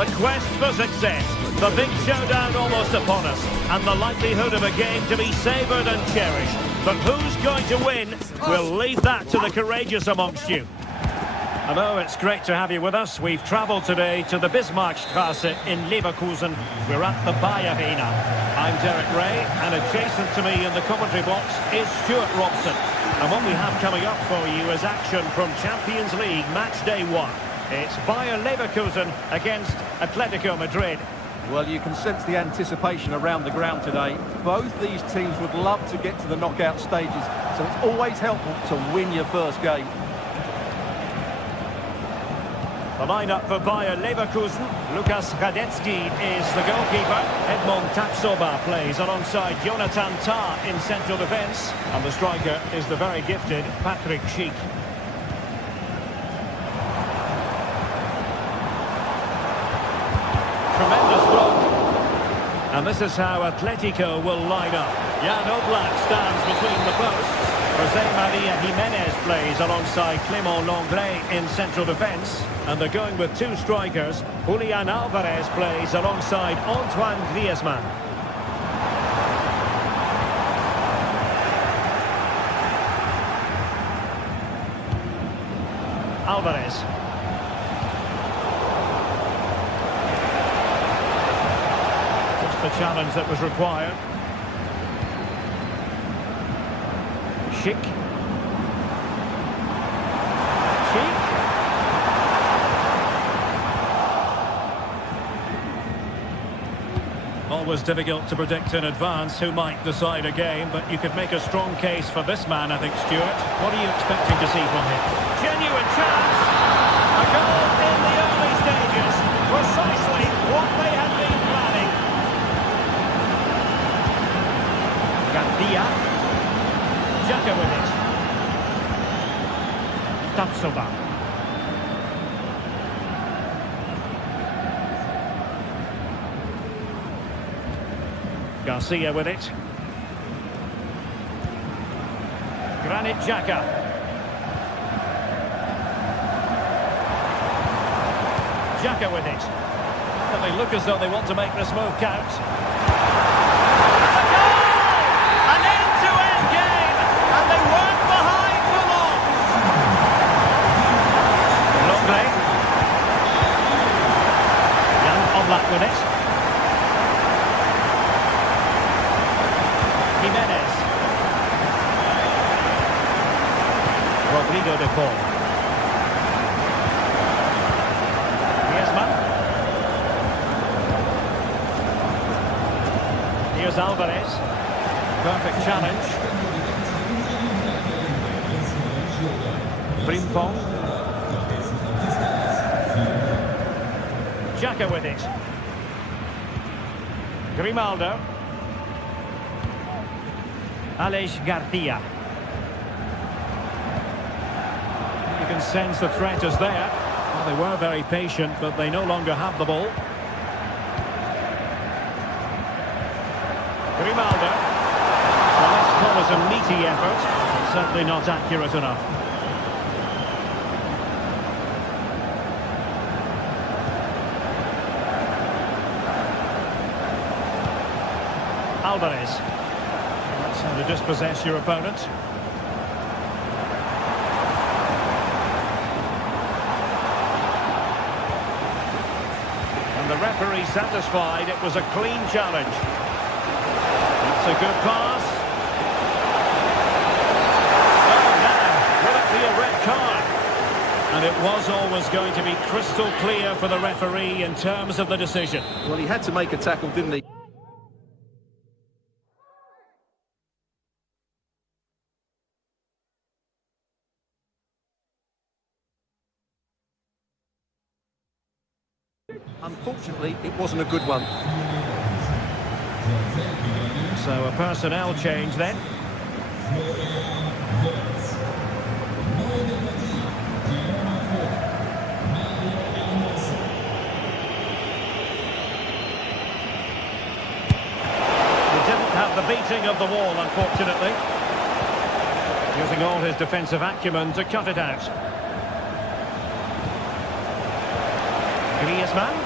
The quest for success, the big showdown almost upon us, and the likelihood of a game to be savoured and cherished. But who's going to win? We'll leave that to the courageous amongst you. Hello, it's great to have you with us. We've travelled today to the Bismarckstraße in Leverkusen. We're at the Bayer Arena. I'm Derek Ray, and adjacent to me in the commentary box is Stuart Robson. And what we have coming up for you is action from Champions League Match Day 1. It's Bayer Leverkusen against Atletico Madrid. Well, you can sense the anticipation around the ground today. Both these teams would love to get to the knockout stages, so it's always helpful to win your first game. The lineup for Bayer Leverkusen. Lukas Radetzky is the goalkeeper. Edmond Tapsoba plays alongside Jonathan Tah in central defence. And the striker is the very gifted Patrick Schick. Tremendous block. And this is how Atletico will line up. Jan Oblak stands between the posts. Jose Maria Jimenez plays alongside Clément Lenglet in central defence. And they're going with two strikers. Julian Alvarez plays alongside Antoine Griezmann. Alvarez. Just the challenge that was required. Schick. Always difficult to predict in advance who might decide a game, but you could make a strong case for this man, I think, Stuart. What are you expecting to see from him? Genuine chance! A goal in the early stages. Precisely what they had been planning. Garcia. Xhaka with it. Tapsoba. Garcia with it. Granit Xhaka. Xhaka with it. But they look as though they want to make this move count. A goal! An end-to-end game! And they weren't behind for long! Lenglet. Jan Oblak with it. Jimenez. Rodrigo de Paul. Griezmann. Here's Alvarez. Perfect challenge. Frimpong. Xhaka with it. Grimaldo. Aleix Garcia. You can sense the threat is there. Well, they were very patient, but they no longer have the ball. Grimaldo. Well, let's call it a meaty effort, but certainly not accurate enough. Alvarez. That's how to dispossess your opponent. And the referee satisfied it was a clean challenge. That's a good pass. Oh, now, will it be a red card? And it was always going to be crystal clear for the referee in terms of the decision. Well, he had to make a tackle, didn't he? Unfortunately, it wasn't a good one. So a personnel change then. He didn't have the beating of the wall, unfortunately. Using all his defensive acumen to cut it out. Griezmann.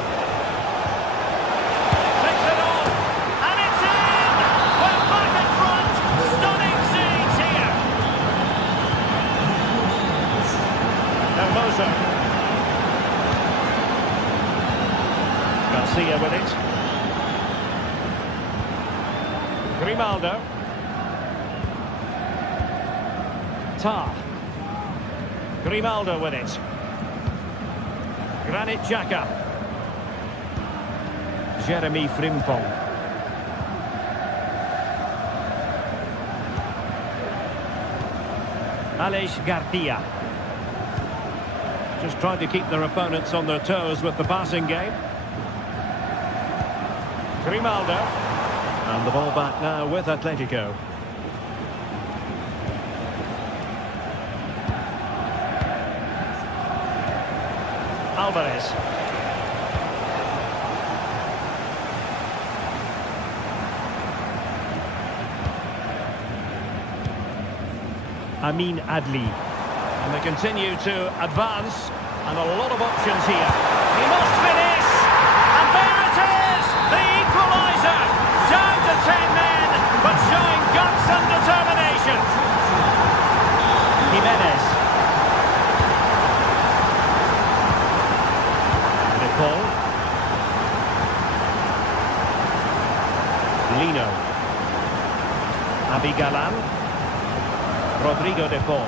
Garcia with it. Grimaldo. Tar. Grimaldo with it. Granit Xhaka. Jeremy Frimpong. Aleix Garcia. Just trying to keep their opponents on their toes with the passing game. Grimaldo. And the ball back now with Atletico. Alvarez. Amin Adli. And they continue to advance, and a lot of options here. He must finish! And there it is! The equaliser! Down to 10 men, but showing guts and determination. Jimenez. Paul. Lino. Abigalan. Rodrigo de Paul.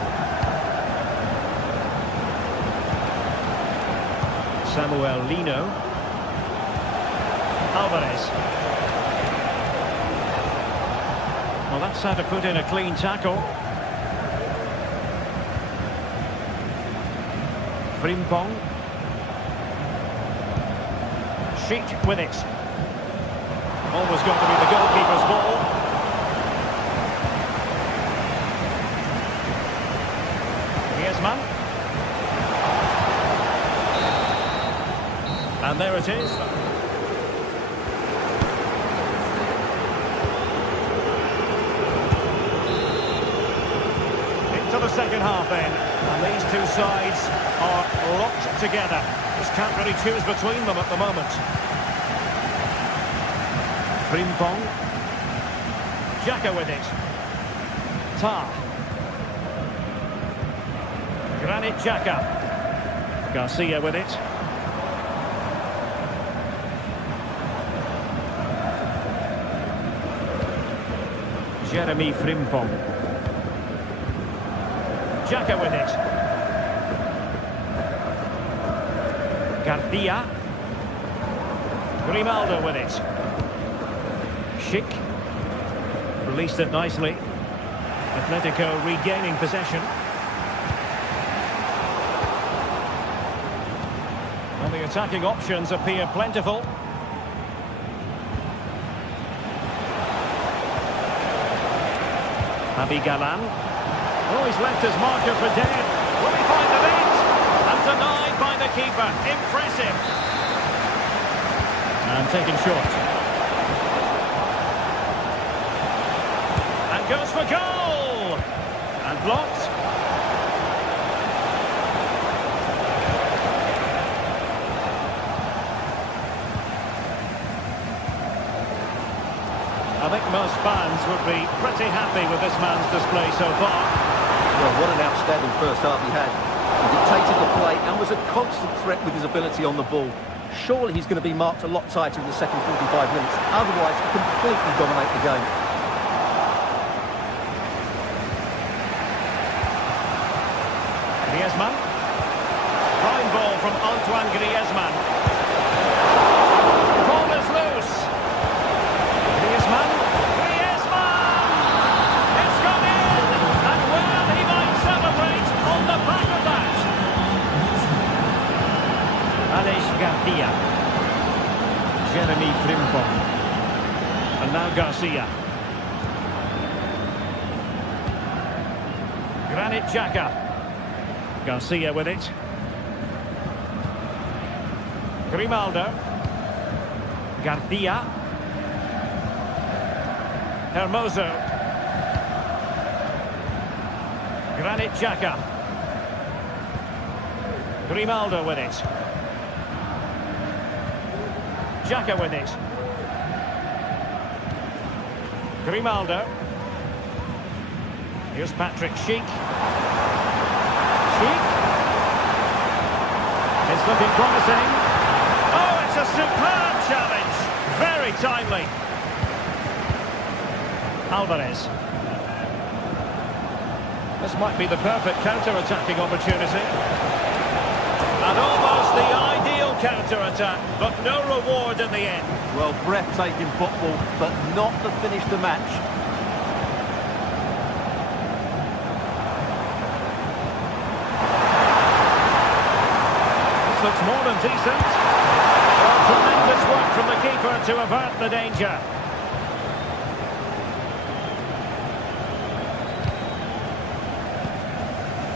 Samuel Lino. Alvarez. Well, that's how to put in a clean tackle. Frimpong. Sheik with it. Always going to be the goalkeeper's ball. Griezmann. And there it is. Into the second half then. And these two sides are locked together. Just can't really choose between them at the moment. Frimpong. Xhaka with it. Tar. Granit Xhaka. Garcia with it. Jeremy Frimpong. Xhaka with it. Garcia. Grimaldo with it. Sheik. Released it nicely. Atletico regaining possession. And the attacking options appear plentiful. Abigalan. Oh, he's left his marker for dead. Will he find the net? And denied by the keeper. Impressive. And taken short. And goes for goal. And blocked. I think most fans would be pretty happy with this man's display so far. Well, what an outstanding first half he had. He dictated the play and was a constant threat with his ability on the ball. Surely he's going to be marked a lot tighter in the second 45 minutes. Otherwise, he completely dominate the game. Griezmann. Fine ball from Antoine Griezmann. Ball is loose. Griezmann. Griezmann! It's gone in! And well, he might celebrate on the back of that. Aleix Garcia. Jeremy Frimpong. And now Garcia. Granit Xhaka. Garcia with it. Grimaldo. Garcia. Hermoso. Granit Xhaka. Grimaldo with it. Xhaka with it. Grimaldo. Here's Patrick Sheik. Sheik. It's looking promising. Oh, it's a superb challenge. Very timely. Alvarez. This might be the perfect counter-attacking opportunity. And almost the ideal counter-attack, but no reward in the end. Well, breathtaking football, but not the finish to match. This looks more than decent. Well, tremendous work from the keeper to avert the danger.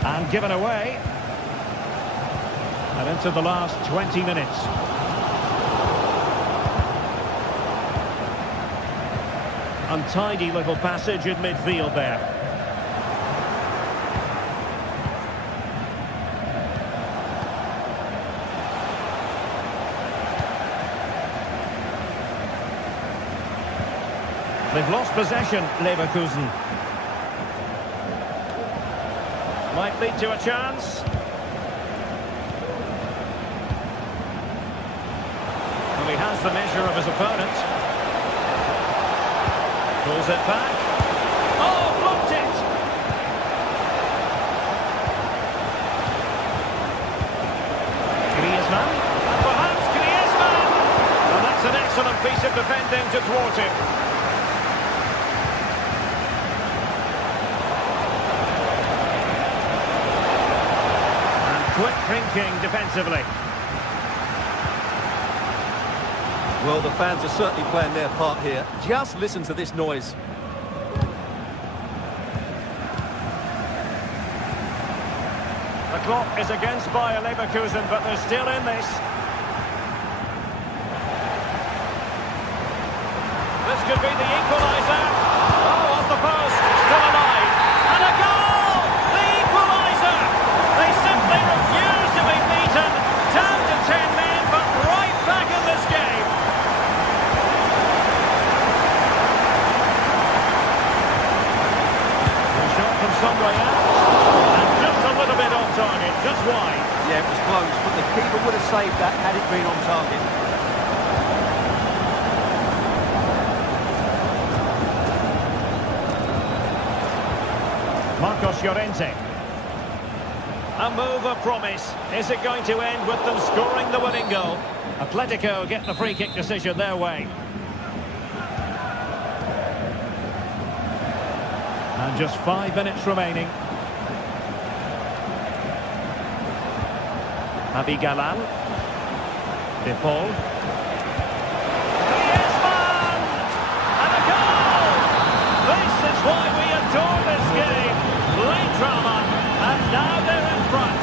And given away. And into the last 20 minutes. Untidy little passage in midfield there. They've lost possession, Leverkusen. Might lead to a chance. Well, he has the measure of his opponent. Pulls it back. Oh, blocked it! Griezmann. Perhaps Griezmann! And that's an excellent piece of defending to thwart him. Quick thinking defensively. Well, the fans are certainly playing their part here. Just listen to this noise. The clock is against Bayer Leverkusen, but they're still in this. This could be the equaliser. Oh, off the post, still alive. And a goal! The equaliser! They simply refuse to be beaten. Down to 10 men, but right back in this game. A shot from somewhere else. And just a little bit off target, just wide. Yeah, it was close, but the keeper would have saved that had it been on target. Marcos Llorente. A move of promise. Is it going to end with them scoring the winning goal? Atletico get the free kick decision their way. And just 5 minutes remaining. Javi Galán. De Paul. Griezmann! And a goal! This is why we adore this game. Late drama, and now they're in front.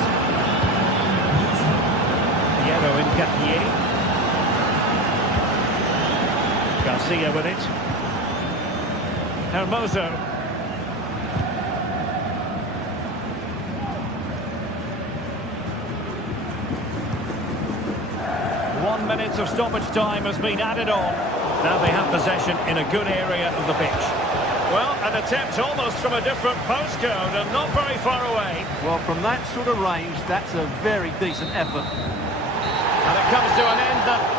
Piero Incapié. Garcia with it. Hermoso. One minute of stoppage time has been added on. Now they have possession in a good area of the pitch. Well, an attempt almost from a different postcode and not very far away. Well, from that sort of range, that's a very decent effort. And it comes to an end that...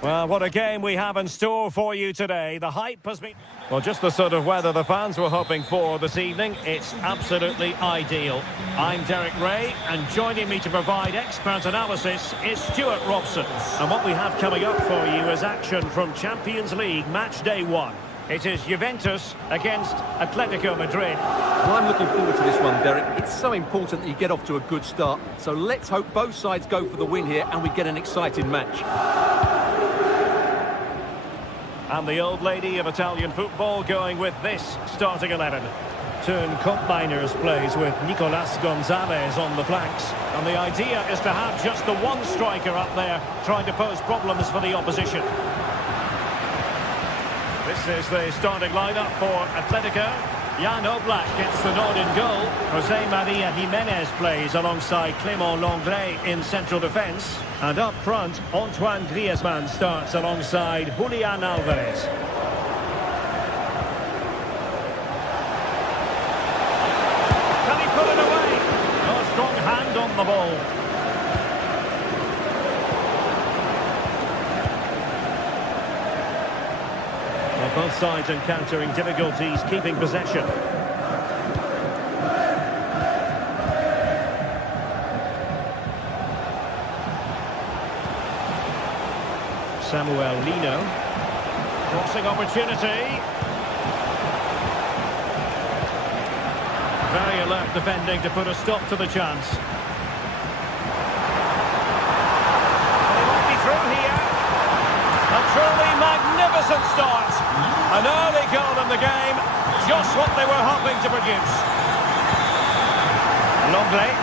Well, what a game we have in store for you today. The hype has been... Well, just the sort of weather the fans were hoping for this evening. It's absolutely ideal. I'm Derek Ray, and joining me to provide expert analysis is Stuart Robson. And what we have coming up for you is action from Champions League match day 1. It is Juventus against Atletico Madrid. Well, I'm looking forward to this one, Derek. It's so important that you get off to a good start. So let's hope both sides go for the win here and we get an exciting match. And the old lady of Italian football going with this starting 11. Turn Koopmeiners plays with Nicolas Gonzalez on the flanks. And the idea is to have just the one striker up there trying to pose problems for the opposition. This is the starting lineup for Atletico. Jan Oblak gets the nod in goal. Jose Maria Jimenez plays alongside Clément Lenglet in central defence. And up front, Antoine Griezmann starts alongside Julian Alvarez. Can he put it away? A strong hand on the ball. Well, both sides encountering difficulties keeping possession. Samuel Lino. Crossing opportunity. Very alert defending to put a stop to the chance. He might be through here. A truly magnificent start. An early goal in the game. Just what they were hoping to produce. Lenglet.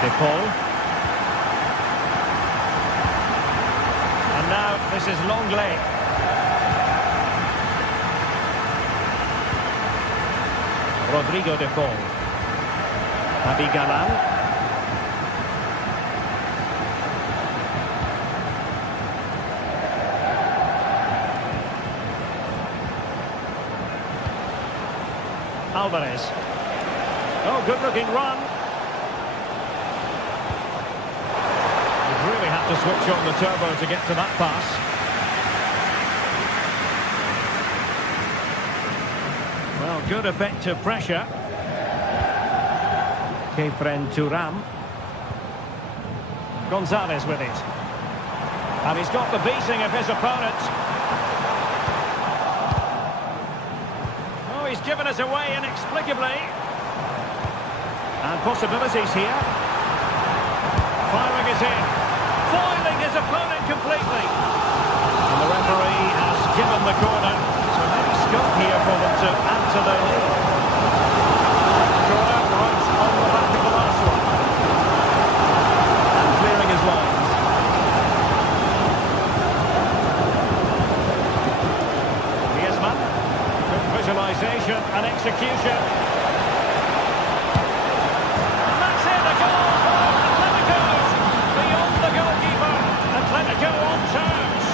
De Paul. Now, this is Lenglet. Rodrigo de Paul. Abigalan. Alvarez. Oh, good-looking run. Really have to switch on the turbo to get to that pass. Well, good effective pressure. Kefren Turam. Gonzalez with it. And he's got the beating of his opponent. Oh, he's given us away inexplicably. And possibilities here. Firing it in. Foiling his opponent completely. And the referee has given the corner. So maybe scope here for them to add to their lead. Corner right on the back of the last one. And clearing his lines. Griezmann. Good visualisation and execution. And that's it, a goal! Atletico on terms.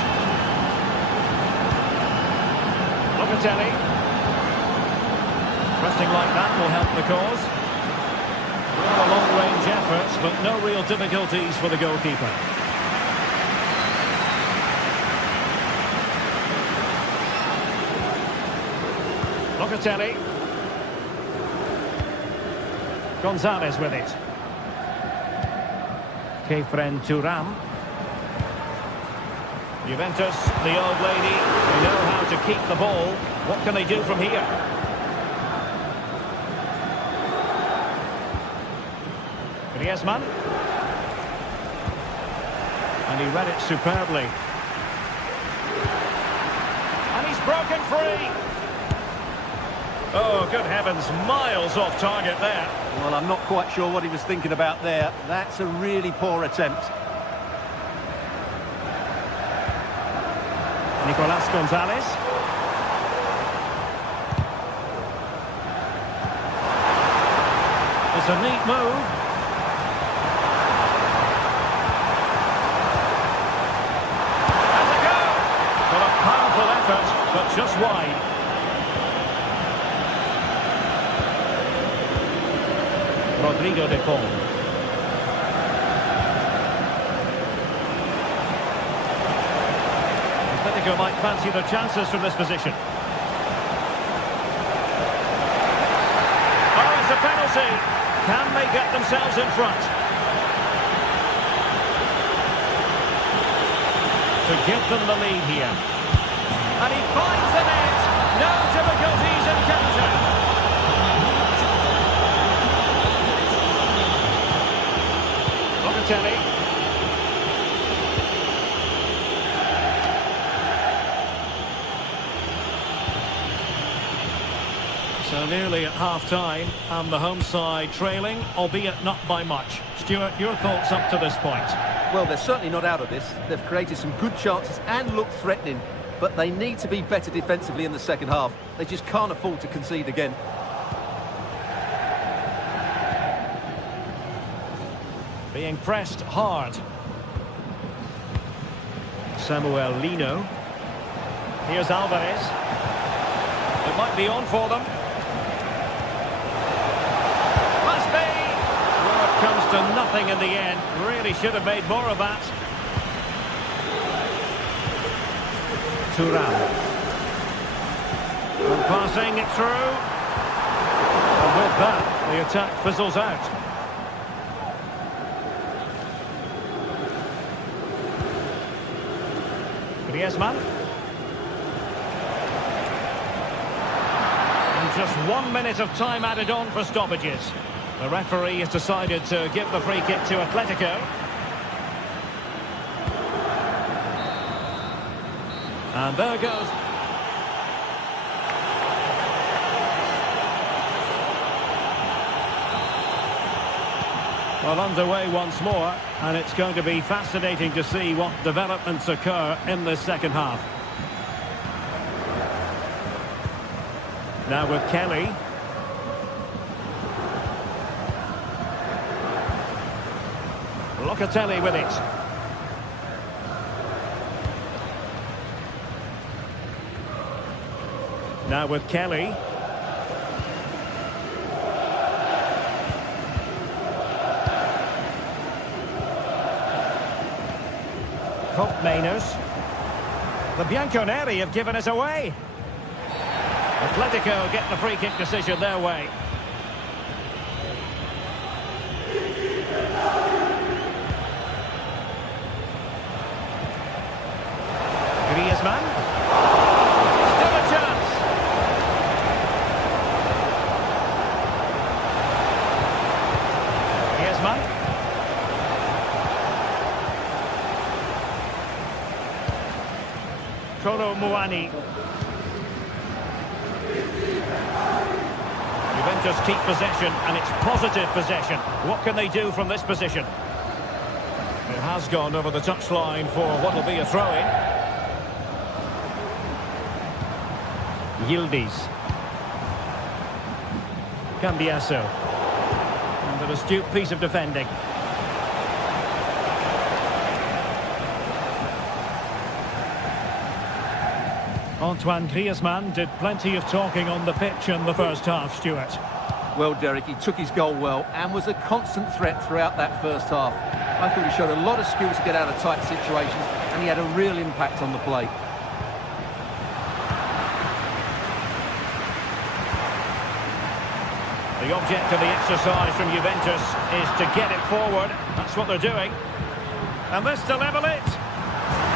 Locatelli. Pressing like that will help the cause. Well, long-range efforts, but no real difficulties for the goalkeeper. Locatelli. Gonzalez with it. Kefren Turam. Juventus, the old lady, they know how to keep the ball. What can they do from here? Griezmann. And he read it superbly. And he's broken free. Oh, good heavens, miles off target there. Well, I'm not quite sure what he was thinking about there. That's a really poor attempt. Nicolas Gonzalez. It's a neat move. Has a go! Got a powerful effort, but just wide. Rodrigo de Paul. Atletico might fancy their chances from this position. Oh, it's a penalty. Can they get themselves in front? To give them the lead here. And he finds the net. No difficulties encountered. Locatelli. So nearly at half-time, and the home side trailing, albeit not by much. Stuart, your thoughts up to this point? Well, they're certainly not out of this. They've created some good chances and looked threatening, but they need to be better defensively in the second half. They just can't afford to concede again. Being pressed hard. Samuel Lino. Here's Alvarez. It might be on for them. Must be! Well, it comes to nothing in the end. Really should have made more of that. Thuram. And passing it through. And with that, the attack fizzles out. Griezmann. And just 1 minute of time added on for stoppages. The referee has decided to give the free kick to Atletico. And there goes. Well, underway once more, and it's going to be fascinating to see what developments occur in this second half. Now with Kelly. Locatelli with it. Now with Kelly. Mainers. The Bianconeri have given us away. Atletico get the free kick decision their way. Griezmann. Still a chance. Griezmann. Kolo Muani. Juventus keep possession, and it's positive possession. What can they do from this position? It has gone over the touchline for what will be a throw-in. Yildiz. Cambiasso. And an astute piece of defending. Antoine Griezmann did plenty of talking on the pitch in the first half, Stuart. Well, Derek, he took his goal well and was a constant threat throughout that first half. I thought he showed a lot of skill to get out of tight situations, and he had a real impact on the play. The object of the exercise from Juventus is to get it forward. That's what they're doing. And this to level it.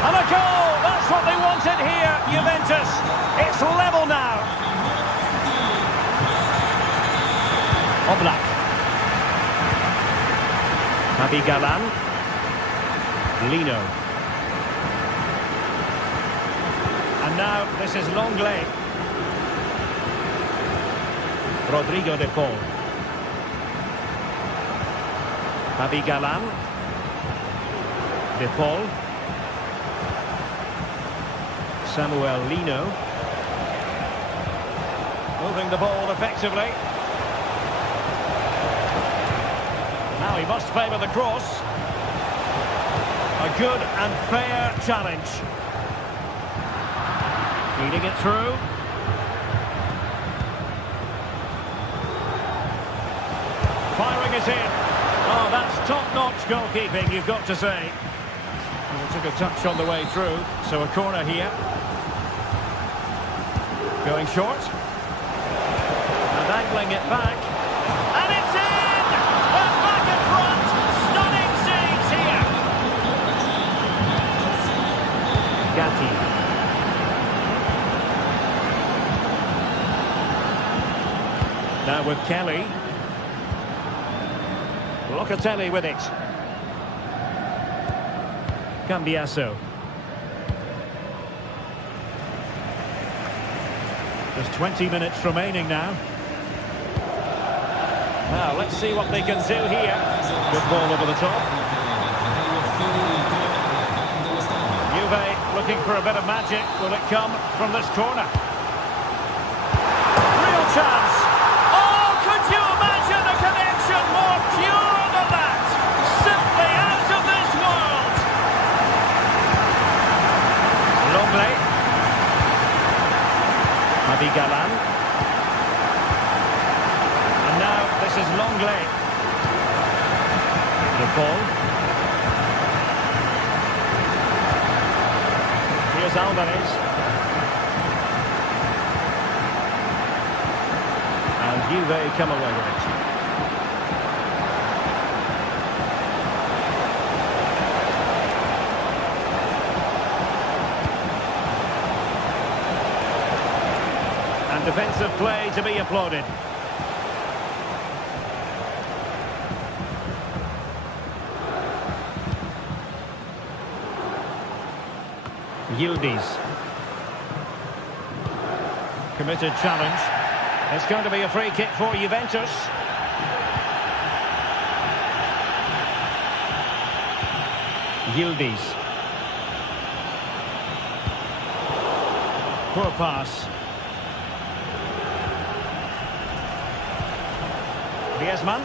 And a goal! That's what they wanted here, Juventus. It's level now. Oblak. Javi Galan. Lino. And now this is Longley. Rodrigo de Paul. Javi Galan. De Paul. Samuel Lino. Moving the ball effectively. Now he must favour the cross. A good and fair challenge. Feeding it through. Firing it in. Oh, that's top-notch goalkeeping, you've got to say. And it took a touch on the way through, so a corner here. Going short. And angling it back. And it's in! Well, back in front! Stunning saves here! Gatti. Now with Kelly. Locatelli with it. Cambiasso. There's 20 minutes remaining now. Now, let's see what they can do here. Good ball over the top. Juve looking for a bit of magic. Will it come from this corner? Real chance. Oh, could you imagine a connection more pure than that? Simply out of this world. Longley. Madi Galan. And now this is Longley. The ball. Here's Alvarez. And Juve come away with it. And defensive play to be applauded. Yildiz. Committed challenge. It's going to be a free kick for Juventus. Yildiz. Poor pass. Griezmann.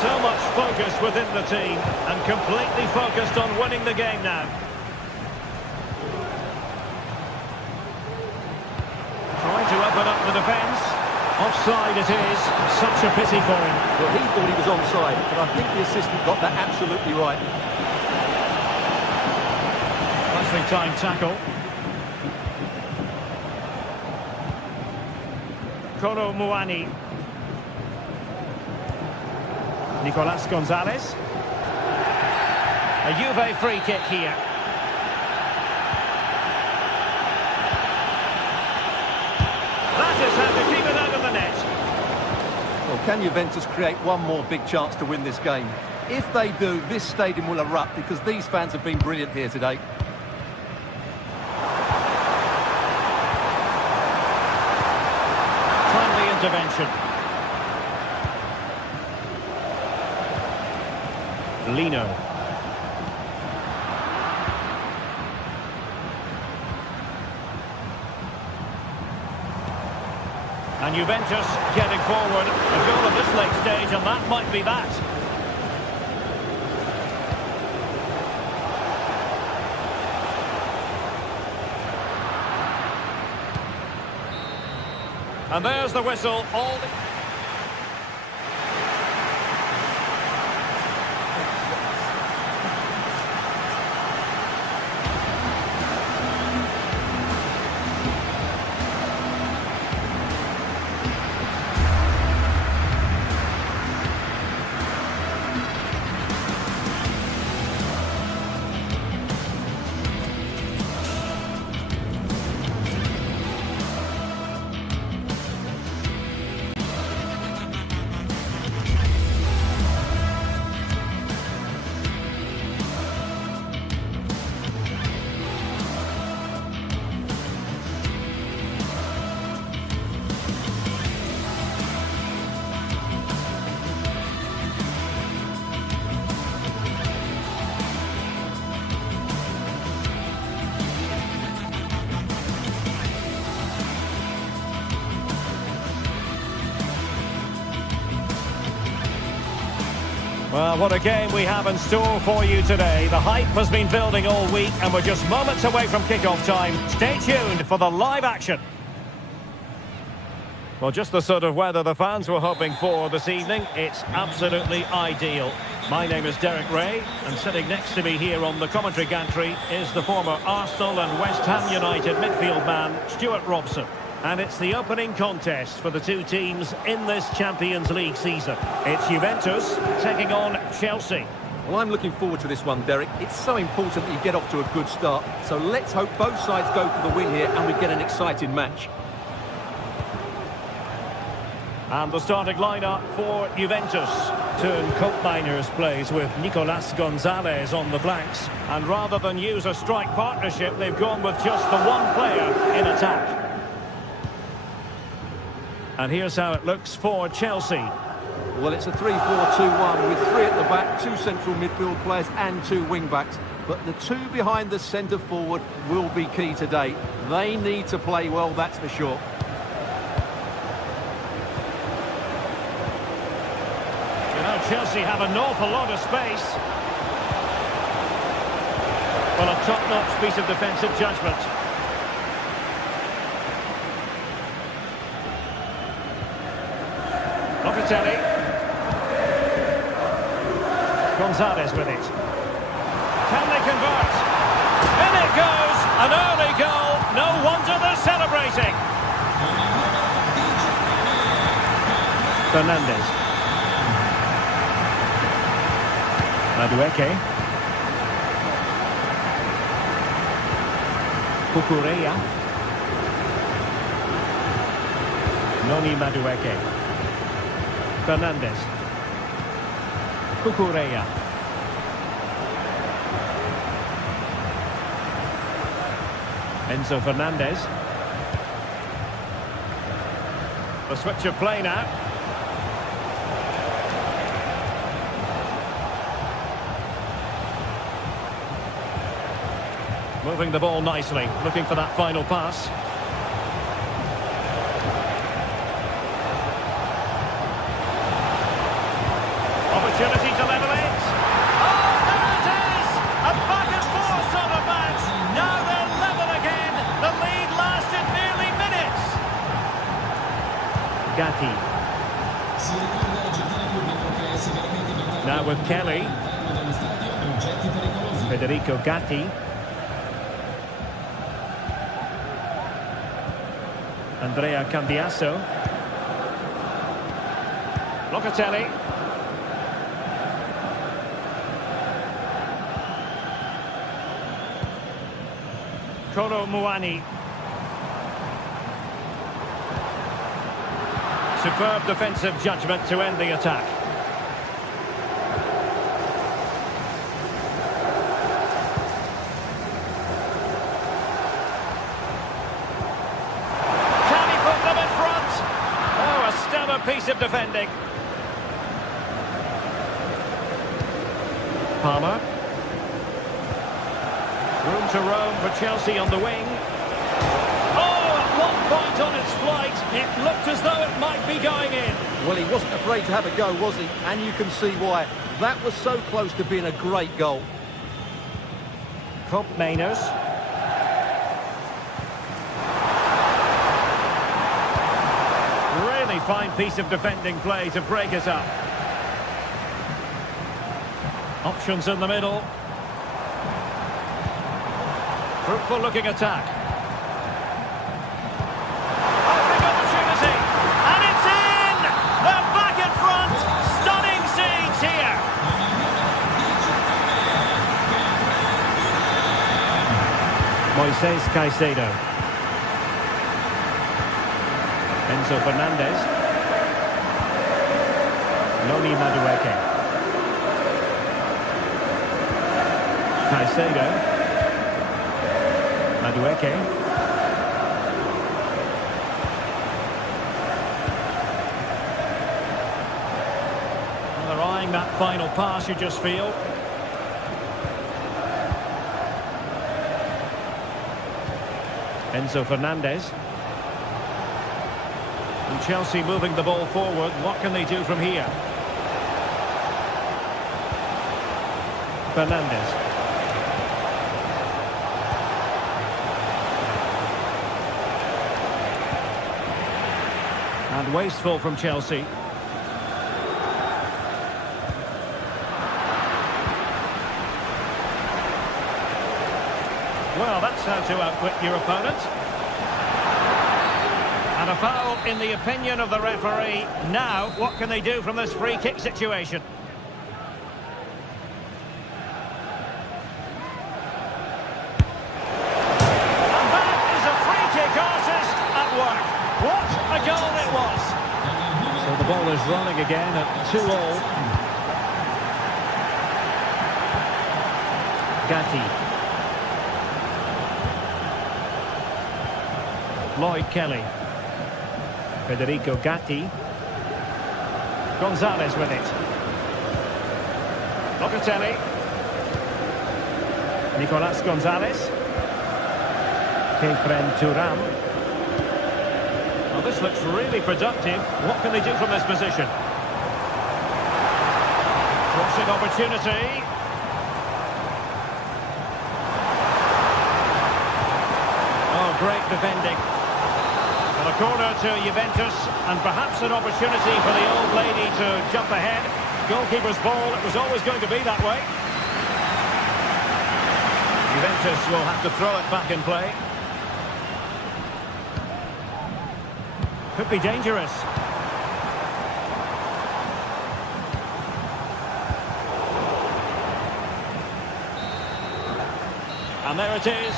So much focus within the team and completely focused on winning the game now. Trying to open up the defence. Offside it is. Such a pity for him. Well, he thought he was onside, but I think the assistant got that absolutely right. Nicely timed tackle. Kolo Muani. Nicolas Gonzalez. A Juve free kick here. That is how to keep it out of the net. Well, can Juventus create one more big chance to win this game? If they do, this stadium will erupt because these fans have been brilliant here today. Timely intervention. Lino. And Juventus getting forward. A goal at this late stage, and that might be that. And there's the whistle. Well, what a game we have in store for you today. The hype has been building all week and we're just moments away from kick-off time. Stay tuned for the live action. Well, just the sort of weather the fans were hoping for this evening. It's absolutely ideal. My name is Derek Ray, and sitting next to me here on the commentary gantry is the former Arsenal and West Ham United midfield man, Stuart Robson. And it's the opening contest for the two teams in this Champions League season. It's Juventus taking on Chelsea. Well, I'm looking forward to this one, Derek. It's so important that you get off to a good start. So let's hope both sides go for the win here and we get an exciting match. And the starting lineup for Juventus. Turn Cope Miners plays with Nicolas Gonzalez on the flanks. And rather than use a strike partnership, they've gone with just the one player in attack. And here's how it looks for Chelsea. Well, it's a 3-4-2-1 with three at the back, two central midfield players and two wing-backs. But the two behind the centre forward will be key today. They need to play well, that's for sure. Chelsea have an awful lot of space. Well, a top-notch piece of defensive judgment. Locatelli. Gonzalez with it. Can they convert? In it goes! An early goal. No wonder they're celebrating. Fernandes. Madueke. Cucurella. Noni Madueke. Fernandes. Cucurella. Enzo Fernandez. The switch of play now. Moving the ball nicely, looking for that final pass. Opportunity to level it. Oh, there it is! A back and forth sort of match. Now they're level again. The lead lasted nearly minutes. Gatti. Now with Kelly. Federico Gatti. Andrea Cambiasso. Locatelli. Kolo Muani. Superb defensive judgment to end the attack. Piece of defending. Palmer. Room to roam for Chelsea on the wing. Oh, at one point on its flight, it looked as though it might be going in. Well, he wasn't afraid to have a go, was he? And you can see why. That was so close to being a great goal. Cope Miners. Fine piece of defending play to break it up. Options in the middle. Fruitful looking attack. Oh, big opportunity. And it's in! They're back in front. Stunning scenes here. Moises Caicedo. Enzo Fernandez. Noni Madueke. Caicedo. Madueke. Well, they're eyeing that final pass, you just feel. Enzo Fernandez. And Chelsea moving the ball forward. What can they do from here? Fernandes. And wasteful from Chelsea. Well, that's how to outwit your opponent. And a foul in the opinion of the referee. Now, what can they do from this free kick situation? And that is a free kick artist at work. What a goal it was. So the ball is rolling again at 2-all. Gatti. Lloyd Kelly. Federico Gatti. Gonzalez with it. Locatelli. Nicolas Gonzalez. Kefren Thuram. Well, this looks really productive. What can they do from this position? Crossing opportunity. Oh, great defending. And a corner to Juventus, and perhaps an opportunity for the old lady to jump ahead. Goalkeeper's ball, it was always going to be that way. Juventus will have to throw it back in play. Could be dangerous. And there it is.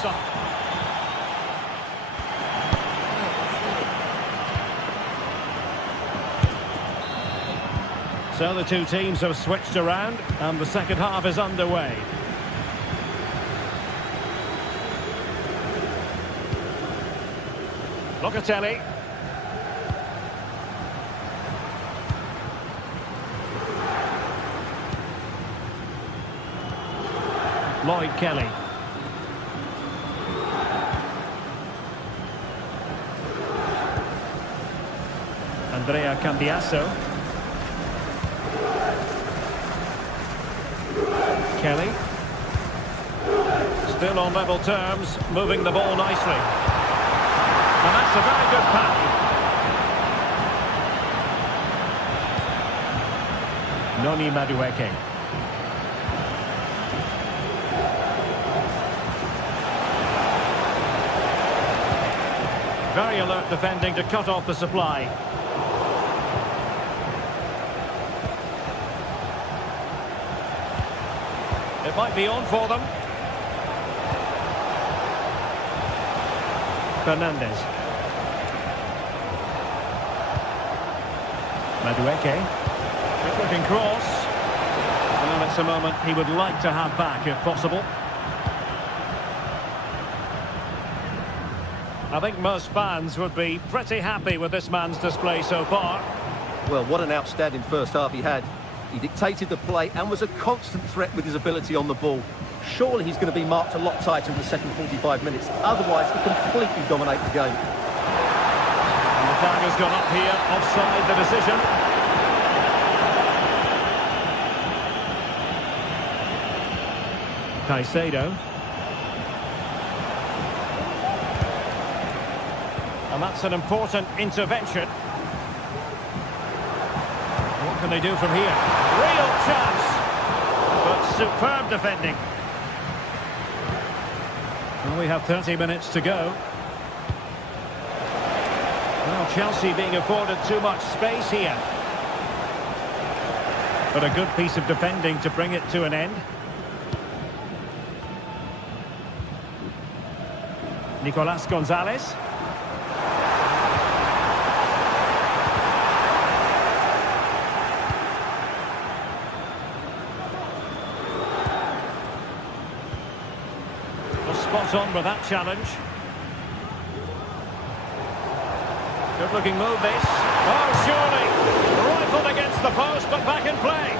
So the two teams have switched around, and the second half is underway. Locatelli. Lloyd Kelly. Andrea Cambiasso. Kelly. Still on level terms, moving the ball nicely. And that's a very good pass. Noni Madueke. Very alert defending to cut off the supply. It might be on for them. Fernandez. Madueke. Good looking cross. Well, it's a moment he would like to have back if possible. I think most fans would be pretty happy with this man's display so far. Well, what an outstanding first half he had. He dictated the play and was a constant threat with his ability on the ball. Surely he's going to be marked a lot tighter in the second 45 minutes. Otherwise, he completely dominate the game. And the flag has gone up here, offside the decision. Caicedo. And that's an important intervention. What can they do from here? Real chance, but superb defending. Well, we have 30 minutes to go. Well, Chelsea being afforded too much space here. But a good piece of defending to bring it to an end. Nicolas Gonzalez. Spot on with that challenge. Good looking move this. Oh, surely. Rifled against the post, but back in play.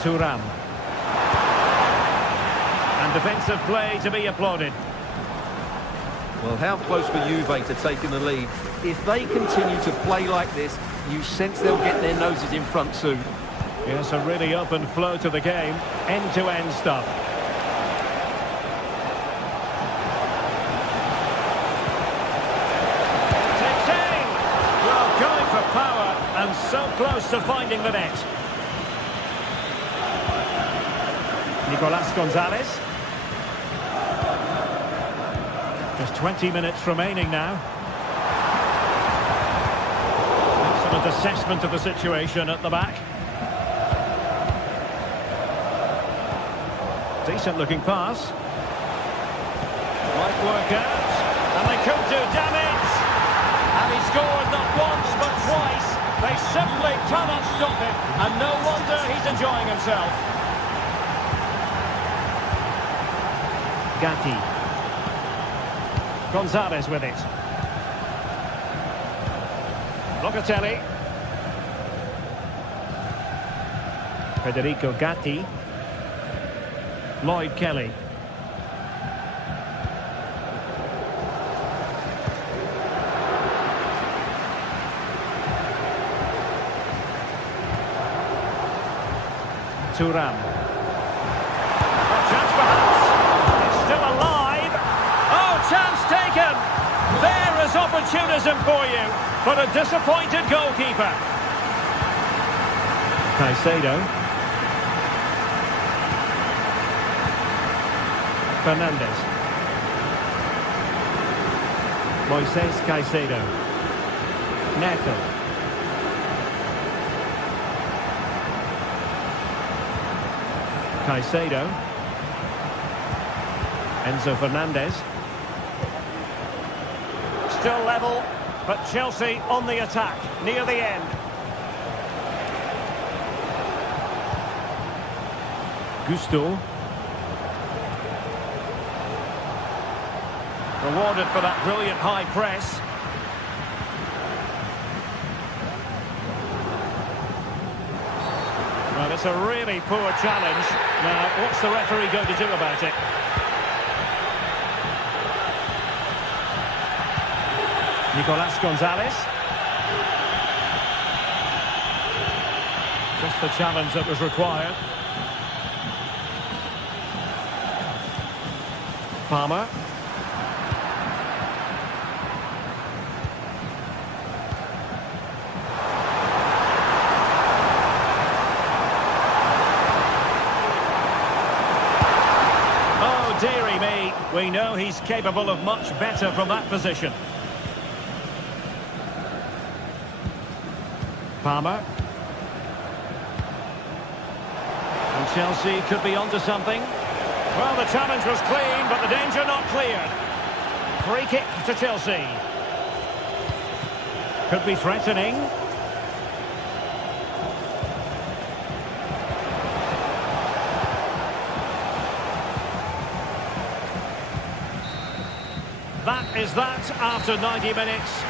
Thuram. And defensive play to be applauded. Well, how close were Juve to taking the lead? If they continue to play like this, you sense they'll get their noses in front soon. Yes, a really open flow to the game. End-to-end stuff. Takes aim! Well, going for power and so close to finding the net. Nicolas Gonzalez. Just 20 minutes remaining now. Excellent assessment of the situation at the back. Decent looking pass. Might work out. And they could do damage. And he scored not once but twice. They simply cannot stop him. And no wonder he's enjoying himself. Gatti. Gonzalez with it. Locatelli. Federico Gatti. Lloyd Kelly. Thuram. Chance perhaps. It's still alive. Oh, chance taken. There is opportunism for you, but a disappointed goalkeeper. Caicedo. Fernandes. Moises Caicedo. Neto. Caicedo. Enzo Fernandez. Still level, but Chelsea on the attack, near the end. Gusto. Rewarded for that brilliant high press. Well, it's a really poor challenge. Now, what's the referee going to do about it? Nicolas Gonzalez. Just the challenge that was required. Palmer. Dearie me, we know he's capable of much better from that position. Palmer. And Chelsea could be onto something. Well, the challenge was clean, but the danger not cleared. Free kick to Chelsea. Could be threatening. That is that after 90 minutes.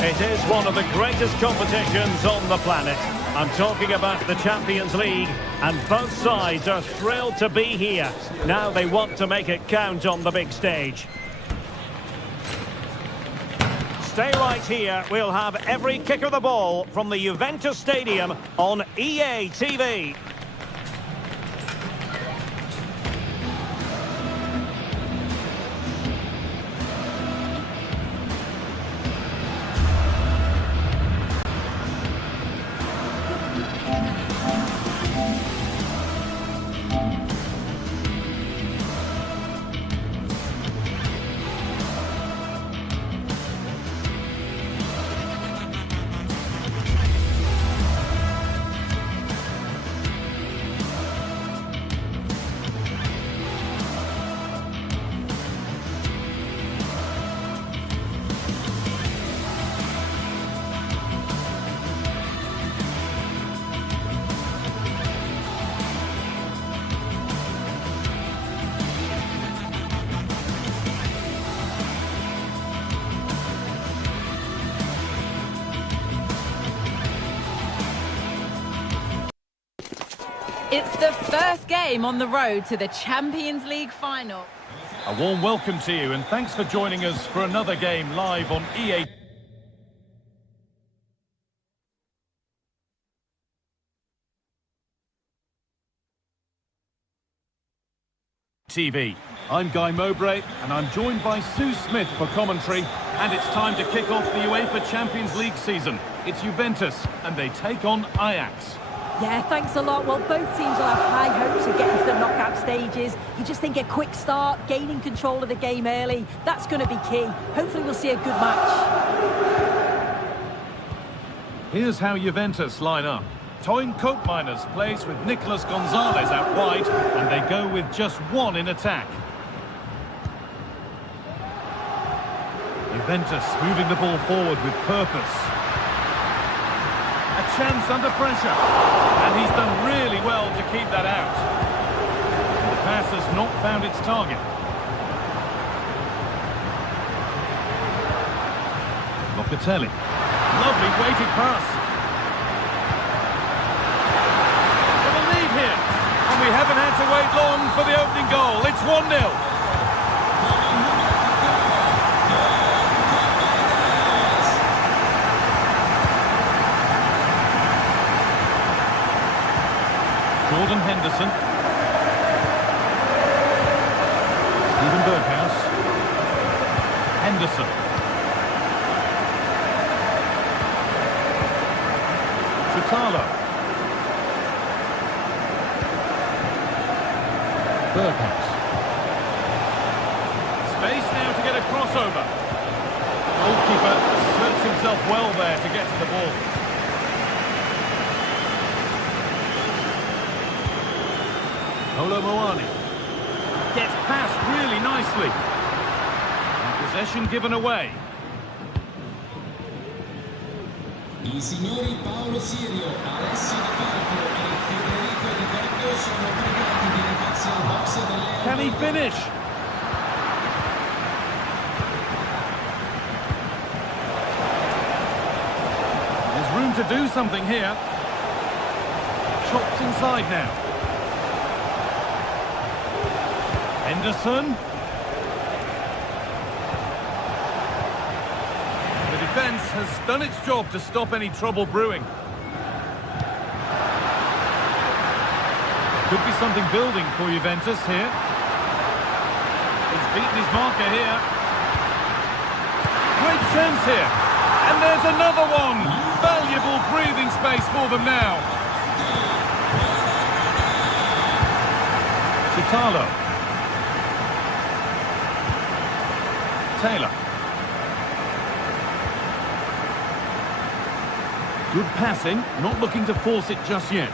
It is one of the greatest competitions on the planet. I'm talking about the Champions League, and both sides are thrilled to be here. Now they want to make it count on the big stage. Stay right here. We'll have every kick of the ball from the Juventus Stadium on EA TV. It's the first game on the road to the Champions League final. A warm welcome to you and thanks for joining us for another game live on EA TV. I'm Guy Mowbray and I'm joined by Sue Smith for commentary, and it's time to kick off the UEFA Champions League season. It's Juventus and they take on Ajax. Yeah, thanks a lot. Well, both teams will have high hopes of getting to the knockout stages. You just think a quick start, gaining control of the game early, that's going to be key. Hopefully we'll see a good match. Here's how Juventus line up. Toyn Koopmeiners plays with Nicolas Gonzalez out wide, and they go with just one in attack. Juventus moving the ball forward with purpose. A chance under pressure, and he's done really well to keep that out. The pass has not found its target. Locatelli. Lovely weighted pass. And we haven't had to wait long for the opening goal. It's 1-0. Jordan Henderson. Steven Berghuis. Henderson. Chutalo. Berghuis. Space now to get a crossover. Goalkeeper asserts himself well there to get to the ball. Kolo Muani gets past really nicely. And possession given away. I signori Paolo Sirio, Alessio Di Carlo e Federico Di Carlo sono pregati di recarsi al box delle... Can he finish? There's room to do something here. Chops inside now. Henderson. The defence has done its job to stop any trouble brewing. Could be something building for Juventus here. He's beaten his marker here. Great chance here. And there's another one. Valuable breathing space for them now. Chutalo. Taylor. Good passing, not looking to force it just yet.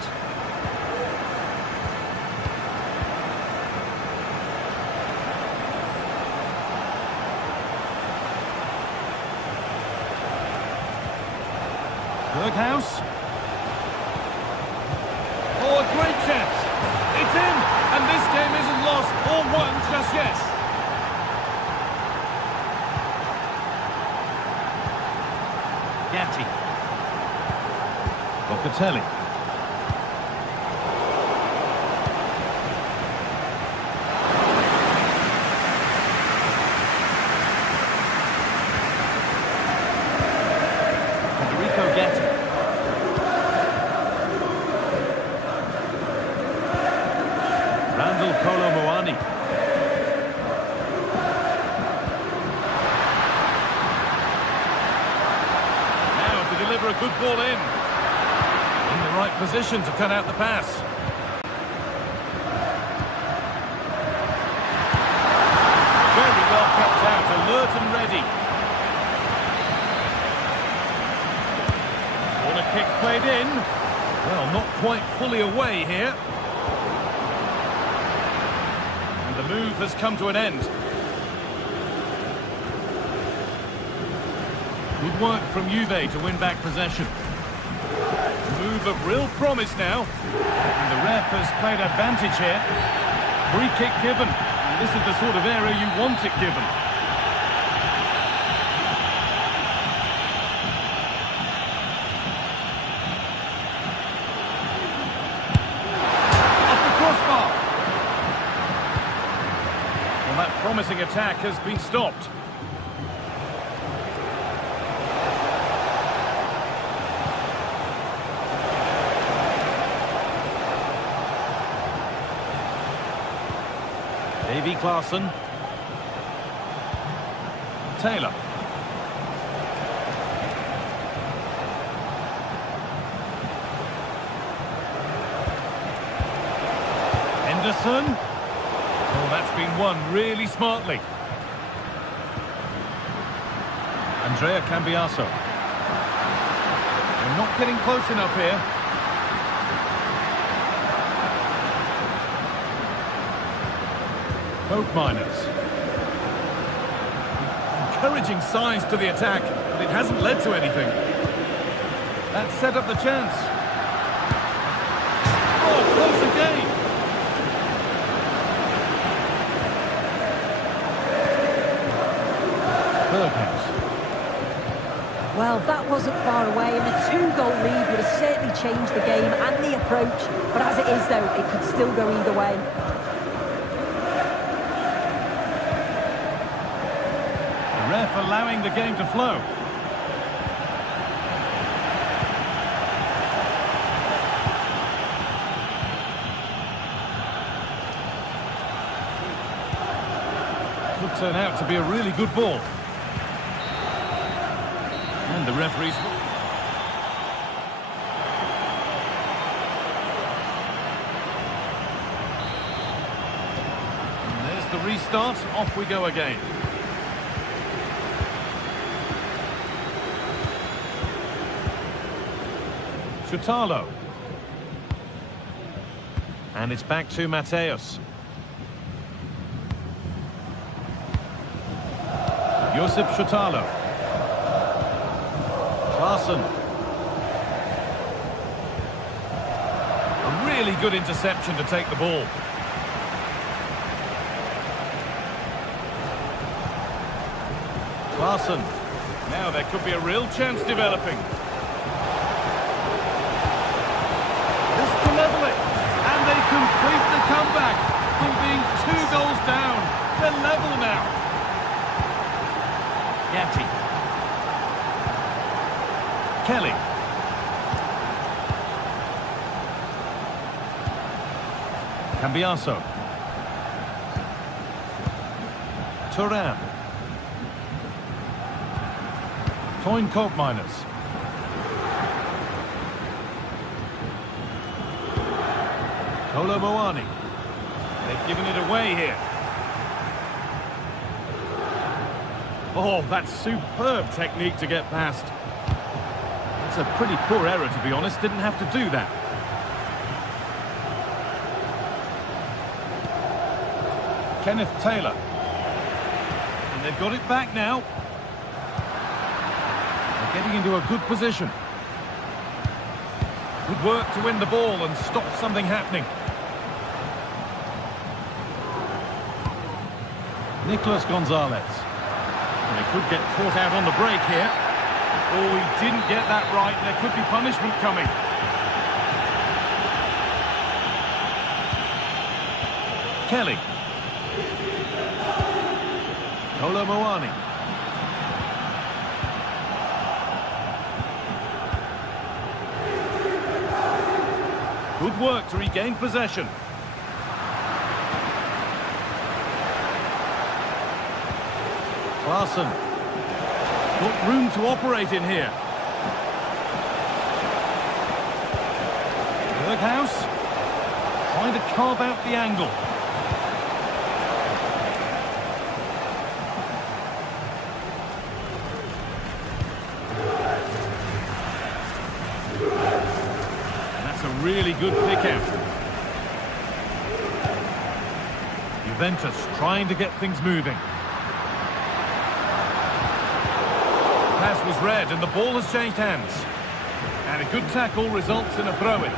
Berghuis. Oh, a great chance. It's in, and this game isn't lost or won just yet. Gatti. Locatelli. Federico Gatti. Randall Kolo Muani. Now to deliver a good ball in. In the right position to cut out the pass. Very well kept out, alert and ready. Corner kick played in. Well, not quite fully away here. And the move has come to an end. Good work from Juve to win back possession. Move of real promise now. And the ref has played advantage here. Free kick given. And this is the sort of area you want it given. promising attack has been stopped. Davy Klaassen. Taylor. Henderson. Oh, that's been won really smartly. Andrea Cambiaso. They're not getting close enough here. Coke Miners. Encouraging signs to the attack, but it hasn't led to anything. That set up the chance. Oh, close again. Berghaus. Well, that wasn't far away, and a 2-goal lead would have certainly changed the game and the approach. But as it is, though, it could still go either way. Ref allowing the game to flow. Could turn out to be a really good ball. And the referee's... And there's the restart. Off we go again. Chutalo. And it's back to Mateus. Josip Chutalo. Klaassen. A really good interception to take the ball. Klaassen. Now there could be a real chance developing. Level it, and they complete the comeback from being 2 goals down. They're level now. Gatti. Kelly. Cambiaso. Turan. Toyn Coke Miners. Kolo Moani. They've given it away here. Oh, that's superb technique to get past. It's a pretty poor error, to be honest. Didn't have to do that. Kenneth Taylor. And they've got it back now. They're getting into a good position. Good work to win the ball and stop something happening. Nicolas Gonzalez. And he could get caught out on the break here. Oh, he didn't get that right. There could be punishment coming. Kelly. Kolo Moani. Good work to regain possession. Klaassen. Got room to operate in here. Berghaus. Trying to carve out the angle. Really good pick out. Juventus trying to get things moving. Pass was read and the ball has changed hands. And a good tackle results in a throw-in.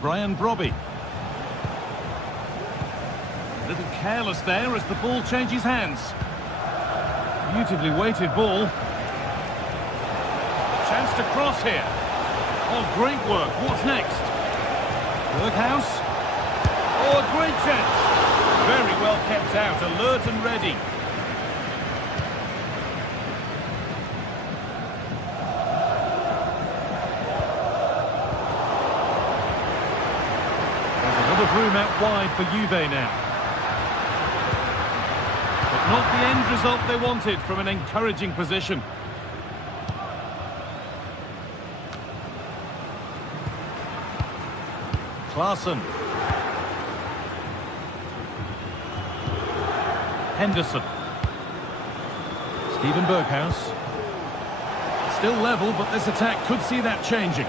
Brian Brobby. A little careless there as the ball changes hands. Beautifully weighted ball. Chance to cross here. Oh, great work. What's next? Berghaus. Oh, a great chance. Very well kept out, alert and ready. There's another room out wide for Juve now. But not the end result they wanted from an encouraging position. Klaassen. Henderson. Steven Berghaus. Still level, but this attack could see that changing.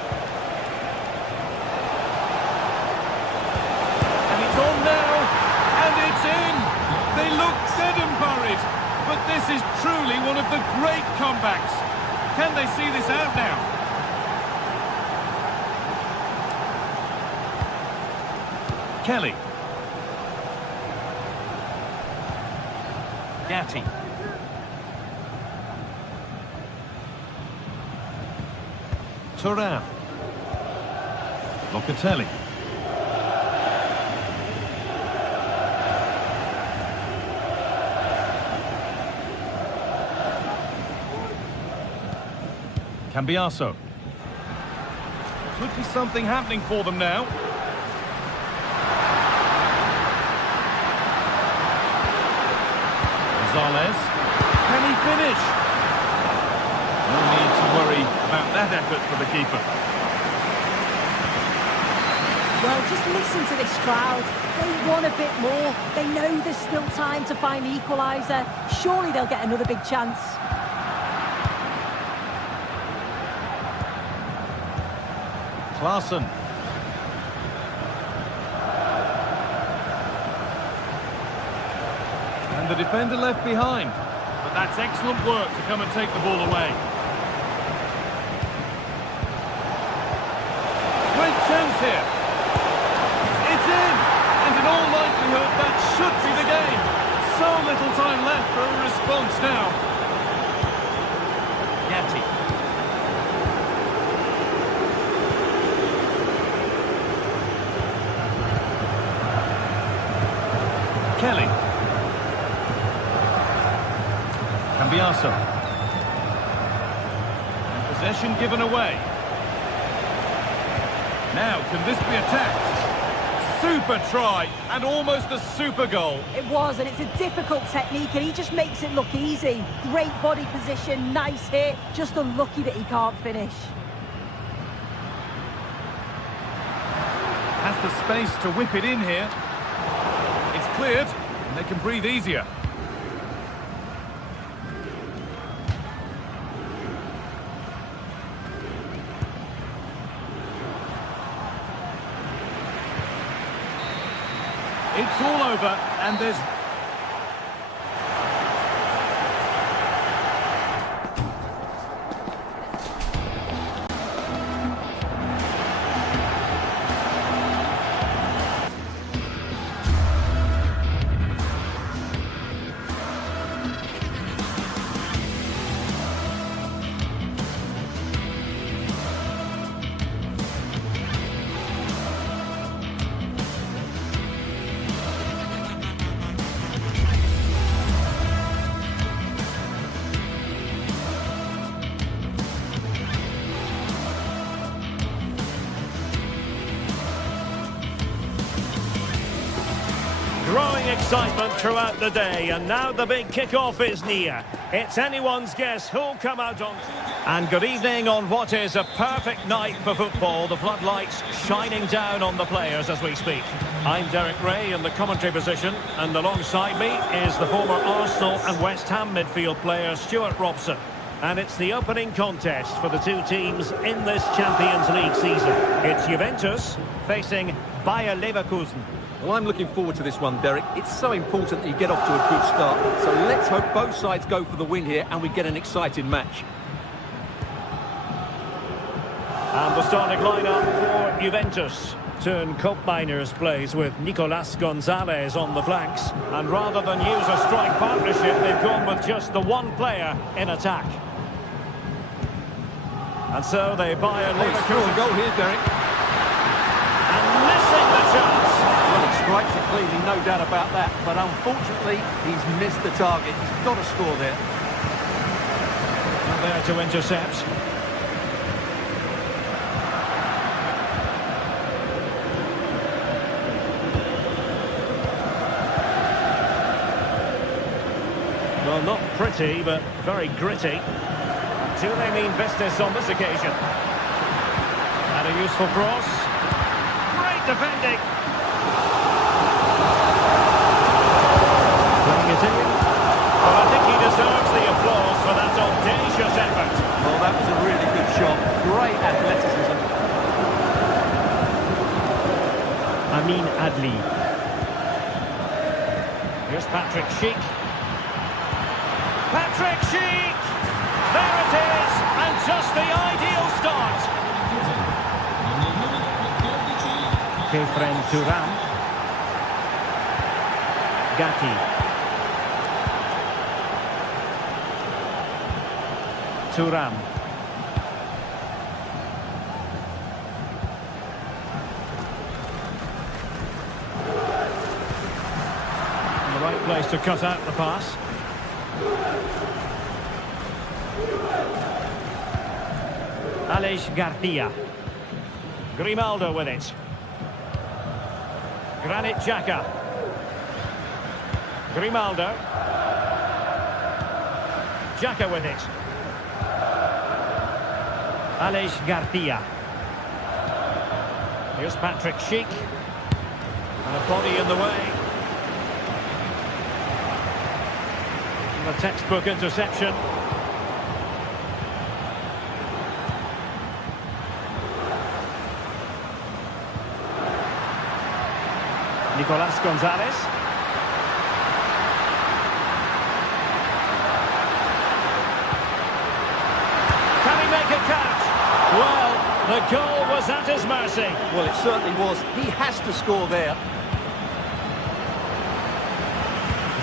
And it's on now, and it's in! They look dead and buried, but this is truly one of the great comebacks. Can they see this out now? Kelly. Gatti. Thuram. Locatelli. Cambiaso. Could be something happening for them now. Gonzalez. Can he finish? No need to worry about that effort for the keeper. Well, just listen to this crowd. They want a bit more. They know there's still time to find the equaliser. Surely they'll get another big chance. Klaassen. And the defender left behind. But that's excellent work to come and take the ball away. Great chance here. It's in! And in all likelihood, that should be the game. So little time left for a response now. Gatti. Kelly. Cambiaso. And possession given away. Now, can this be attacked? Super try, and almost a super goal. It was, and it's a difficult technique, and he just makes it look easy. Great body position, nice hit, just unlucky that he can't finish. Has the space to whip it in here. It's cleared, and they can breathe easier. It's all over, and there's... Growing excitement throughout the day, and now the big kick-off is near. It's anyone's guess who'll come out on... And good evening on what is a perfect night for football. The floodlights shining down on the players as we speak. I'm Derek Ray in the commentary position, and alongside me is the former Arsenal and West Ham midfield player Stuart Robson. And it's the opening contest for the two teams in this Champions League season. It's Juventus facing Bayer Leverkusen. Well, I'm looking forward to this one, Derek. It's so important that you get off to a good start. So let's hope both sides go for the win here and we get an exciting match. And the starting lineup for Juventus. Turn Koopmeiners plays with Nicolas Gonzalez on the flanks. And rather than use a strike partnership, they've gone with just the one player in attack. And so they buy a Leverkusen goal here, Derek. And missing the chance. Well, he strikes it cleanly, no doubt about that. But unfortunately, he's missed the target. He's got to score there. And there to intercept. Well, not pretty, but very gritty. Do they mean business on this occasion? And a useful cross. Great defending. Playing it in. But I think he deserves the applause for that audacious effort. Well, that was a really good shot. Great athleticism. Amin Adli. Here's Patrick Schick. Patrick Schick! There it is! And just the ideal start. Kefren Turam. Gatti. Turam. In the right place to cut out the pass. Aleix Garcia. Grimaldo with it. Granit Xhaka. Grimaldo. Xhaka with it. Aleix Garcia. Here's Patrick Schick. And a body in the way. And a textbook interception. Nicolas Gonzalez. Can he make it count? Well, the goal was at his mercy. Well, it certainly was. He has to score there.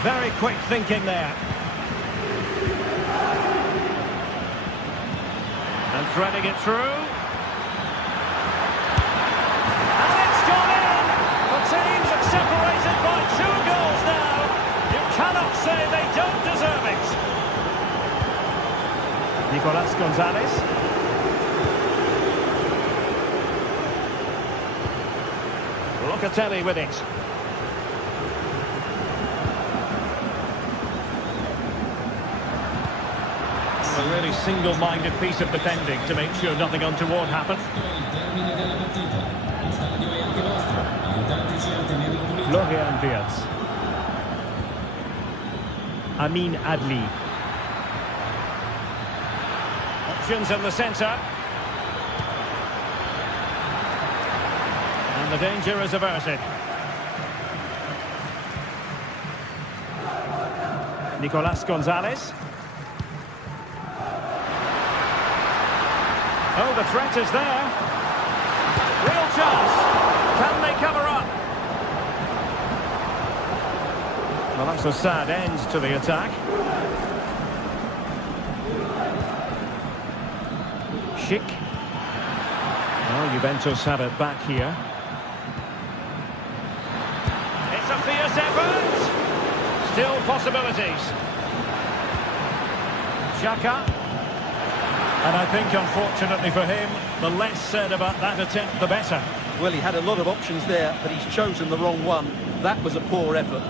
Very quick thinking there. And threading it through. And it's gone in! The teams are separated by 2 goals now. You cannot say they don't deserve it. Nicolas Gonzalez. Locatelli with it. A really single-minded piece of defending to make sure nothing untoward happened. Florian Wirtz. Amin Adli. Options in the centre. And the danger is averted. Nicolas Gonzalez. Oh, the threat is there. Real chance. Can they cover up? Well, that's a sad end to the attack. Schick. Oh, Juventus have it back here. It's a fierce effort. Still possibilities. Xhaka. And I think, unfortunately for him, the less said about that attempt, the better. Well, he had a lot of options there, but he's chosen the wrong one. That was a poor effort.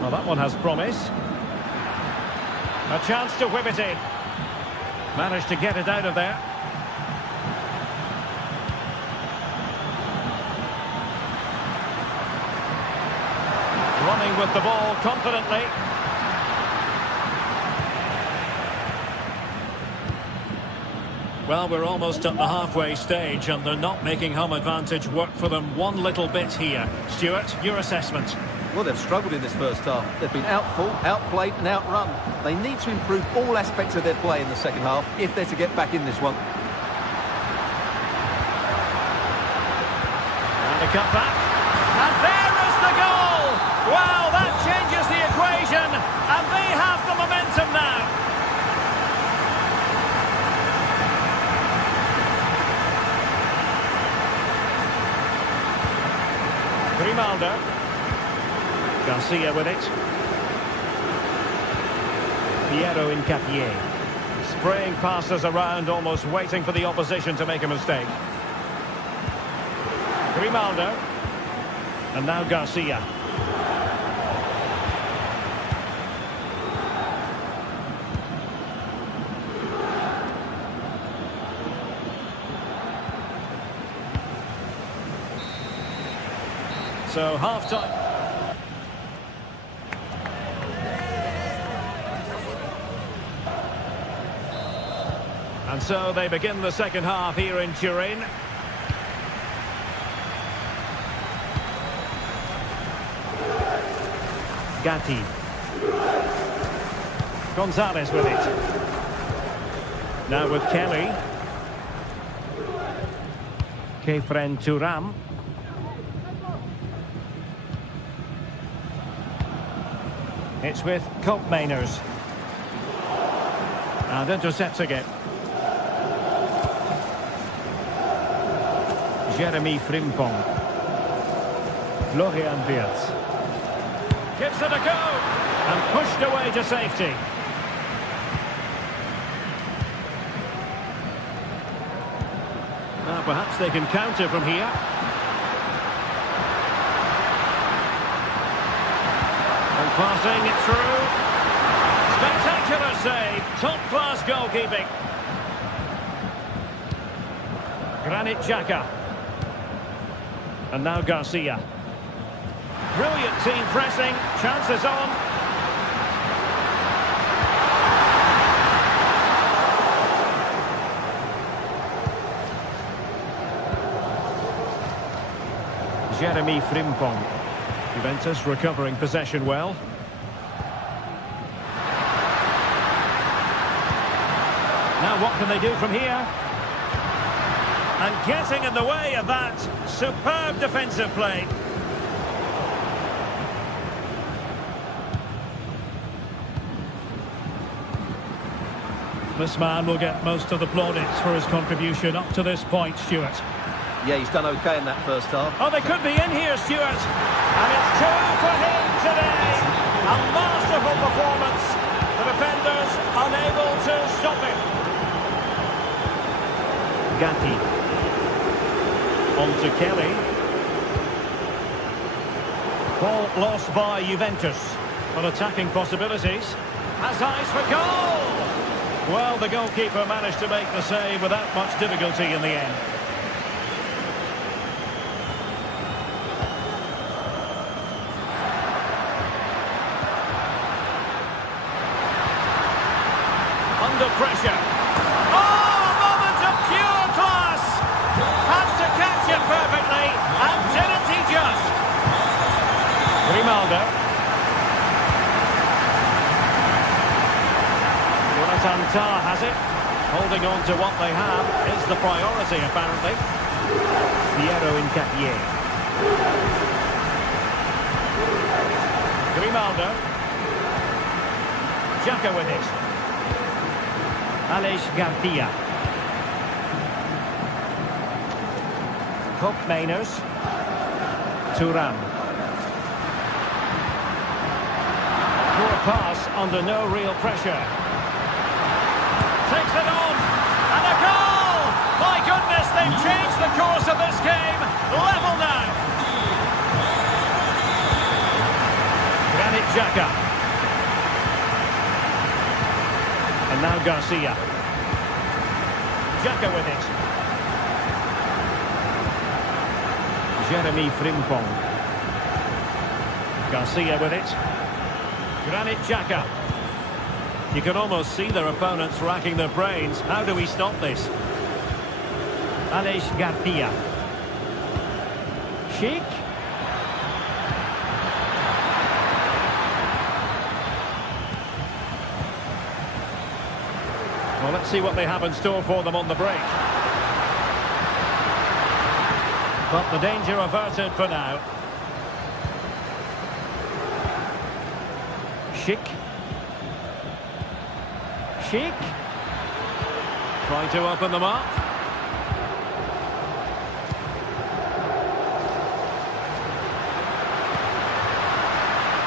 Well, that one has promise. A chance to whip it in. Managed to get it out of there. Running with the ball confidently. Well, we're almost at the halfway stage and they're not making home advantage work for them one little bit here. Stuart, your assessment? Well, they've struggled in this first half. They've been outfought, outplayed and outrun. They need to improve all aspects of their play in the second half if they're to get back in this one. And a cut back. And there is the goal! Wow, that changes the equation. And they Grimaldo. Garcia with it. Piero Incapié. Spraying passes around, almost waiting for the opposition to make a mistake. Grimaldo. And now Garcia. So half-time. And so they begin the second half here in Turin. Gatti. Gonzalez with it. Now with Kelly. Kefren Thuram. It's with Koopmeiners. And intercepts again. Jeremy Frimpong. Florian Wirtz. Gives it a go. And pushed away to safety. Now perhaps they can counter from here. And passing it through. Spectacular save. Top-class goalkeeping. Granit Xhaka. And now Garcia. Brilliant team pressing. Chances on. Jeremy Frimpong. Juventus recovering possession well. Now what can they do from here? And getting in the way of that superb defensive play. This man will get most of the plaudits for his contribution up to this point, Stuart. Yeah, he's done okay in that first half. Oh, they could be in here, Stuart. And it's two for him today. A masterful performance. The defenders unable to stop him. Gatti. On to Kelly. Ball lost by Juventus. On attacking possibilities. Has eyes for goal. Well, the goalkeeper managed to make the save without much difficulty in the end. Under pressure. Oh, a moment of pure class. Had to catch it perfectly, and didn't he just? Grimaldo. Jonathan Tah has it. Holding on to what they have is the priority, apparently. Piero Incapié. Grimaldo. Xhaka with it. Aleix Garcia. Koopmeiners. Thuram. Poor pass under no real pressure. Takes it on. And a goal! My goodness, they've changed the course of this game. Level now. Granit Xhaka. And now Garcia. Xhaka with it. Jeremy Frimpong. Garcia with it. Granit Xhaka. You can almost see their opponents racking their brains. How do we stop this? Aleix Garcia. Schick. Well, let's see what they have in store for them on the break. But the danger averted for now. Schick. Schick. Trying to open them up.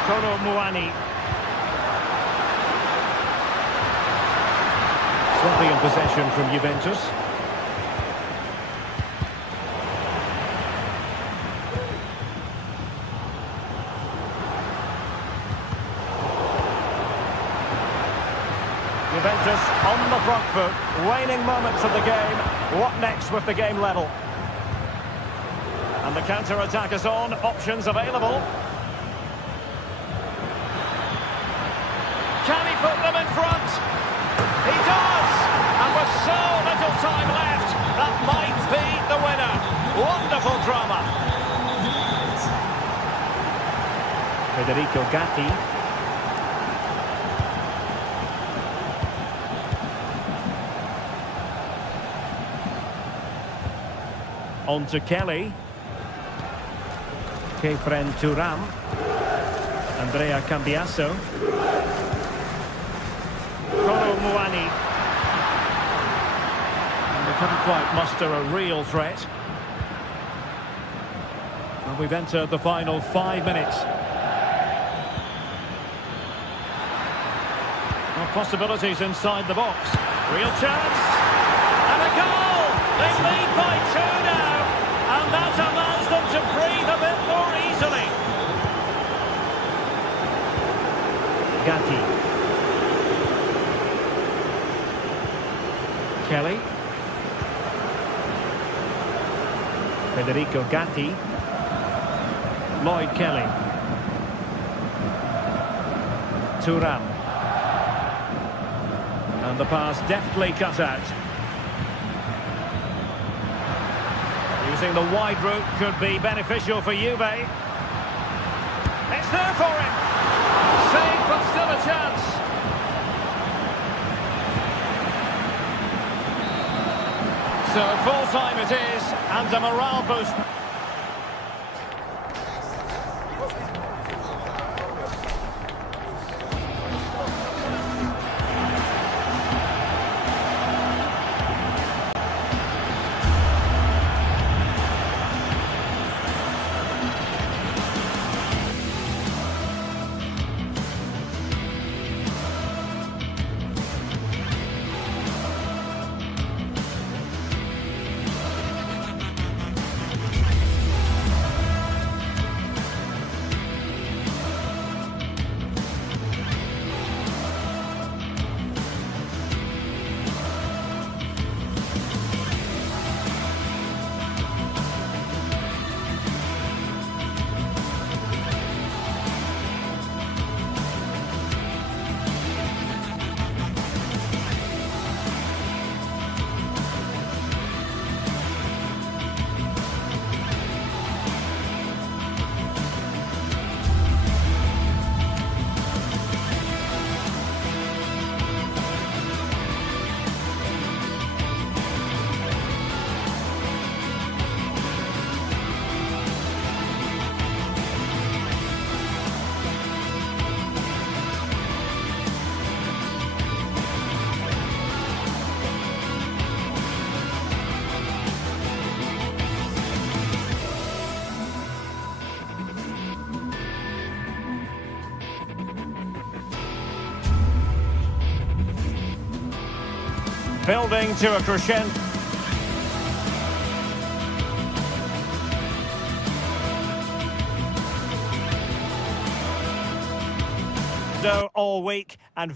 Kolo Muani. Swapping in possession from Juventus. Juventus on the front foot, waning moments of the game. What next with the game level? And the counter-attack is on, options available. Can he put them in front? He does! And with so little time left, that might be the winner. Wonderful drama. Federico Gatti. On to Kelly. Kefren Turam. Andrea Cambiasso. Kolo Muani. And they couldn't quite muster a real threat. And we've entered the final 5 minutes. Well, possibilities inside the box. Real chance. And a goal! They lead by 2 now. And that allows them to breathe a bit more easily. Gatti. Kelly. Federico Gatti. Lloyd Kelly. Thuram. And the pass deftly cut out. Using the wide route could be beneficial for Juve. It's there for him. Saved, but still a chance. So full time it is, and a morale boost. Building to a crescendo. All week and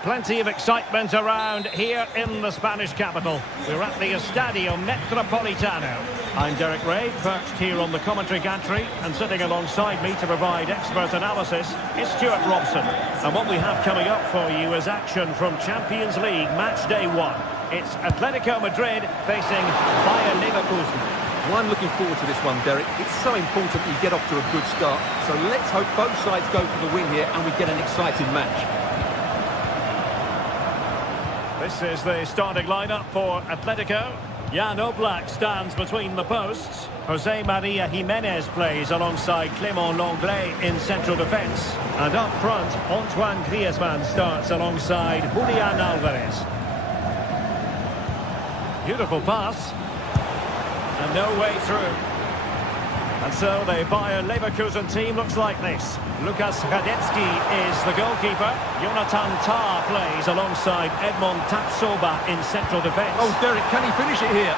plenty of excitement around here in the Spanish capital. We're at the Estadio Metropolitano. I'm Derek Ray, perched here on the commentary gantry, and sitting alongside me to provide expert analysis is Stuart Robson. And what we have coming up for you is action from Champions League match day 1. It's Atletico Madrid facing Bayer Leverkusen. Well, I'm looking forward to this one, Derek. It's so important that you get off to a good start. So let's hope both sides go for the win here and we get an exciting match. This is the starting lineup for Atletico. Jan Oblak stands between the posts. Jose Maria Jimenez plays alongside Clément Lenglet in central defence. And up front, Antoine Griezmann starts alongside Julian Alvarez. Beautiful pass. And no way through. And so the Bayer Leverkusen team looks like this. Lukas Radetzky is the goalkeeper. Jonathan Tah plays alongside Edmond Tapsoba in central defence. Oh, Derek, can he finish it here?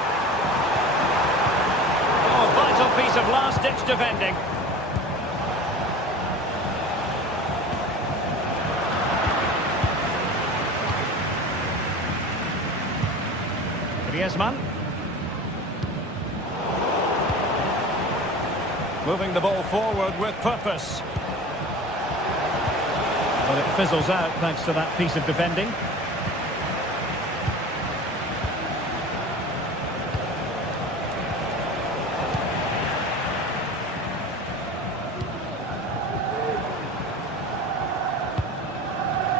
Oh, vital piece of last-ditch defending. Griezmann. Moving the ball forward with purpose. But it fizzles out thanks to that piece of defending.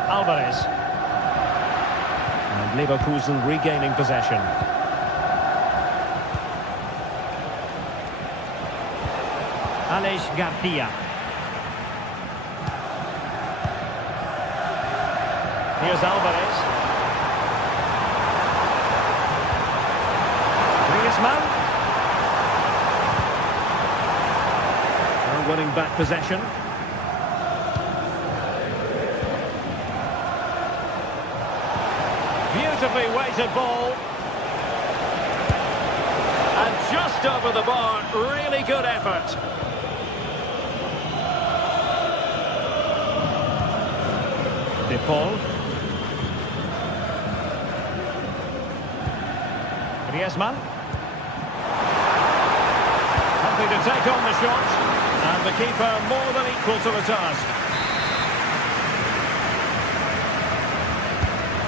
Alvarez. And Leverkusen regaining possession. Alex Garcia. Here's Alvarez. Griezmann. Now winning back possession. Beautifully weighted ball. And just over the bar. Really good effort. De Paul. Griezmann. Happy to take on the shot. And the keeper more than equal to the task.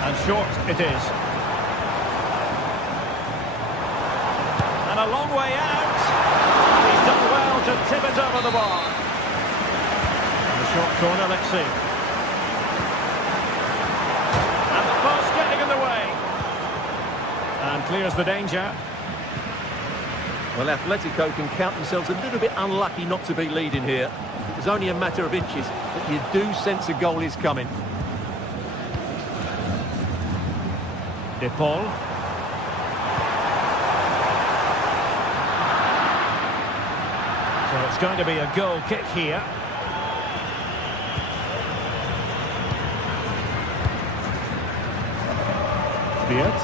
And short it is. And a long way out. And he's done well to tip it over the bar. And the short corner, let's see. And clears the danger. Well, Atletico can count themselves a little bit unlucky not to be leading here. It's only a matter of inches, but you do sense a goal is coming. De Paul. So it's going to be a goal kick here. Beards.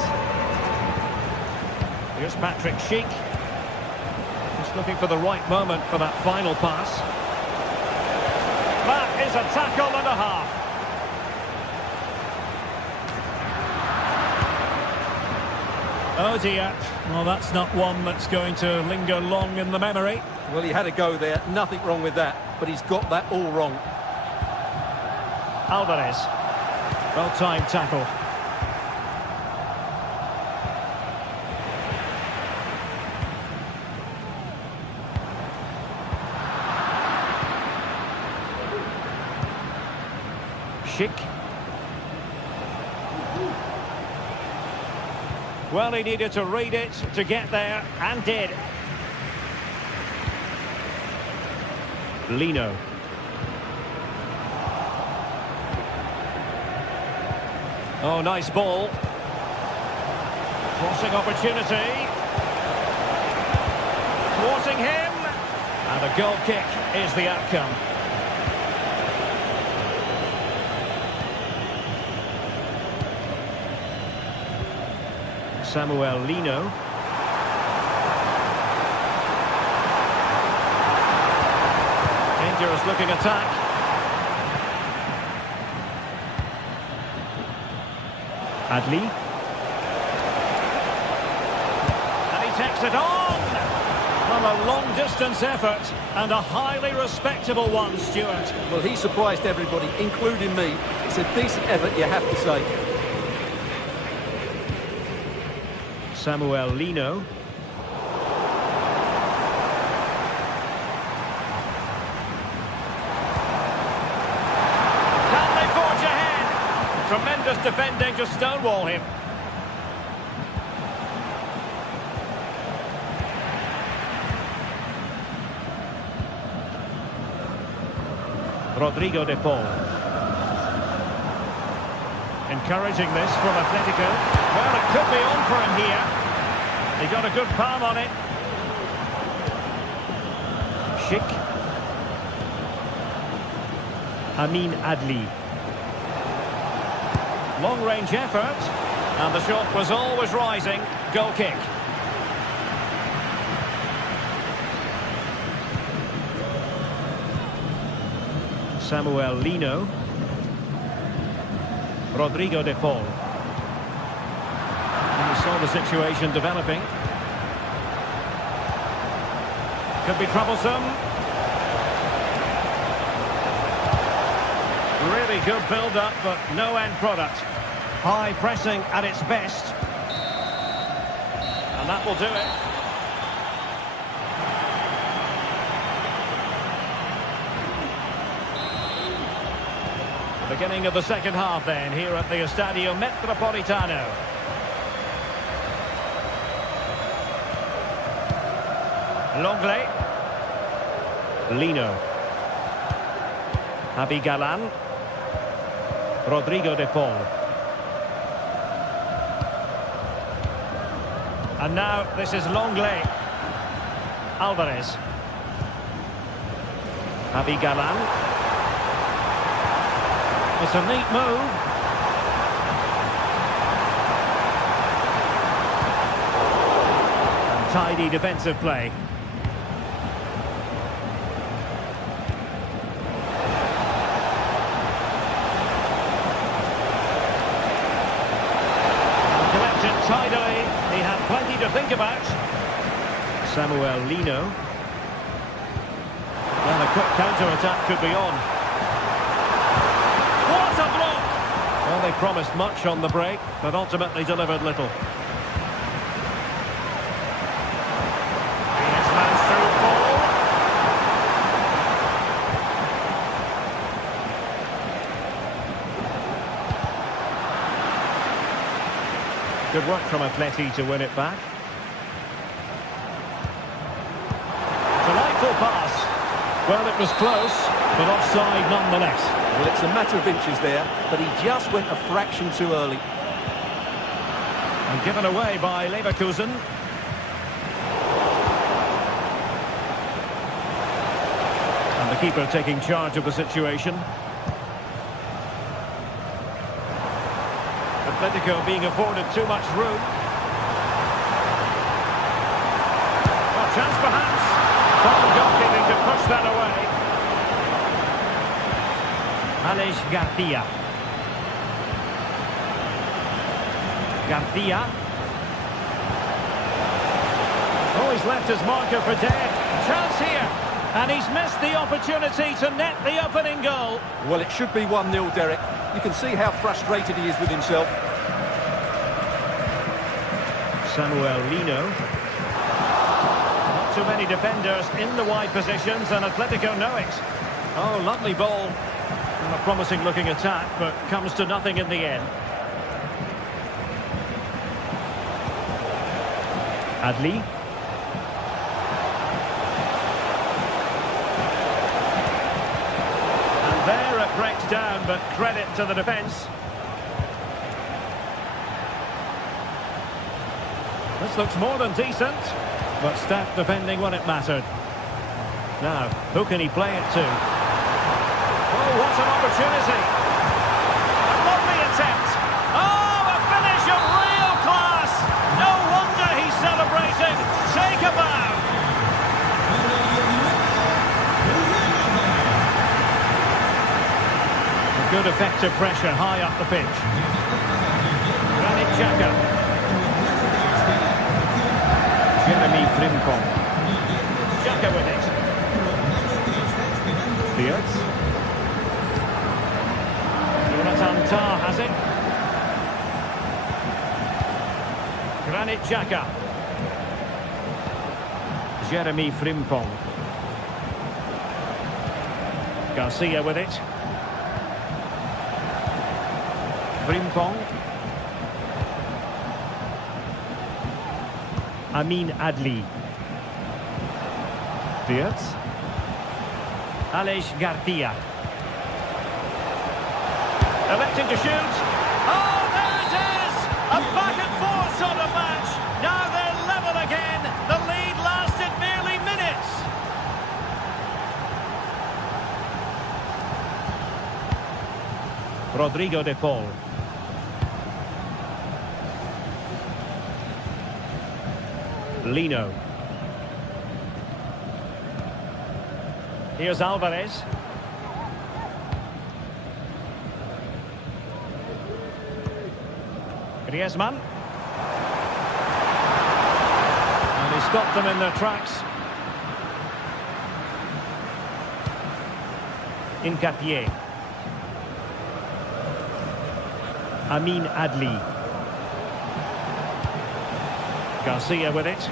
Here's Patrick Schick. Just looking for the right moment for that final pass. That is a tackle and a half. Oh dear. Well, that's not one that's going to linger long in the memory. Well, he had a go there. Nothing wrong with that. But he's got that all wrong. Alvarez. Well-timed tackle. Schick. Well, he needed to read it to get there, and did. Lino. Oh, nice ball. Crossing opportunity. Thwarting him. And a goal kick is the outcome. Samuel Lino. Dangerous looking attack. Adli. And he takes it on! From a long distance effort and a highly respectable one, Stuart. Well, he surprised everybody, including me. It's a decent effort, you have to say. Samuel Lino. Can they forge ahead? Tremendous defending to stonewall him. Rodrigo de Paul. Encouraging this from Atletico. Well, it could be on for him here. He got a good palm on it. Schick. Amin Adli. Long-range effort. And the shot was always rising. Goal kick. Samuel Lino. Rodrigo de Paul. And we saw the situation developing. Could be troublesome. Really good build-up, but no end product. High pressing at its best. And that will do it. The beginning of the second half then, here at the Estadio Metropolitano. Longley. Lino. Javi Galan. Rodrigo de Paul. And now this is Longley. Alvarez. Javi Galan. It's a neat move. And tidy defensive play. Tidily, he had plenty to think about. Samuel Lino. And a quick counter-attack could be on. What a block! Well, they promised much on the break, but ultimately delivered little. Yes, man through ball. Good work from Atleti to win it back. Delightful pass. Well, it was close, but offside nonetheless. Well, it's a matter of inches there, but he just went a fraction too early. And given away by Leverkusen. And the keeper taking charge of the situation. Atletico being afforded too much room. Well, chance perhaps. Fine goalkeeping to push that away. Alex Garcia. Garcia. Oh, he's left his marker for dead. Chance here. And he's missed the opportunity to net the opening goal. Well, it should be 1-0, Derek. You can see how frustrated he is with himself. Samuel Lino. Not too many defenders in the wide positions, and Atletico know it. Oh, lovely ball. And a promising looking attack, but comes to nothing in the end. Adli. And there it breaks down, but credit to the defence. This looks more than decent, but stat defending when it mattered. Now, who can he play it to? Oh, what an opportunity! A lovely attempt! Oh, a finish of real class! No wonder he's celebrating! Take a bow! A good effective pressure high up the pitch. Granit Xhaka. Jeremy Frimpong. Xhaka with it. Beards. Jonathan Tah has it. Granit Xhaka. Jeremy Frimpong. Garcia with it. Frimpong. Amin Adli. Beards. Alex Garcia. Electing to shoot. Oh, there it is! A back and forth sort of match. Now they're level again. The lead lasted merely minutes. Rodrigo de Paul. Lino. Here's Alvarez. Griezmann. And he stopped them in their tracks. Incapié. Amin Adli. Garcia with it.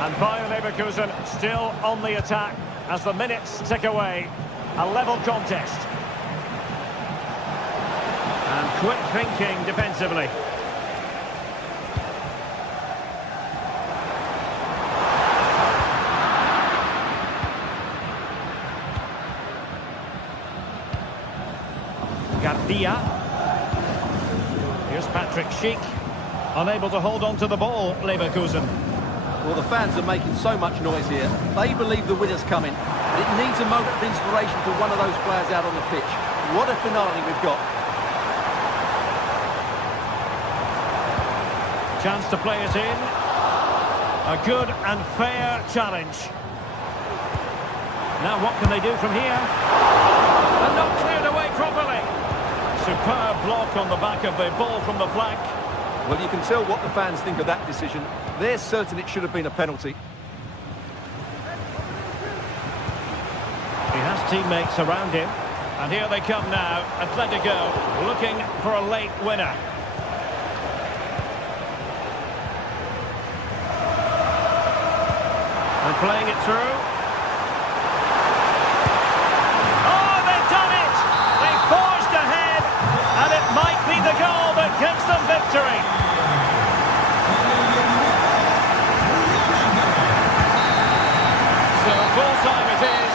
And Bayer Leverkusen still on the attack as the minutes tick away. A level contest. And quick thinking defensively. Garcia. Here's Patrick Schick. Unable to hold on to the ball, Leverkusen. Well, the fans are making so much noise here. They believe the winner's coming. But it needs a moment of inspiration for one of those players out on the pitch. What a finale we've got. Chance to play it in. A good and fair challenge. Now what can they do from here? And not cleared away properly. Superb block on the back of the ball from the flank. Well, you can tell what the fans think of that decision. They're certain it should have been a penalty. He has teammates around him. And here they come now. Atletico looking for a late winner. And playing it through. Oh, they've done it! They forged ahead. And it might be the goal that gives them victory. So full time it is.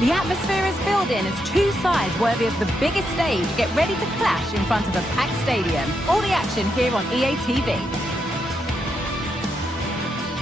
The atmosphere is building as two sides worthy of the biggest stage get ready to clash in front of a packed stadium. All the action here on EA TV.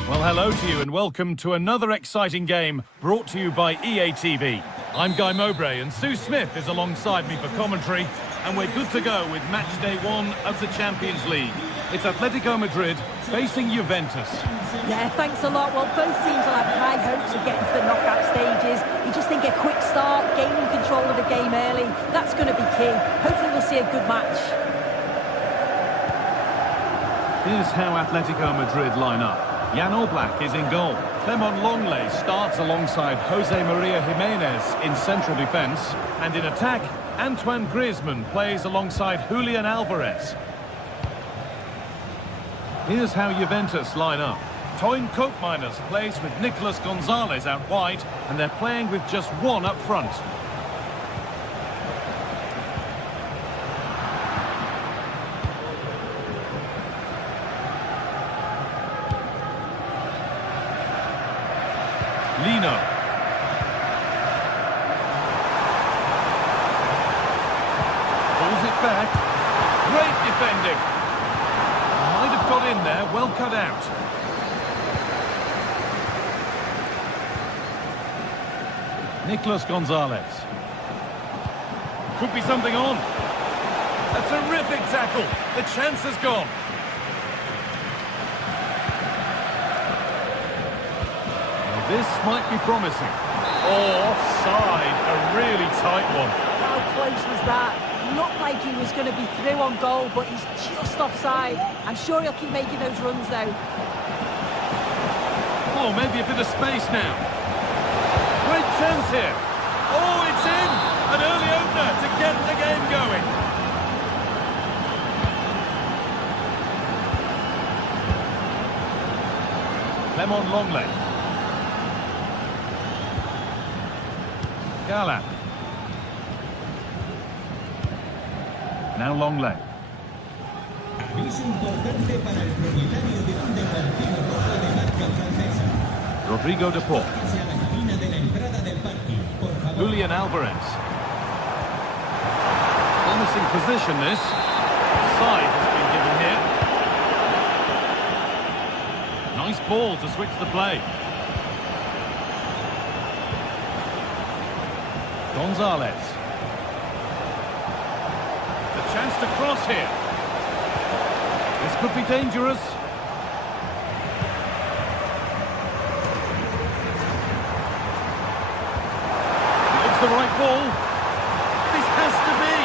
Well, hello to you and welcome to another exciting game brought to you by EA TV. I'm Guy Mowbray and Sue Smith is alongside me for commentary, and we're good to go with match day 1 of the Champions League. It's Atletico Madrid facing Juventus. Yeah, thanks a lot. Well, both teams will have high hopes of getting to the knockout stages. You just think a quick start, gaining control of the game early, that's going to be key. Hopefully we'll see a good match. Here's how Atletico Madrid line up. Jan Oblak is in goal. Clement Longley starts alongside Jose Maria Jimenez in central defence. And in attack, Antoine Griezmann plays alongside Julian Alvarez. Here's how Juventus line up. Toyn Koopmeiners plays with Nicolas Gonzalez out wide, and they're playing with just one up front. Lino. Pulls it back. Great defending. Might have got in there, well cut out. Nicolas Gonzalez. Could be something on. A terrific tackle. The chance has gone. This might be promising. Oh, offside. A really tight one. How close was that? Looked like he was going to be through on goal, but he's just offside. I'm sure he'll keep making those runs, though. Oh, maybe a bit of space now. Great chance here. Oh, it's in! An early opener to get the game going. Clement Longley. Gala. Now Longley. Aviso importante para el propietario de un deportivo rojo de marca francesa. Rodrigo de Paul. Hacia la cabina de la entrada del parking, por favor. Julian Alvarez. Promising position this. Side has been given here. Nice ball to switch the play. Gonzalez. The chance to cross here. This could be dangerous. It's the right ball. This has to be.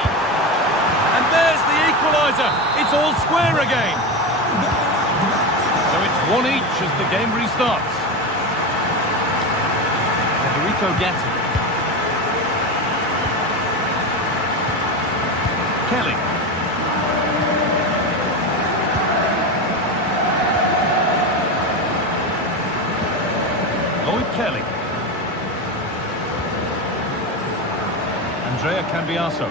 And there's the equaliser. It's all square again. So it's 1 each as the game restarts. Federico Gatti. Kelly. Lloyd Kelly. Andrea Cambiaso.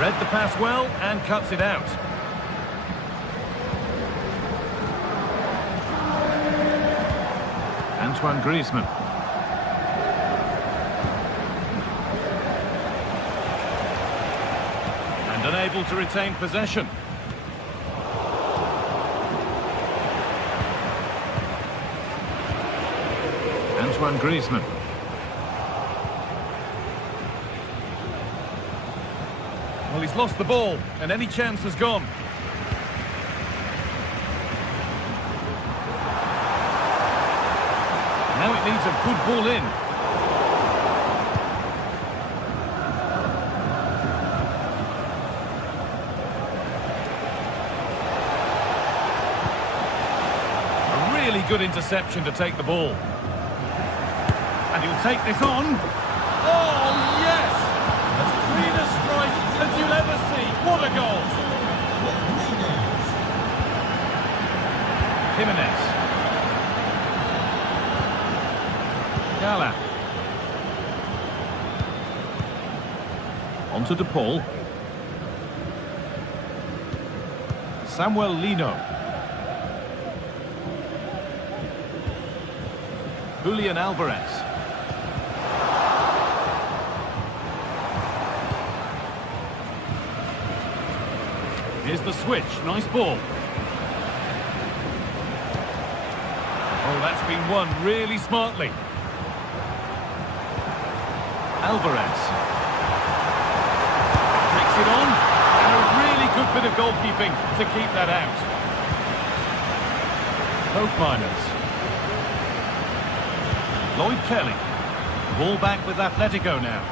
Read the pass well and cuts it out. Antoine Griezmann. And unable to retain possession. Antoine Griezmann. Well, he's lost the ball, and any chance has gone. Now it needs a good ball in. A really good interception to take the ball. And he'll take this on. Oh, yes! As clean a strike as you'll ever see. What a goal! Jimenez. Gala. On to De Paul. Samuel Lino. Julian Alvarez. Here's the switch. Nice ball. Oh, that's been won really smartly. Alvarez. Takes it on. And a really good bit of goalkeeping to keep that out. Hope Miners. Lloyd Kelly. Ball back with Atletico now.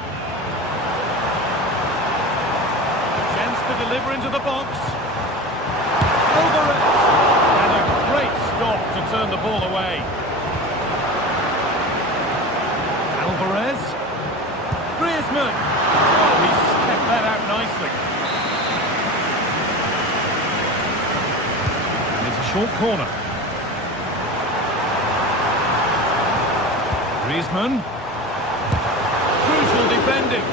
Chance to deliver into the box. Alvarez. And a great stop to turn the ball away. Alvarez. Griezmann. Oh, he's kept that out nicely. And it's a short corner. Griezmann. Crucial defending.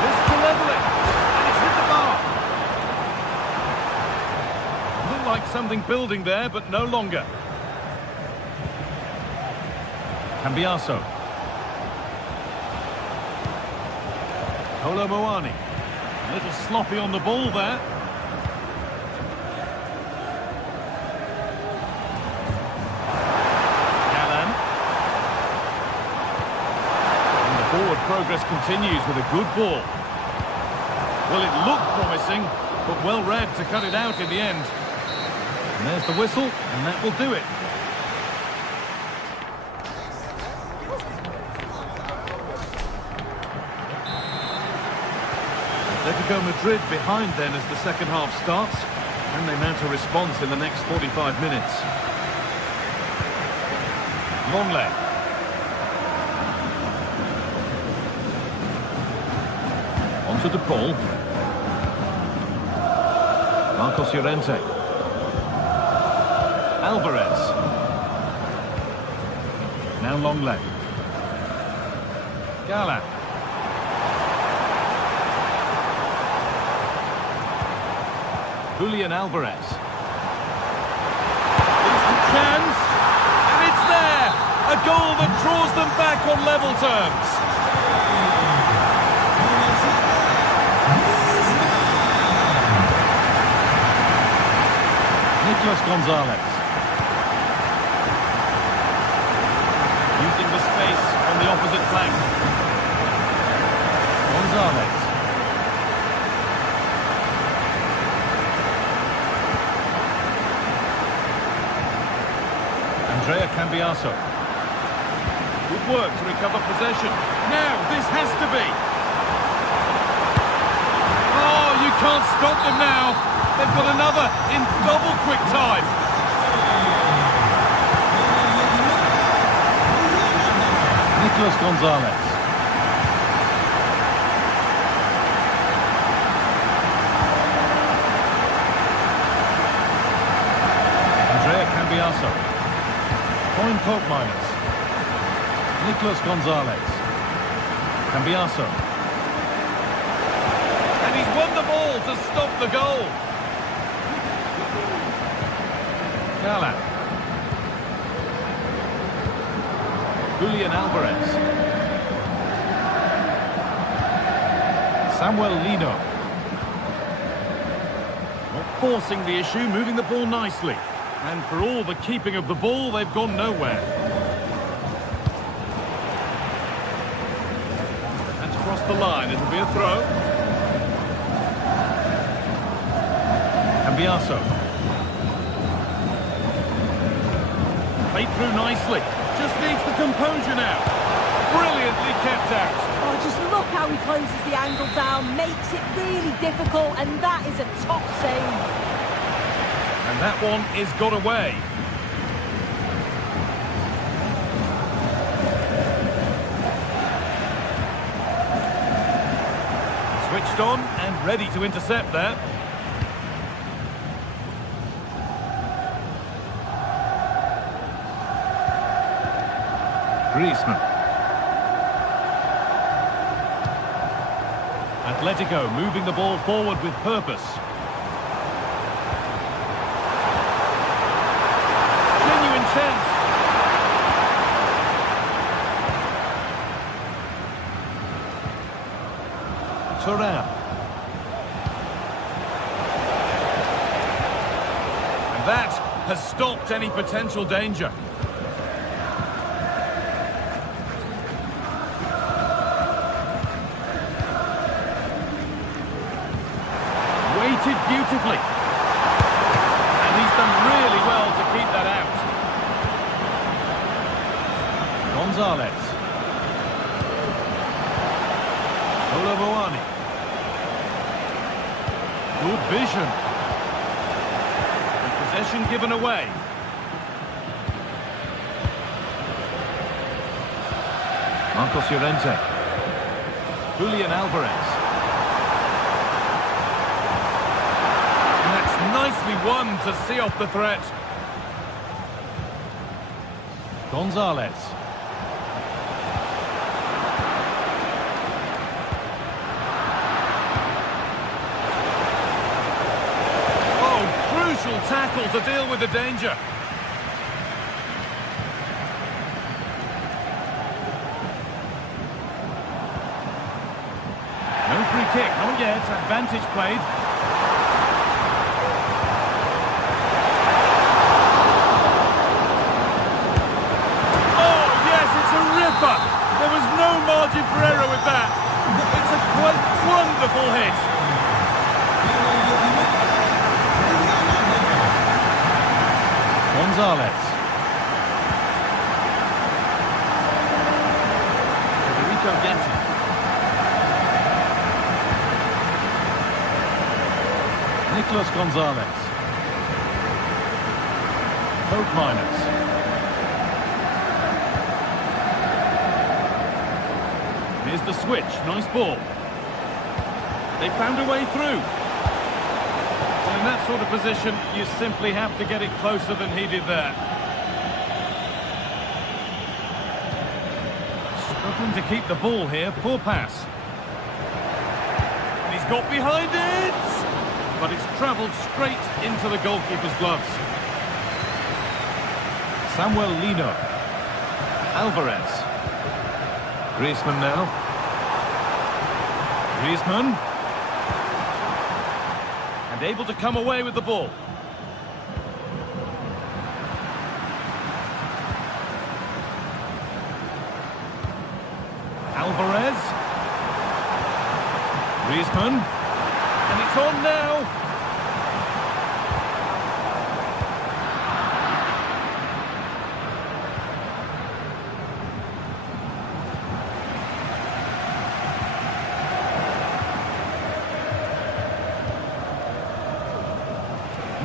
This to level it. And it's hit the bar. Looked like something building there, but no longer. Cambiaso. Kolo Muani. A little sloppy on the ball there. Gallan. And the forward progress continues with a good ball. Well, it looked promising, but well read to cut it out in the end. And there's the whistle, and that will do it. Atletico Madrid behind then as the second half starts, and they mount a response in the next 45 minutes. Longley. Onto De Paul. Marcos Llorente. Alvarez. Now Longley. Gala. Julian Alvarez. Decent chance, and it's there! A goal that draws them back on level terms. Nicolas Gonzalez. Using the space on the opposite flank. Gonzalez. Andrea Cambiaso. Good work to recover possession. Now, this has to be. Oh, you can't stop them now. They've got another in double quick time. Nicolas Gonzalez. Andrea Cambiaso. Coin Coke minus. Nicolas Gonzalez. Cambiaso. And he's won the ball to stop the goal. Gala. Julian Alvarez. Samuel Lino. Not forcing the issue, moving the ball nicely. And for all the keeping of the ball, they've gone nowhere. That's crossed the line. It'll be a throw. Cambiaso. Played through nicely. Just needs the composure now. Brilliantly kept out. Oh, just look how he closes the angle down. Makes it really difficult, and that is a top save. And that one is got away. Switched on and ready to intercept there. Griezmann. Atletico moving the ball forward with purpose. Chance. Thuram. And that has stopped any potential danger. Weighted beautifully. And he's done really well to keep that out. Gonzalez. Olavoani. Good vision. And possession given away. Marcos Llorente. Julian Alvarez. And that's nicely won to see off the threat. Gonzalez. Tackle to deal with the danger. No free kick, not yet. Advantage played. Oh, yes, it's a ripper. There was no margin for error with that. It's a quite wonderful hit. Gonzalez. Federico Gatti. Nicolas Gonzalez. Hope Miners. Here's the switch. Nice ball. They found a way through. Well, in that sort of position, you simply have to get it closer than he did there. Struggling to keep the ball here. Poor pass. And he's got behind it! But it's travelled straight into the goalkeeper's gloves. Samuel Lino. Alvarez. Griezmann now. Griezmann. And able to come away with the ball. Alvarez. Griezmann. And it's on now.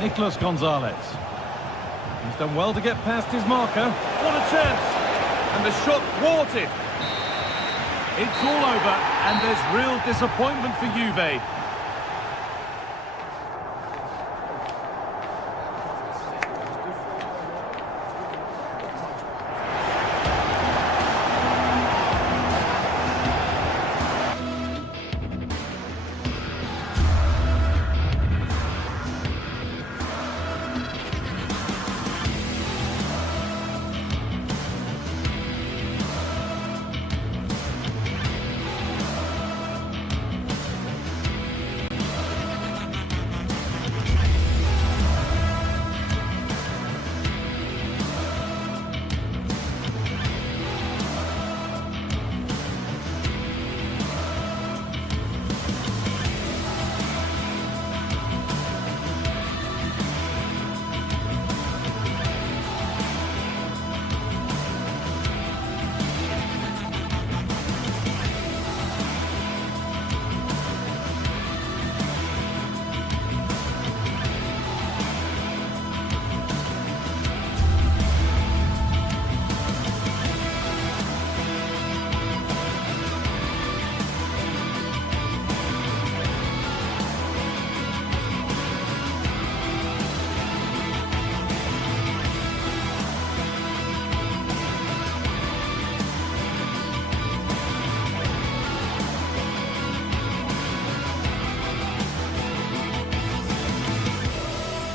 Nicolas Gonzalez. He's done well to get past his marker. What a chance! And the shot thwarted. It's all over, and there's real disappointment for Juve.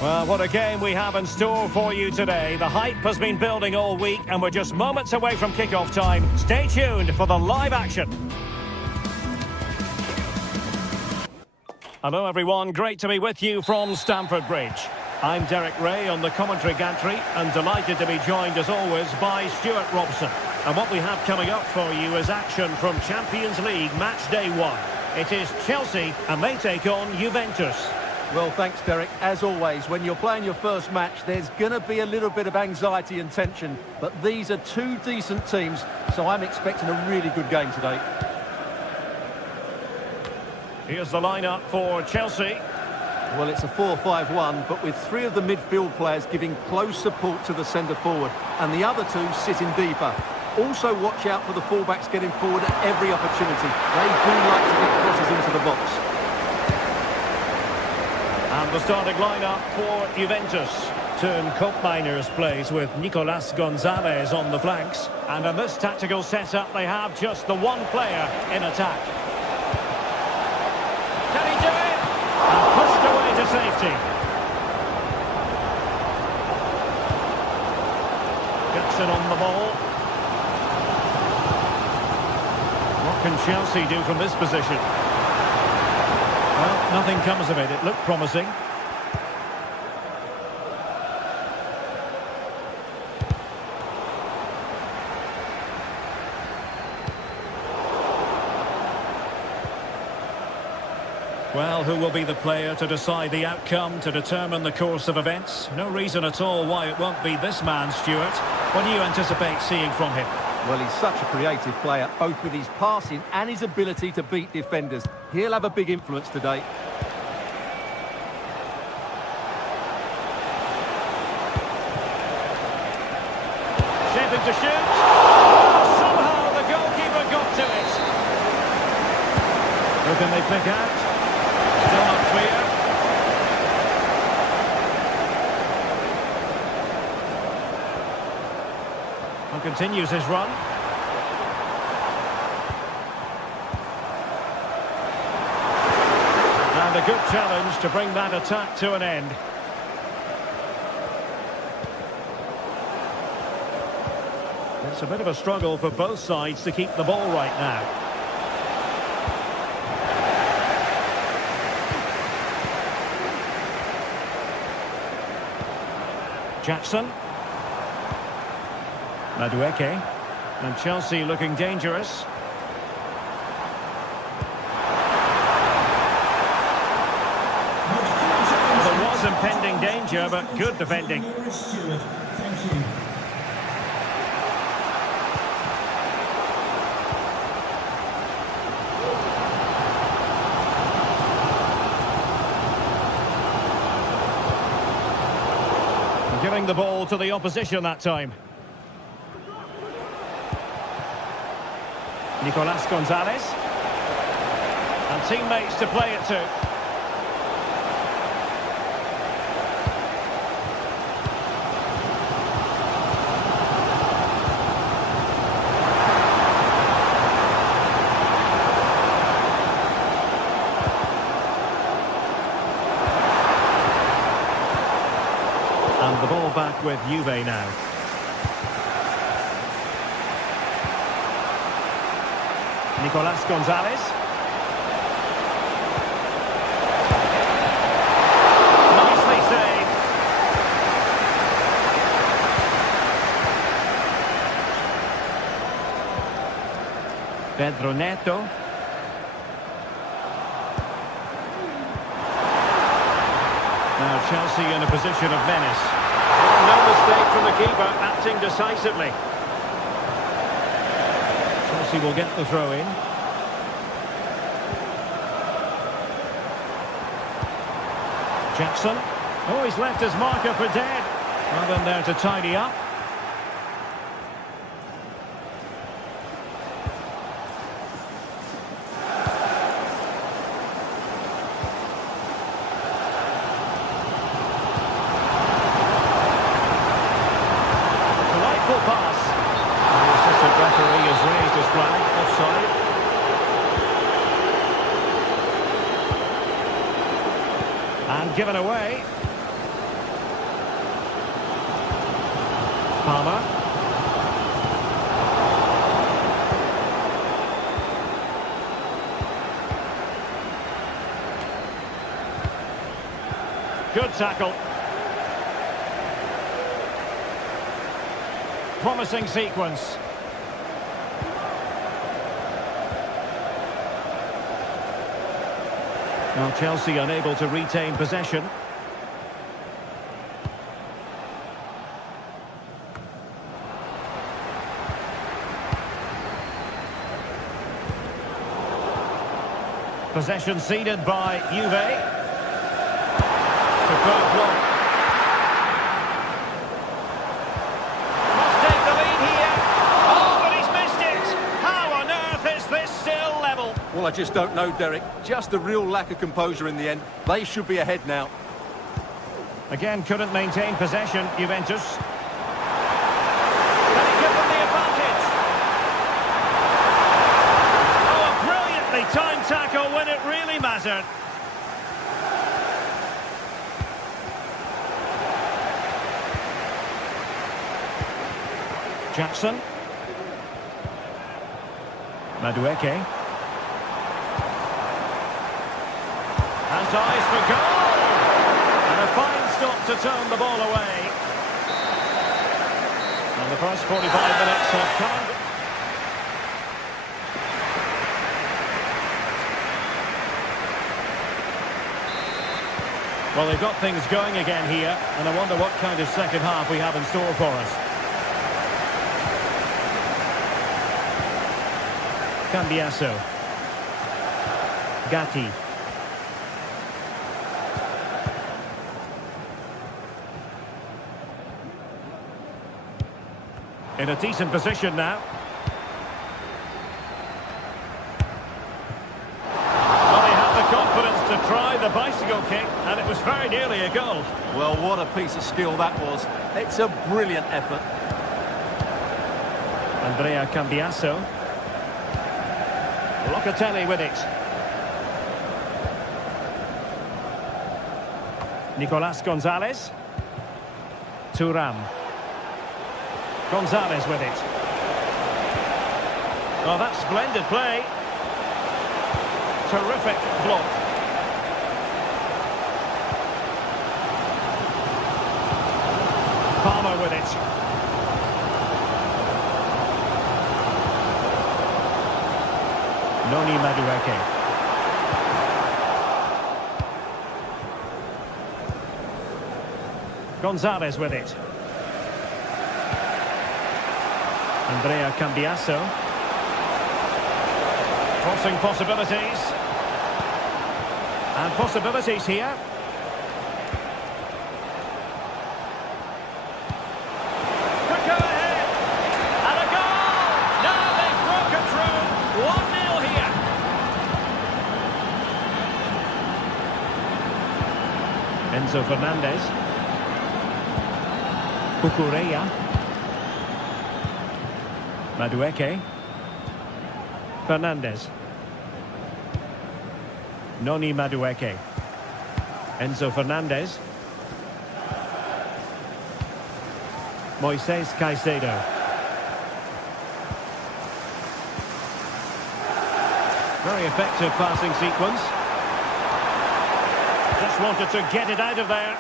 Well, what a game we have in store for you today. The hype has been building all week and we're just moments away from kick-off time. Stay tuned for the live action. Hello everyone, great to be with you from Stamford Bridge. I'm Derek Ray on the commentary gantry and delighted to be joined as always by Stuart Robson. And what we have coming up for you is action from Champions League match day 1. It is Chelsea and they take on Juventus. Well, thanks, Derek. As always, when you're playing your first match, there's going to be a little bit of anxiety and tension. But these are two decent teams, so I'm expecting a really good game today. Here's the lineup for Chelsea. Well, it's a 4-5-1, but with three of the midfield players giving close support to the centre-forward, and the other two sitting deeper. Also, watch out for the fullbacks getting forward at every opportunity. They do like to get crosses into the box. And the starting lineup for Juventus. Turn Koopmeiners plays with Nicolas Gonzalez on the flanks. And in this tactical setup, they have just the one player in attack. Can he do it? And pushed away to safety. Jackson on the ball. What can Chelsea do from this position? Well, nothing comes of it. It looked promising. Well, who will be the player to decide the outcome, to determine the course of events? No reason at all why it won't be this man, Stuart. What do you anticipate seeing from him? Well, he's such a creative player, both with his passing and his ability to beat defenders. He'll have a big influence today. Shaping to shoot. Somehow the goalkeeper got to it. Who can they pick out? Still not clear. And continues his run. And a good challenge to bring that attack to an end. It's a bit of a struggle for both sides to keep the ball right now. Jackson. Madueke. And Chelsea looking dangerous. There was impending danger, but good defending. Thank you. Giving the ball to the opposition that time. Nicolas Gonzalez. And teammates to play it to. And the ball back with Juve now. Nicolas Gonzalez. Nicely saved. Pedro Neto. Now Chelsea in a position of menace. No mistake from the keeper, acting decisively. Chelsea will get the throw in. Jackson. Oh, he's left his marker for dead. Well, then there to tidy up. Pass. The assistant referee has raised his flag, offside. And given away. Palmer. Good tackle. Promising sequence. Now Chelsea unable to retain possession. Possession ceded by Juve. Superb block. Well, I just don't know, Derek. Just a real lack of composure in the end. They should be ahead now. Again, couldn't maintain possession, Juventus. Can he give them the advantage? Oh, a brilliantly timed tackle when it really mattered. Jackson. Madueke. Has eyes for goal! And a fine stop to turn the ball away. And the first 45 minutes have come. Well, they've got things going again here, and I wonder what kind of second half we have in store for us. Cambiasso. Gatti. In a decent position now. Well, they had the confidence to try the bicycle kick, and it was very nearly a goal. Well, what a piece of skill that was. It's a brilliant effort. Andrea Cambiasso. Locatelli with it. Nicolas Gonzalez. Thuram. Gonzalez with it. Oh, that's splendid play. Terrific block. Palmer with it. Noni Madueke. Gonzalez with it. Andrea Cambiasso. Crossing possibilities. And possibilities here. Could go ahead. And a goal! Now they've broken through. 1-0 here. Enzo Fernandez. Cucurella. Madueke. Fernandez. Noni Madueke. Enzo Fernandez. Moises Caicedo. Very effective passing sequence. Just wanted to get it out of there.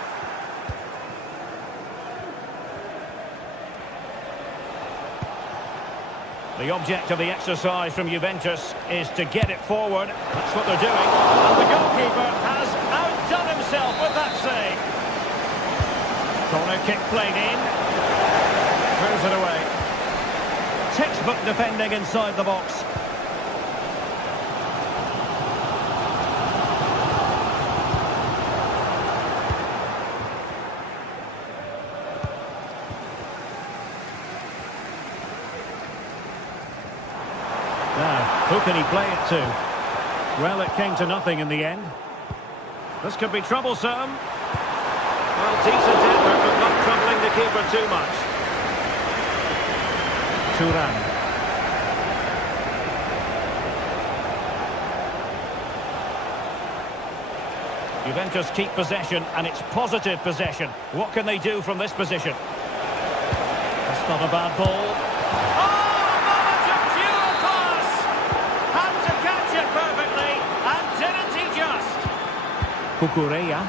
The object of the exercise from Juventus is to get it forward. That's what they're doing. And the goalkeeper has outdone himself with that save. Corner kick played in. Throws it away. Textbook defending inside the box. Who can he play it to? Well, it came to nothing in the end. This could be troublesome. Well, decent effort, but not troubling the keeper too much. Thuram. Juventus keep possession, and it's positive possession. What can they do from this position? That's not a bad ball. Cucurella.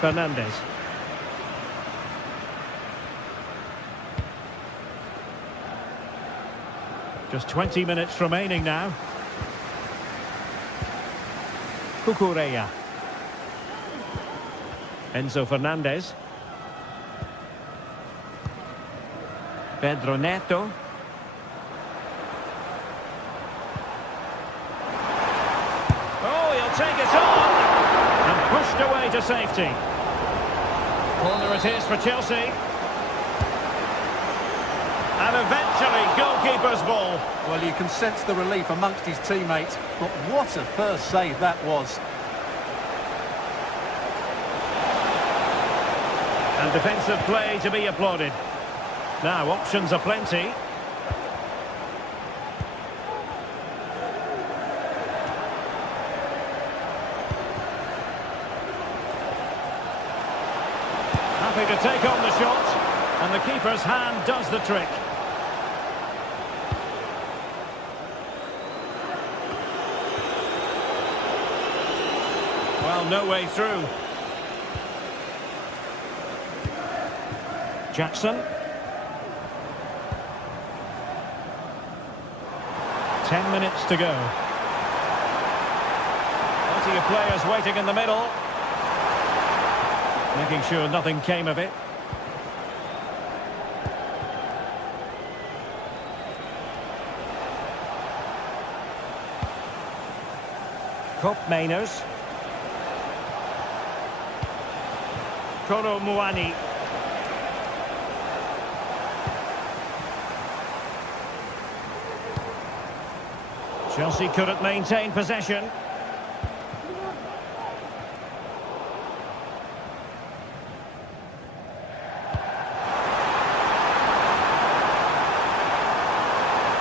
Fernandez. Just 20 minutes remaining now. Cucurella. Enzo Fernandez. Pedro Neto. Take it on and pushed away to safety. Corner it is for Chelsea. And eventually goalkeeper's ball. Well, you can sense the relief amongst his teammates, but what a first save that was. And defensive play to be applauded. Now options are plenty. Happy to take on the shot, and the keeper's hand does the trick. Well, no way through. Jackson. 10 minutes to go. Plenty of players waiting in the middle. Making sure nothing came of it. Mainers. Koro Muani. Chelsea couldn't maintain possession.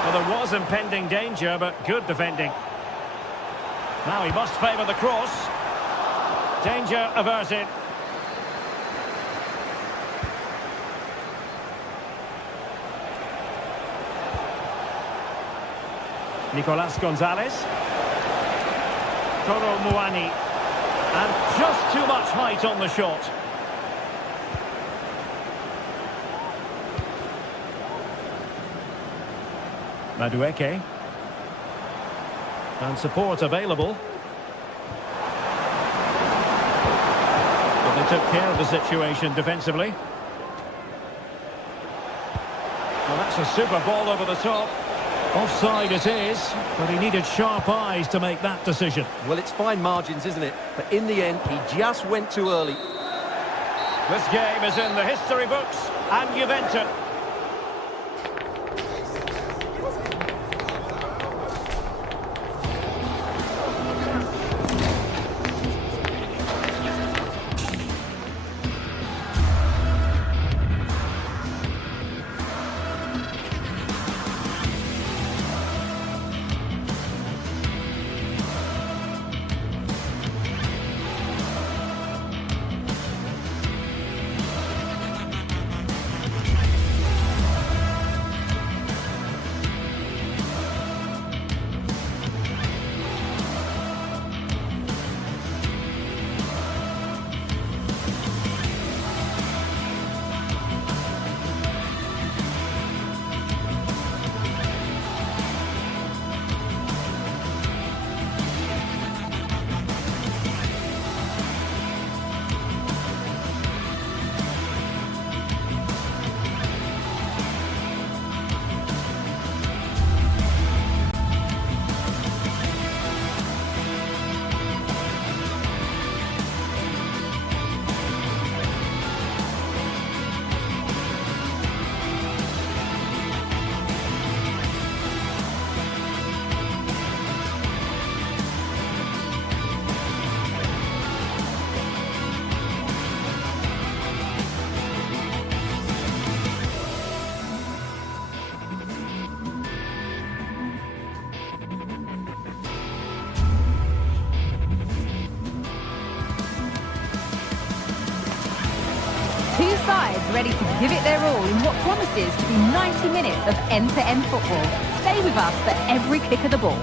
Well, there was impending danger, but good defending. Now he must favour the cross. Danger averted. Nicolas Gonzalez. Koro Muani. And just too much height on the shot. Madueke. And support available. But they took care of the situation defensively. Well, that's a super ball over the top. Offside it is, but he needed sharp eyes to make that decision. Well, it's fine margins, isn't it? But in the end, he just went too early. This game is in the history books, and Juventus. Two sides ready to give it their all in what promises to be 90 minutes of end-to-end football. Stay with us for every kick of the ball.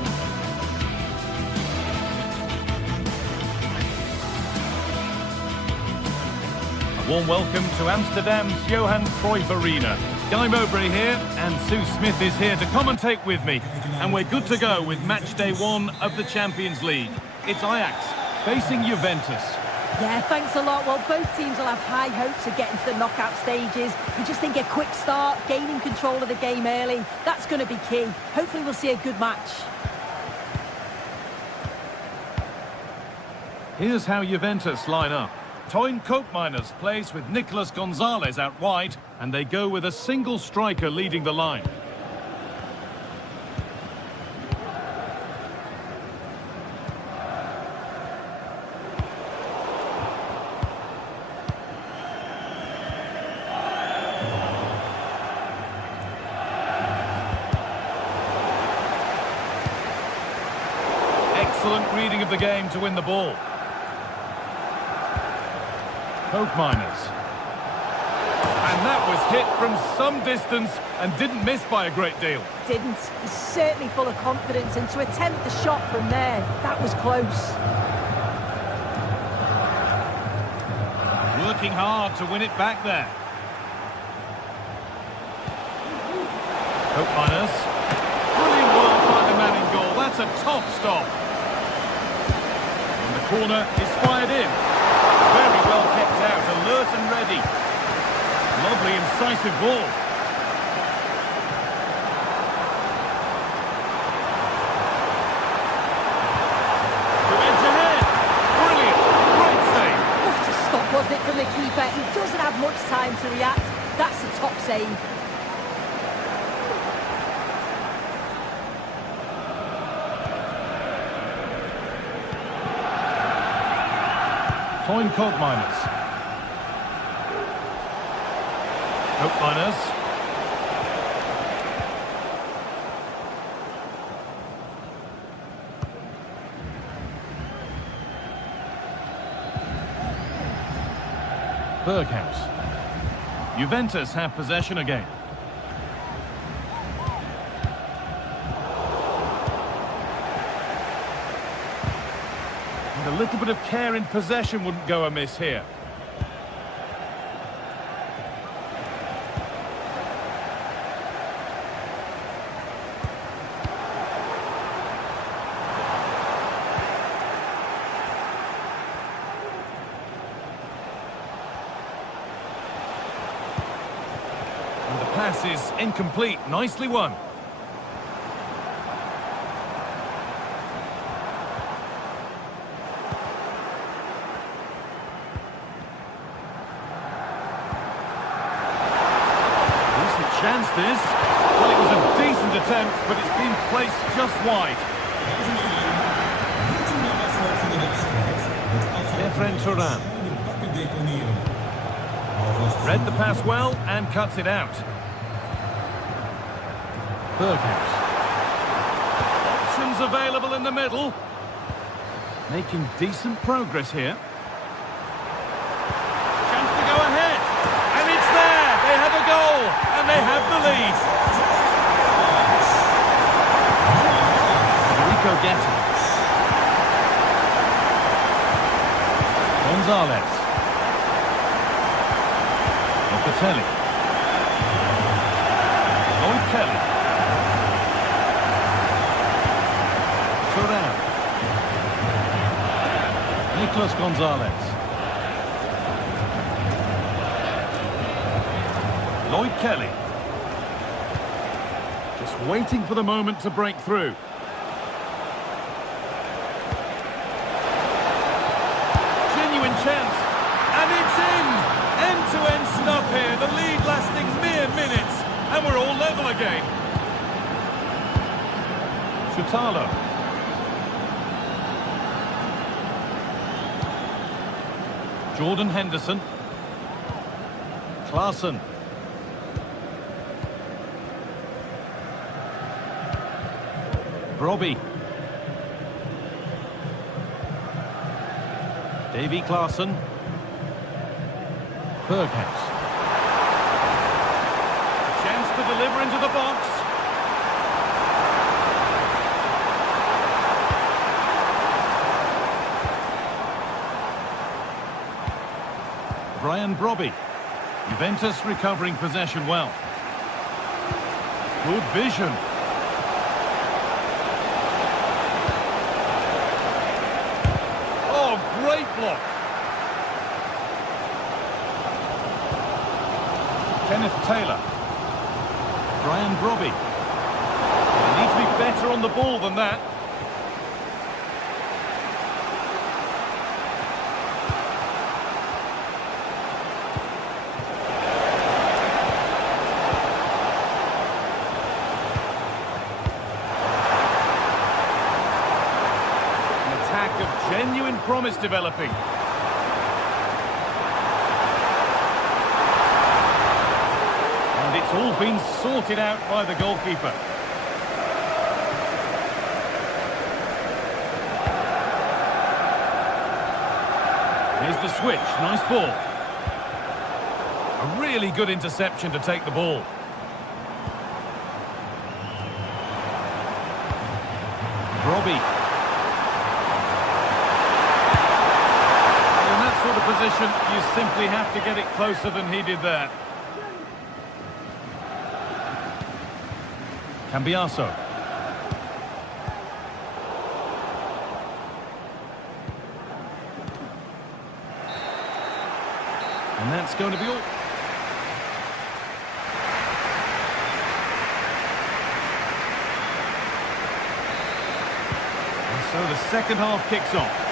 A warm welcome to Amsterdam's Johan Cruyff Arena. Guy Mowbray here, and Sue Smith is here to commentate with me. And we're good to go with match day 1 of the Champions League. It's Ajax facing Juventus. Yeah, thanks a lot. Well, both teams will have high hopes of getting to the knockout stages. You just think a quick start, gaining control of the game early, that's going to be key. Hopefully we'll see a good match. Here's how Juventus line up. Toyn Koopmeiners plays with Nicolas Gonzalez out wide, and they go with a single striker leading the line. Excellent reading of the game to win the ball. Koopmeiners. And that was hit from some distance and didn't miss by a great deal. Didn't. He's certainly full of confidence, and to attempt the shot from there, that was close. Working hard to win it back there. Koopmeiners. Brilliant work by the man in goal. That's a top stop. And the corner is fired in. Very well kept out, alert and ready. Lovely, incisive ball. To edge ahead. Brilliant. Great save. What a stop was it from the keeper? He doesn't have much time to react. That's a top save. Toyn Colt Miners. Colt Miners. Berghaus. Juventus have possession again. And a little bit of care in possession wouldn't go amiss here. And the pass is incomplete. Nicely won. Chance this. Well, it was a decent attempt, but it's been placed just wide. Efren Turan. Read the pass well and cuts it out. Berghaus. Options available in the middle. Making decent progress here. Chance to go ahead. And it's there. They have a goal. And they have the lead. Rico Gatti. Gonzalez. Locatelli. Lloyd Kelly. Turan. Nicolas Gonzalez. Lloyd Kelly. Just waiting for the moment to break through. Genuine chance. And it's in! End-to-end stuff here. The lead lasting mere minutes. And we're all level again. Chutalo. Jordan Henderson. Klaassen. Brobbey. Davy Klaassen. Berghaus. Chance to deliver into the box. Brian Brobbey. Juventus recovering possession well. Good vision. Great block. Kenneth Taylor. Brian Brobbey. They need to be better on the ball than that. Genuine promise developing. And it's all been sorted out by the goalkeeper. Here's the switch. Nice ball. A really good interception to take the ball. Brobbey. Position, you simply have to get it closer than he did there. Cambiaso. And that's going to be all. And so the second half kicks off.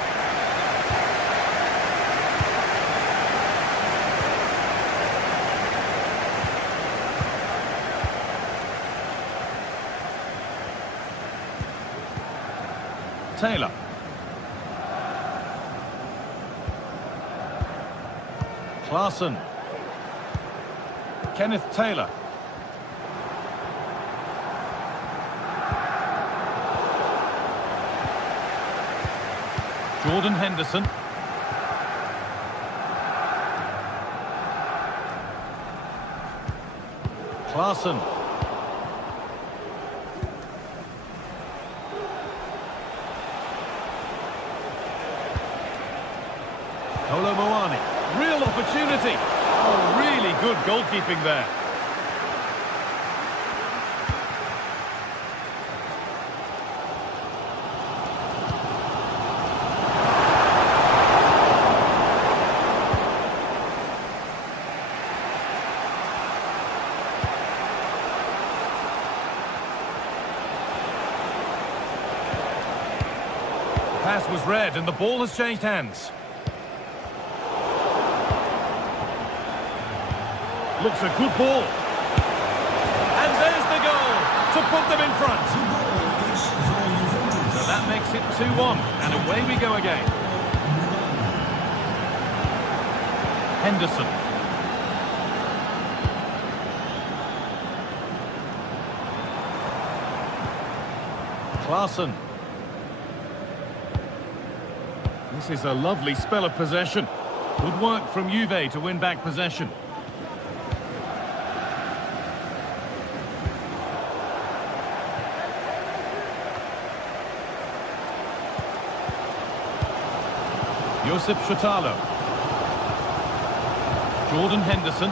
Taylor. Klaassen. Kenneth Taylor. Jordan Henderson. Klaassen. Kolo Muani. Real opportunity. Oh, really good goalkeeping there. The pass was read and the ball has changed hands. Looks a good ball. And there's the goal to put them in front. So that makes it 2-1. And away we go again. Henderson. Klaassen. This is a lovely spell of possession. Good work from Juve to win back possession. Josip Shatalo. Jordan Henderson.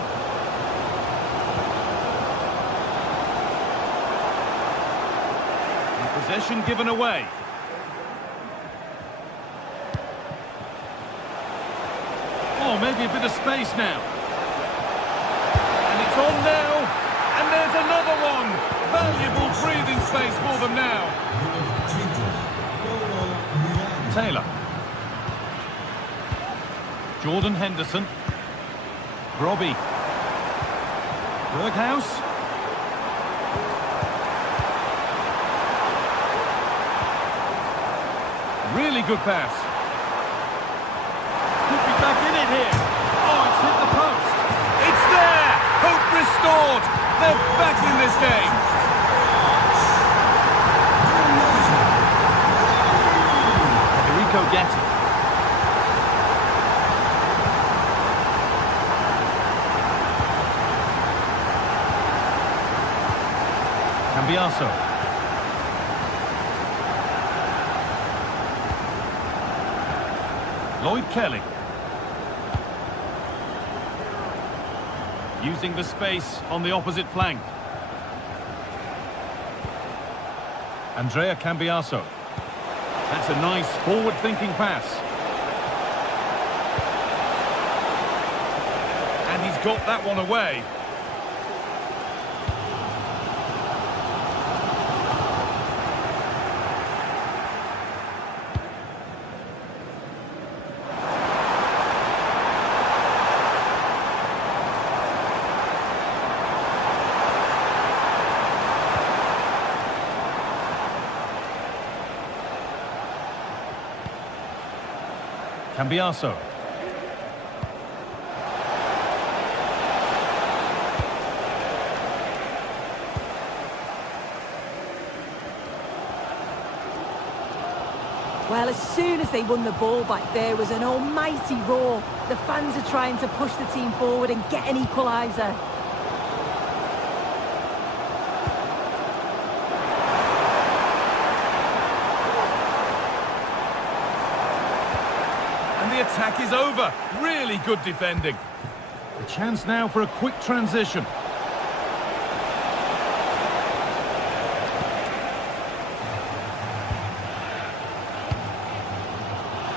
And possession given away. Oh, maybe a bit of space now. And it's on now. And there's another one. Valuable breathing space for them now. Taylor. Jordan Henderson. Robbie. Berghaus. Really good pass. Could be back in it here. Oh, it's hit the post. It's there. Hope restored. They're back in this game. Federico gets it. Cambiaso. Lloyd Kelly. Using the space on the opposite flank. Andrea Cambiaso. That's a nice forward-thinking pass. And he's got that one away. Cambiaso. Well, as soon as they won the ball back, there was an almighty roar. The fans are trying to push the team forward and get an equaliser. The attack is over. Really good defending. A chance now for a quick transition.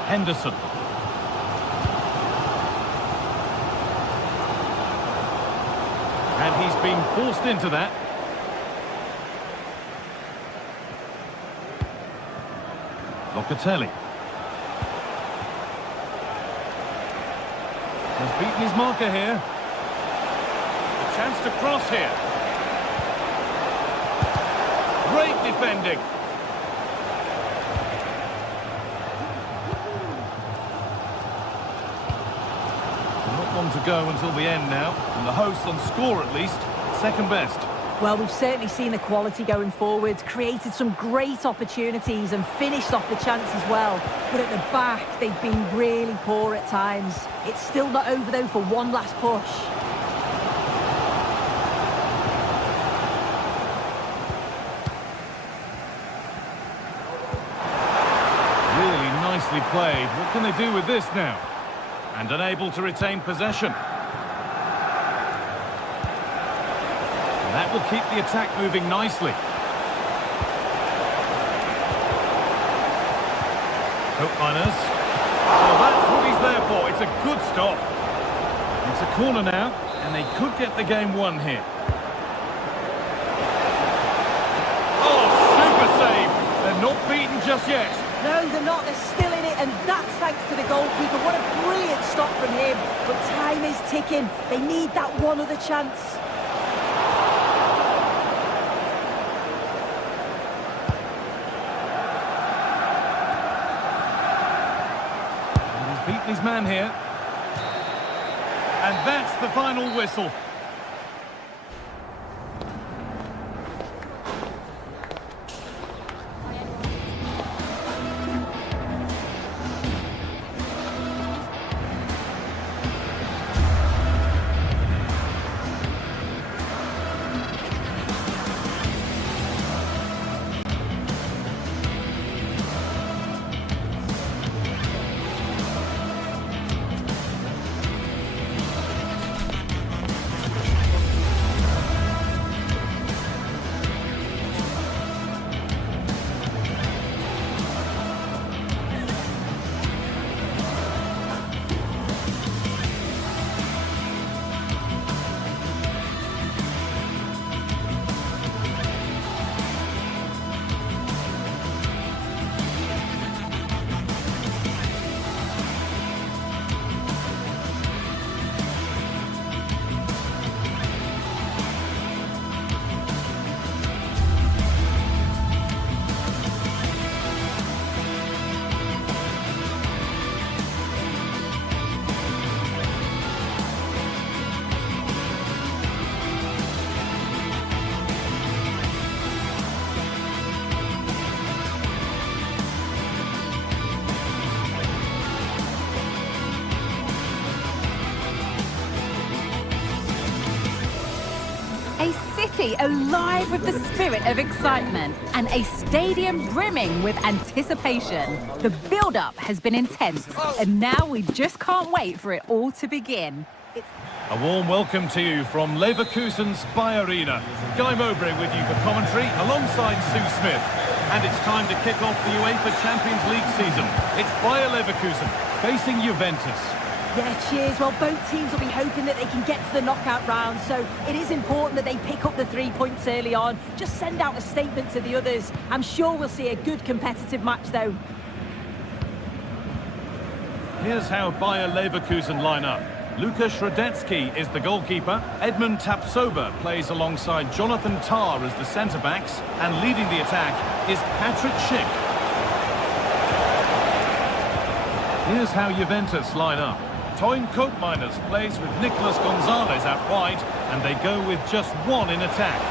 Henderson. He's been forced into that. Locatelli. Has beaten his marker here. A chance to cross here. Great defending. Not long to go until the end now, and the hosts on score at least, second best. Well, we've certainly seen the quality going forward, created some great opportunities and finished off the chance as well. But at the back, they've been really poor at times. It's still not over though for one last push. Really nicely played. What can they do with this now? And unable to retain possession. That will keep the attack moving nicely. Hookliners. Well, that's what he's there for. It's a good stop. It's a corner now, and they could get the game won here. Oh, super save. They're not beaten just yet. No, they're not. They're still in it, and that's thanks to the goalkeeper. What a brilliant stop from him. But time is ticking. They need that one other chance. Beaten his man here. And that's the final whistle. A city alive with the spirit of excitement and a stadium brimming with anticipation. The build-up has been intense, and now we just can't wait for it all to begin. A warm welcome to you from Leverkusen's Bayer Arena. Guy Mowbray with you for commentary alongside Sue Smith. And it's time to kick off the UEFA Champions League season. It's Bayer Leverkusen facing Juventus. Yeah, cheers. Well, both teams will be hoping that they can get to the knockout round, so it is important that they pick up the 3 points early on. Just send out a statement to the others. I'm sure we'll see a good competitive match, though. Here's how Bayer Leverkusen line up. Luka Środecki is the goalkeeper. Edmund Tapsoba plays alongside Jonathan Tah as the centre-backs. And leading the attack is Patrick Schick. Here's how Juventus line up. Toyn Koopmeiners plays with Nicolas Gonzalez out wide, and they go with just one in attack.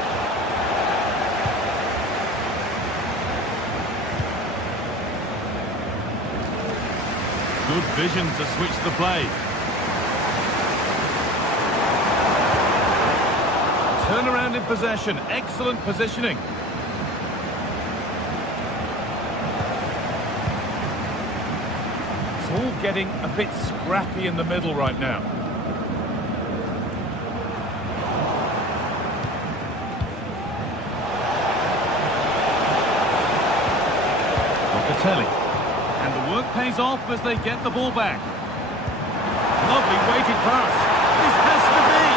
Good vision to switch the play. Turnaround in possession, excellent positioning. It's all getting a bit scrappy in the middle right now. Locatelli. And the work pays off as they get the ball back. Lovely weighted pass. This has to be.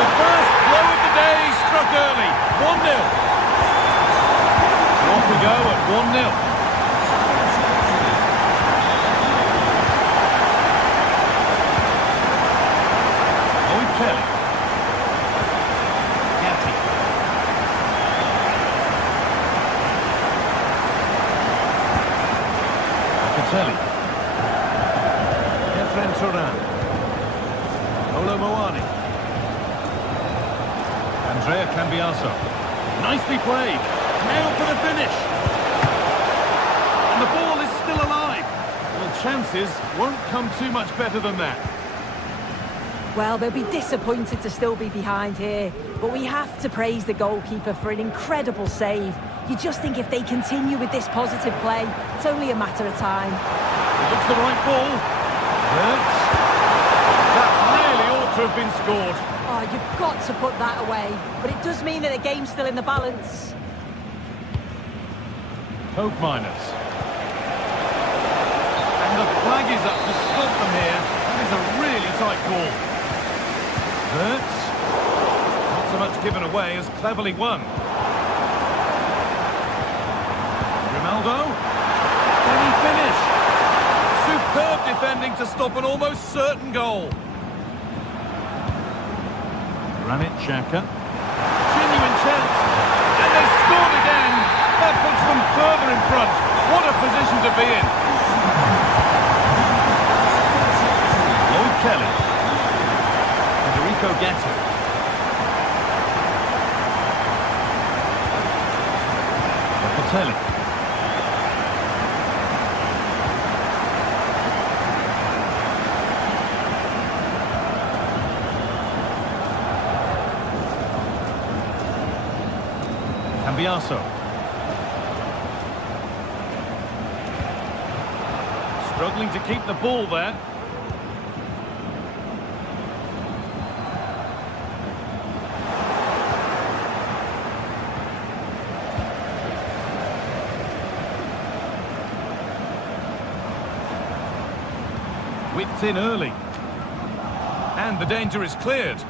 The equalised early. 1-0. Off we go at 1-0. Kelly. Gatti. Locatelli. Efren Turan. Olo Moani. Andrea Cambiaso. Nicely played. Now for the finish. And the ball is still alive. Well, chances won't come too much better than that. Well, they'll be disappointed to still be behind here, but we have to praise the goalkeeper for an incredible save. You just think if they continue with this positive play, it's only a matter of time. It looks the right ball. Hurts. That really ought to have been scored. Oh, you've got to put that away, but it does mean that the game's still in the balance. Hope Miners. And the flag is up to stop them here. That is a really tight call. Hurts. Not so much given away as cleverly won. Ronaldo. Can he finish? Superb defending to stop an almost certain goal. Granit Xhaka. Genuine chance. And they've scored again. That puts them further in front. What a position to be in. Lloyd Kelly. Gatti. Locatelli. Cambiaso. Struggling to keep the ball there. Whipped in early. And the danger is cleared.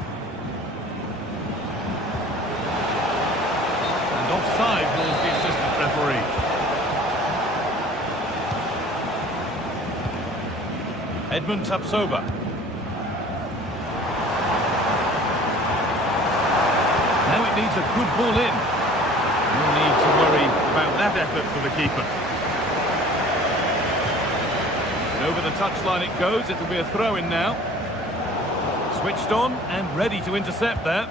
And offside rules the assistant referee. Edmund Tapsoba. Now it needs a good ball in. No need to worry about that effort for the keeper. Over the touchline it goes, it'll be a throw-in now. Switched on and ready to intercept there.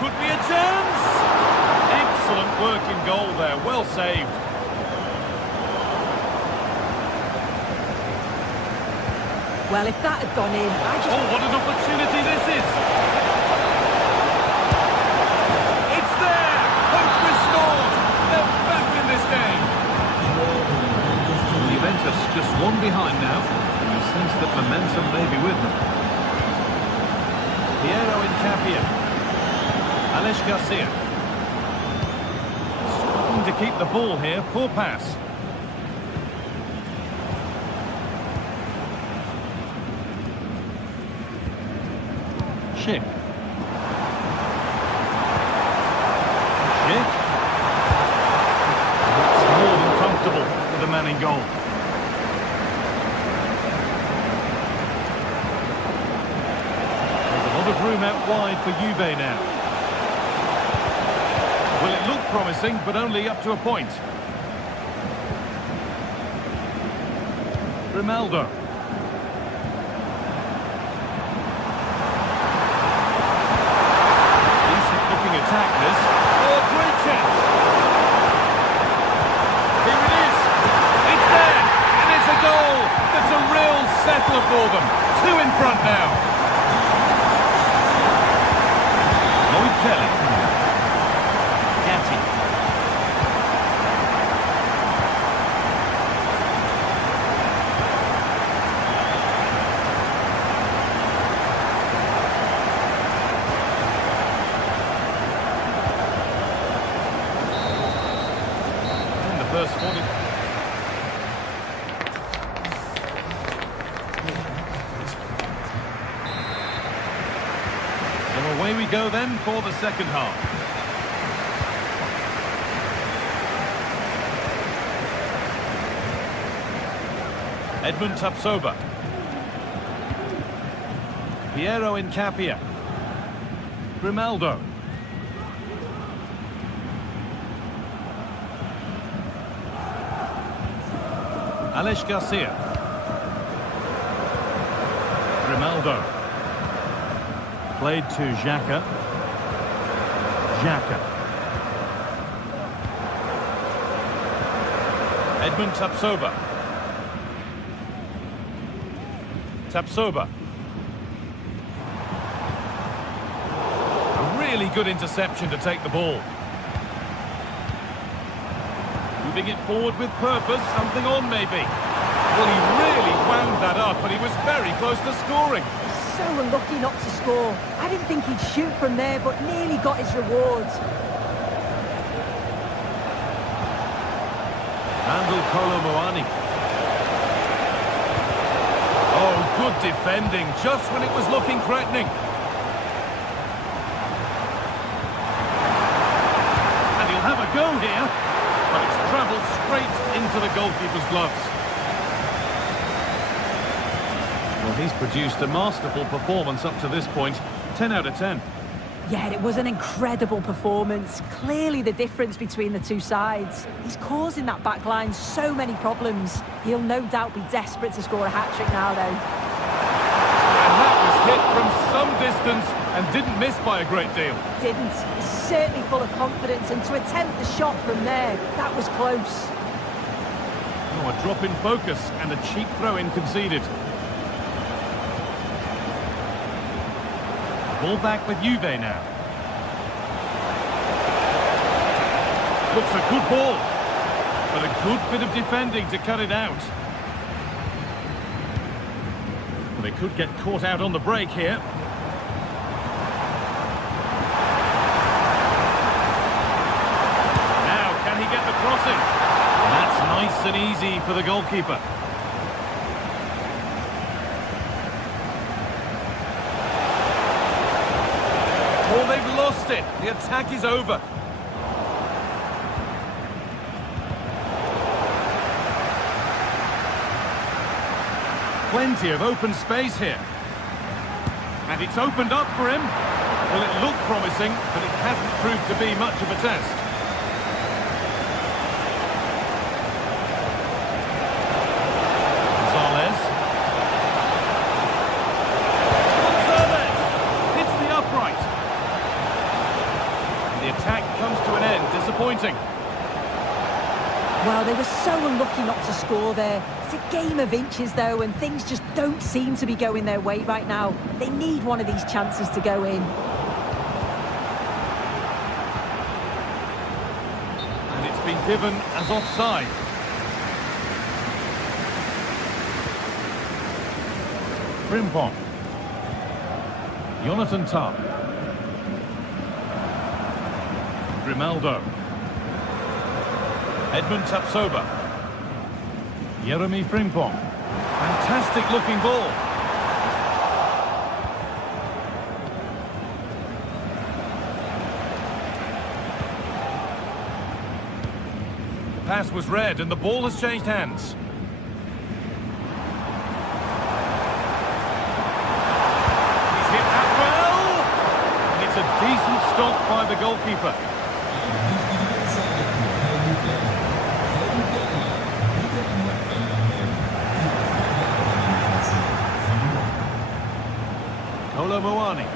Could be a chance! Excellent work in goal there, well saved. Well, if that had gone in, I just... Oh, what an opportunity this is! Just one behind now, and you sense that momentum may be with them. Piero Incapia. Alex Garcia. Struggling to keep the ball here, poor pass. Schick. Schick. That's more than comfortable for the man in goal. Room out wide for Juve now. Well, it looked promising, but only up to a point. Ronaldo. Decent looking attack this. Oh, great chance. Here it is. It's there. And it's a goal. That's a real settler for them. 2 in front now. Kelly. Gatti. And the first 40. away we go then for the second half. Edmund Tapsoba. Piero Incapia. Grimaldo. Alex Garcia. Grimaldo. Played to Xhaka. Xhaka. Edmund Tapsoba. Tapsoba. A really good interception to take the ball. Moving it forward with purpose, something on maybe. Well, he really wound that up, but he was very close to scoring. So unlucky not to score. I didn't think he'd shoot from there, but nearly got his rewards. Randall Kolo Muani. Oh, good defending, just when it was looking threatening. And he'll have a go here, but it's travelled straight into the goalkeeper's gloves. Well, he's produced a masterful performance up to this point. 10 out of 10. Yeah, it was an incredible performance. Clearly the difference between the two sides. He's causing that back line so many problems. He'll no doubt be desperate to score a hat-trick now, though. And that was hit from some distance and didn't miss by a great deal. Didn't. He's certainly full of confidence, and to attempt the shot from there, that was close. Oh, a drop in focus and a cheap throw-in conceded. Ball back with Juve now. Looks a good ball, but a good bit of defending to cut it out. Well, they could get caught out on the break here. Now, can he get the crossing? That's nice and easy for the goalkeeper. Oh, they've lost it. The attack is over. Plenty of open space here. And it's opened up for him. Well, it looked promising, but it hasn't proved to be much of a test. Gonzalez. Hits the upright. The attack comes to an end. Disappointing. Well, they were so unlucky not to score there. It's a game of inches, though, and things just don't seem to be going their way right now. They need one of these chances to go in. And it's been given as offside. Frimpong. Jonathan Tah. Grimaldo. Edmund Tapsoba. Jeremy Frimpong. Fantastic looking ball. The pass was read and the ball has changed hands. He's hit that well. And it's a decent stop by the goalkeeper. Kolo Muani.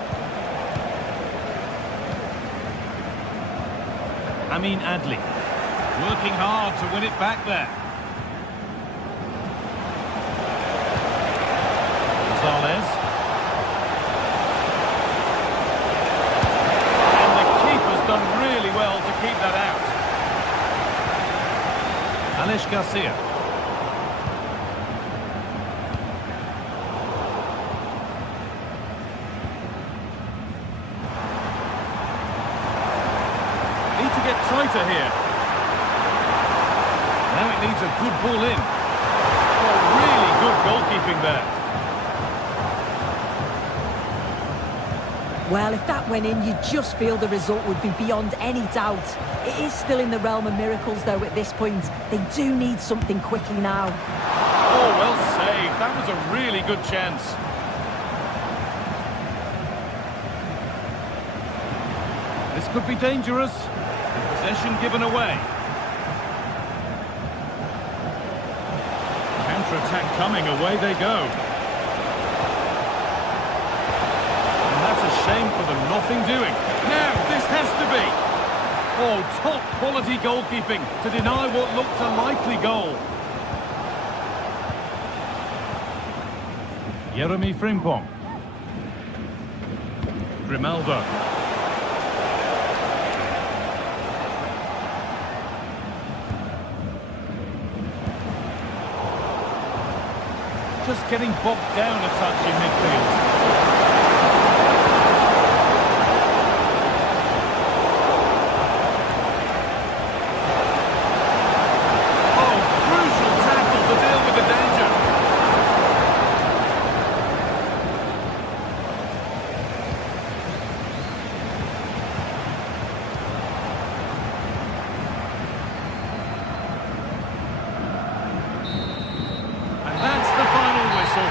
Amin Adli. Working hard to win it back there. Gonzalez. And the keeper's done really well to keep that out. Alex Garcia. Get tighter here. Now it needs a good ball in. Oh, really good goalkeeping there. Well, if that went in, you just feel the result would be beyond any doubt. It is still in the realm of miracles, though, at this point. They do need something quickly now. Oh, well saved. That was a really good chance. This could be dangerous. Possession given away. Counter-attack coming, away they go. And that's a shame for the nothing doing. Now, this has to be. Oh, top quality goalkeeping to deny what looked a likely goal. Jeremy Frimpong. Grimaldo. Just getting bogged down a touch in midfield. Oh, crucial tackle to deal with the danger. And that's the final whistle.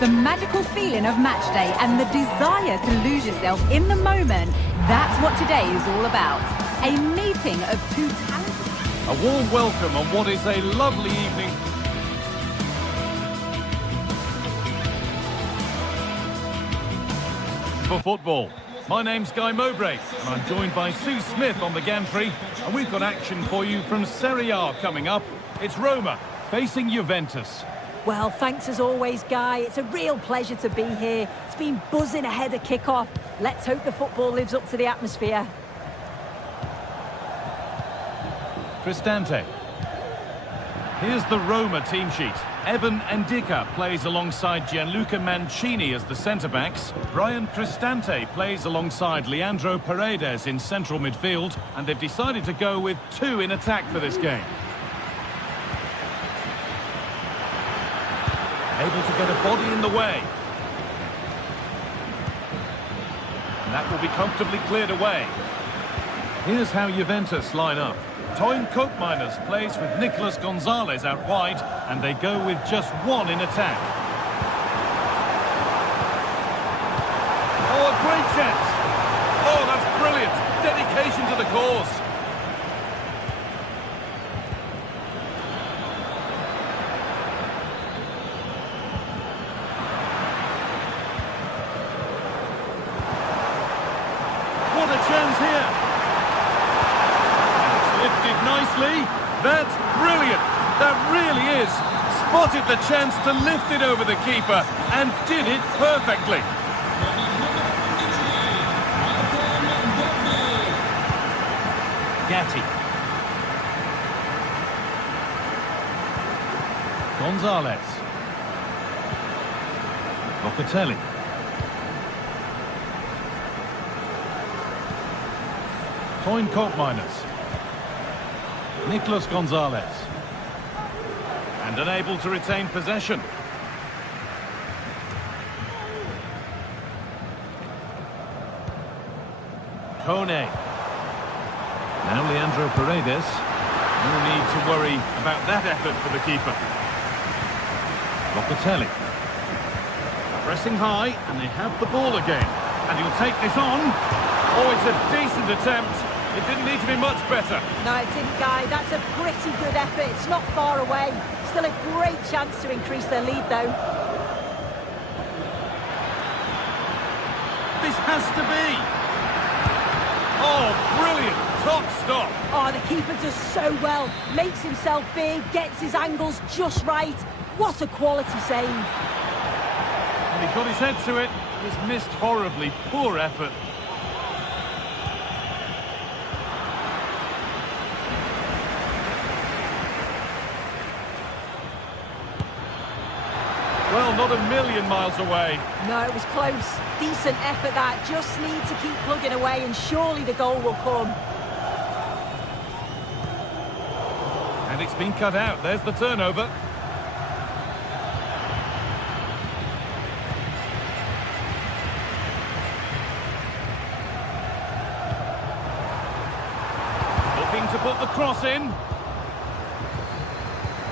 The magical feeling of match day and the desire to lose yourself in the moment, that's what today is all about. A meeting of two talented... A warm welcome on what is a lovely evening. For football. My name's Guy Mowbray, and I'm joined by Sue Smith on the gantry, and we've got action for you from Serie A coming up. It's Roma facing Juventus. Well, thanks as always, Guy. It's a real pleasure to be here. It's been buzzing ahead of kick-off. Let's hope the football lives up to the atmosphere. Cristante. Here's the Roma team sheet. Evan Ndicka plays alongside Gianluca Mancini as the centre-backs. Brian Cristante plays alongside Leandro Paredes in central midfield. And they've decided to go with two in attack for this game. Able to get a body in the way. And that will be comfortably cleared away. Here's how Juventus line up. Toyn Koopmeiners plays with Nicolas Gonzalez out wide, and they go with just one in attack. Oh, a great chance! Oh, that's brilliant! Dedication to the cause. What a chance here! Lifted nicely. That's brilliant. That really is. Spotted the chance to lift it over the keeper and did it perfectly. Gatti. Gonzalez. Locatelli. Coin Court minus. Nicolas Gonzalez. And unable to retain possession. Kone. Now Leandro Paredes. No need to worry about that effort for the keeper. Locatelli. Pressing high, and they have the ball again. And he'll take this on. Oh, it's a decent attempt. It didn't need to be much better. No, it didn't, Guy. That's a pretty good effort. It's not far away. Still a great chance to increase their lead, though. This has to be. Oh, brilliant. Top stop. Oh, the keeper does so well. Makes himself big, gets his angles just right. What a quality save. And he got his head to it. It was missed horribly. Poor effort. Well, not a million miles away. No, it was close. Decent effort that. Just need to keep plugging away and surely the goal will come. And it's been cut out. There's the turnover. Looking to put the cross in.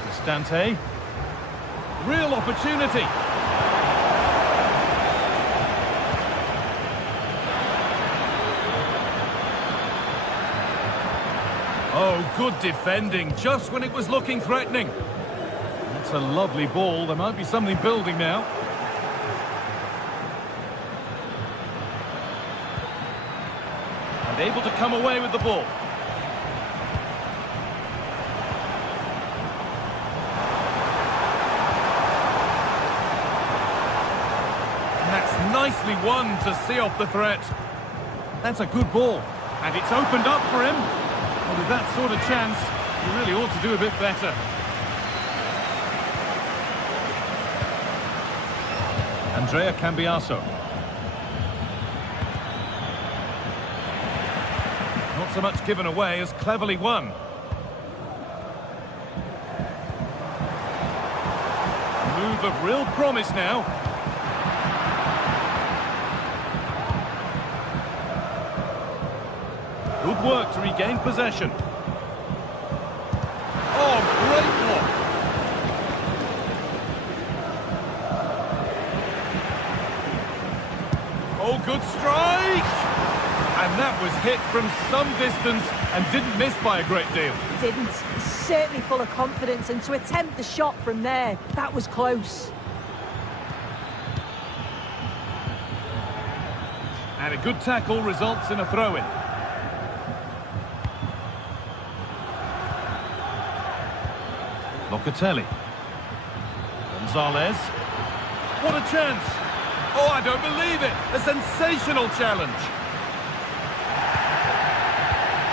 Cristante. Real opportunity. Oh, good defending, just when it was looking threatening. That's a lovely ball. There might be something building now. And able to come away with the ball. Nicely won to see off the threat. That's a good ball. And it's opened up for him. Well, with that sort of chance, he really ought to do a bit better. Andrea Cambiaso. Not so much given away as cleverly won. A move of real promise now. Good work to regain possession. Oh, great block. Oh, good strike! And that was hit from some distance and didn't miss by a great deal. Didn't. He's certainly full of confidence, and to attempt the shot from there, that was close. And a good tackle results in a throw-in. Locatelli. Gonzalez. What a chance! Oh, I don't believe it! A sensational challenge!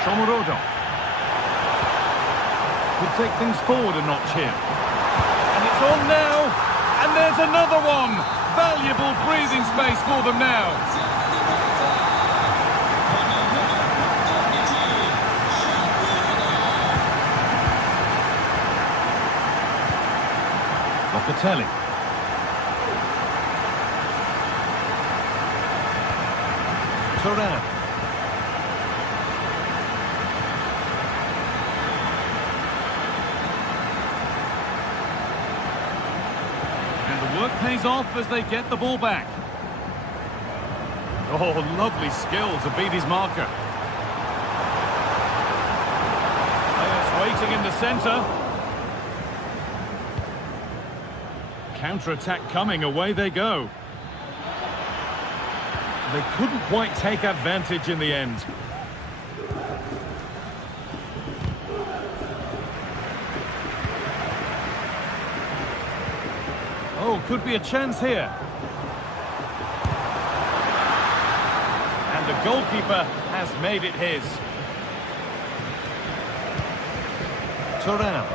Shomurodov. Could take things forward a notch here. And it's on now! And there's another one! Valuable breathing space for them now! Locatelli. Turan. And the work pays off as they get the ball back. Oh, lovely skill to beat his marker. Players waiting in the centre. Counter-attack coming, away they go. They couldn't quite take advantage in the end. Oh, could be a chance here. And the goalkeeper has made it his. Turan.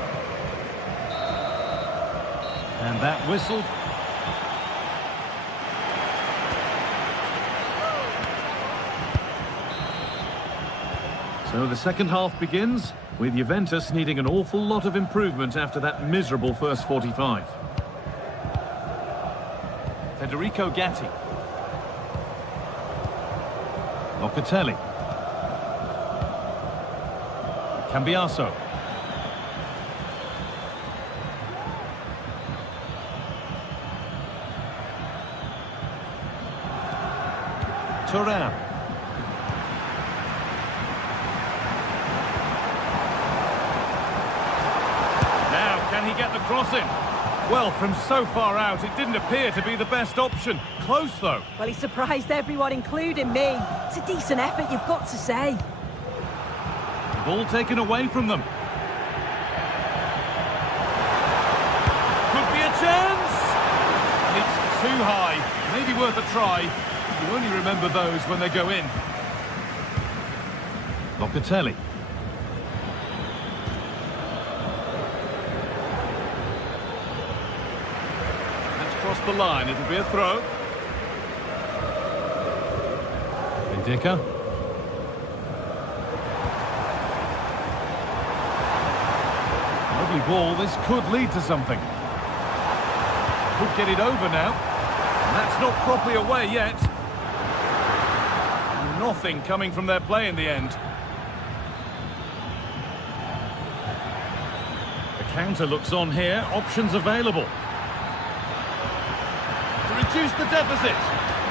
And that whistle. So the second half begins, with Juventus needing an awful lot of improvement after that miserable first 45. Federico Gatti. Locatelli. Cambiaso. Thuram. Now, can he get the cross in? Well, from so far out, it didn't appear to be the best option. Close, though. Well, he surprised everyone, including me. It's a decent effort, you've got to say. The ball taken away from them. Could be a chance! It's too high. Maybe worth a try. You only remember those when they go in. Locatelli. That's crossed the line. It'll be a throw. Indica. Lovely ball. This could lead to something. Could get it over now. And that's not properly away yet. Nothing coming from their play in the end. The counter looks on here. Options available. To reduce the deficit.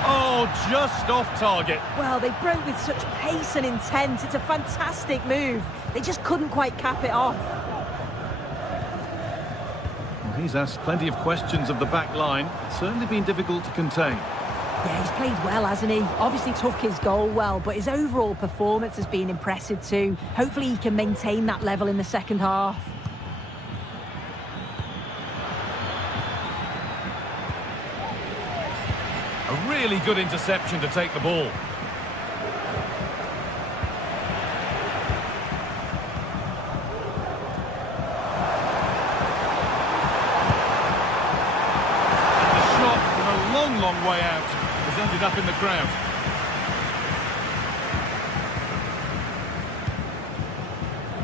Oh, just off target. Well, they broke with such pace and intent. It's a fantastic move. They just couldn't quite cap it off. Well, he's asked plenty of questions of the back line. It's certainly been difficult to contain. Yeah, he's played well, hasn't he? Obviously took his goal well, but his overall performance has been impressive too. Hopefully he can maintain that level in the second half. A really good interception to take the ball. And the shot from a long, long way out has ended up in the crowd.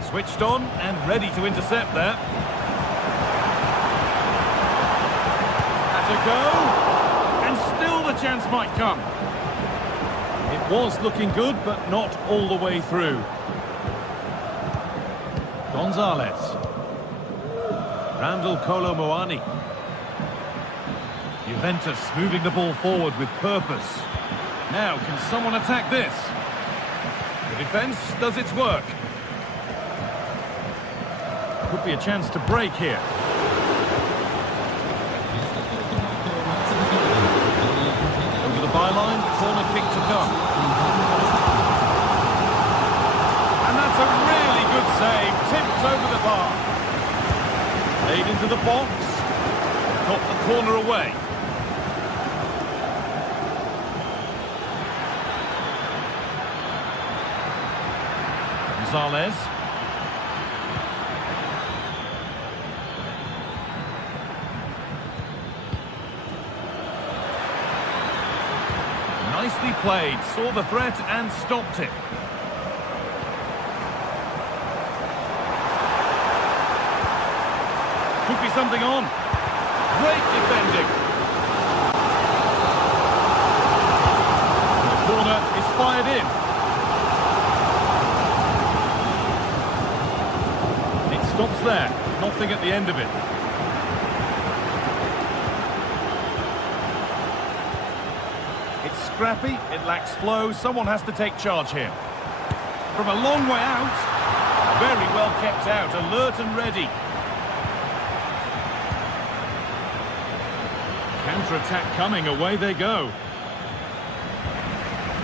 Switched on and ready to intercept there. That's a go. And still the chance might come. It was looking good, but not all the way through. Gonzalez. Randall Kolo Muani. Juventus moving the ball forward with purpose. Now, can someone attack this? The defence does its work. Could be a chance to break here. Over the byline, corner kick to come. And that's a really good save, tipped over the bar. Laid into the box, got the corner away. Gonzalez. Nicely played, saw the threat and stopped it. Could be something on. Great defending. The corner is fired in. It stops there, nothing at the end of it. Scrappy, it lacks flow, someone has to take charge here. From a long way out, very well kept out, alert and ready. Counter-attack coming, away they go.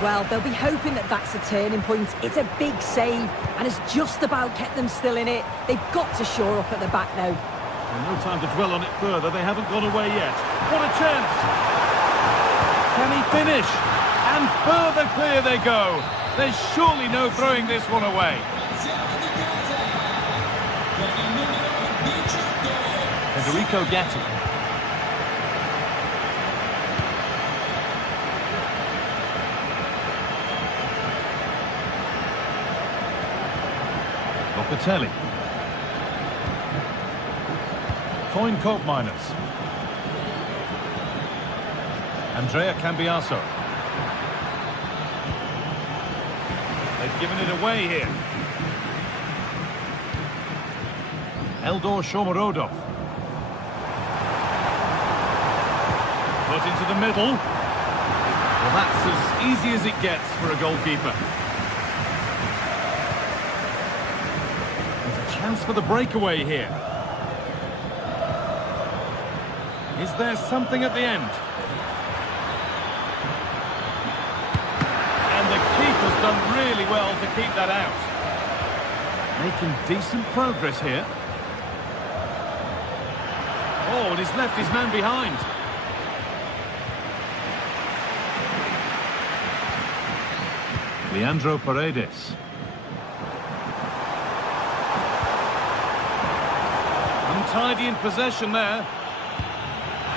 Well, they'll be hoping that that's a turning point. It's a big save, and it's just about kept them still in it. They've got to shore up at the back now. Well, no time to dwell on it further, they haven't gone away yet. What a chance! Can he finish? And further clear they go. There's surely no throwing this one away. Federico Gatti. Locatelli. Toyn Koopmeiners. Andrea Cambiaso. They've given it away here. Eldor Shomorodov. Put into the middle. Well, that's as easy as it gets for a goalkeeper. There's a chance for the breakaway here. Is there something at the end? And the keeper's done really well to keep that out. Making decent progress here. Oh, and he's left his man behind. Leandro Paredes. Untidy in possession there.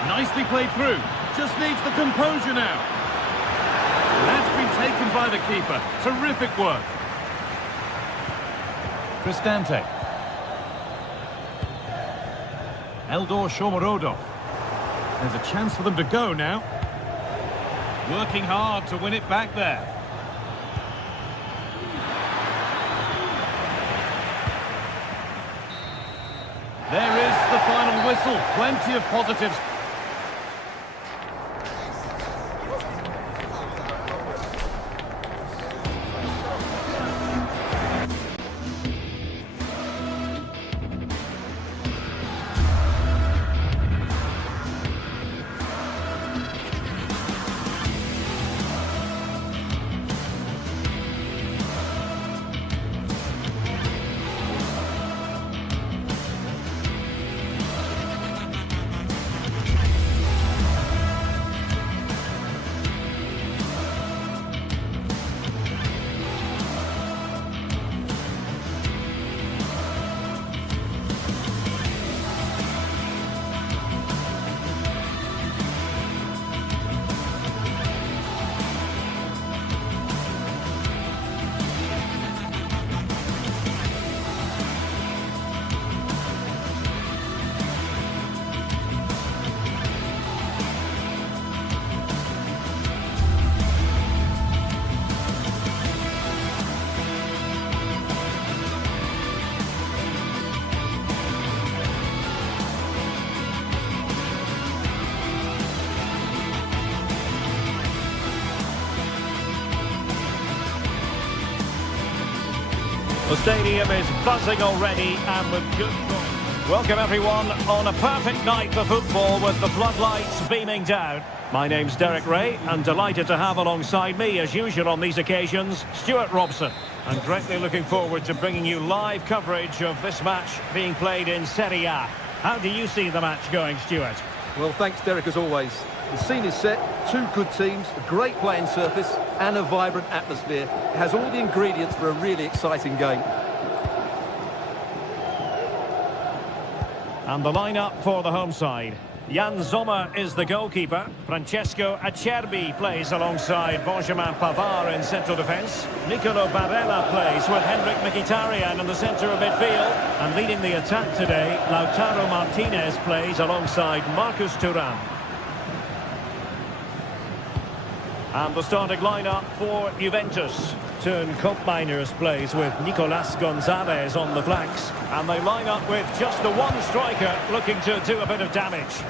Nicely played through. Just needs the composure now. And that's been taken by the keeper. Terrific work. Cristante. Eldor Shomorodov. There's a chance for them to go now. Working hard to win it back there. There is the final whistle. Plenty of positives. The stadium is buzzing already and with good goals. Welcome everyone on a perfect night for football with the floodlights beaming down. My name's Derek Ray and delighted to have alongside me as usual on these occasions, Stuart Robson. I'm greatly looking forward to bringing you live coverage of this match being played in Serie A. How do you see the match going, Stuart? Well, thanks, Derek, as always. The scene is set, two good teams, a great playing surface and a vibrant atmosphere. It has all the ingredients for a really exciting game. And the lineup for the home side. Jan Sommer is the goalkeeper. Francesco Acerbi plays alongside Benjamin Pavard in central defence. Nicolo Barella plays with Henrik Mkhitaryan in the centre of midfield. And leading the attack today, Lautaro Martinez plays alongside Marcus Thuram. And the starting lineup for Juventus. Toyn Koopmeiners plays with Nicolas Gonzalez on the flanks. And they line up with just the one striker looking to do a bit of damage.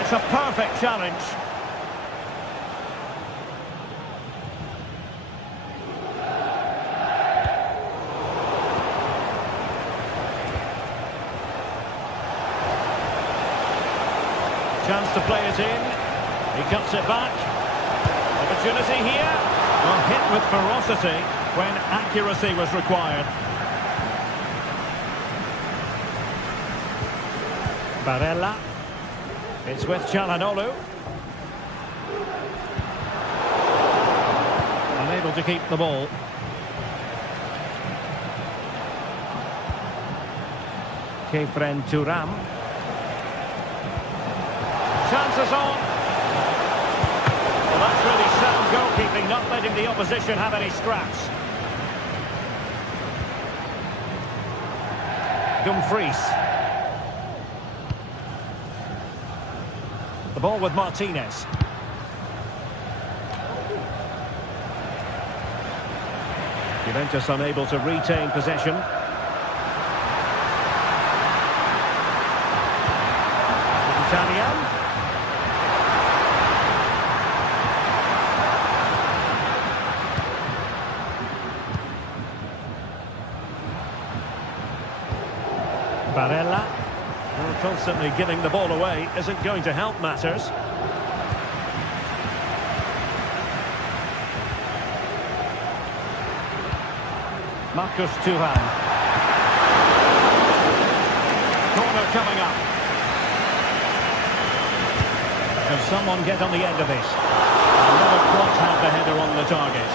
It's a perfect challenge. Chance to play it in. He cuts it back. Opportunity here. Well, hit with ferocity when accuracy was required. Barella. It's with Çalhanoğlu. Unable to keep the ball. Kefren Thuram. Chances on. Well, that's really sound goalkeeping, not letting the opposition have any scraps. Dumfries. The ball with Martinez. Juventus unable to retain possession. Italian. Barella. Well, constantly giving the ball away isn't going to help matters. Marcus Thuram. Corner coming up. Can someone get on the end of this? Never quite had the header on the target.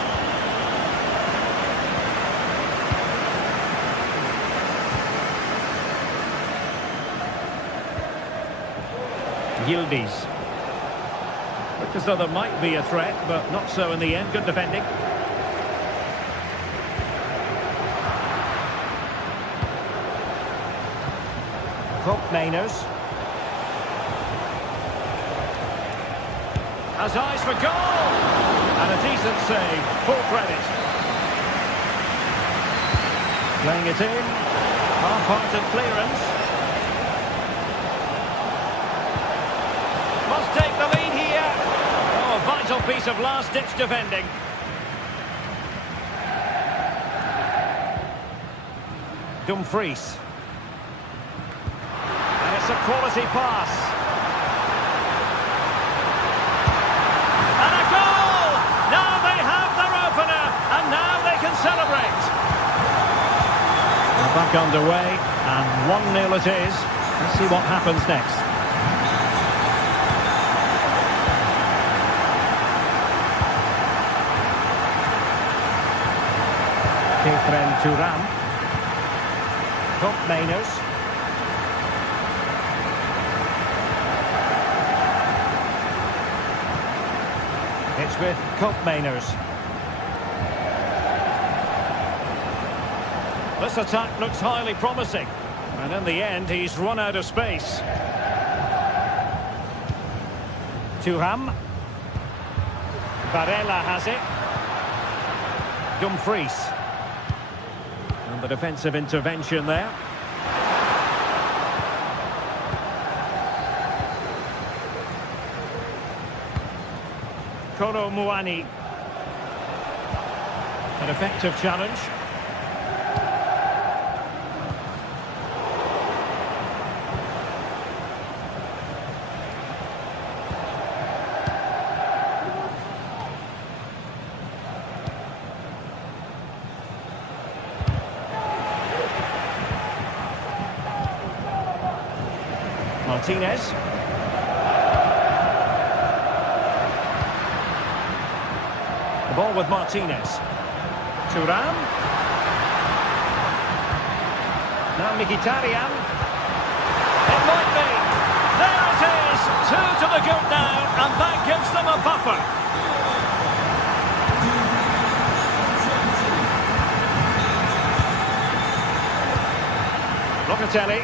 Yildiz. Looked as though there might be a threat, but not so in the end. Good defending. Mainers has eyes for goal, and a decent save, full credit. Playing it in, half-hearted clearance. Must take the lead here. Oh, a vital piece of last-ditch defending. Dumfries. It's a quality pass. And a goal! Now they have their opener, and now they can celebrate. They're back underway, and 1-0 it is. Let's see what happens next. Thuram. Mainers. It's with Mainers. This attack looks highly promising, and in the end he's run out of space. Thuram. Barella has it. Dumfries. And the defensive intervention there. Kolo Muani. An effective challenge. Martinez. The ball with Martinez. Thuram. Now Mkhitaryan. It might be. There it is. 2 to the good now, and that gives them a buffer. Locatelli.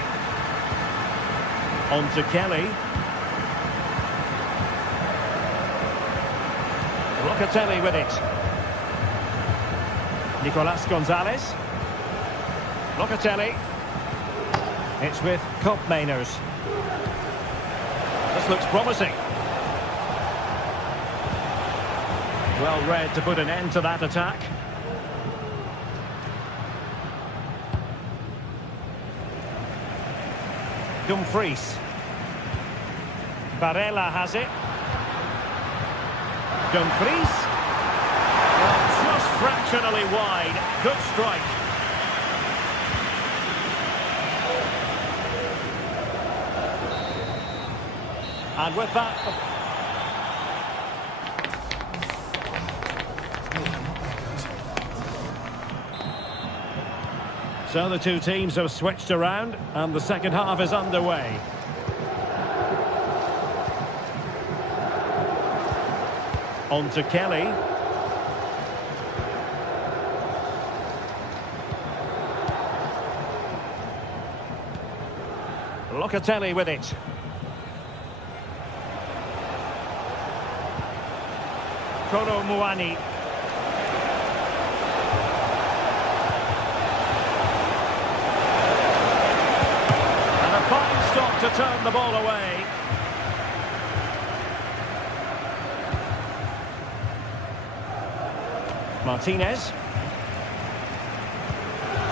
On to Kelly. Locatelli with it. Nicolas Gonzalez. Locatelli. It's with Mainers. This looks promising. Well read to put an end to that attack. Dumfries. Barella has it. Dumfries. Well, just fractionally wide. Good strike. And with that... So the two teams have switched around, and the second half is underway. On to Kelly. Locatelli with it. Kolo Muani. And a fine stop to turn the ball away. Martinez.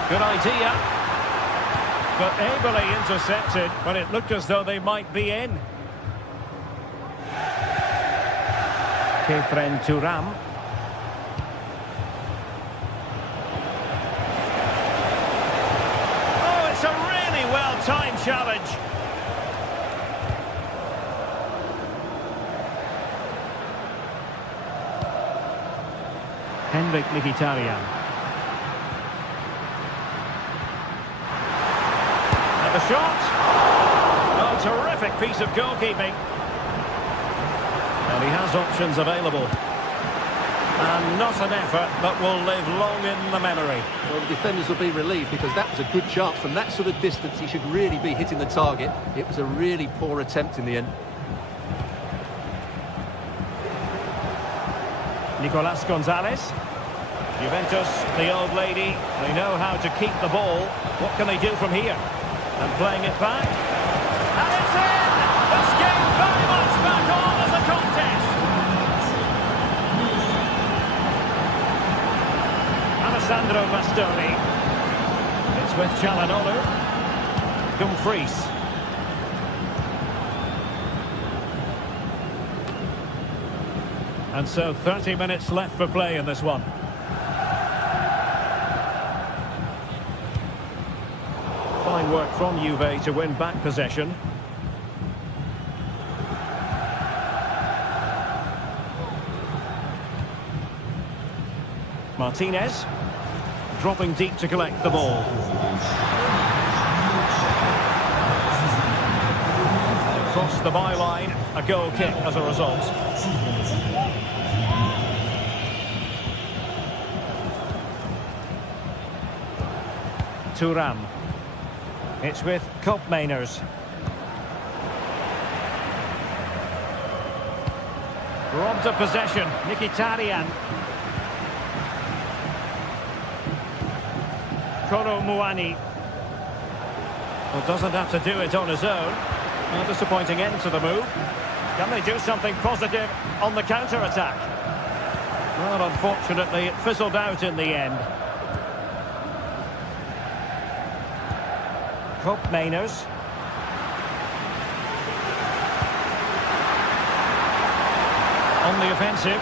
Good idea. But ably intercepted when it looked as though they might be in. Kefren Thuram. Oh, it's a really well-timed challenge. Henrik Mkhitaryan. And the shot. Oh, terrific piece of goalkeeping. And he has options available. And not an effort that will live long in the memory. Well, the defenders will be relieved because that was a good chance. From that sort of distance, he should really be hitting the target. It was a really poor attempt in the end. Nicolas Gonzalez. Juventus, the old lady, they know how to keep the ball. What can they do from here? And playing it back. And it's in! This game very much back on as a contest. Alessandro Bastoni. It's with Çalhanoğlu. Dumfries. And so 30 minutes left for play in this one. Fine work from Juve to win back possession. Martinez dropping deep to collect the ball. Across the byline, a goal kick as a result. Thuram. It's with Koopmeiners. Robbed of possession, Mkhitaryan. Kolo Muani. Well, doesn't have to do it on his own. A disappointing end to the move. Can they do something positive on the counter-attack? Well, unfortunately, it fizzled out in the end. Koopmeiners. On the offensive.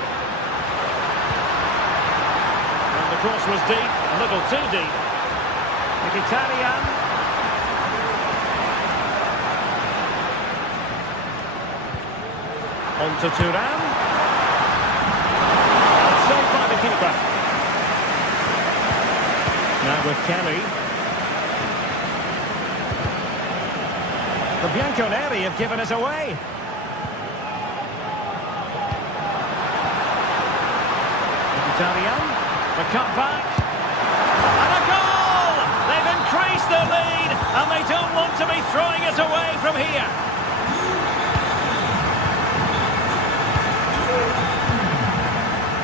And the cross was deep, a little too deep. Mkhitaryan. On to Thuram. Saved by the keeper. Now with Kelly. The Bianconeri have given us away. Mkhitaryan, the cutback, and a goal! They've increased their lead, and they don't want to be throwing it away from here.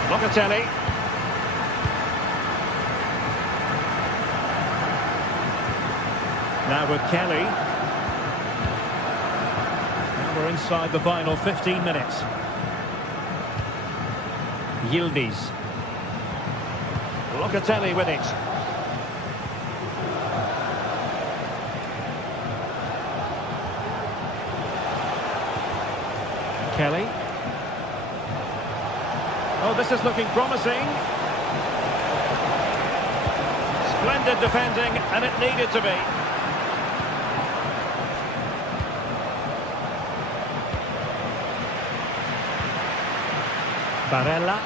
Locatelli. Now with Kelly. We're inside the final 15 minutes. Yildiz. Locatelli with it. Kelly. Oh, this is looking promising. Splendid defending, and it needed to be. Barella.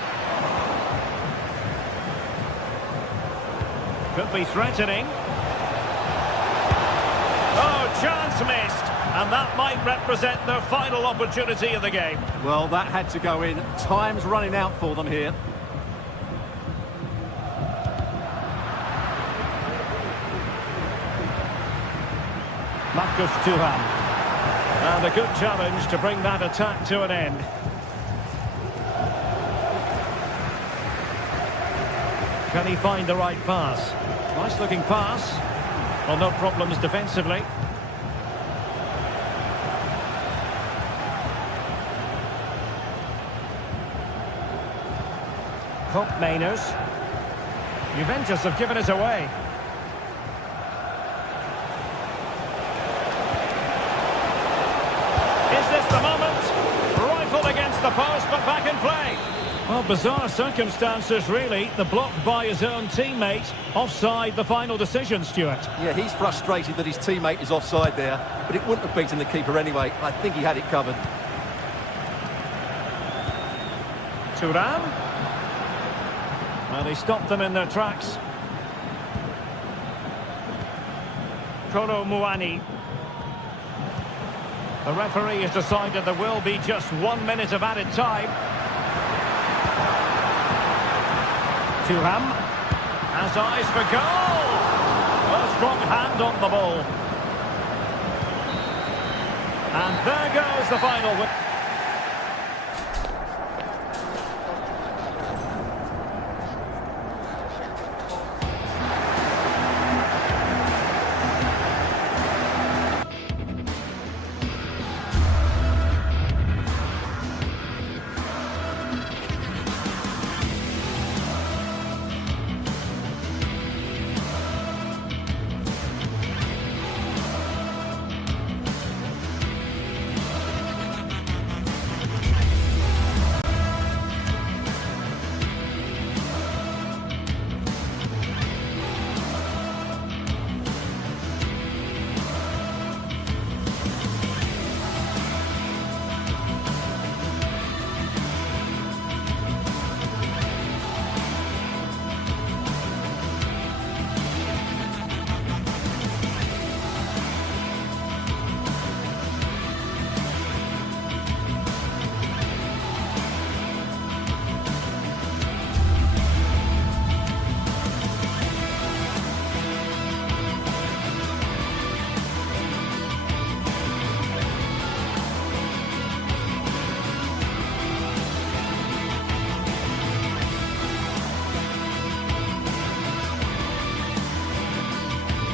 Could be threatening. Oh, chance missed. And that might represent their final opportunity of the game. Well, that had to go in. Time's running out for them here. Marcus Thuram. And a good challenge to bring that attack to an end. Can he find the right pass? Nice looking pass. Well, no problems defensively. Hope Mainers. Juventus have given it away. Is this the moment? Rifled against the post, but back in play. Well, bizarre circumstances, really. The block by his own teammate. Offside, the final decision, Stuart. Yeah, he's frustrated that his teammate is offside there, but it wouldn't have beaten the keeper anyway. I think he had it covered. Thuram. Well, he stopped them in their tracks. Kolo Muani. The referee has decided there will be just 1 minute of added time. Thuram has eyes for goal. A strong hand on the ball. And there goes the final win.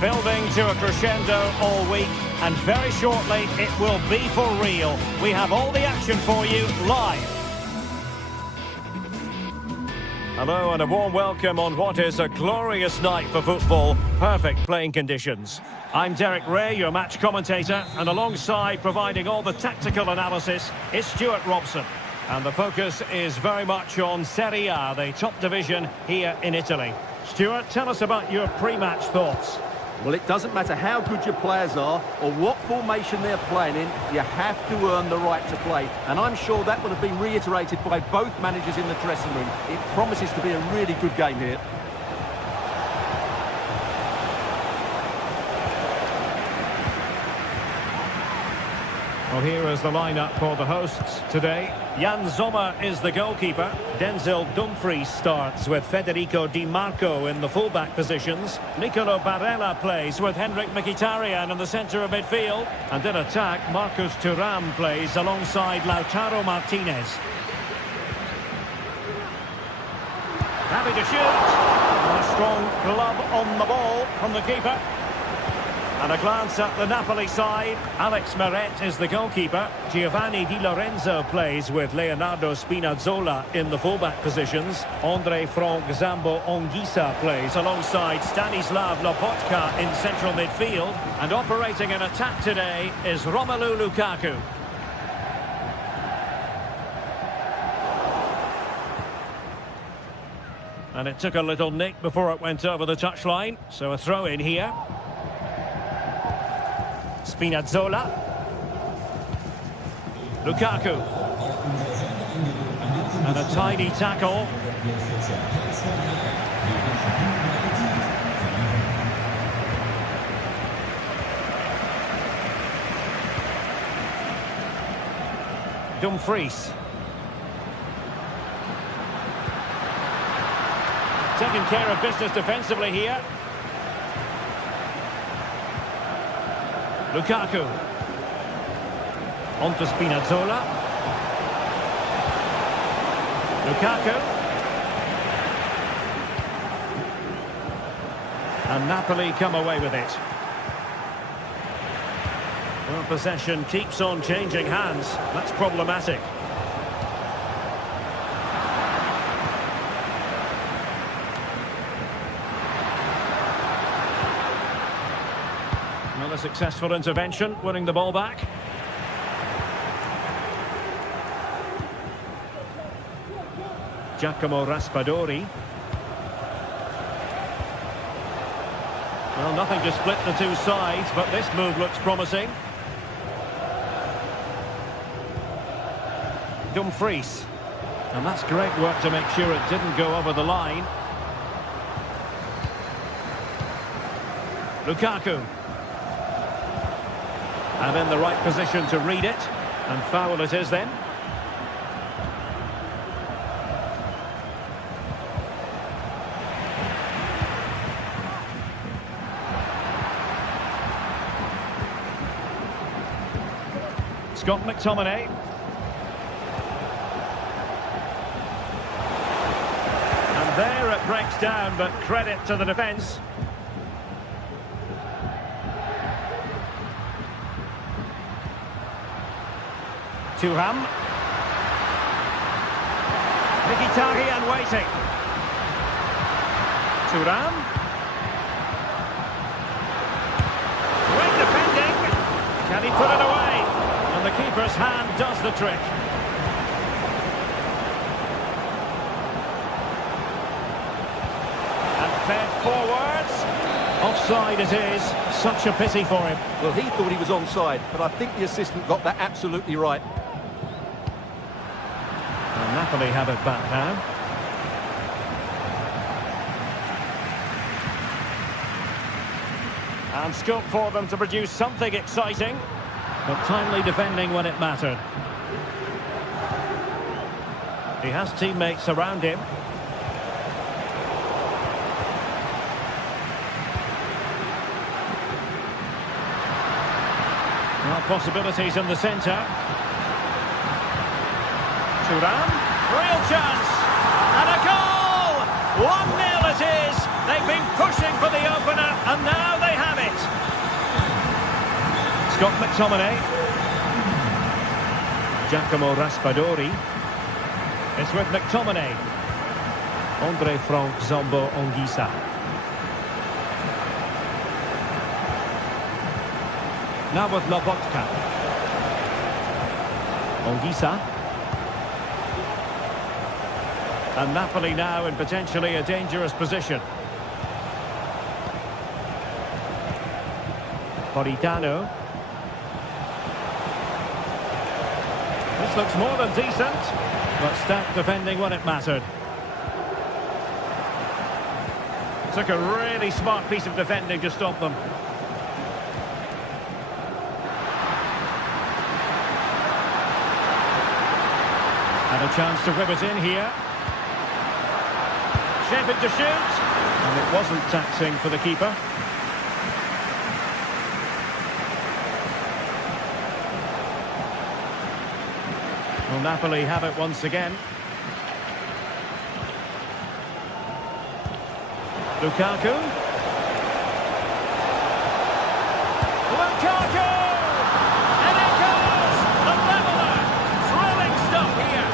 Building to a crescendo all week, and very shortly it will be for real. We have all the action for you live. Hello and a warm welcome on what is a glorious night for football. Perfect playing conditions. I'm Derek Ray, your match commentator, and alongside providing all the tactical analysis is Stuart Robson. And the focus is very much on Serie A, the top division here in Italy. Stuart, tell us about your pre-match thoughts. Well, it doesn't matter how good your players are or what formation they're playing in, you have to earn the right to play. And I'm sure that would have been reiterated by both managers in the dressing room. It promises to be a really good game here. Well, here is the lineup for the hosts today. Jan Sommer is the goalkeeper. Denzel Dumfries starts with Federico Di Marco in the fullback positions. Nicolo Barella plays with Henrik Mkhitaryan in the centre of midfield. And in attack, Marcus Thuram plays alongside Lautaro Martinez. Happy to shoot. And a strong glove on the ball from the keeper. And a glance at the Napoli side. Alex Meret is the goalkeeper. Giovanni Di Lorenzo plays with Leonardo Spinazzola in the fullback positions. Andre Frank Zambo Anguissa plays alongside Stanislav Lobotka in central midfield. And operating in attack today is Romelu Lukaku. And it took a little nick before it went over the touchline. So a throw in here. Spinazzola. Lukaku. And a tidy tackle. Dumfries. Taking care of business defensively here. Lukaku. On to Spinazzola. Lukaku. And Napoli come away with it. Well, possession keeps on changing hands. That's problematic. Another successful intervention, winning the ball back. Giacomo Raspadori. Well, nothing to split the two sides, but this move looks promising. Dumfries. And that's great work to make sure it didn't go over the line. Lukaku. And in the right position to read it. And foul it is then. Scott McTominay. And there it breaks down, but credit to the defence. Thuram. Mkhitaryan waiting. Thuram. Great defending. Can he put it away? And the keeper's hand does the trick. And fed forwards. Offside it is. Such a pity for him. Well, he thought he was onside, but I think the assistant got that absolutely right. And Napoli have it back now. And scope for them to produce something exciting. But timely defending when it mattered. He has teammates around him. Well, possibilities in the centre. Thuram. Real chance. And a goal! 1-0 it is. They've been pushing for the opener, and now they have it. Scott McTominay. Giacomo Raspadori. It's with McTominay. Andre Frank Zambo Anguissa. Now with Lobotka. Anguissa. And Napoli now in potentially a dangerous position. Politano. This looks more than decent, but stout defending when it mattered. Took a really smart piece of defending to stop them. And a chance to whip it in here. Shaping to shoot. And it wasn't taxing for the keeper. Well, Napoli have it once again. Lukaku. Lukaku! And it goes! The leveller! Thrilling stuff here.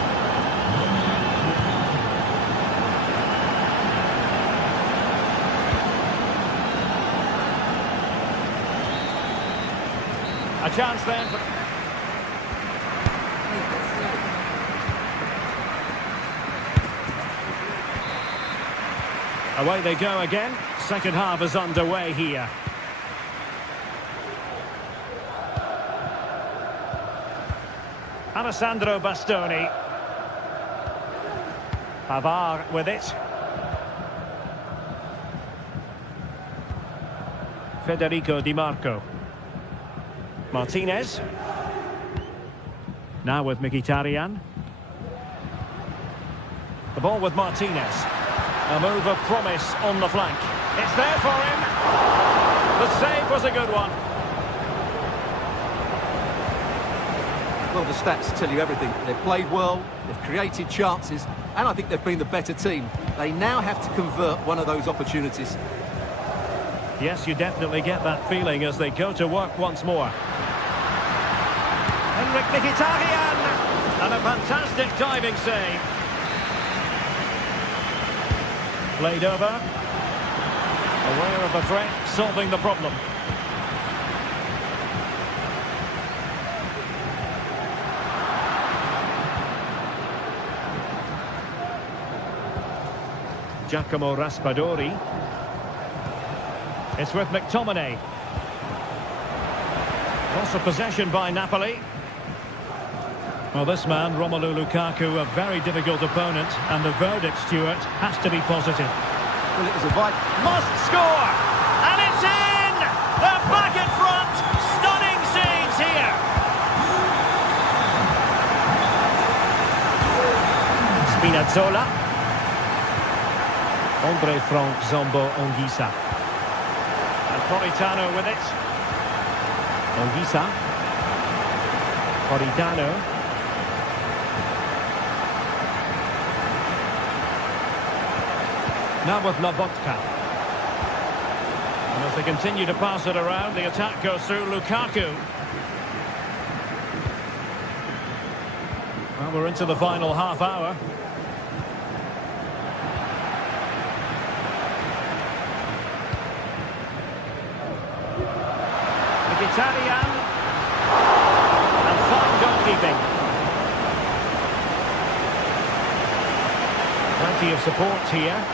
A chance then for... Away they go again. Second half is underway here. Alessandro Bastoni. Pavard with it. Federico Di Marco. Martinez. Now with Mkhitaryan. The ball with Martinez. A move of promise on the flank. It's there for him. The save was a good one. Well, the stats tell you everything. They've played well, they've created chances, and I think they've been the better team. They now have to convert one of those opportunities. Yes, you definitely get that feeling as they go to work once more. Henrik Mkhitaryan! And a fantastic diving save. Played over. Aware of the threat, solving the problem. Giacomo Raspadori. It's with McTominay. Loss of possession by Napoli. Well, this man, Romelu Lukaku, a very difficult opponent, and the verdict, Stuart, has to be positive. Well, it was a vital... Must score! And it's in! They're back in front! Stunning scenes here! Spinazzola. Andre Frank Zombo Anguissa. And Politano with it. Anguissa. Politano. Now with Lobotka. And as they continue to pass it around, the attack goes through Lukaku. Well, we're into the final half hour. Mkhitaryan. And fine goalkeeping. Plenty of support here.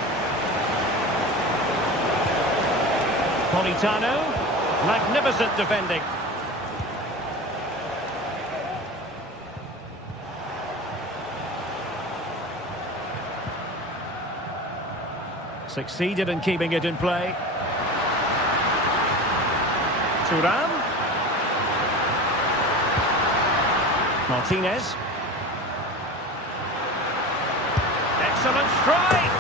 Politano. Magnificent defending. Succeeded in keeping it in play. Thuram. Martinez. Excellent strike!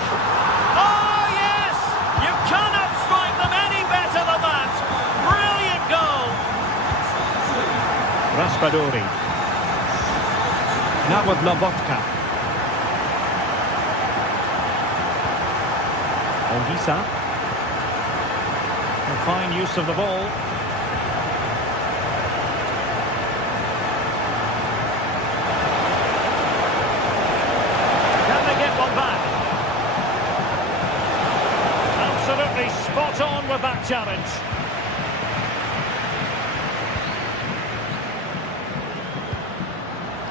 Oh, yes! You cannot strike them any better than that! Brilliant goal! Raspadori. Now with Lobotka. Anguissa. A fine use of the ball. Absolutely spot on with that challenge.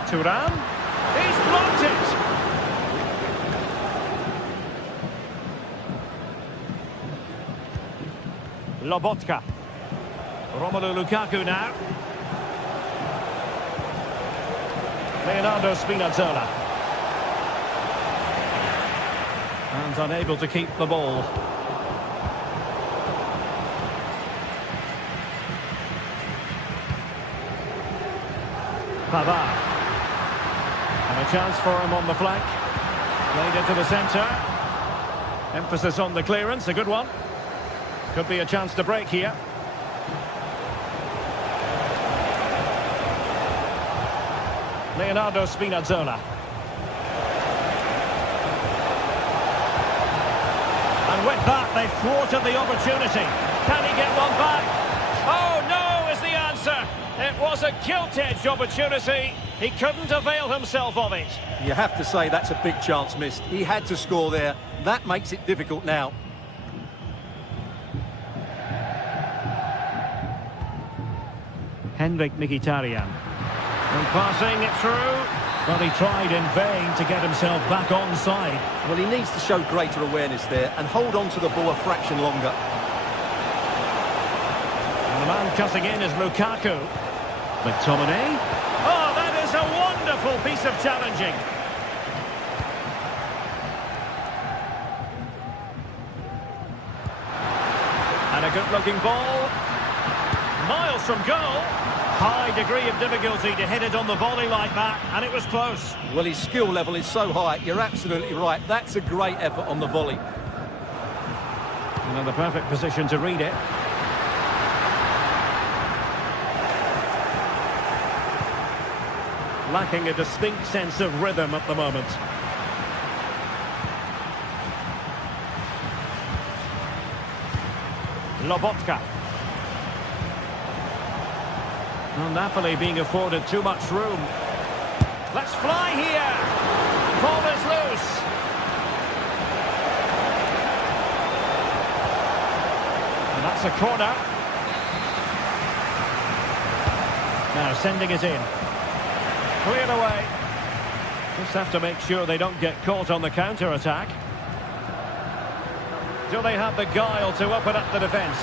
Thuram. He's blocked it. Lobotka. Romelu Lukaku now. Leonardo Spinazzola. And unable to keep the ball. Pavard. And a chance for him on the flank. Played into the centre. Emphasis on the clearance, a good one. Could be a chance to break here. Leonardo Spinazzola. And with that, they thwarted the opportunity. Can he get one back? Oh, no, is the answer. It was a gilt-edged opportunity. He couldn't avail himself of it. You have to say that's a big chance missed. He had to score there. That makes it difficult now. Henrik Mkhitaryan. And passing it through. Well, he tried in vain to get himself back on side. Well, he needs to show greater awareness there and hold on to the ball a fraction longer. And the man cutting in is Lukaku. McTominay. Oh, that is a wonderful piece of challenging. And a good-looking ball. Miles from goal. High degree of difficulty to hit it on the volley like that, and it was close. Well, his skill level is so high, you're absolutely right. That's a great effort on the volley. And in the perfect position to read it. Lacking a distinct sense of rhythm at the moment. Lobotka. Well, Napoli being afforded too much room. Let's fly here! Ball is loose. And that's a corner. Now sending it in. Cleared away. Just have to make sure they don't get caught on the counter-attack. Do they have the guile to open up the defence?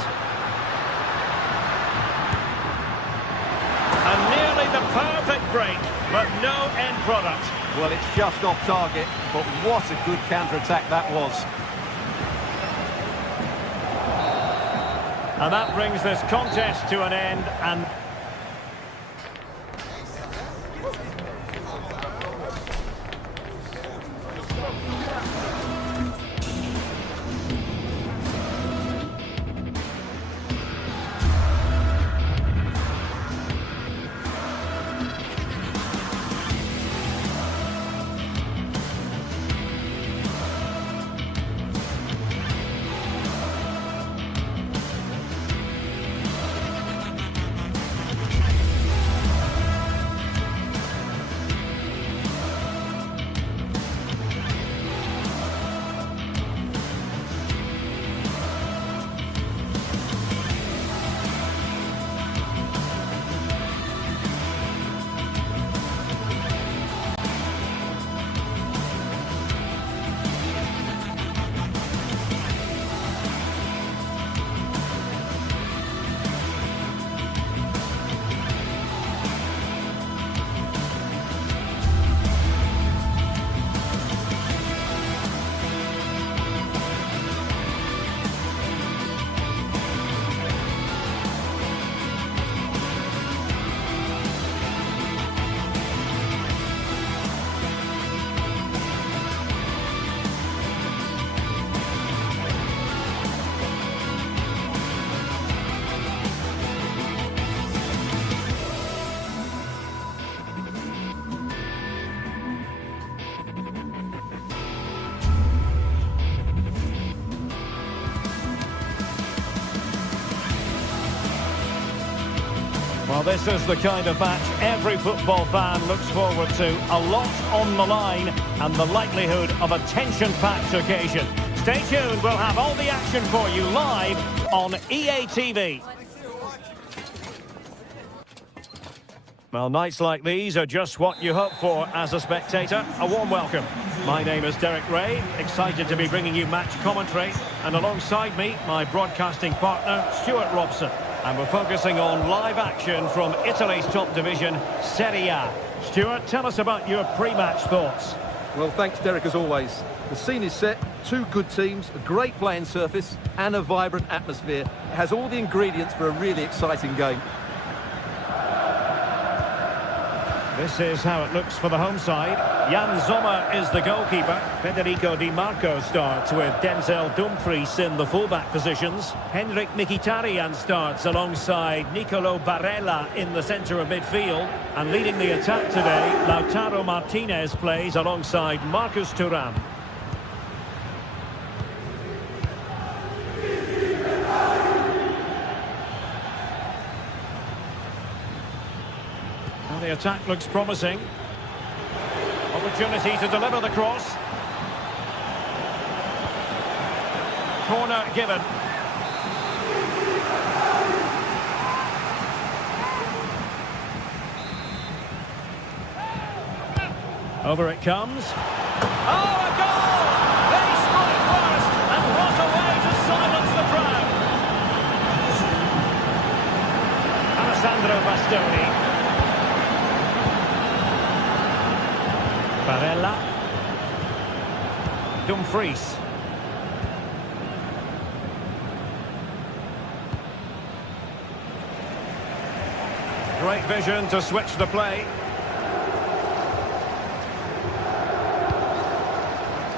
And nearly the perfect break, but no end product. Well, it's just off target, but what a good counter-attack that was. And that brings this contest to an end, and well, this is the kind of match every football fan looks forward to. A lot on the line and the likelihood of a tension-packed occasion. Stay tuned, we'll have all the action for you live on EA TV. Well, nights like these are just what you hope for as a spectator. A warm welcome. My name is Derek Ray, excited to be bringing you match commentary. And alongside me, my broadcasting partner, Stuart Robson. And we're focusing on live action from Italy's top division, Serie A. Stuart, tell us about your pre-match thoughts. Well, thanks, Derek, as always. The scene is set, two good teams, a great playing surface, and a vibrant atmosphere. It has all the ingredients for a really exciting game. This is how it looks for the home side. Jan Sommer is the goalkeeper. Federico Di Marco starts with Denzel Dumfries in the fullback positions. Henrik Mkhitaryan starts alongside Nicolo Barella in the centre of midfield. And leading the attack today, Lautaro Martinez plays alongside Marcus Thuram. The attack looks promising. Opportunity to deliver the cross. Corner given. Over it comes. Oh, a goal! They strike first, and what a way to silence the crowd. Alessandro Bastoni. Barella. Dumfries. Great vision to switch the play.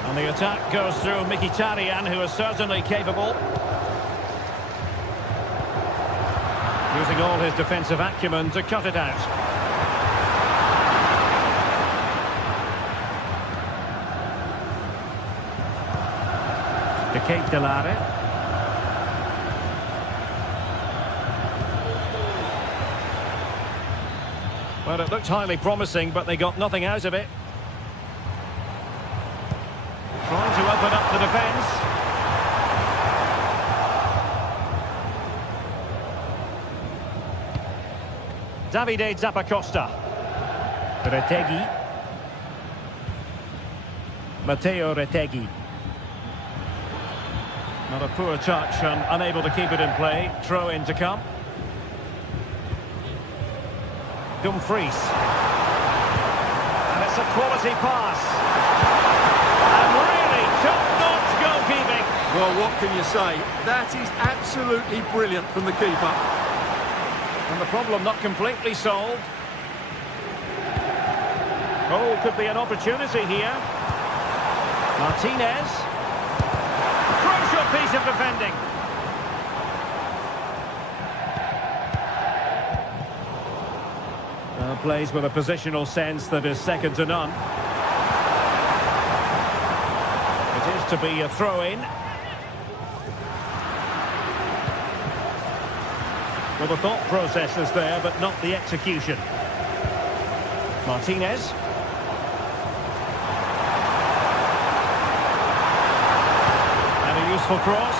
And the attack goes through Mkhitaryan, who is certainly capable. Using all his defensive acumen to cut it out. GTSports. Well, it looked highly promising, but they got nothing out of it. Trying to open up the defence. Davide Zappacosta. Retegui. Matteo Retegui. Not a poor touch and unable to keep it in play. Throw in to come. Dumfries. And it's a quality pass. And really top-notch goalkeeping. Well, what can you say? That is absolutely brilliant from the keeper. And the problem not completely solved. Oh, could be an opportunity here. Martinez. Crucial piece of defending. Plays with a positional sense that is second to none. It is to be a throw-in. Well, the thought process is there, but not the execution. Martinez. And a useful cross.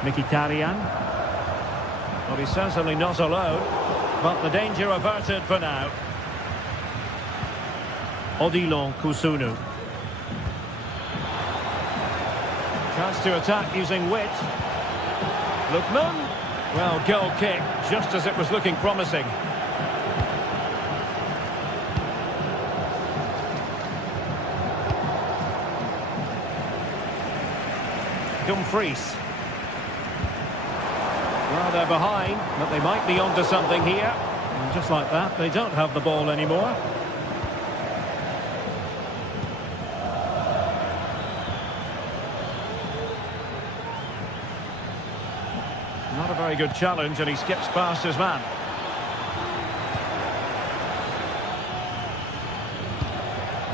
Mkhitaryan. Well, he's certainly not alone, but the danger averted for now. Odilon Kusunu. Chance to attack using wit. Lookman. Well, goal kick, just as it was looking promising. Dumfries. Well, they're behind, but they might be onto something here. And just like that, they don't have the ball anymore. Not a very good challenge, and he skips past his man.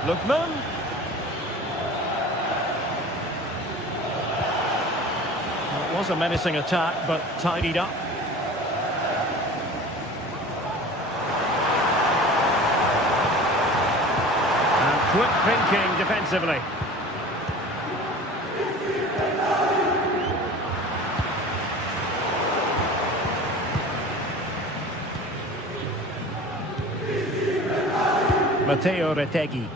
Lookman. It was a menacing attack, but tidied up. And quick thinking defensively. Matteo Retegui.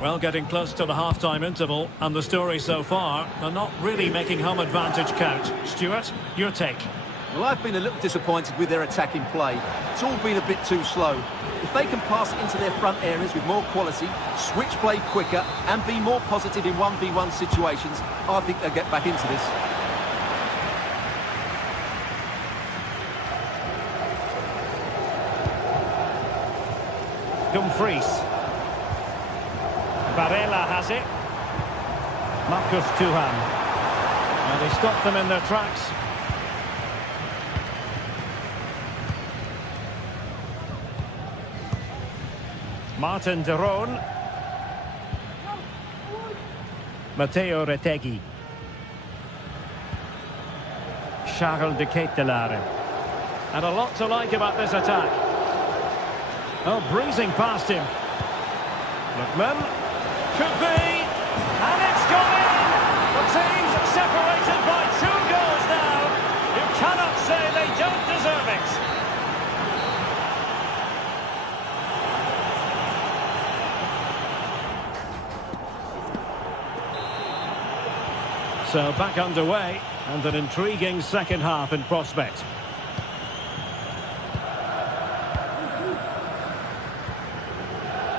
Well, getting close to the half-time interval, and the story so far, they're not really making home advantage count. Stuart, your take? Well, I've been a little disappointed with their attacking play. It's all been a bit too slow. If they can pass it into their front areas with more quality, switch play quicker, and be more positive in 1v1 situations, I think they'll get back into this. Dumfries. Barella has it. Marcus Thuram. And they stop them in their tracks. Martin de Roon. Matteo Retegui. Charles de Ketelaere. And a lot to like about this attack. Oh, breezing past him. Lookman. Could be. And it's gone in. The team's separated by 2 goals now. You cannot say they don't deserve it. So back underway, and an intriguing second half in prospect.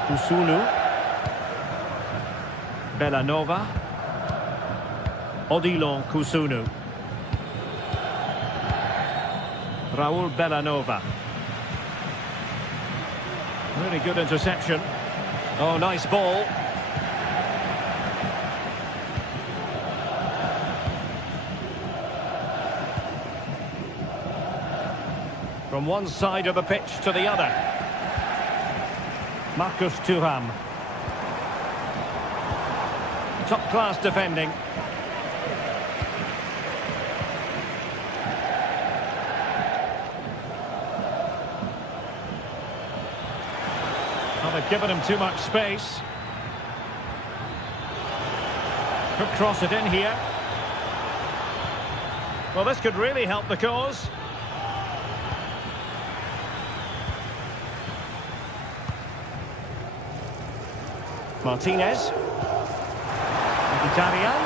Kusunu. Bellanova. Odilon Kusunu. Raul Bellanova. Really good interception. Oh, nice ball. From one side of the pitch to the other. Marcus Thuram. Top-class defending. Well, they've given him too much space. Could cross it in here. Well, this could really help the cause. Martinez. Italian.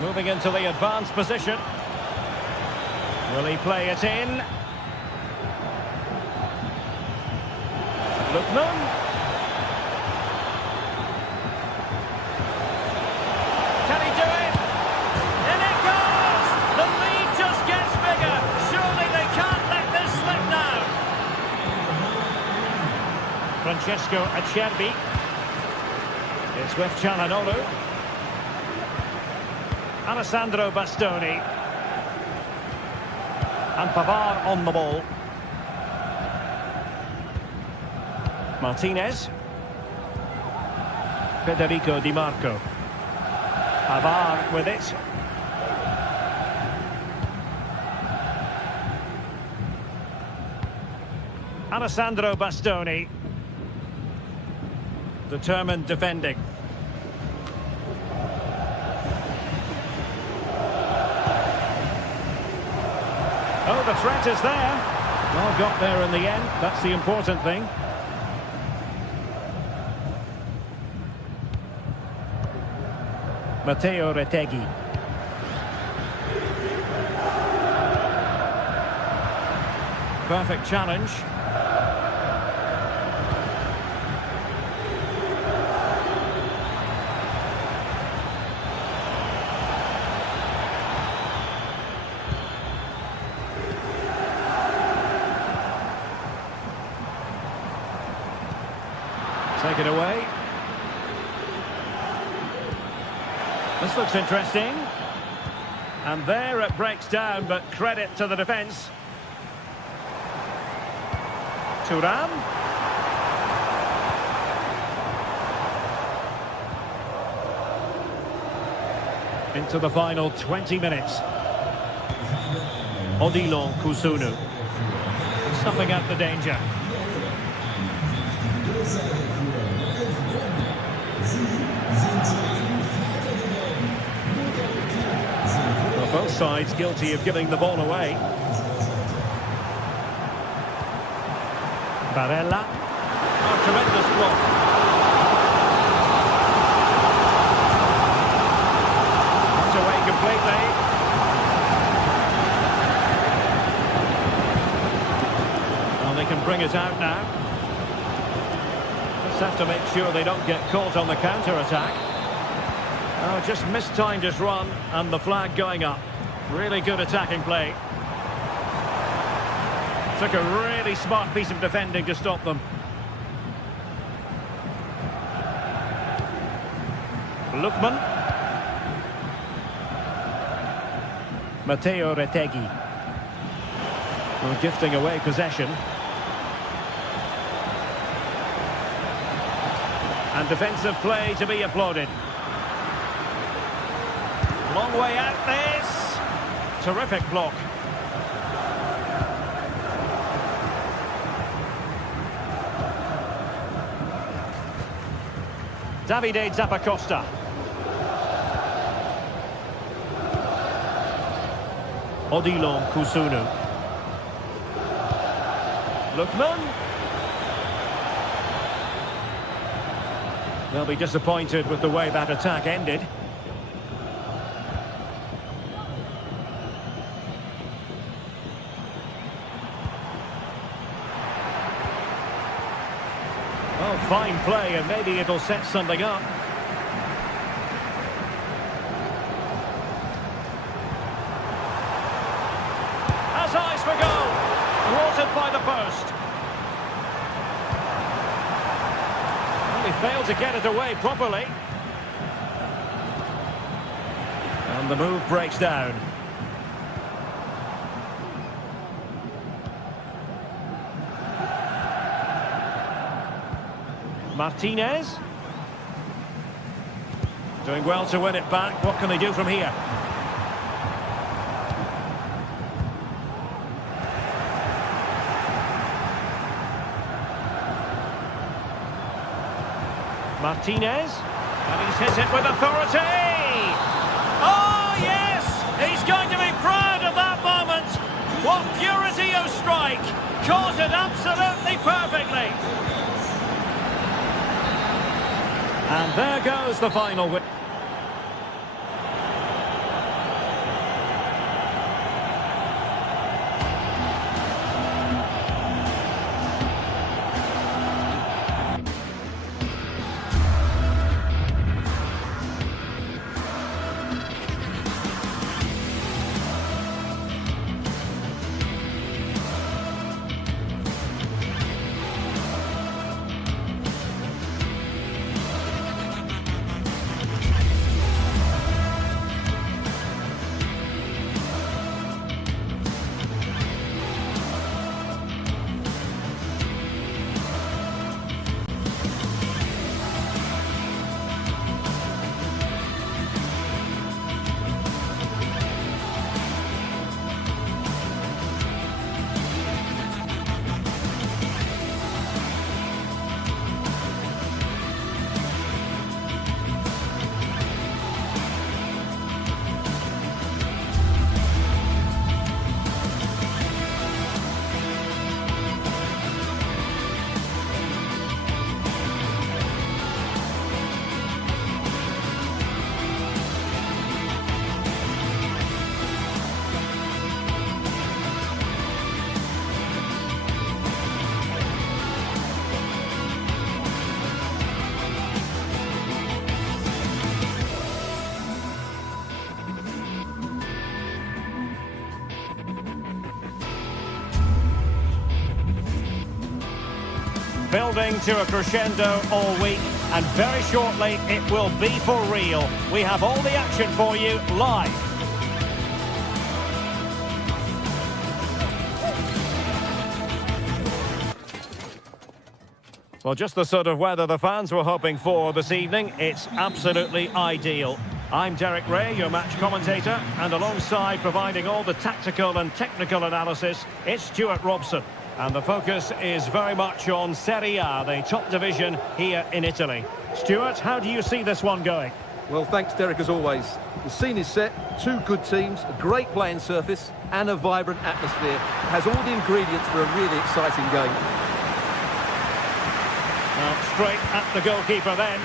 Moving into the advanced position. Will he play it in? Lookman. Can he do it? In it goes! The lead just gets bigger. Surely they can't let this slip now. Francesco Acerbi. It's with Çalhanoğlu. Alessandro Bastoni. And Pavard on the ball. Martinez. Federico Di Marco. Pavard with it. Alessandro Bastoni. Determined defending. Oh, the threat is there. Well, got there in the end. That's the important thing. Matteo Retegui. Perfect challenge. Take it away. This looks interesting. And there it breaks down, but credit to the defence. Thuram. Into the final 20 minutes. Odilon Kusunu. Snuffing out the danger. Well, both sides guilty of giving the ball away. Barella. Oh, tremendous block. Knocked away completely. Well, they can bring it out now. Just have to make sure they don't get caught on the counter-attack. Oh, just mistimed his run, and the flag going up. Really good attacking play. Took a really smart piece of defending to stop them. Lookman. Matteo Retegui. Well, gifting away possession. And defensive play to be applauded. Long way out this. Terrific block. Davide Zappacosta. Odilon Kusunu. Lookman. They'll be disappointed with the way that attack ended. Oh, fine play, and maybe it'll set something up. Has eyes for goal. Thwarted by the post. Well, he failed to get it away properly. And the move breaks down. Martinez. Doing well to win it back. What can they do from here? Martinez. And he's hit it with authority. Oh, yes! He's going to be proud of that moment. What purity of strike. Caught it absolutely perfectly. And there goes the final win. Building to a crescendo all week, and very shortly it will be for real. We have all the action for you live. Well, just the sort of weather the fans were hoping for this evening. It's absolutely ideal. I'm Derek Ray, your match commentator, and alongside providing all the tactical and technical analysis, it's Stuart Robson. And the focus is very much on Serie A, the top division here in Italy. Stuart, how do you see this one going? Well, thanks, Derek, as always. The scene is set, two good teams, a great playing surface, and a vibrant atmosphere. It has all the ingredients for a really exciting game. Well, straight at the goalkeeper then.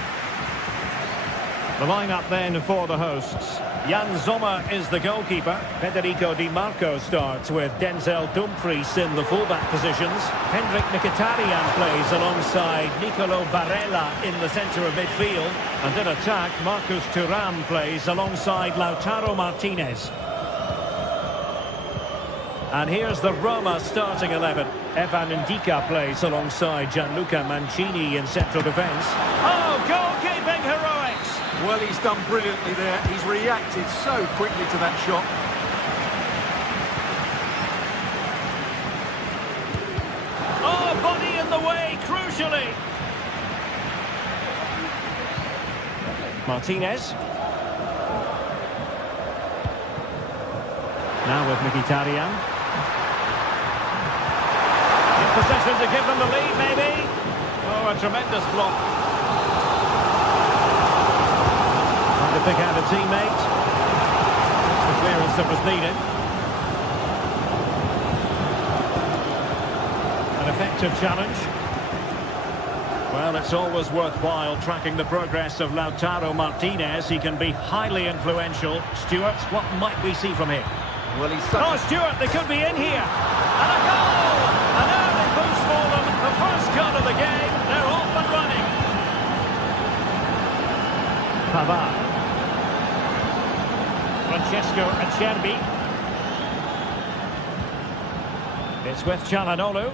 The lineup then for the hosts. Jan Sommer is the goalkeeper. Federico Di Marco starts with Denzel Dumfries in the fullback positions. Hendrik Mkhitaryan plays alongside Nicolo Barella in the centre of midfield. And in attack, Marcus Thuram plays alongside Lautaro Martinez. And here's the Roma starting 11. Evan Ndika plays alongside Gianluca Mancini in central defence. Oh, goalkeeping heroics! Well, he's done brilliantly there. He's reacted so quickly to that shot. Oh, body in the way, crucially. Martinez. Now with Mkhitaryan. In possession to give them the lead, maybe. Oh, a tremendous block. To pick out a teammate. That's the clearance that was needed. An effective challenge. Well, it's always worthwhile tracking the progress of Lautaro Martinez. He can be highly influential. Stuart, what might we see from him? Well, he's Oh, Stuart, they could be in here. And a goal! An early boost for them. The first goal of the game. They're off and running. Pavard. Francesco Acerbi. It's with Çalhanoğlu.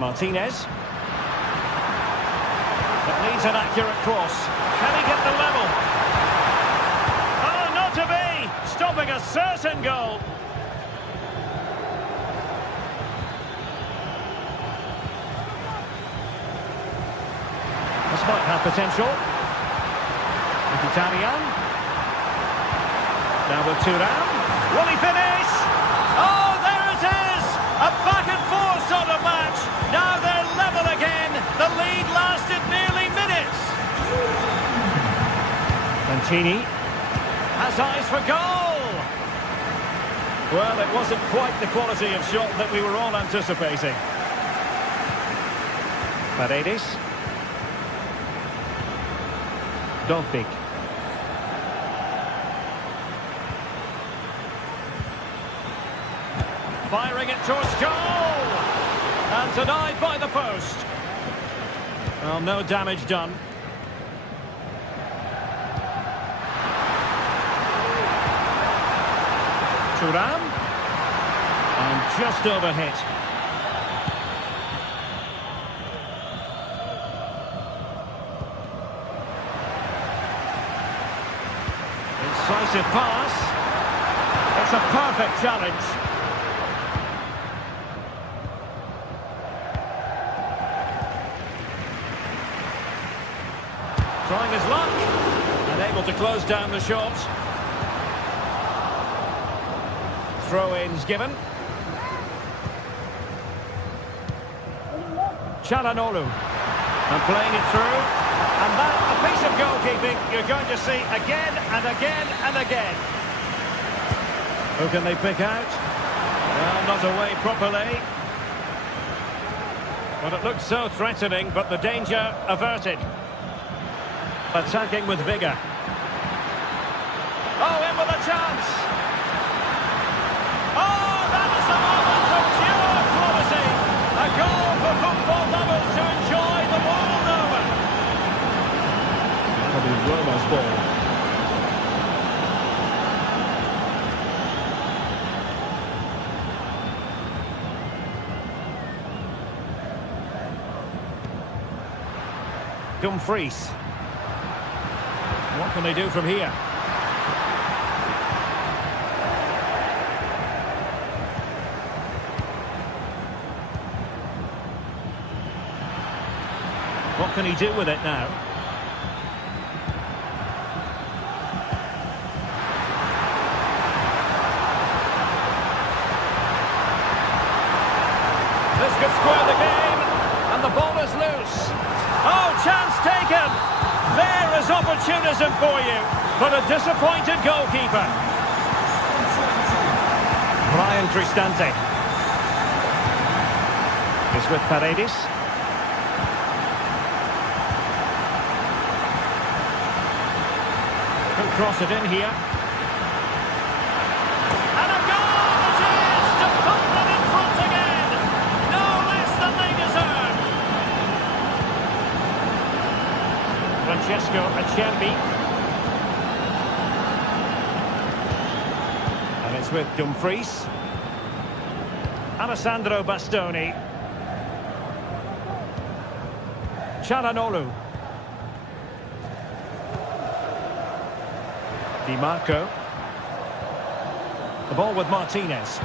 Martinez. It needs an accurate cross. Can he get the level? Oh, not to be! Stopping a certain goal. This might have potential. Mkhitaryan. Now with Thuram. Will he finish? Oh, there it is! A back and forth sort of match. Now they're level again. The lead lasted nearly minutes. Mancini has eyes for goal. Well, it wasn't quite the quality of shot that we were all anticipating. Paredes. Dobbik. Firing it towards goal! And denied by the post. Well, no damage done. Thuram. And just overhit. Incisive pass. It's a perfect challenge. Trying his luck, and able to close down the shot. Throw-ins given. Çalhanoğlu, and playing it through. And that, a piece of goalkeeping you're going to see again and again and again. Who can they pick out? Well, not away properly. Well, it looked so threatening, but the danger averted. Attacking with vigour. Oh, in with a chance. Oh, that is the moment of pure quality. A goal for football lovers to enjoy the world over. That'll be Roma's ball. Dumfries. What can they do from here? What can he do with it now? This could square the game, and the ball is loose. Oh, chance taken! There is opportunism for you, but a disappointed goalkeeper. Brian Cristante is with Paredes. Can cross it in here. And a goal it is to put them in front again. No less than they deserve. Francesco Acerbi. And it's with Dumfries. Alessandro Bastoni. Çalhanoğlu. Di Marco. The ball with Martinez.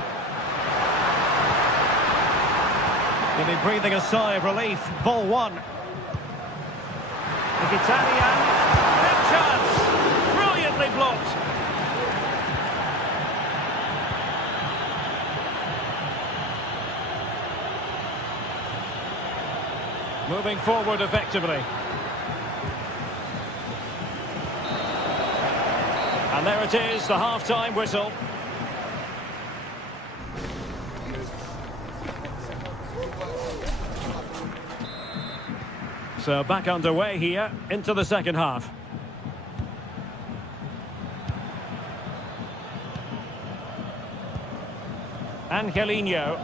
He'll be breathing a sigh of relief. Ball one. Mkhitaryan, big chance, brilliantly blocked. Moving forward effectively. And there it is, the half-time whistle. So back underway here into the second half. Angelino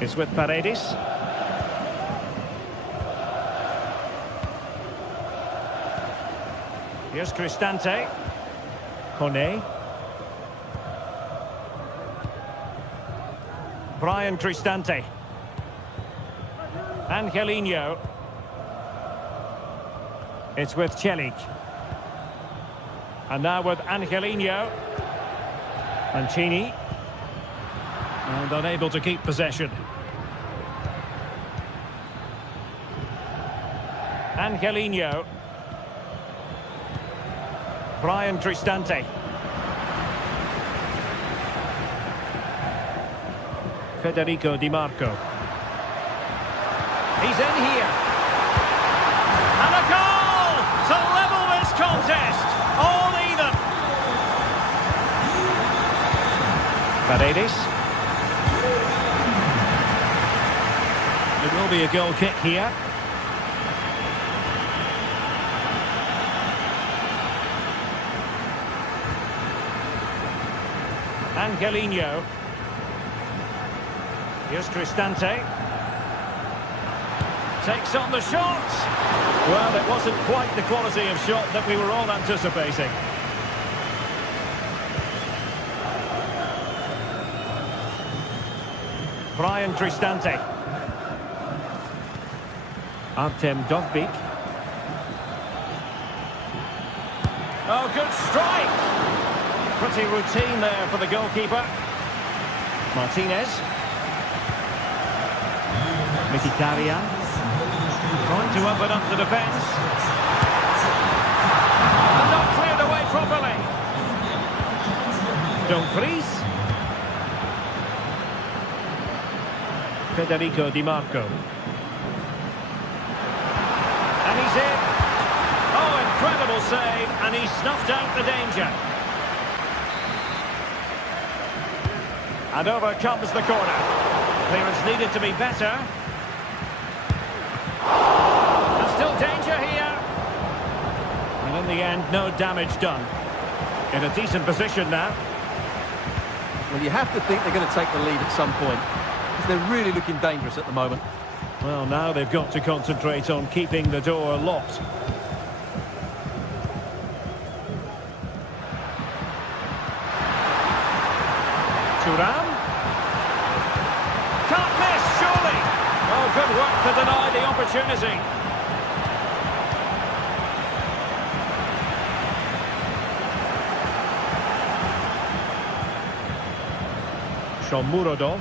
is with Paredes. Here's Cristante. Kone. Brian Cristante. Angelino. It's with Celik. And now with Angelino. Mancini. And unable to keep possession. Angelino. Brian Cristante. Federico Di Marco. He's in here. And a goal to level this contest. All even. Paredes. It will be a goal kick here. Angelino. Here's Cristante. Takes on the shot. Well, it wasn't quite the quality of shot that we were all anticipating. Brian Cristante. Artem Dovbyk. Oh, good strike. Pretty routine there for the goalkeeper. Martinez. Mkhitaryan. Trying to open up the defence. And not cleared away properly. Dumfries. Federico Di Marco. And he's in. Oh, incredible save. And he snuffed out the danger. And over comes the corner. Clearance needed to be better. And still danger here. And in the end, no damage done. In a decent position now. Well, you have to think they're going to take the lead at some point, because they're really looking dangerous at the moment. Well, now they've got to concentrate on keeping the door locked. Thuram. Can't miss, surely. Oh, good work to deny the opportunity. Shomurodov.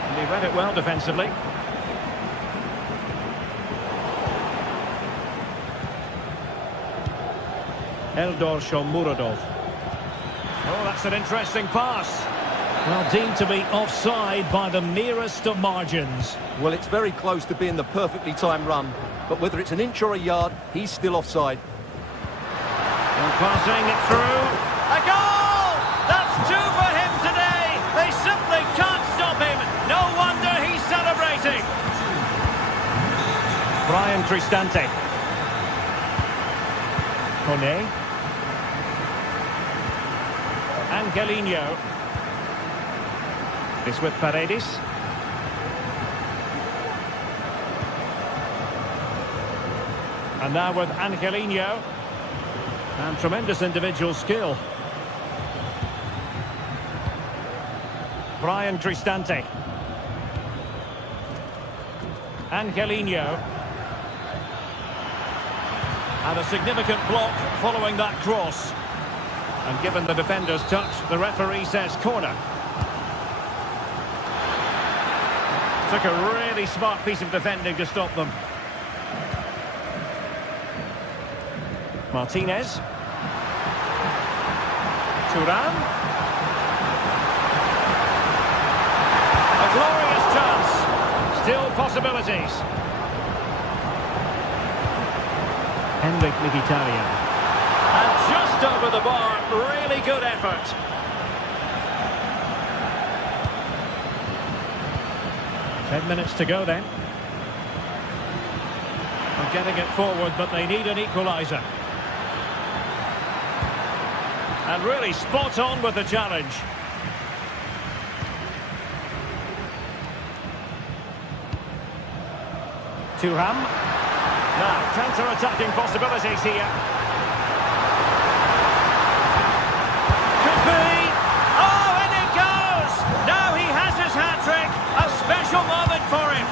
And he read it well defensively. Eldor Shomurodov. Oh, that's an interesting pass. Well, deemed to be offside by the merest of margins. Well, it's very close to being the perfectly timed run, but whether it's an inch or a yard, he's still offside. And passing it through. A goal! That's two for him today. They simply can't stop him. No wonder he's celebrating. Brian Cristante. Kone. Angelino is with Paredes. And now with Angelino. And tremendous individual skill. Brian Cristante. Angelino. And a significant block following that cross. And given the defender's touch, the referee says corner. Took a really smart piece of defending to stop them. Martinez. Thuram. A glorious chance. Still possibilities. Henrik Mkhitaryan. And just over the bar, really good effort. 10 minutes to go then. They're getting it forward, but they need an equaliser. And really spot on with the challenge. Thuram. Now, counter-attacking possibilities here. Could be! Oh, and it goes! Now he has his hat-trick. A special moment for him.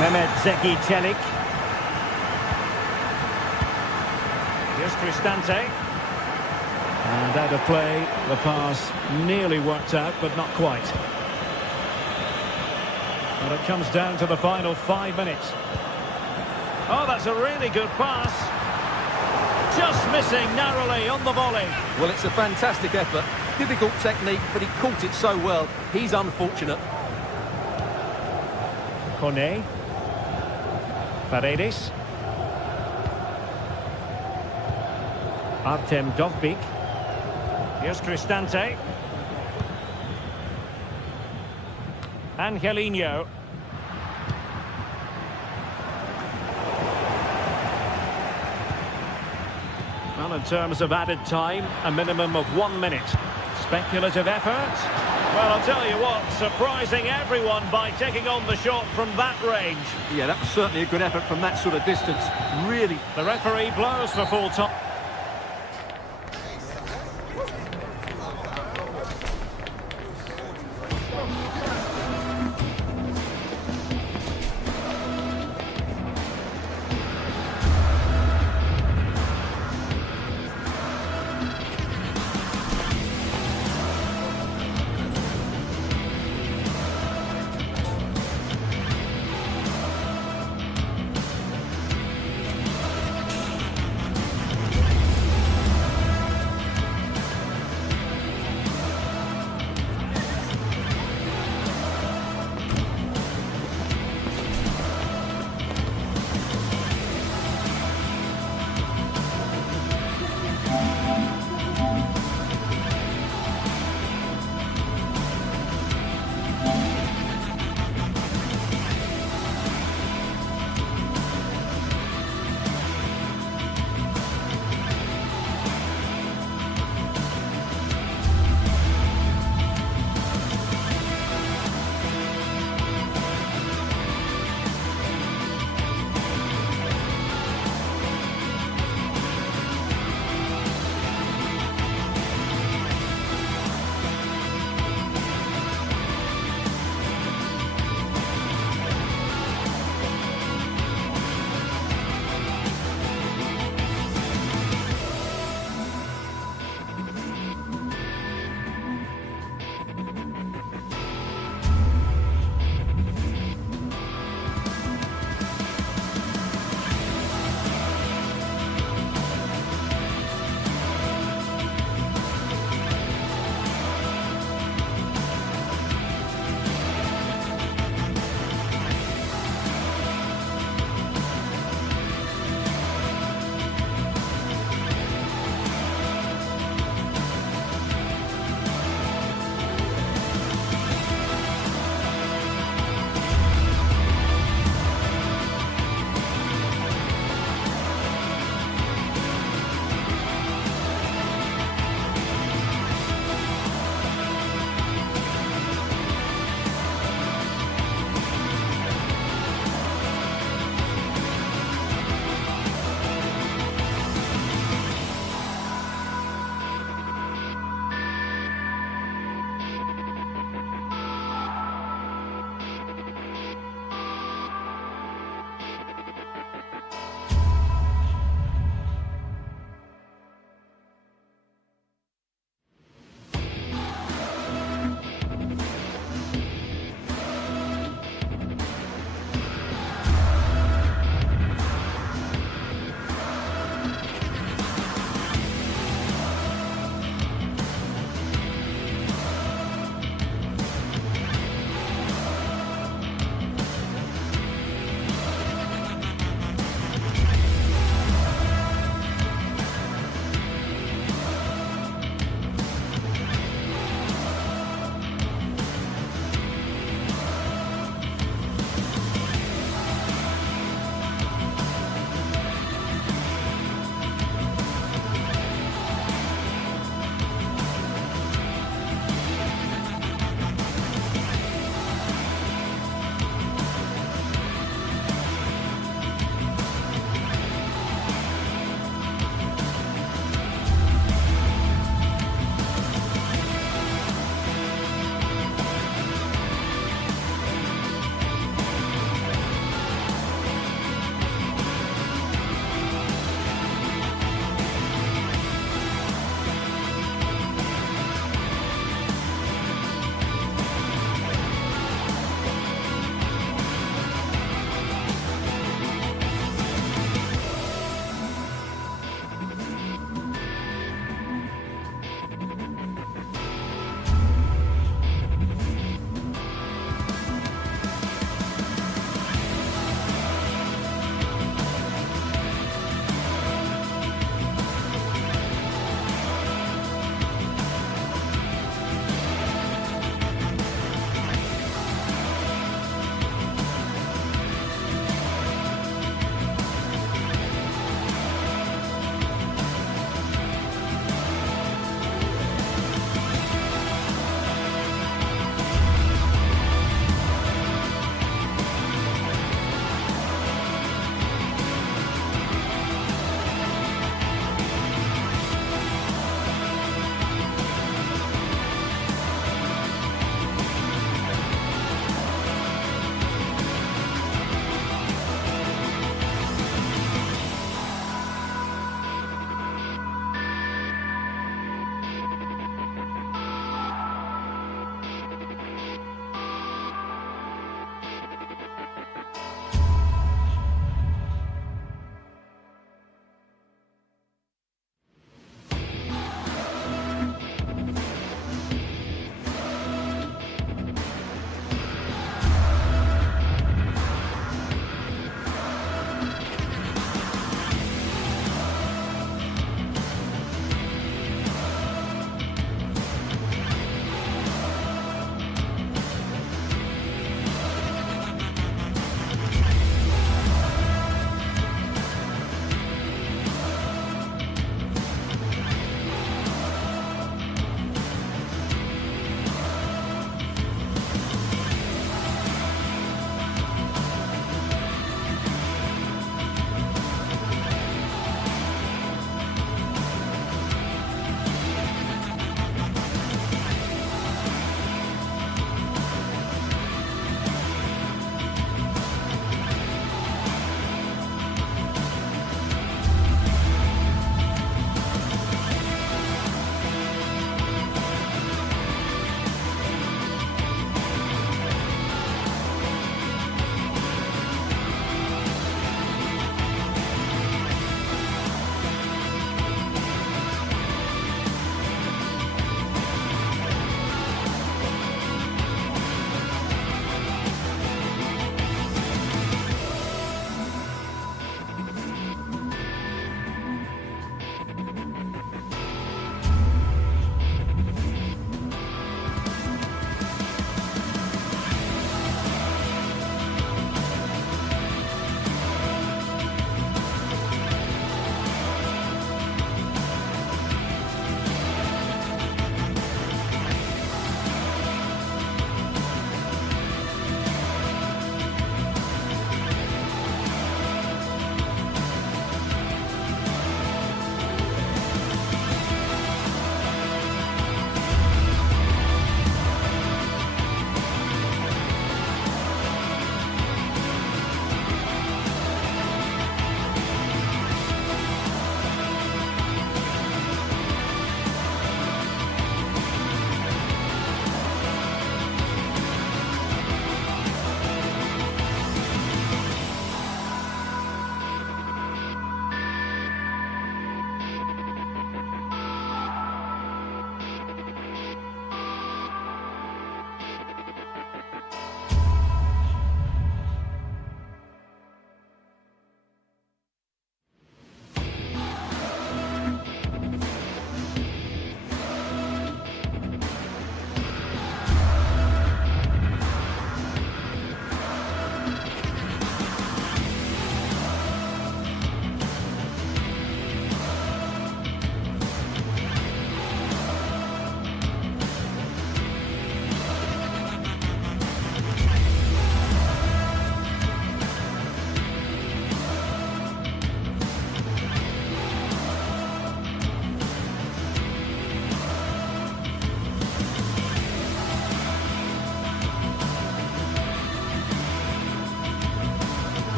Mehmet Zeki Çelik. Here's Cristante. And out of play, the pass nearly worked out, but not quite. And it comes down to the final 5 minutes. Oh, that's a really good pass. Just missing narrowly on the volley. Well, it's a fantastic effort. Difficult technique, but he caught it so well. He's unfortunate. Kone. Paredes. Artem Dovbik. Here's Cristante. Angelino. Well, in terms of added time, a minimum of 1 minute. Speculative effort. Well, I'll tell you what, surprising everyone by taking on the shot from that range. Yeah, that was certainly a good effort from that sort of distance. Really. The referee blows for full time.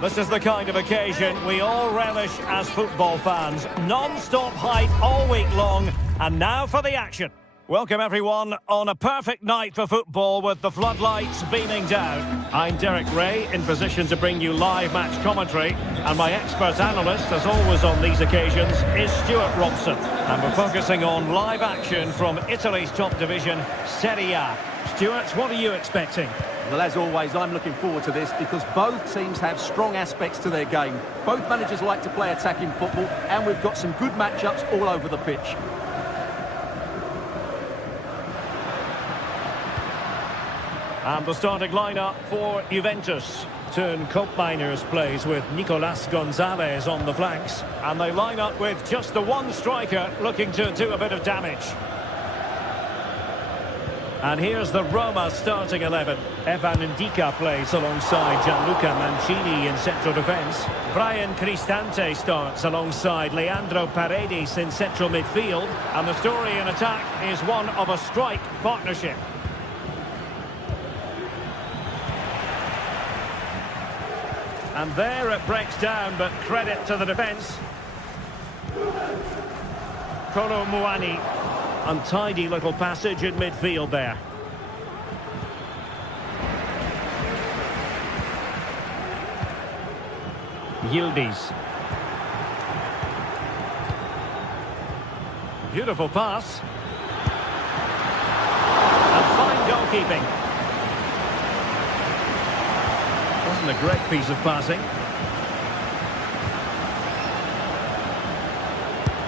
This is the kind of occasion we all relish as football fans. Non-stop hype all week long, and now for the action. Welcome everyone on a perfect night for football with the floodlights beaming down. I'm Derek Ray, in position to bring you live match commentary, and my expert analyst, as always on these occasions, is Stuart Robson. And we're focusing on live action from Italy's top division, Serie A. Stuart, what are you expecting? Well, as always, I'm looking forward to this because both teams have strong aspects to their game. Both managers like to play attacking football, and we've got some good matchups all over the pitch. And the starting lineup for Juventus. Turn Koopmeiners plays with Nicolas Gonzalez on the flanks. And they line up with just the one striker looking to do a bit of damage. And here's the Roma starting 11. Evan Ndika plays alongside Gianluca Mancini in central defence. Brian Cristante starts alongside Leandro Paredes in central midfield. And the story in attack is one of a strike partnership. And there it breaks down, but credit to the defence. Kolo Muani. Untidy little passage in midfield there. Yildiz. Beautiful pass. And fine goalkeeping. Wasn't a great piece of passing.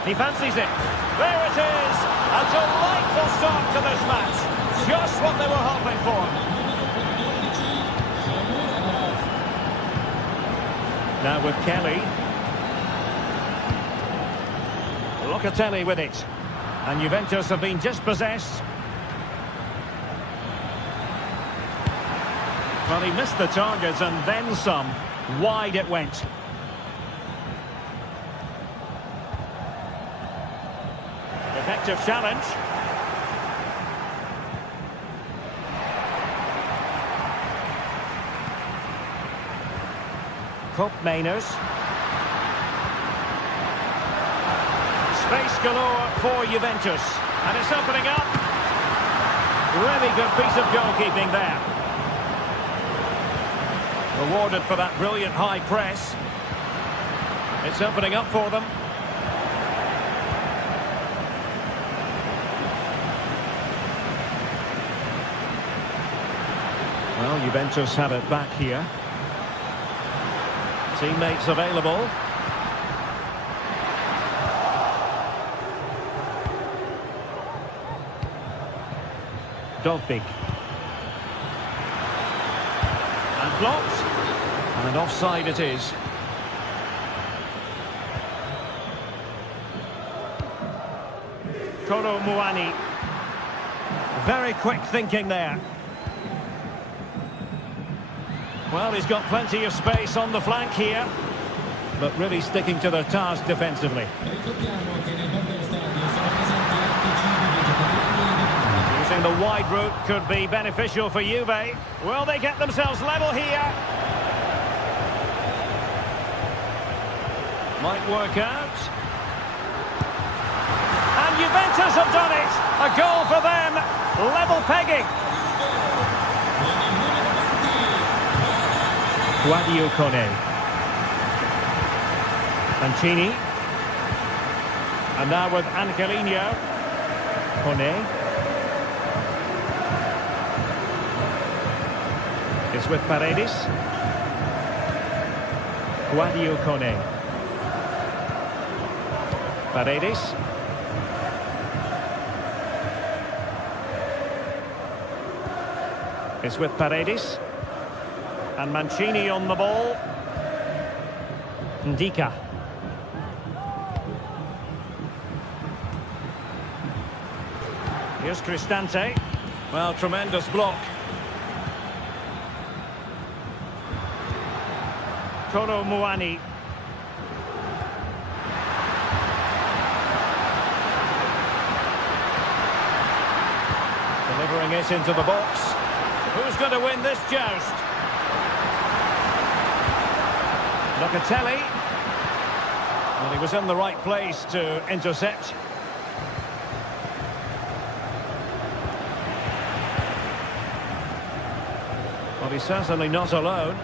He fancies it. There it is. A delightful start to this match. Just what they were hoping for. Now with Kelly. Locatelli with it. And Juventus have been dispossessed. Well, he missed the target and then some. Wide it went. Effective challenge. Koopmeiners. Space galore for Juventus. And it's opening up. Really good piece of goalkeeping there. Rewarded for that brilliant high press. It's opening up for them. Well, Juventus have it back here. Teammates available. Dovbig. And blocked. And offside it is. Kolo Muani. Very quick thinking there. Well, he's got plenty of space on the flank here, but really sticking to their task defensively. Using the wide route could be beneficial for Juve. Will they get themselves level here? Might work out. And Juventus have done it! A goal for them! Level pegging! Guadio Kone. Mancini. And now with Angelino. Kone. It's with Paredes. Guadio Kone. Paredes. It's with Paredes. And Mancini on the ball. Ndika. Here's Cristante. Well, tremendous block. Kolo Muani. Delivering it into the box. Who's going to win this joust? Locatelli. Well, he was in the right place to intercept. Well, he's certainly not alone.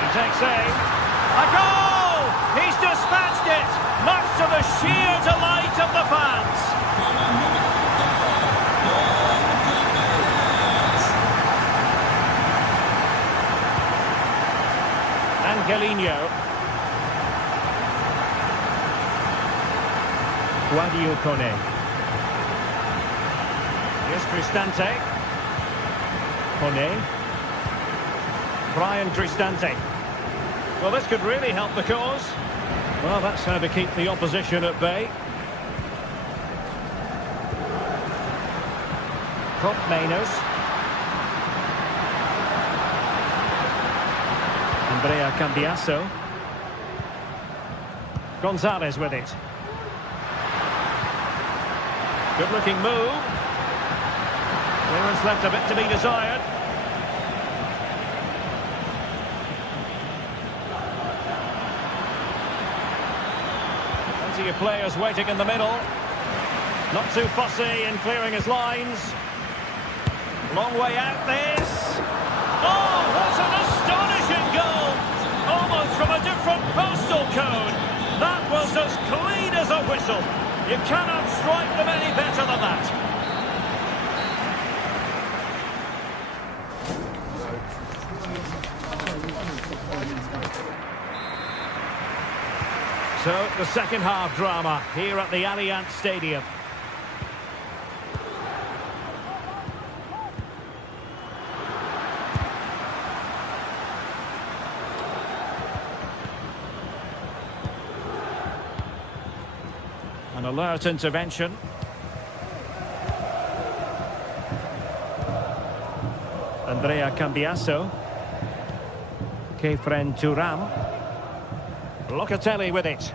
He takes aim. A goal! He's dispatched it, much to the sheer delight of the fans. Angelino. Guadio Kone. Here's Cristante. Kone. Brian Cristante. Well, this could really help the cause. Well, that's how to keep the opposition at bay. Top Mainers. Andrea Cambiasso. Gonzalez with it. Good-looking move. Clearance left a bit to be desired. Plenty of players waiting in the middle. Not too fussy in clearing his lines. Long way out this. Oh, what an astonishing goal! Almost from a different postal code. That was as clean as a whistle. You cannot strike them any better than that. So, the second half drama here at the Allianz Stadium. An alert intervention. Andrea Cambiasso. Kefren Thuram. Locatelli with it.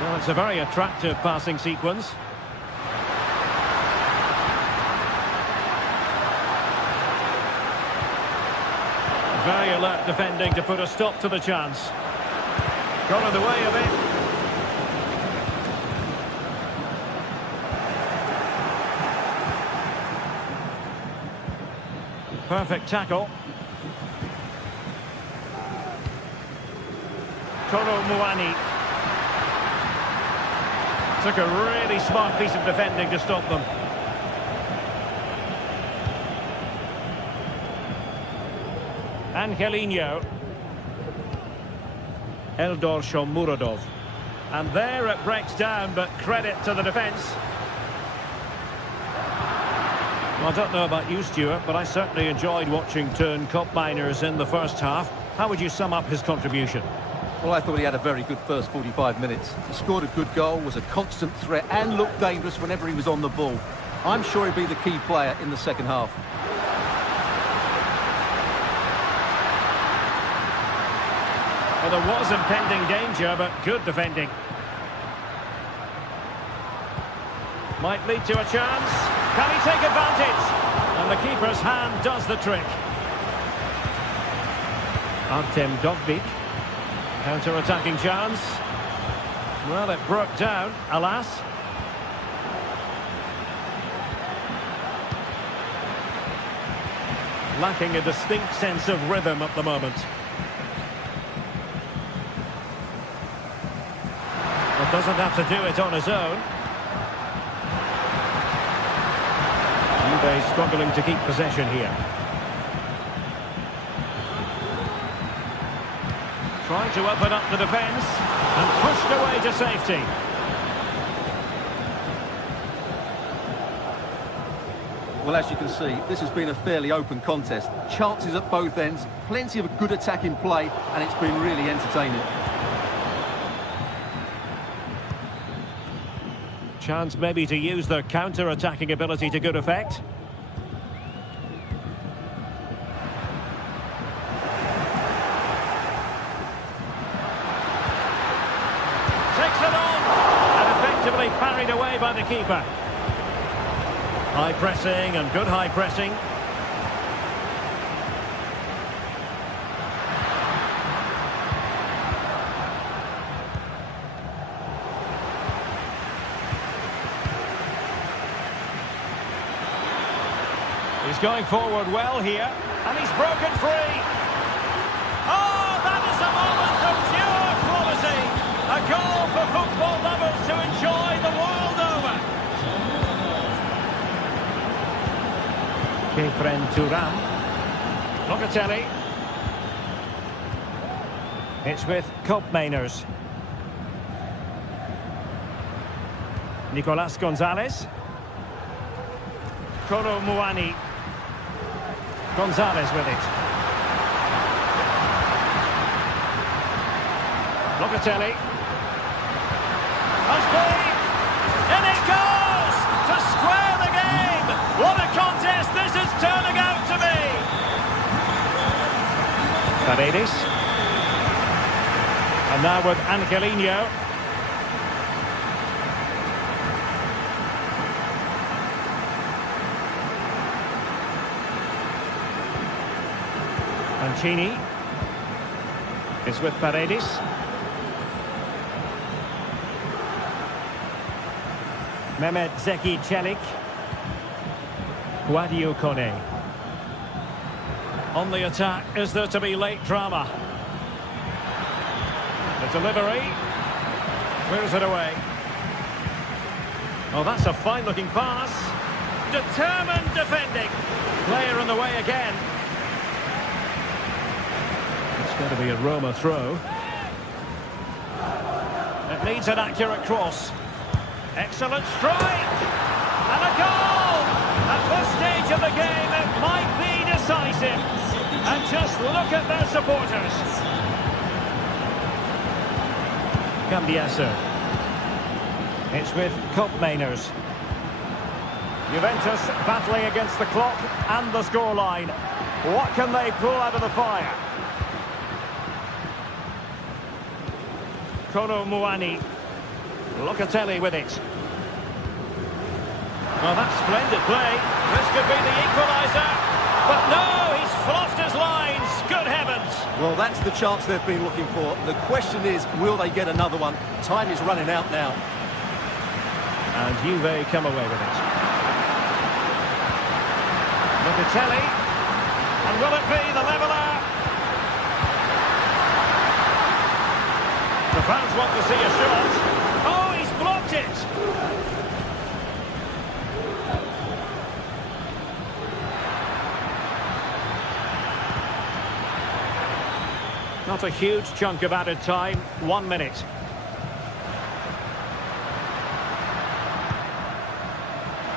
Well, it's a very attractive passing sequence. Very alert defending to put a stop to the chance. Got in the way of it. Perfect tackle. Kolo Muani. Took a really smart piece of defending to stop them. Angelino. Eldor Shomurodov. And there it breaks down, but credit to the defence. Well, I don't know about you, Stuart, but I certainly enjoyed watching Turn Cup Miners in the first half. How would you sum up his contribution? Well, I thought he had a very good first 45 minutes. He scored a good goal, was a constant threat and looked dangerous whenever he was on the ball. I'm sure he'll be the key player in the second half. Well, there was impending danger, but good defending. Might lead to a chance. Can he take advantage? And the keeper's hand does the trick. Artem Dovbyk. Counter-attacking chance. Well, it broke down, alas. Lacking a distinct sense of rhythm at the moment. But doesn't have to do it on his own. Juve struggling to keep possession here. Trying to open up the defence and pushed away to safety. Well, as you can see, this has been a fairly open contest. Chances at both ends, plenty of good attacking play, and it's been really entertaining. Chance maybe to use their counter-attacking ability to good effect. Takes it on! And effectively parried away by the keeper. High pressing and good high pressing. He's going forward well here, and he's broken free. Oh, that is a moment of pure quality. A goal for football lovers to enjoy the world over. Kefren Turam. Locatelli. It's with Koopmeiners. Nicolas Gonzalez. Kolo Muani. Gonzalez with it. Locatelli. Has played. In it goes! To square the game! What a contest this is turning out to be! Paredes. And now with Angelino. Mancini is with Paredes. Mehmet Zeki Çelik. Guadio Kone. On the attack, is there to be late drama? The delivery. Clears it away. Oh, that's a fine-looking pass. Determined defending. Player in the way again. It's going to be a Roma throw. It needs an accurate cross. Excellent strike! And a goal! At this stage of the game, it might be decisive. And just look at their supporters. Cambiasso. It's with Koopmeiners. Juventus battling against the clock and the scoreline. What can they pull out of the fire? Kolo Muani. Locatelli with it. Well, that's splendid play. This could be the equaliser. But no, he's fluffed his lines. Good heavens. Well, that's the chance they've been looking for. The question is, will they get another one? Time is running out now. And Juve come away with it. Locatelli. And will it be the leveller? The fans want to see a shot. Oh, he's blocked it. Not a huge chunk of added time. 1 minute.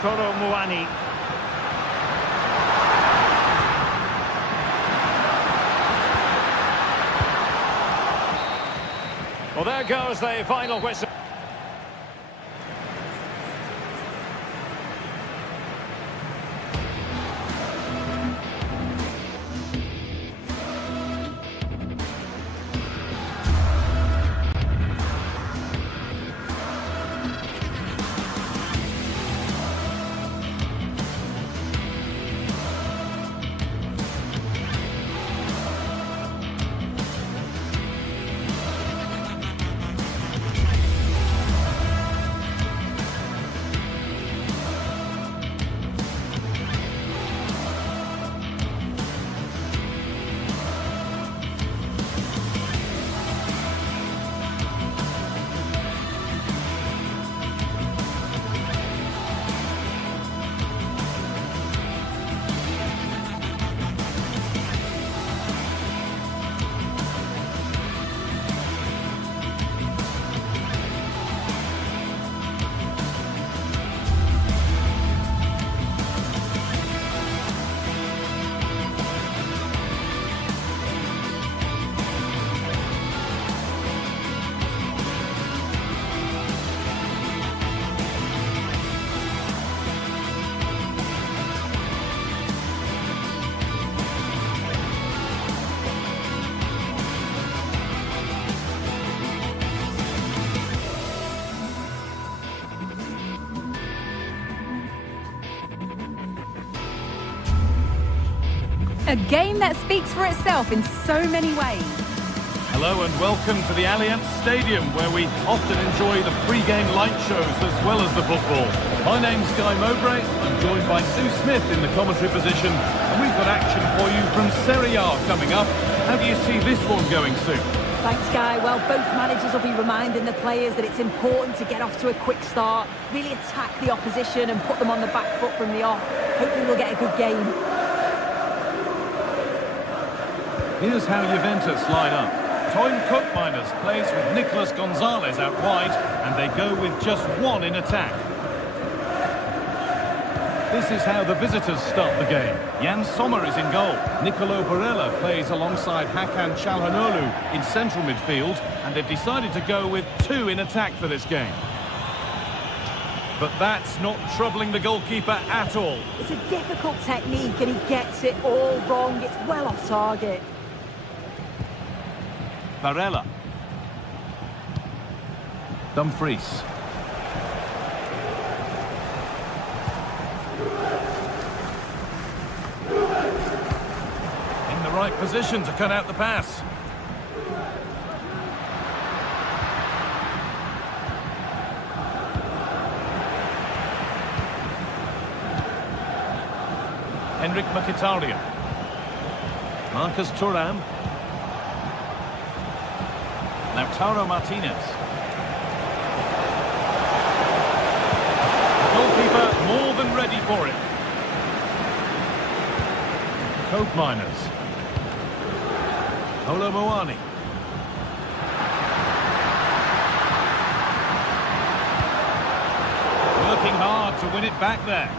Kolo Muani. Well, there goes the final whistle. A game that speaks for itself in so many ways. Hello and welcome to the Allianz Stadium, where we often enjoy the pre-game light shows as well as the football. My name's Guy Mowbray. I'm joined by Sue Smith in the commentary position, and we've got action for you from Serie A coming up. How do you see this one going, Sue? Thanks, Guy. Well, both managers will be reminding the players that it's important to get off to a quick start, really attack the opposition and put them on the back foot from the off. Hopefully we'll get a good game. Here's how Juventus line up. Toyn Koopmeiners plays with Nicolas Gonzalez out wide, and they go with just one in attack. This is how the visitors start the game. Jan Sommer is in goal. Nicolo Barella plays alongside Hakan Çalhanoğlu in central midfield, and they've decided to go with two in attack for this game. But that's not troubling the goalkeeper at all. It's a difficult technique and he gets it all wrong. It's well off target. Barella. Dumfries. In the right position to cut out the pass. Henrik Mkhitaryan. Marcus Thuram. Lautaro Martinez. Goalkeeper more than ready for it. Koopmeiners. Olo Moani. Working hard to win it back there.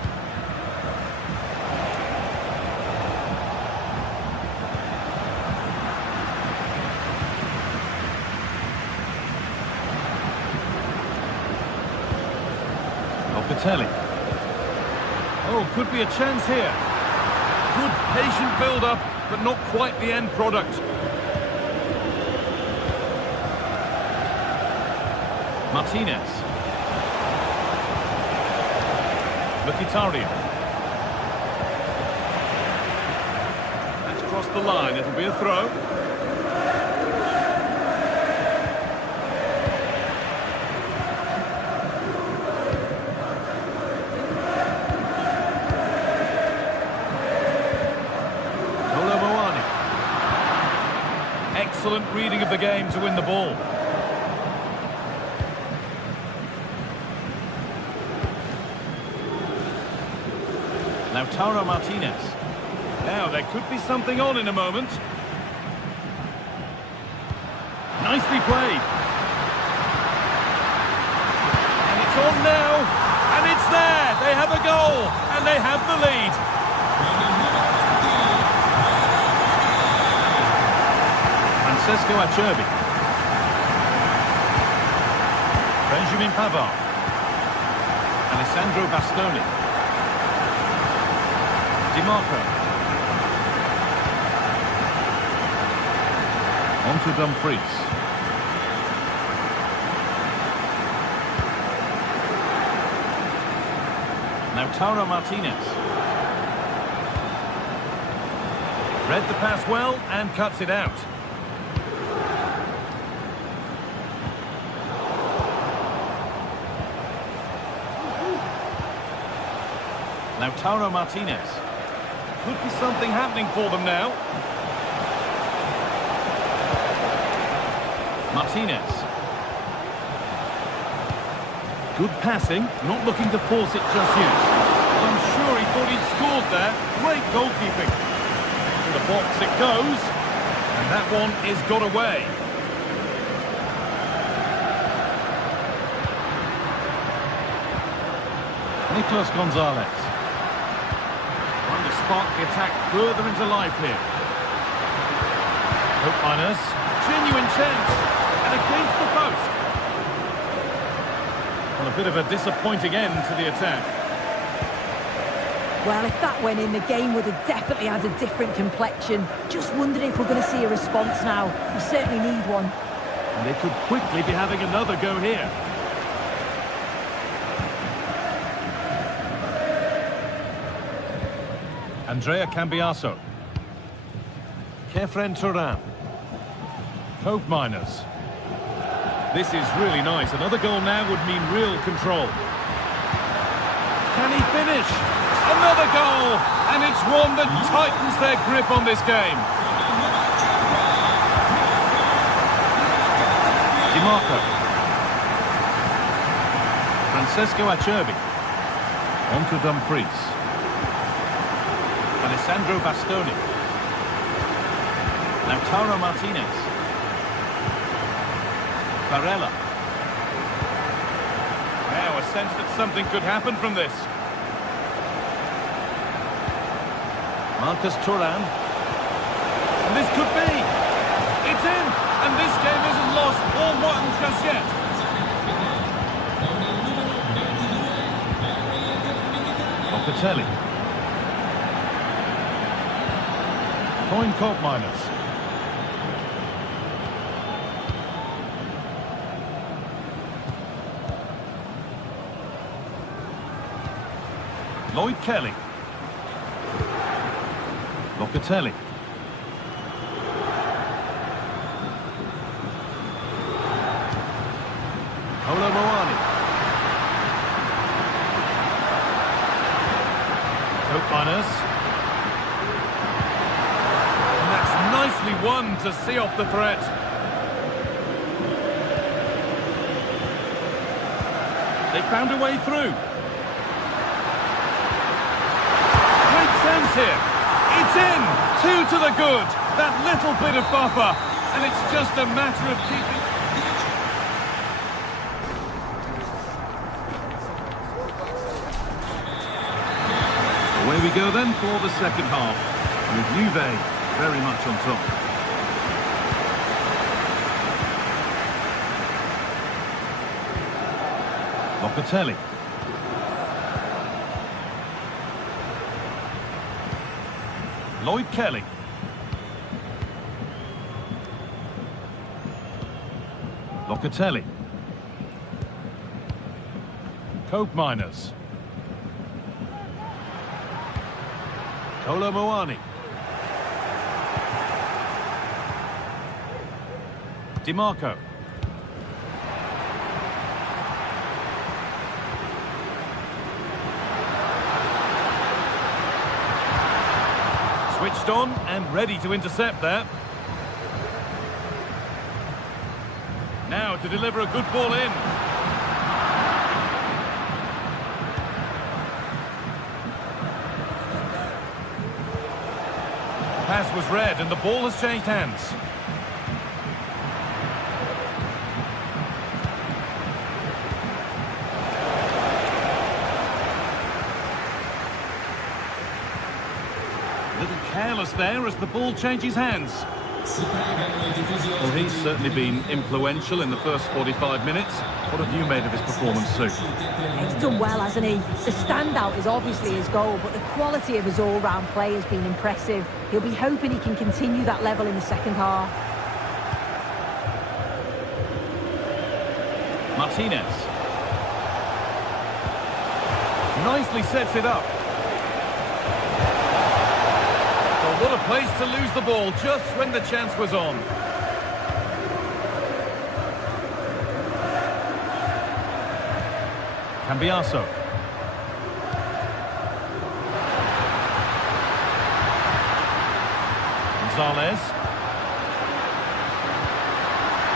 Locatelli. Oh, could be a chance here. Good patient build-up, but not quite the end product. Martinez. Mkhitaryan. That's crossed the line. It'll be a throw. Excellent reading of the game to win the ball. Lautaro Martinez. Now, there could be something on in a moment. Nicely played. And it's on now. And it's there. They have a goal. And they have the lead. Francesco Acerbi. Benjamin Pavard. Alessandro Bastoni. Di Marco. On to Dumfries. Lautaro Martinez. Read the pass well and cuts it out. Lautaro Martinez. Could be something happening for them now. Martinez. Good passing, not looking to force it just yet. I'm sure he thought he'd scored there. Great goalkeeping. To the box it goes. And that one is got away. Nicolas Gonzalez. Trying to spark the attack further into life here. Koopmeiners. Genuine chance. And against the post. Well, a bit of a disappointing end to the attack. Well, if that went in, the game would have definitely had a different complexion. Just wondering if we're going to see a response now. We certainly need one. And they could quickly be having another go here. Andrea Cambiaso. Kefren Turan. Hope Miners. This is really nice. Another goal now would mean real control. Can he finish? Another goal! And it's one that tightens their grip on this game. DiMarco. Francesco Acerbi. On to Dumfries. Alessandro Bastoni. Lautaro Martinez. Barella. Now a sense that something could happen from this. Marcus Thuram. And this could be. It's in. And this game isn't lost or won just yet. Locatelli. Coin Court Miners. Lloyd Kelly. Locatelli. Kolo Muani. Hope Miners. And that's nicely won to see off the threat. They found a way through. Sense here. It's in. 2 to the good. That little bit of buffer. And it's just a matter of keeping... Away we go then for the second half. With Juve very much on top. Locatelli. Lloyd Kelly. Locatelli. Cope Miners. Kolo Muani. DiMarco. Switched on and ready to intercept there. Now to deliver a good ball in. Pass was read and the ball has changed hands. Careless there as the ball changes hands. Well, he's certainly been influential in the first 45 minutes. What have you made of his performance, Sue? He's done well, hasn't he? The standout is obviously his goal, but the quality of his all-round play has been impressive. He'll be hoping he can continue that level in the second half. Martinez. Nicely sets it up. What a place to lose the ball just when the chance was on. Cambiaso. Gonzalez.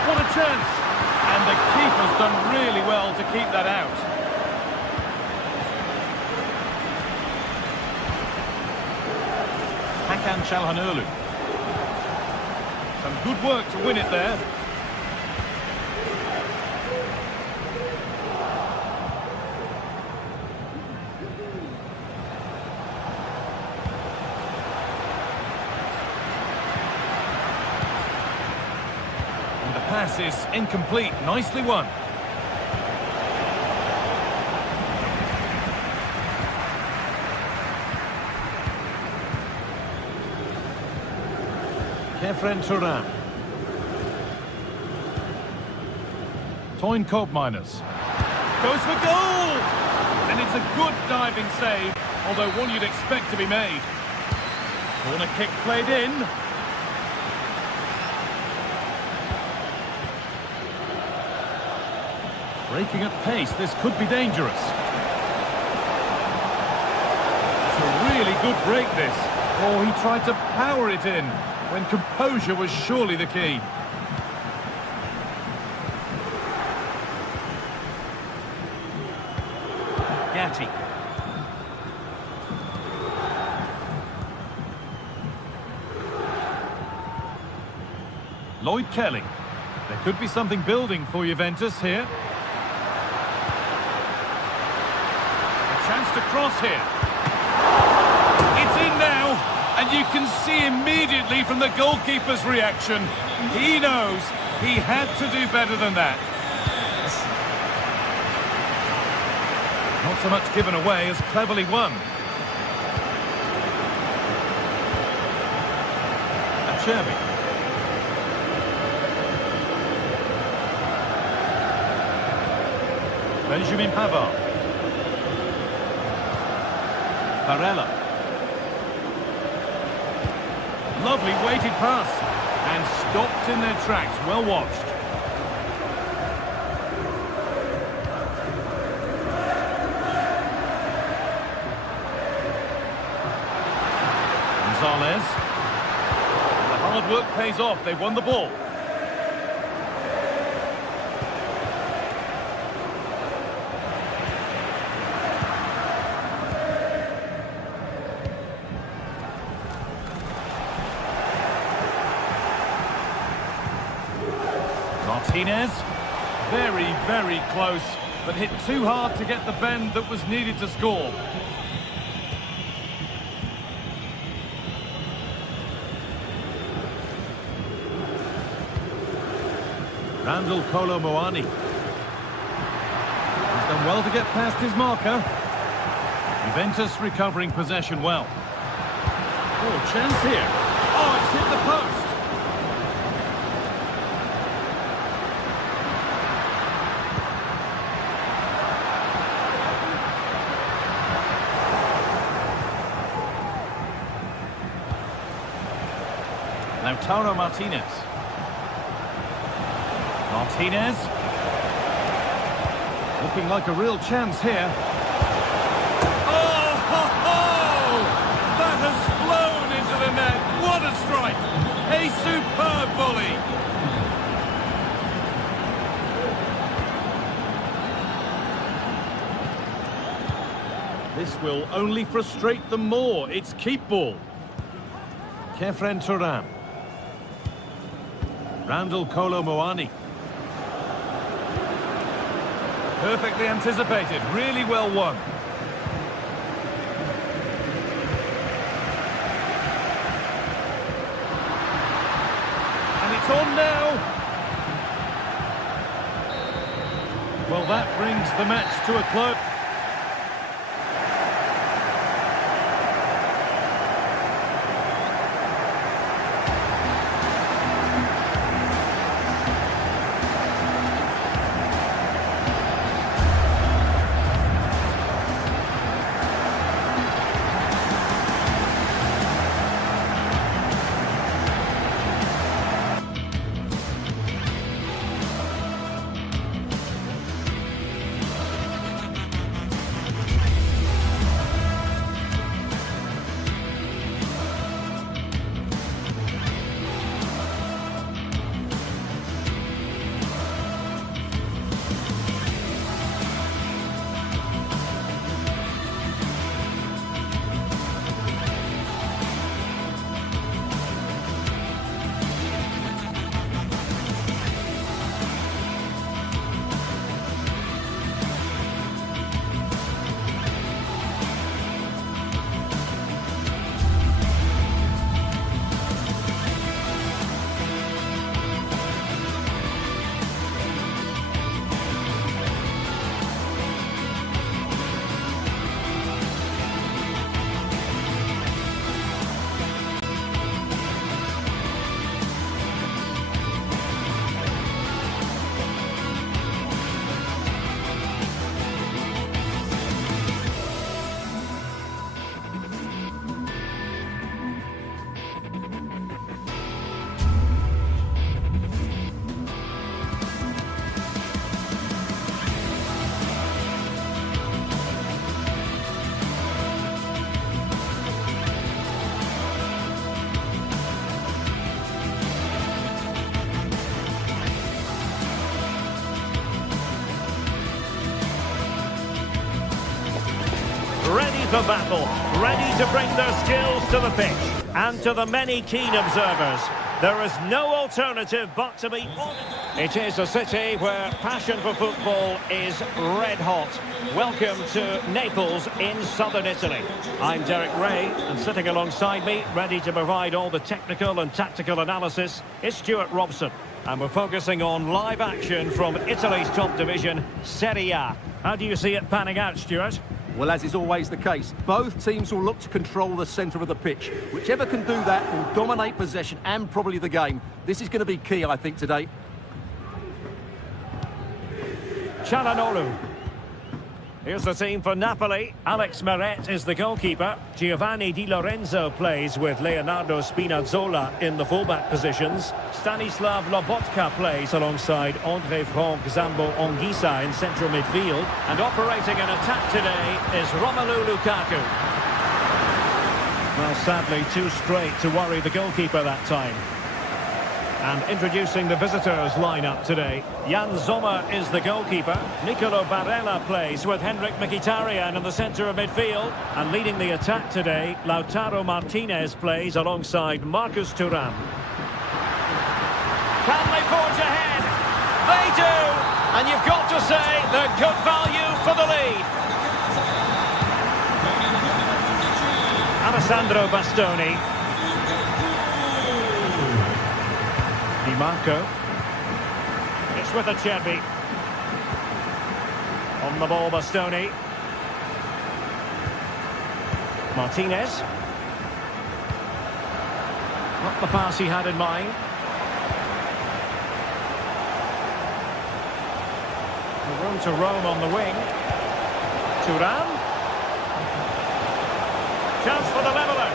What a chance! And the keeper's done really well to keep that out. Hakan Çalhanoğlu. Some good work to win it there. And the pass is incomplete. Nicely won. Kefren Turan. Toyn Cope Miners. Goes for goal! And it's a good diving save, although one you'd expect to be made. Corner kick played in. Breaking at pace, this could be dangerous. It's a really good break, this. Oh, he tried to power it in when composure was surely the key. Gatti. Lloyd Kelly. There could be something building for Juventus here. A chance to cross here. It's in now, and you can see immediately from the goalkeeper's reaction, he knows he had to do better than that. Not so much given away as cleverly won. Acerbi. Benjamin Pavard. Barella. Lovely weighted pass. And stopped in their tracks. Well watched. Gonzalez. The hard work pays off. They won the ball. Martinez, very, very close, but hit too hard to get the bend that was needed to score. Randall Kolo Muani. He's done well to get past his marker. Juventus recovering possession well. Oh, chance here. Oh, it's hit the post. Lautaro Martinez. Martinez. Looking like a real chance here. Oh, ho, ho! That has flown into the net. What a strike! A superb volley. This will only frustrate them more. It's keep ball. Kefren Turan. Randall Kolo Muani. Perfectly anticipated, really well won. And it's on now. Well, that brings the match to a close. for battle, ready to bring their skills to the pitch. And to the many keen observers, there is no alternative but to be honest. It is a city where passion for football is red hot. Welcome to Naples in southern Italy. I'm Derek Ray, and sitting alongside me, ready to provide all the technical and tactical analysis, is Stuart Robson. And we're focusing on live action from Italy's top division, Serie A. How do you see it panning out, Stuart? Well, as is always the case, both teams will look to control the centre of the pitch. Whichever can do that will dominate possession and probably the game. This is going to be key, I think, today. Çalhanoğlu. Here's the team for Napoli. Alex Meret is the goalkeeper. Giovanni Di Lorenzo plays with Leonardo Spinazzola in the fullback positions. Stanislav Lobotka plays alongside Andre Frank Zambo Anguissa in central midfield. And operating an attack today is Romelu Lukaku. Well, sadly, too straight to worry the goalkeeper that time. And introducing the visitors lineup today. Jan Sommer is the goalkeeper. Nicolo Barella plays with Henrik Mkhitaryan in the centre of midfield. And leading the attack today, Lautaro Martinez plays alongside Marcus Thuram. Can they forge ahead? They do! And you've got to say they're good value for the lead. Alessandro Bastoni. Di Marco. It's with Acerbi. On the ball, Bastoni. Martinez. Not the pass he had in mind. The room to roam on the wing. Thuram. Chance for the leveller.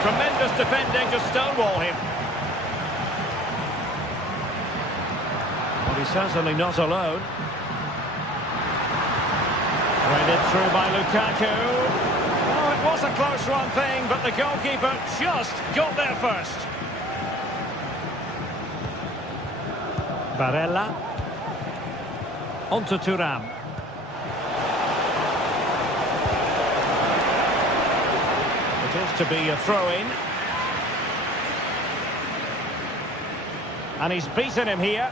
Tremendous defending to stonewall him. He's certainly not alone. Threaded through by Lukaku. Oh, it was a close run thing, but the goalkeeper just got there first. Barella. On to Thuram. It is to be a throw-in. And he's beaten him here.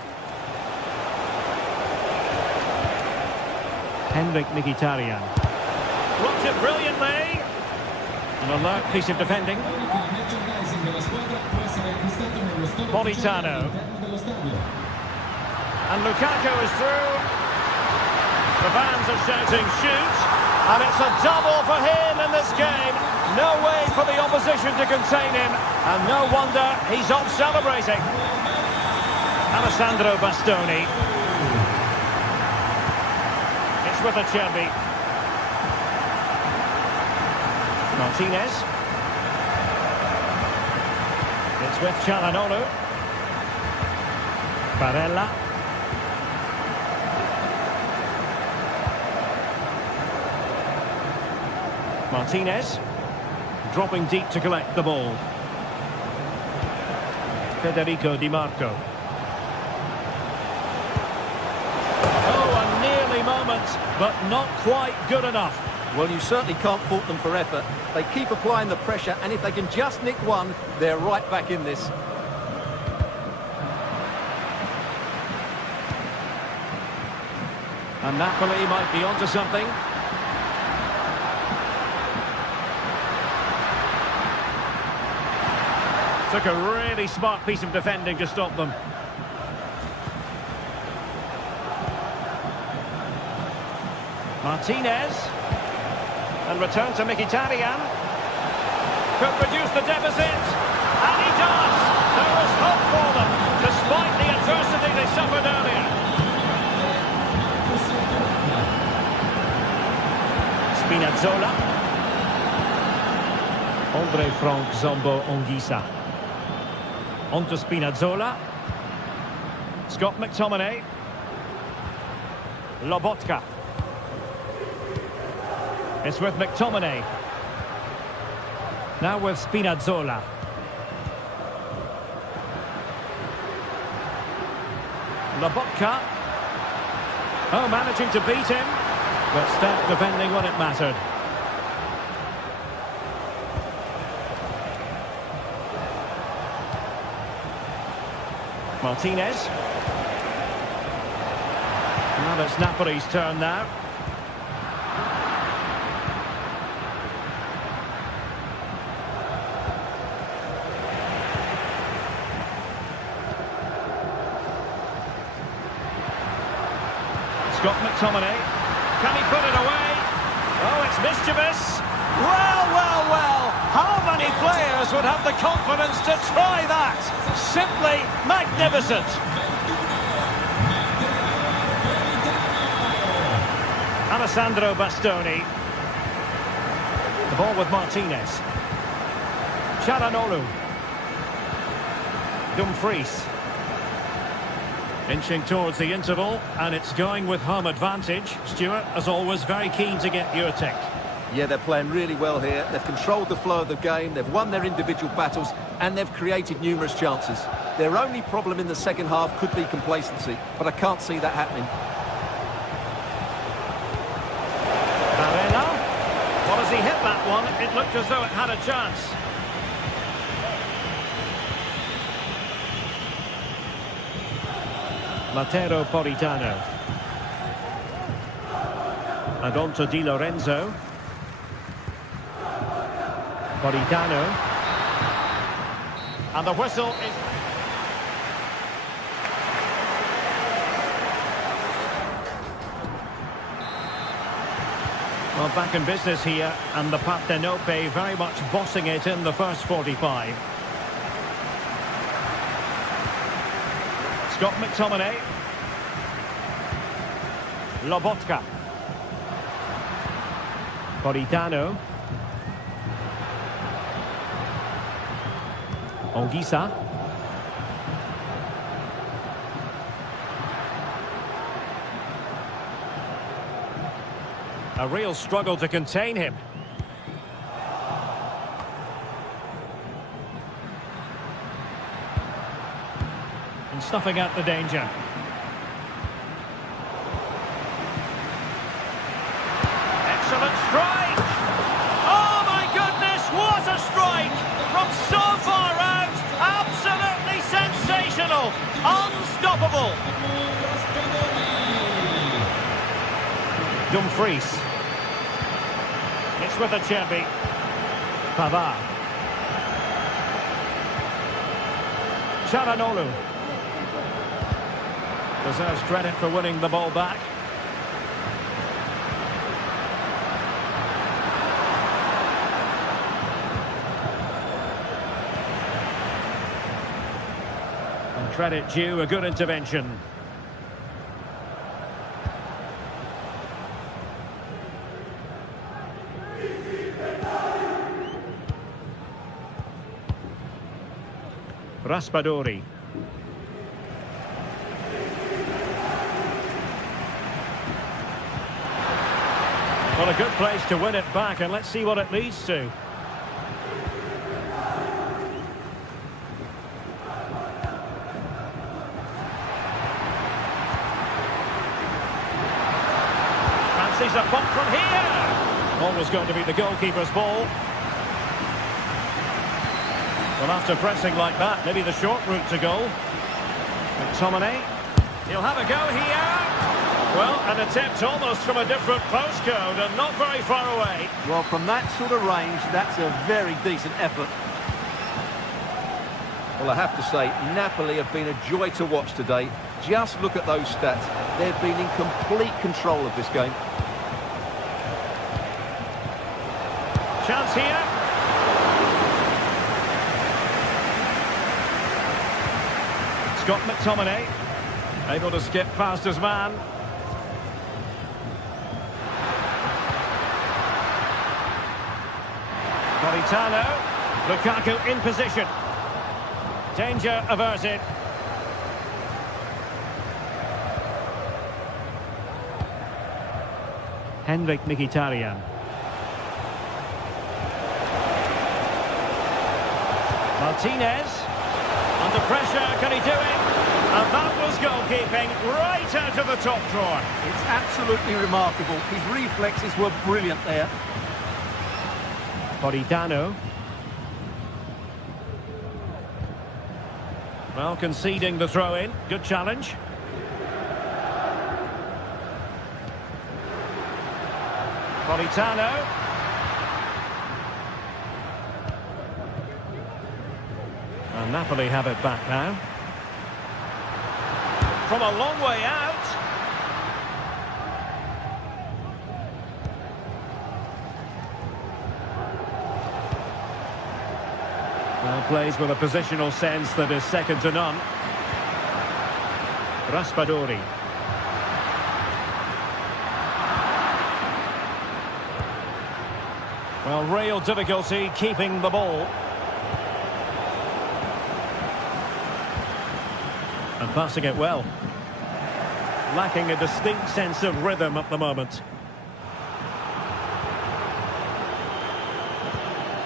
Henrik Mkhitaryan. Blocked it brilliantly. An alert piece of defending. Politano. And Lukaku is through. The fans are shouting shoot. And it's a double for him in this game. No way for the opposition to contain him. And no wonder he's off celebrating. Alessandro Bastoni. With Acerbi. Martinez. It's with Çalhanoğlu. Barella. Martinez. Dropping deep to collect the ball. Federico Di Marco. Moments, but not quite good enough. Well, you certainly can't fault them for effort. They keep applying the pressure, and if they can just nick one, they're right back in this. And Napoli might be onto something. Took a really smart piece of defending to stop them. Martinez. And return to Mkhitaryan. Could reduce the deficit. And he does! There is hope for them, despite the adversity they suffered earlier. Spinazzola. Andre Frank Zambo Anguissa. On to Spinazzola. Scott McTominay. Lobotka. It's with McTominay. Now with Spinazzola. Lobotka. Oh, managing to beat him. But stout defending when it mattered. Martinez. Now it's Napoli's turn now. Scott McTominay. Can he put it away? Oh, it's mischievous. Well, well, well. How many players would have the confidence to try that? Simply magnificent. Alessandro Bastoni. The ball with Martinez. Çalhanoğlu. Dumfries. Inching towards the interval, and it's going with home advantage. Stuart, as always, very keen to get your take. Yeah, they're playing really well here. They've controlled the flow of the game, they've won their individual battles, and they've created numerous chances. Their only problem in the second half could be complacency, but I can't see that happening. Arena. Well, as he hit that one, it looked as though it had a chance. Matteo Politano. And on to Di Lorenzo. Politano. And the whistle is... Well, back in business here, and the Partenope very much bossing it in the first 45. Scott McTominay. Lobotka. Politano. Anguissa. A real struggle to contain him. And snuffing out the danger. Excellent strike! Oh my goodness, what a strike! From so far out, absolutely sensational! Unstoppable! Dumfries. It's with Acerbi. Pavard. Çalhanoğlu. Deserves credit for winning the ball back. And credit due, a good intervention. Raspadori. Well, a good place to win it back, and let's see what it leads to. Fancies a pop from here. Always going to be the goalkeeper's ball. Well, after pressing like that, maybe the short route to goal. McTominay. He'll have a go here. Well, an attempt almost from a different postcode and not very far away. Well, from that sort of range, that's a very decent effort. Well, I have to say, Napoli have been a joy to watch today. Just look at those stats. They've been in complete control of this game. Chance here. Scott McTominay, able to skip past his man. Politano, Lukaku in position. Danger averted. Henrik Mkhitaryan. Martinez. Under pressure, can he do it? And that was goalkeeping right out of the top drawer. It's absolutely remarkable. His reflexes were brilliant there. Politano. Well, conceding the throw-in. Good challenge. Politano. And Napoli have it back now. From a long way out. Well, plays with a positional sense that is second to none. Raspadori. Well, real difficulty keeping the ball. And passing it well. Lacking a distinct sense of rhythm at the moment.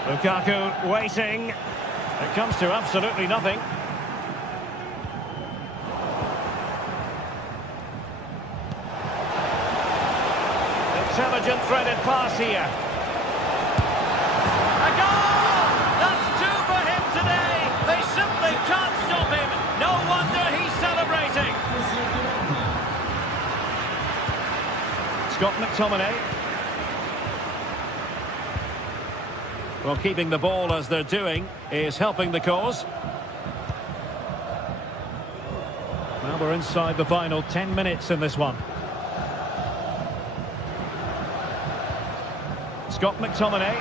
Lukaku waiting. It comes to absolutely nothing. Intelligent threaded pass here. A goal! That's two for him today. They simply can't stop him. No wonder he's celebrating. Scott McTominay. Well, keeping the ball as they're doing is helping the cause. Well, we're inside the final 10 minutes in this one. Scott McTominay.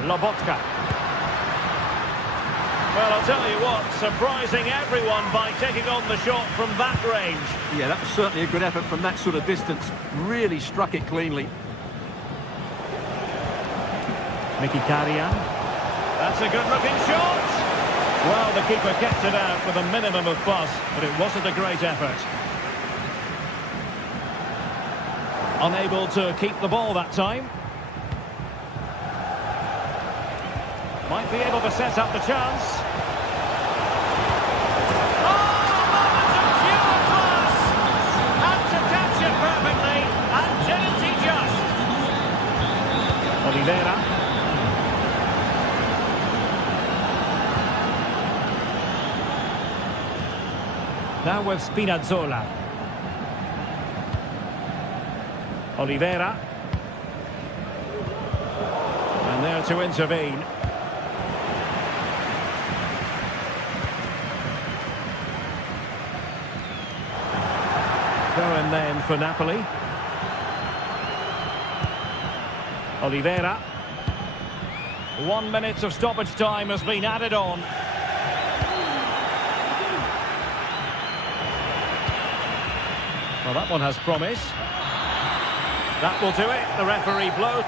Lobotka. Well, I'll tell you what, surprising everyone by taking on the shot from that range. Yeah, that was certainly a good effort from that sort of distance. Really struck it cleanly. Mkhitaryan. That's a good-looking shot. Well, the keeper kept it out with a minimum of fuss, but it wasn't a great effort. Unable to keep the ball that time. Might be able to set up the chance. Oh, moment of pure class! Had to catch it perfectly, and didn't he just? Oliveira. Now with Spinazzola. Oliveira. And there to intervene. Throw in then for Napoli. Oliveira. 1 minute of stoppage time has been added on. Well, that one has promise. That will do it. The referee blows.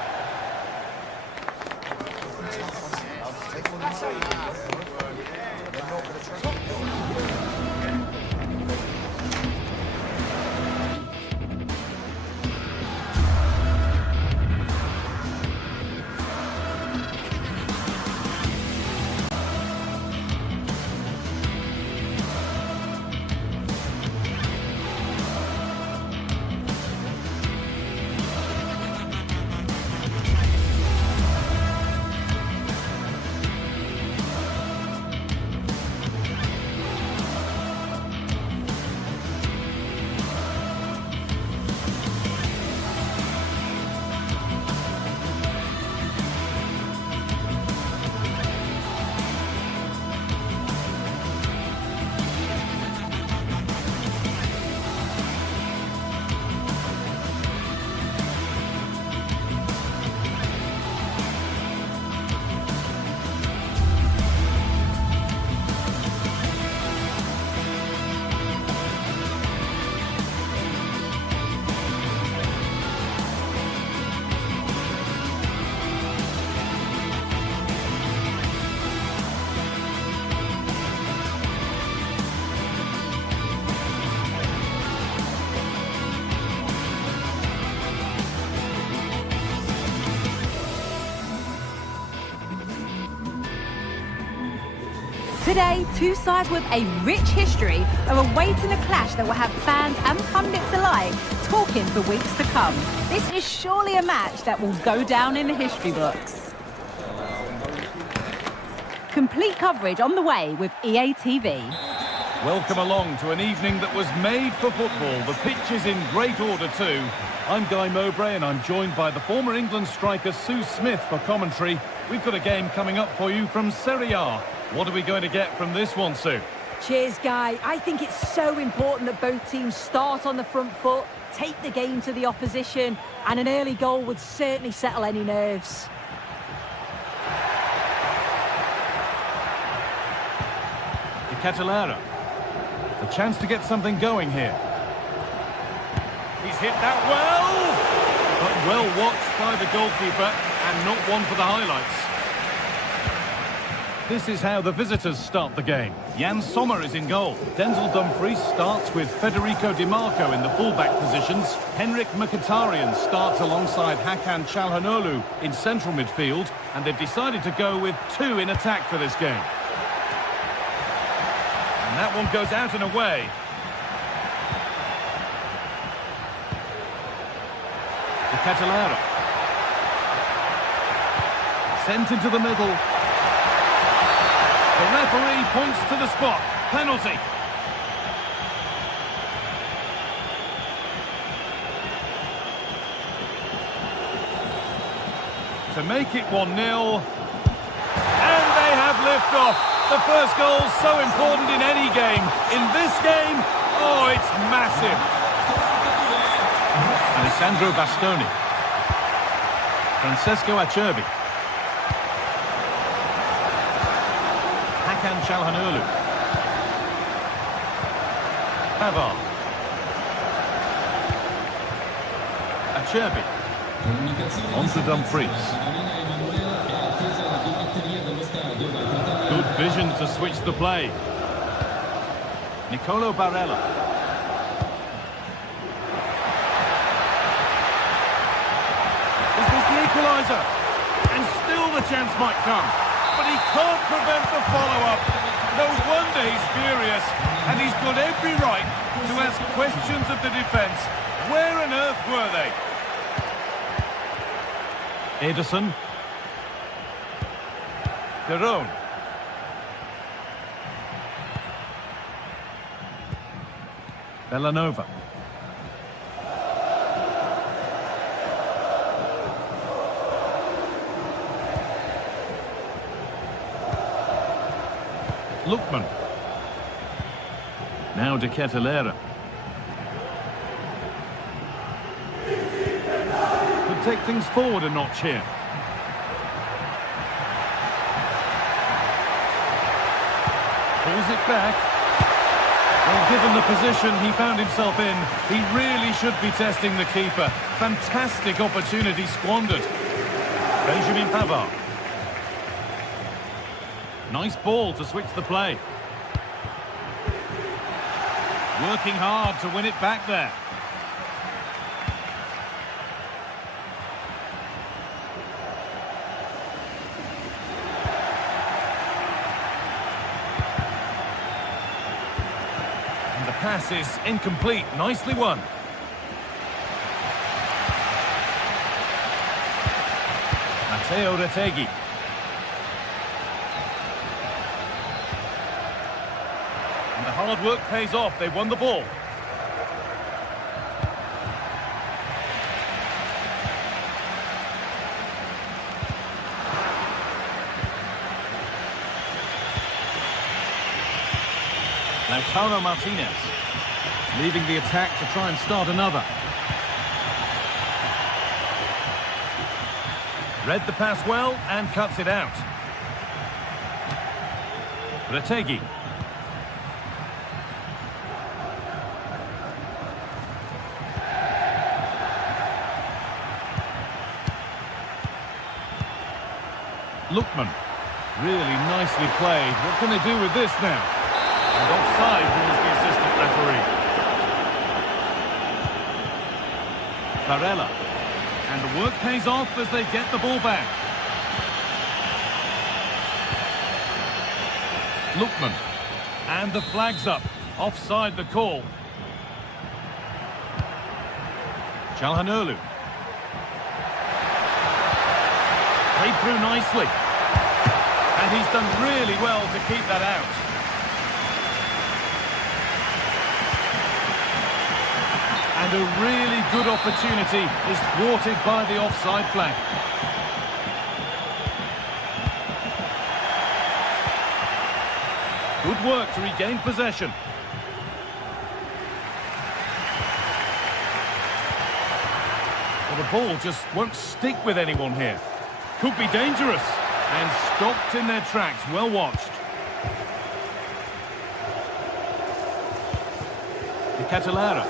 Today, two sides with a rich history are awaiting a clash that will have fans and pundits alike talking for weeks to come. This is surely a match that will go down in the history books. Complete coverage on the way with EA TV. Welcome along to an evening that was made for football. The pitch is in great order too. I'm Guy Mowbray and I'm joined by the former England striker Sue Smith for commentary. We've got a game coming up for you from Serie A. What are we going to get from this one, Sue? Cheers, Guy. I think it's so important that both teams start on the front foot, take the game to the opposition, and an early goal would certainly settle any nerves. Catalara. A chance to get something going here. He's hit that well! But well watched by the goalkeeper and not one for the highlights. This is how the visitors start the game. Jan Sommer is in goal. Denzel Dumfries starts with Federico Di Marco in the fullback positions. Henrik Mkhitaryan starts alongside Hakan Çalhanoğlu in central midfield. And they've decided to go with two in attack for this game. And that one goes out and away. The Catalara. Sent into the middle. The referee points to the spot. Penalty. To make it 1-0. And they have liftoff. The first goal so important in any game. In this game, oh, it's massive. Alessandro Bastoni. Francesco Acerbi. Hakan Çalhanoğlu. Pavar. Acerbi. On to Dumfries. Good vision to switch the play. Nicolo Barella. Is this the equaliser? And still the chance might come. But he can't prevent the follow-up. No wonder he's furious. And he's got every right to ask questions of the defence. Where on earth were they? Ederson. De Roon. Bellanova. Lookman. Now De Catalara. Could take things forward a notch here. Pulls it back. Well, given the position he found himself in, he really should be testing the keeper. Fantastic opportunity squandered. Benjamin Pavard. Nice ball to switch the play. Working hard to win it back there. Pass is incomplete. Nicely won. Matteo Retegui. And the hard work pays off. They won the ball. Lautaro Martinez leaving the attack to try and start another. Read the pass well and cuts it out. Retegui. Lookman. Really nicely played. What can they do with this now? And offside rules the assistant referee. Barella. And the work pays off as they get the ball back. Lookman. And the flag's up. Offside the call. Çalhanoğlu. Played through nicely. And he's done really well to keep that out. And a really good opportunity is thwarted by the offside flag. Good work to regain possession. Well, the ball just won't stick with anyone here. Could be dangerous. And stopped in their tracks. Well watched. De Catalara.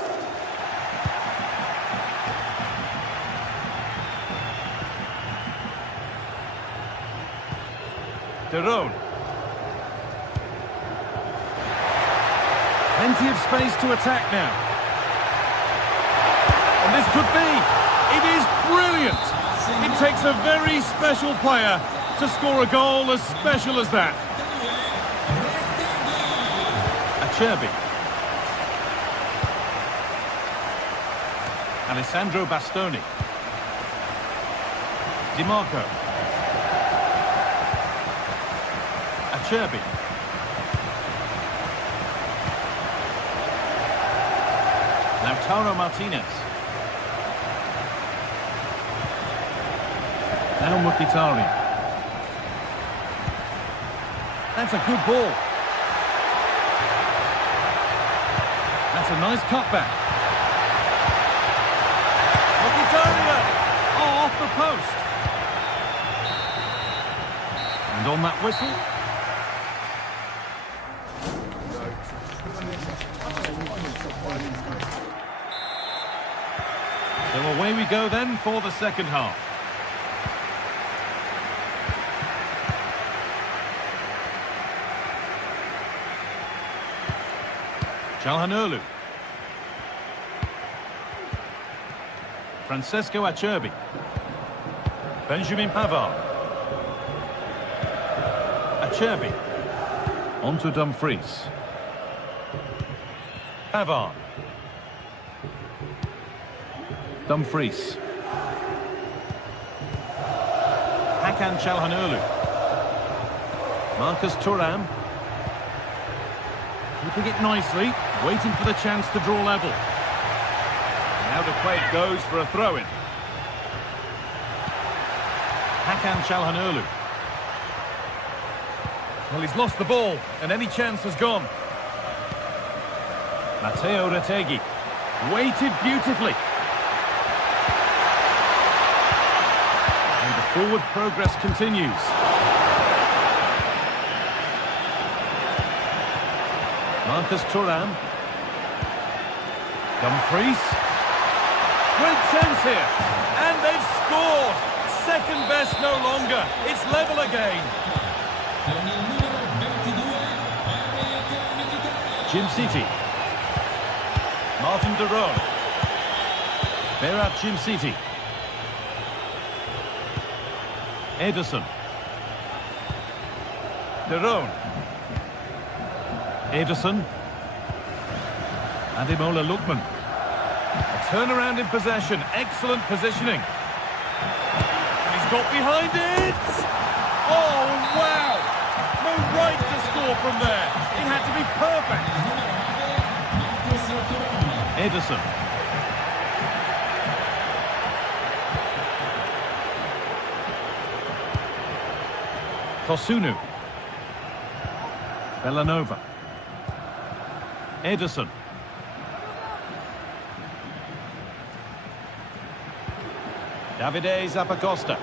De Roon. Plenty of space to attack now. And this could be. It is brilliant. It takes a very special player to score a goal as special as that. Acerbi. Alessandro Bastoni. Di Marco. Acerbi. Lautaro Martinez. Now Mkhitaryan. That's a good ball. That's a nice cutback. Mkhitaryan! Oh, off the post. And on that whistle. So away we go then for the second half. Calhanoglu. Francesco Acerbi. Benjamin Pavard. Acerbi. On to Dumfries. Pavard. Dumfries. Hakan Calhanoglu. Marcus Thuram. Keeping it nicely, waiting for the chance to draw level. Now the play goes for a throw-in. Hakan Calhanoglu. Well, he's lost the ball, and any chance has gone. Matteo Retegui. Waited beautifully. And the forward progress continues. Marcus Thuram. Dumfries. Great chance here. And they've scored. Second best no longer. It's level again. Jim City. Martin de Roon. Berat Jim City. Ederson. De Roon. Ederson. Ademola Lookman. A turnaround in possession. Excellent positioning. And he's got behind it! Oh, wow! No right to score from there. It had to be perfect. Ederson. Kosunu. Bellanova. Ederson. Davide Zappacosta.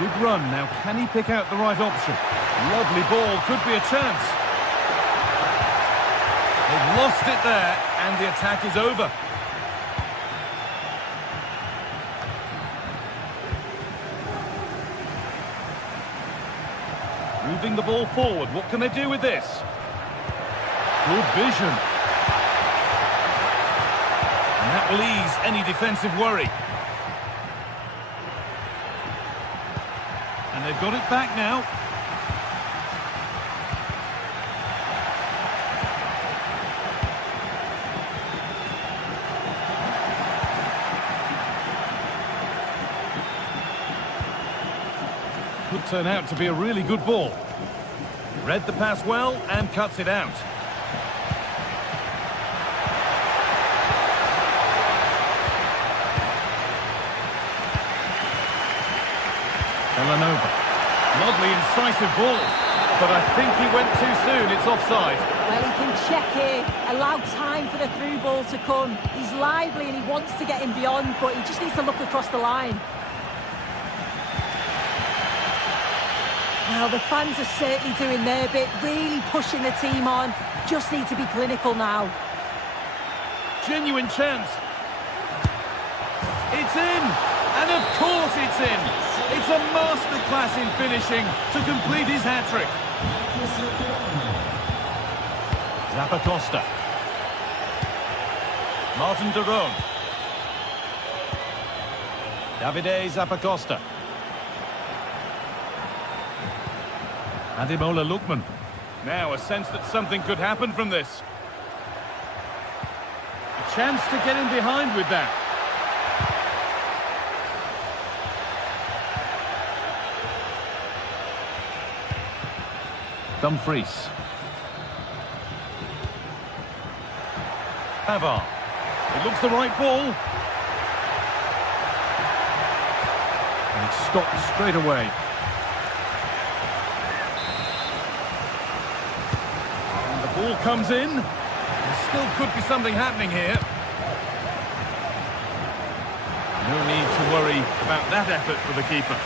Good run. Now, can he pick out the right option? Lovely ball. Could be a chance. They've lost it there, and the attack is over. Moving the ball forward. What can they do with this? Good vision. And that will ease any defensive worry. And they've got it back now. could turn out to be a really good ball. Read the pass well and cuts it out. Villanova. Lovely, incisive ball. But I think he went too soon. It's offside. Well, he can check here. Allow time for the through ball to come. He's lively and he wants to get him beyond, but he just needs to look across the line. Now, the fans are certainly doing their bit, really pushing the team on. Just need to be clinical now. Genuine chance. It's in! And of course it's in! It's a masterclass in finishing to complete his hat-trick. Zappacosta. Martin de Roon. Davide Zappacosta. Ademola Lookman. Now a sense that something could happen from this. A chance to get in behind with that. Dumfries. Pavard. It looks the right ball. And it's stopped straight away. And the ball comes in. There still could be something happening here. No need to worry about that effort for the keeper.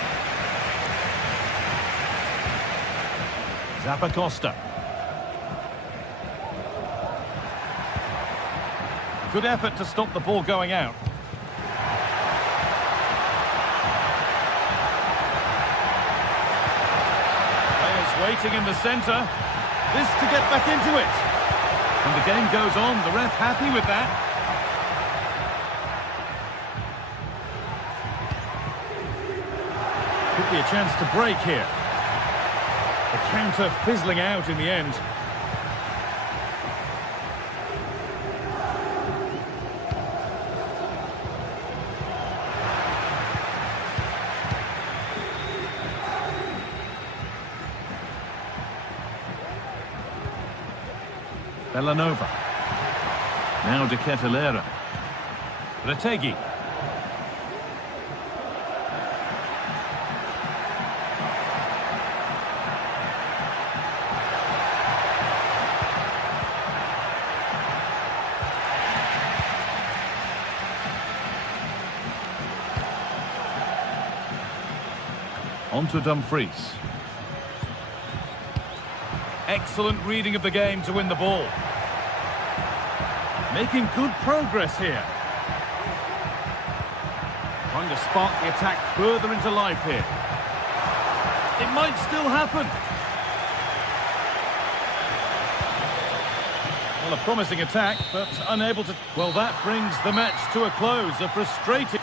Zappacosta. Good effort to stop the ball going out. Players waiting in the centre. This to get back into it. And the game goes on. The ref happy with that. Could be a chance to break here. The counter fizzling out in the end. Villanova. Now De Ketelaere. Retegui. On to Dumfries. Excellent reading of the game to win the ball. Making good progress here. Trying to spark the attack further into life here. It might still happen. Well, a promising attack, but unable to... Well, that brings the match to a close. A frustrating...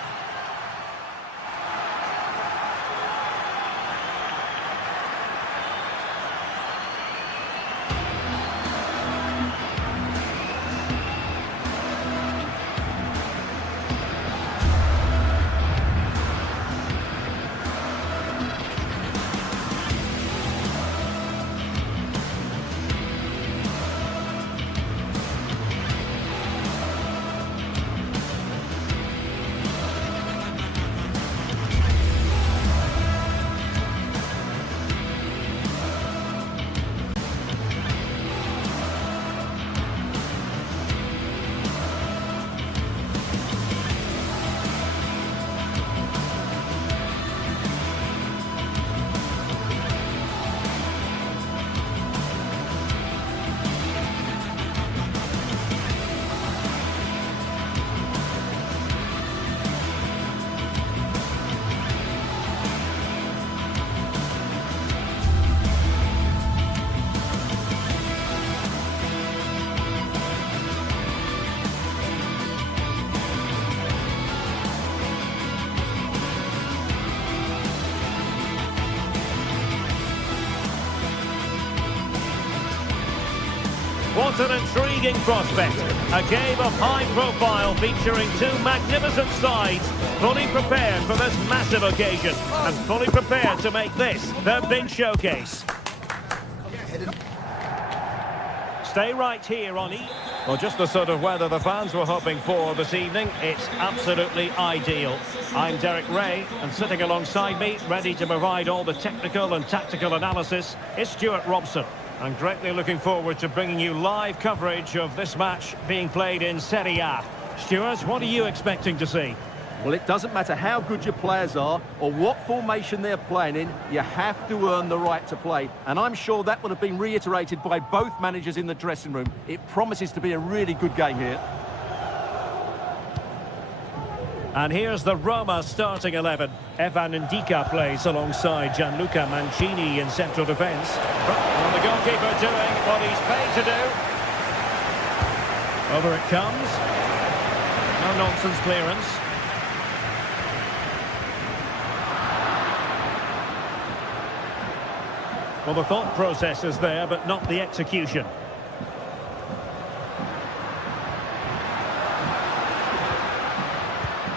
What an intriguing intriguing prospect. A game of high profile featuring two magnificent sides, fully prepared for this massive occasion and fully prepared to make this their big showcase. Stay right here on E. Well, just the sort of weather the fans were hoping for this evening. It's absolutely ideal. I'm Derek Ray, and sitting alongside me, ready to provide all the technical and tactical analysis, is Stuart Robson. I'm greatly looking forward to bringing you live coverage of this match being played in Serie A. Stuart, what are you expecting to see? Well, it doesn't matter how good your players are or what formation they're playing in, you have to earn the right to play. And I'm sure that would have been reiterated by both managers in the dressing room. It promises to be a really good game here. And here's the Roma starting 11. Evan Ndika plays alongside Gianluca Mancini in central defence. And the goalkeeper doing what he's paid to do. Over it comes. No nonsense clearance. Well, the thought process is there, but not the execution.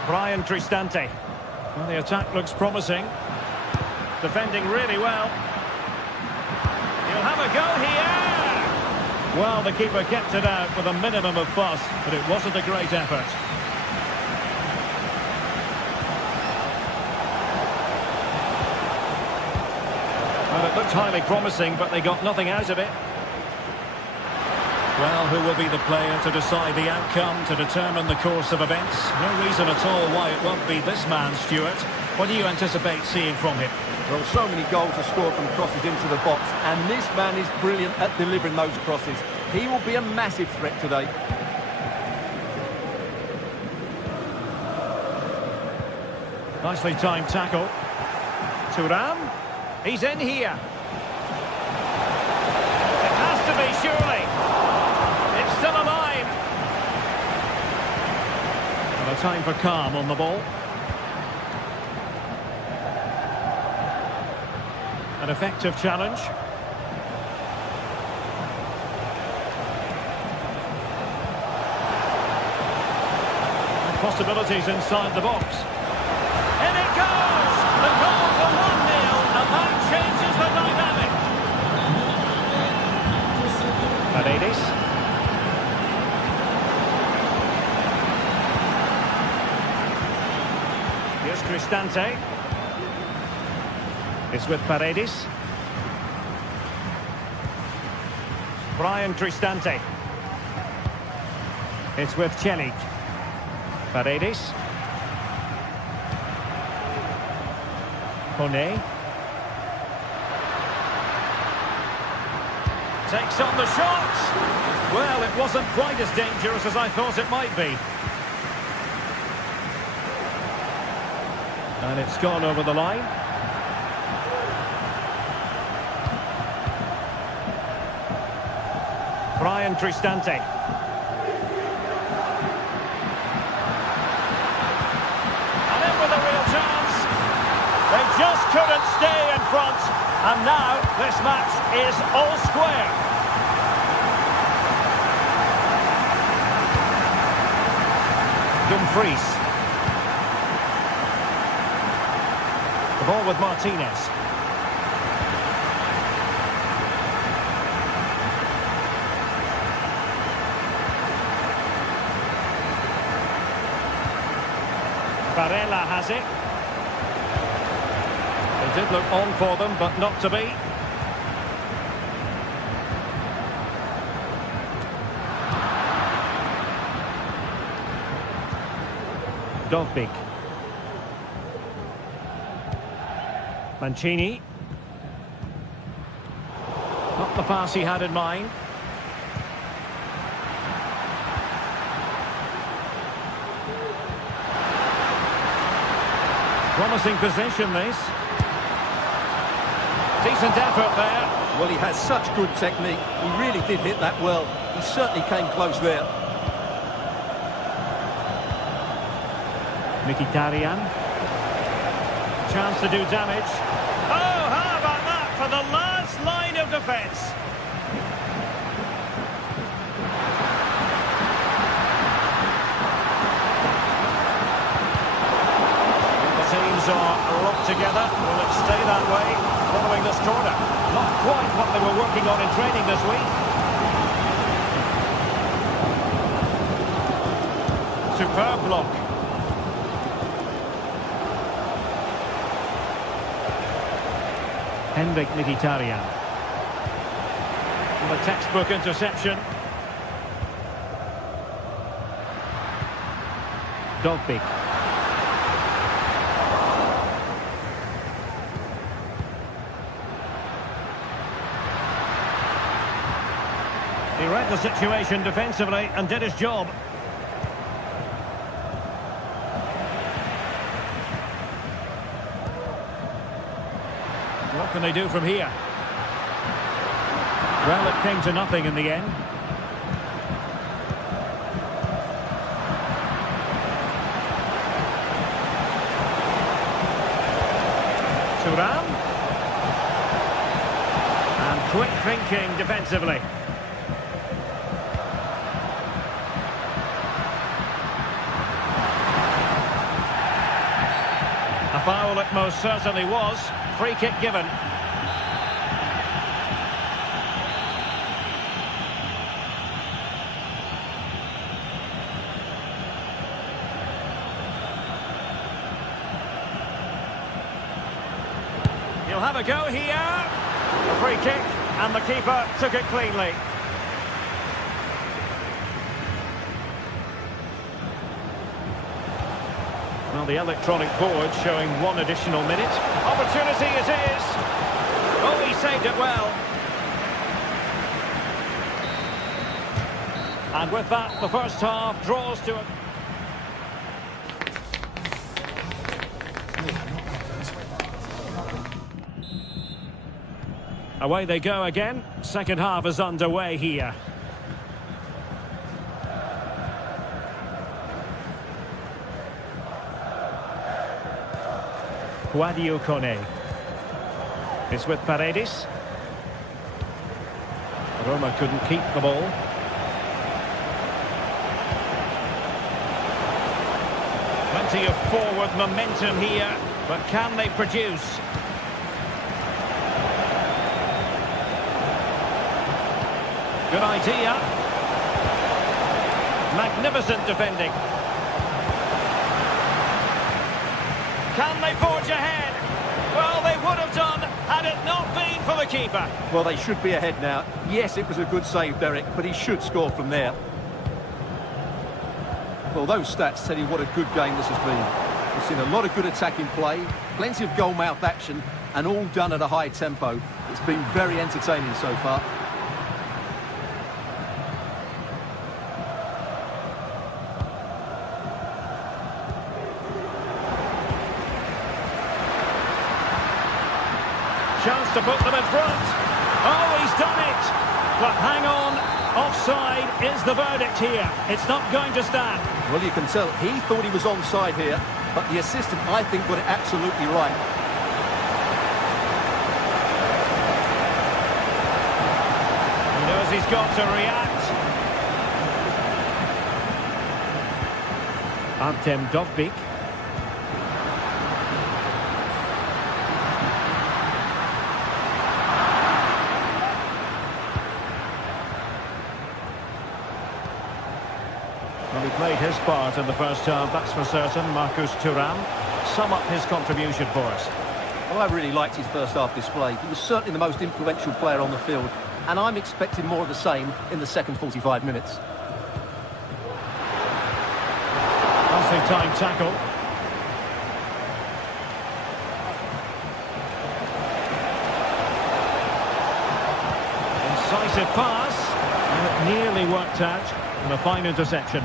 Brian Cristante. Well, the attack looks promising. Defending really well. He'll have a go here! Well, the keeper kept it out with a minimum of fuss, but it wasn't a great effort. Well, it looked highly promising, but they got nothing out of it. Well, who will be the player to decide the outcome, to determine the course of events? No reason at all why it won't be this man, Stuart. What do you anticipate seeing from him? Well, so many goals are scored from crosses into the box, and this man is brilliant at delivering those crosses. He will be a massive threat today. Nicely timed tackle. Thuram. He's in here. It has to be, surely. It's still alive. And a time for calm on the ball. An effective challenge. And possibilities inside the box. In it goes! The goal for 1-0, and that changes the dynamic. Paredes. Here's Cristante. It's with Paredes. Brian Cristante. It's with Celik. Paredes. Kone. Takes on the shot. Well, it wasn't quite as dangerous as I thought it might be. And it's gone over the line. Brian Cristante. And in with a real chance. They just couldn't stay in front. And now this match is all square. Dumfries. The ball with Martinez. Barella has it. They did look on for them, but not to be. Dogbig. Mancini. Not the pass he had in mind. Promising position, this. Decent effort there. Well, he has such good technique. He really did hit that well. He certainly came close there. Mkhitaryan. Chance to do damage. Oh, how about that for the last line of defence? that way, following this corner. Not quite what they were working on in training this week. Superb block. Henrik Mkhitaryan. The textbook interception. Dogbik. He read the situation defensively and did his job. What can they do from here? Well, it came to nothing in the end. Thuram. And quick thinking defensively. A foul it most certainly was. Free kick given. He'll have a go here. A free kick, and the keeper took it cleanly. Well, the electronic board showing 1 additional minute. Opportunity it is. Oh, he saved it well. And with that, the first half draws to a... Away they go again. Second half is underway here. Guadio Kone. It's with Paredes. Roma couldn't keep the ball. Plenty of forward momentum here, but can they produce? Good idea. Magnificent defending. Can they forge ahead? Well, they would have done had it not been for the keeper. Well, they should be ahead now. Yes, it was a good save, Derek, but he should score from there. Well, those stats tell you what a good game this has been. We've seen a lot of good attacking play, plenty of goal-mouth action, and all done at a high tempo. It's been very entertaining so far. Chance to put them in front. Oh, he's done it. But hang on, offside is the verdict here. It's not going to stand. Well, you can tell he thought he was onside here, but the assistant, I think, got it absolutely right. He knows he's got to react. Artem Dogbik. Well, he played his part in the first half, that's for certain. Marcus Thuram. Sum up his contribution for us. Well, I really liked his first half display. He was certainly the most influential player on the field, and I'm expecting more of the same in the second 45 minutes. Passing time tackle. Incisive pass, and it nearly worked out. And a fine interception.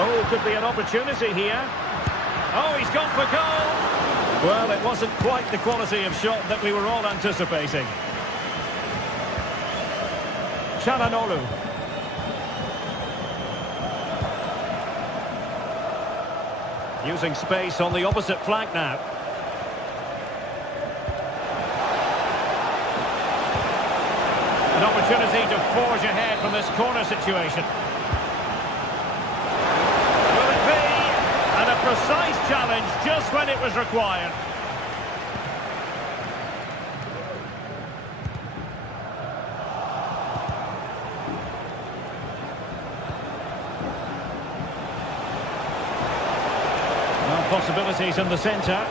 Oh, could be an opportunity here. Oh, he's gone for goal. Well, it wasn't quite the quality of shot that we were all anticipating. Çalhanoğlu. Using space on the opposite flank now. An opportunity to forge ahead from this corner situation. Will it be? And a precise challenge just when it was required. Well, possibilities in the centre.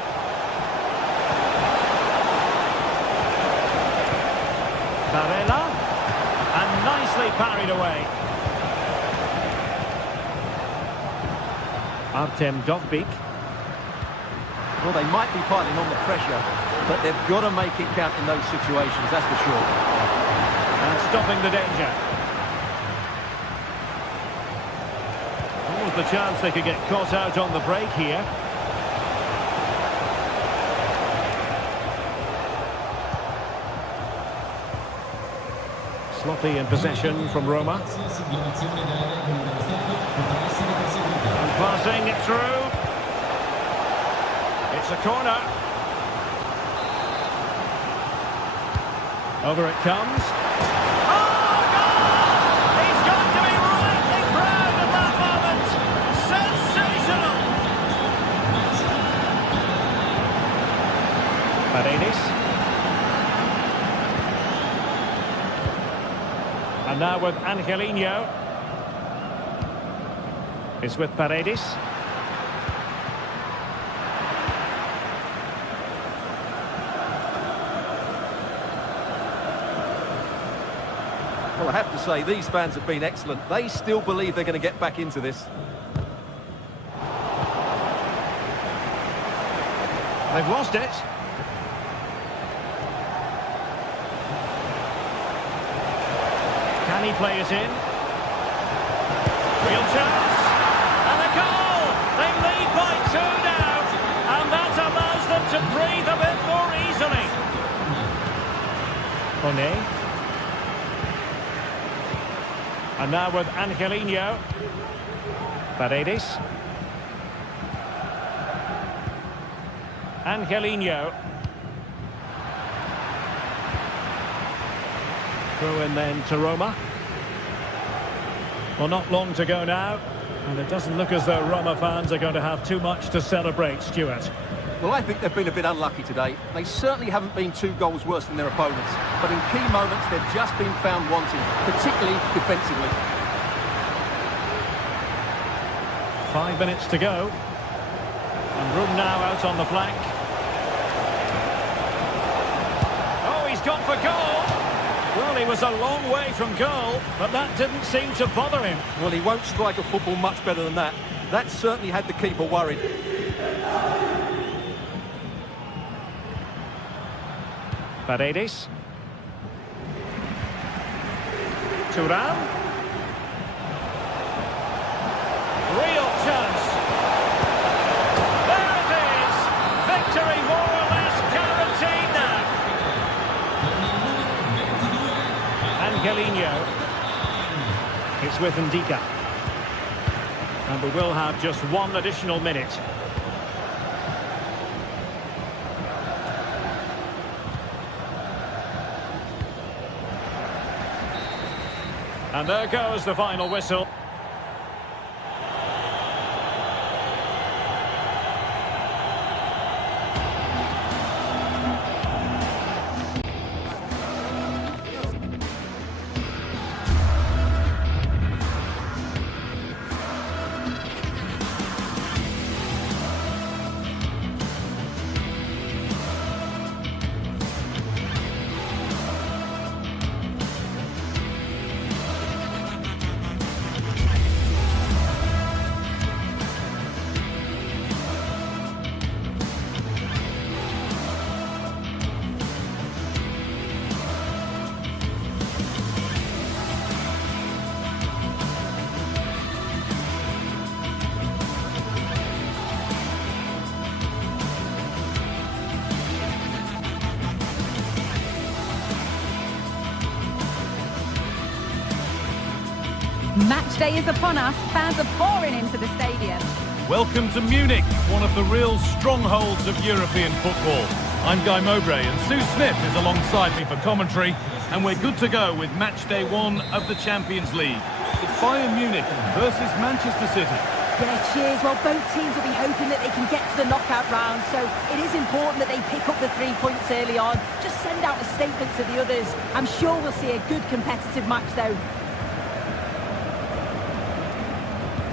Barella, and nicely parried away. Artem Dovbyk. Well, they might be piling on the pressure, but they've got to make it count in those situations, that's for sure. And stopping the danger. What was the chance they could get caught out on the break here? Sloppy in possession from Roma. And passing it through. It's a corner. Over it comes. Oh, goal! He's going to be rightly proud of that moment. Sensational! Paredes. And now with Angelino. It's with Paredes. Well, I have to say, these fans have been excellent. They still believe they're going to get back into this. They've lost it. Can he play it in? Real chance. And a goal! They lead by 2 now. And that allows them to breathe a bit more easily. One. And now with Angelino. Paredes. Angelino. Throw in then to Roma. Well, not long to go now. And it doesn't look as though Roma fans are going to have too much to celebrate, Stuart. Well, I think they've been a bit unlucky today. They certainly haven't been 2 goals worse than their opponents. But in key moments, they've just been found wanting, particularly defensively. 5 minutes to go. And room now out on the flank. Oh, he's gone for goal. Well, he was a long way from goal, but that didn't seem to bother him. Well, he won't strike a football much better than that. That certainly had the keeper worried. Paredes. Thuram. Real chance. There it is. Victory more or less guaranteed now. Angelino. It's with Ndika. And we will have just 1 additional minute. And there goes the final whistle. Match day is upon us. Fans are pouring into the stadium. Welcome to Munich, one of the real strongholds of European football. I'm Guy Mowbray and Sue Smith is alongside me for commentary, and we're good to go with match day 1 of the Champions League. It's Bayern Munich versus Manchester City. Yeah, cheers. Well, both teams will be hoping that they can get to the knockout round, so it is important that they pick up the 3 points early on. Just send out a statement to the others. I'm sure we'll see a good competitive match, though.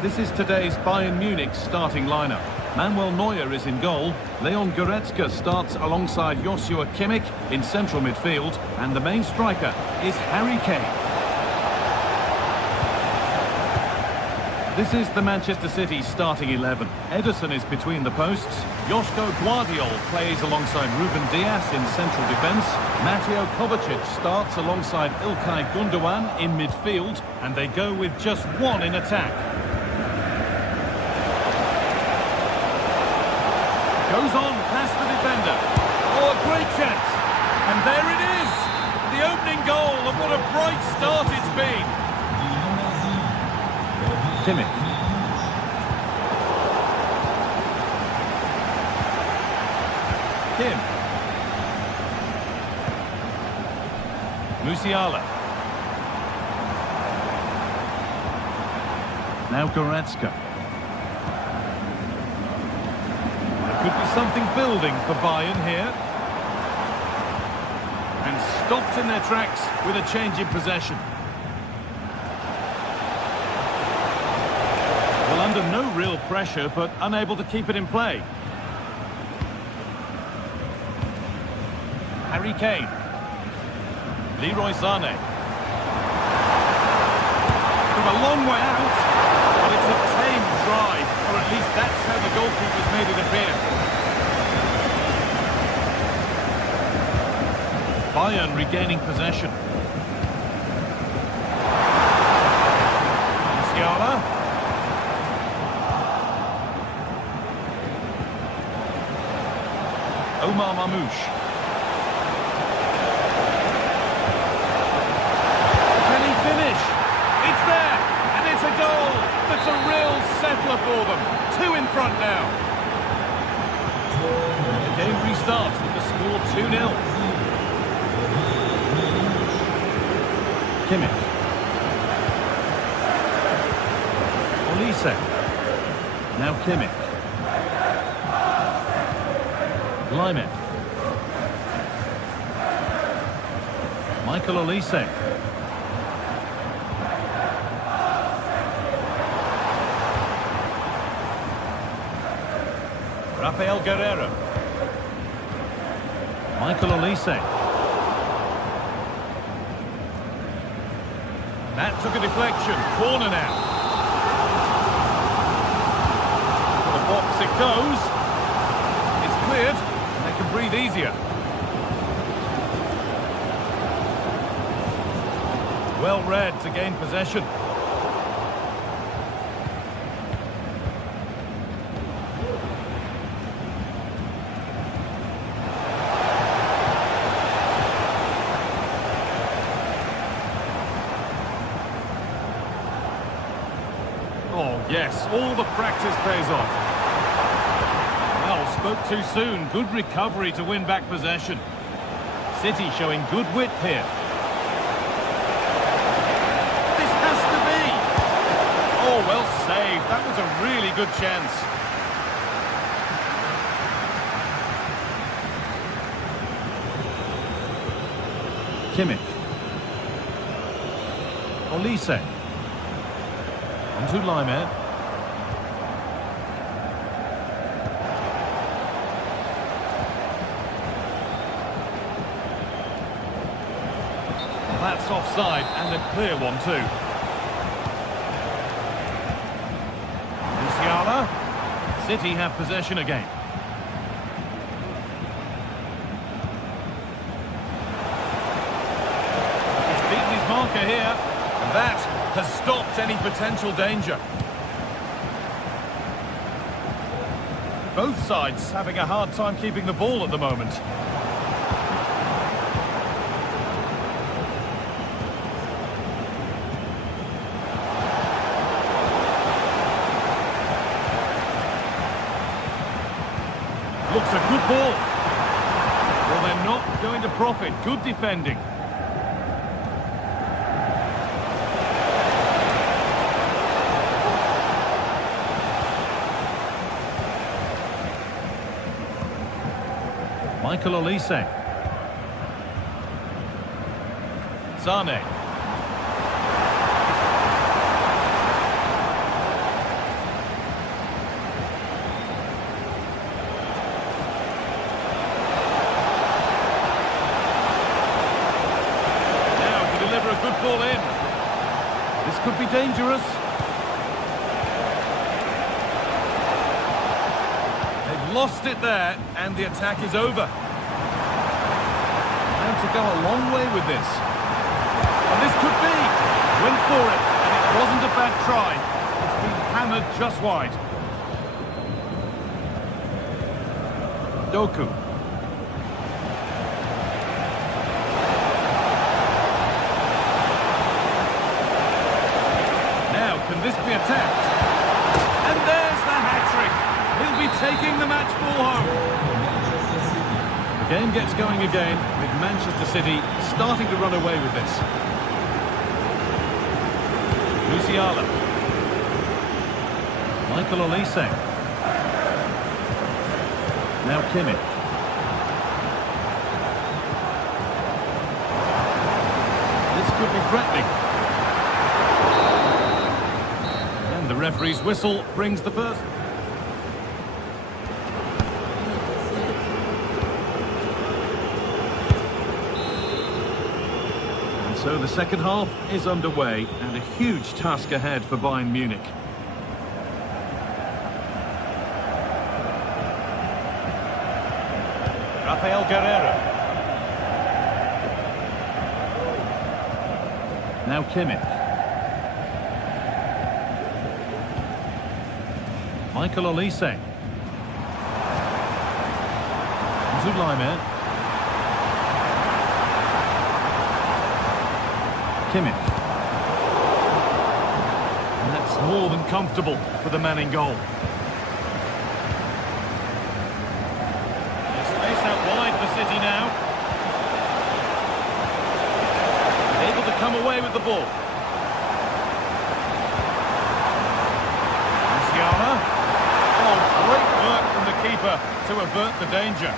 This is today's Bayern Munich starting lineup. Manuel Neuer is in goal. Leon Goretzka starts alongside Joshua Kimmich in central midfield. And the main striker is Harry Kane. This is the Manchester City starting 11. Ederson is between the posts. Joško Guardiol plays alongside Ruben Dias in central defence. Mateo Kovacic starts alongside Ilkay Gundogan in midfield. And they go with just one in attack. Goes on past the defender. Oh, a great chance. And there it is. The opening goal, and what a bright start it's been. Kimmich. Kim. Musiala. Now Goretzka. Could be something building for Bayern here. And stopped in their tracks with a change in possession. Well, under no real pressure, but unable to keep it in play. Harry Kane. Leroy Sané. From a long way out, but it's a tame try, or at least that's how the goalkeeper's made it appear. Bayern regaining possession. Musiala. Omar Mamouche. Can he finish? It's there, and it's a goal. That's a real settler for them. 2 in front now. The game restarts with the score 2-0. Kimmich. Olise. Now Kimmich. Lyman. Michael Olise. Rafael Guerreiro. Michael Olise. That took a deflection. Corner now. To the box it goes. It's cleared, and they can breathe easier. Well read to gain possession. Oh, yes, all the practice pays off. Well, spoke too soon. Good recovery to win back possession. City showing good width here. This has to be. Oh, well saved. That was a really good chance. Kimmich. Olise. On to Lyman. That's offside, and a clear one too. Musiala. City have possession again. He's beaten his marker here, and that has stopped any potential danger. Both sides having a hard time keeping the ball at the moment. Looks a good ball. Well, they're not going to profit. Good defending. Michael Olise. Sane. A good ball in. This could be dangerous. They've lost it there, and the attack is over. And to go a long way with this. And this could be. Went for it, and it wasn't a bad try. It's been hammered just wide. Doku. Can this be attacked? And there's the hat-trick. He'll be taking the match ball home. The game gets going again with Manchester City starting to run away with this. Musiala. Michael Olise. Now Kimmich. This could be threatening. The referee's whistle brings the first. And so the second half is underway and a huge task ahead for Bayern Munich. Rafael Guerreiro. Now Kimmich. Michael Olise. Zulaimer. Kimmich. And that's more than comfortable for the man in goal. There's space out wide for City now. Able to come away with the ball. Musiala. Oh, great work from the keeper to avert the danger.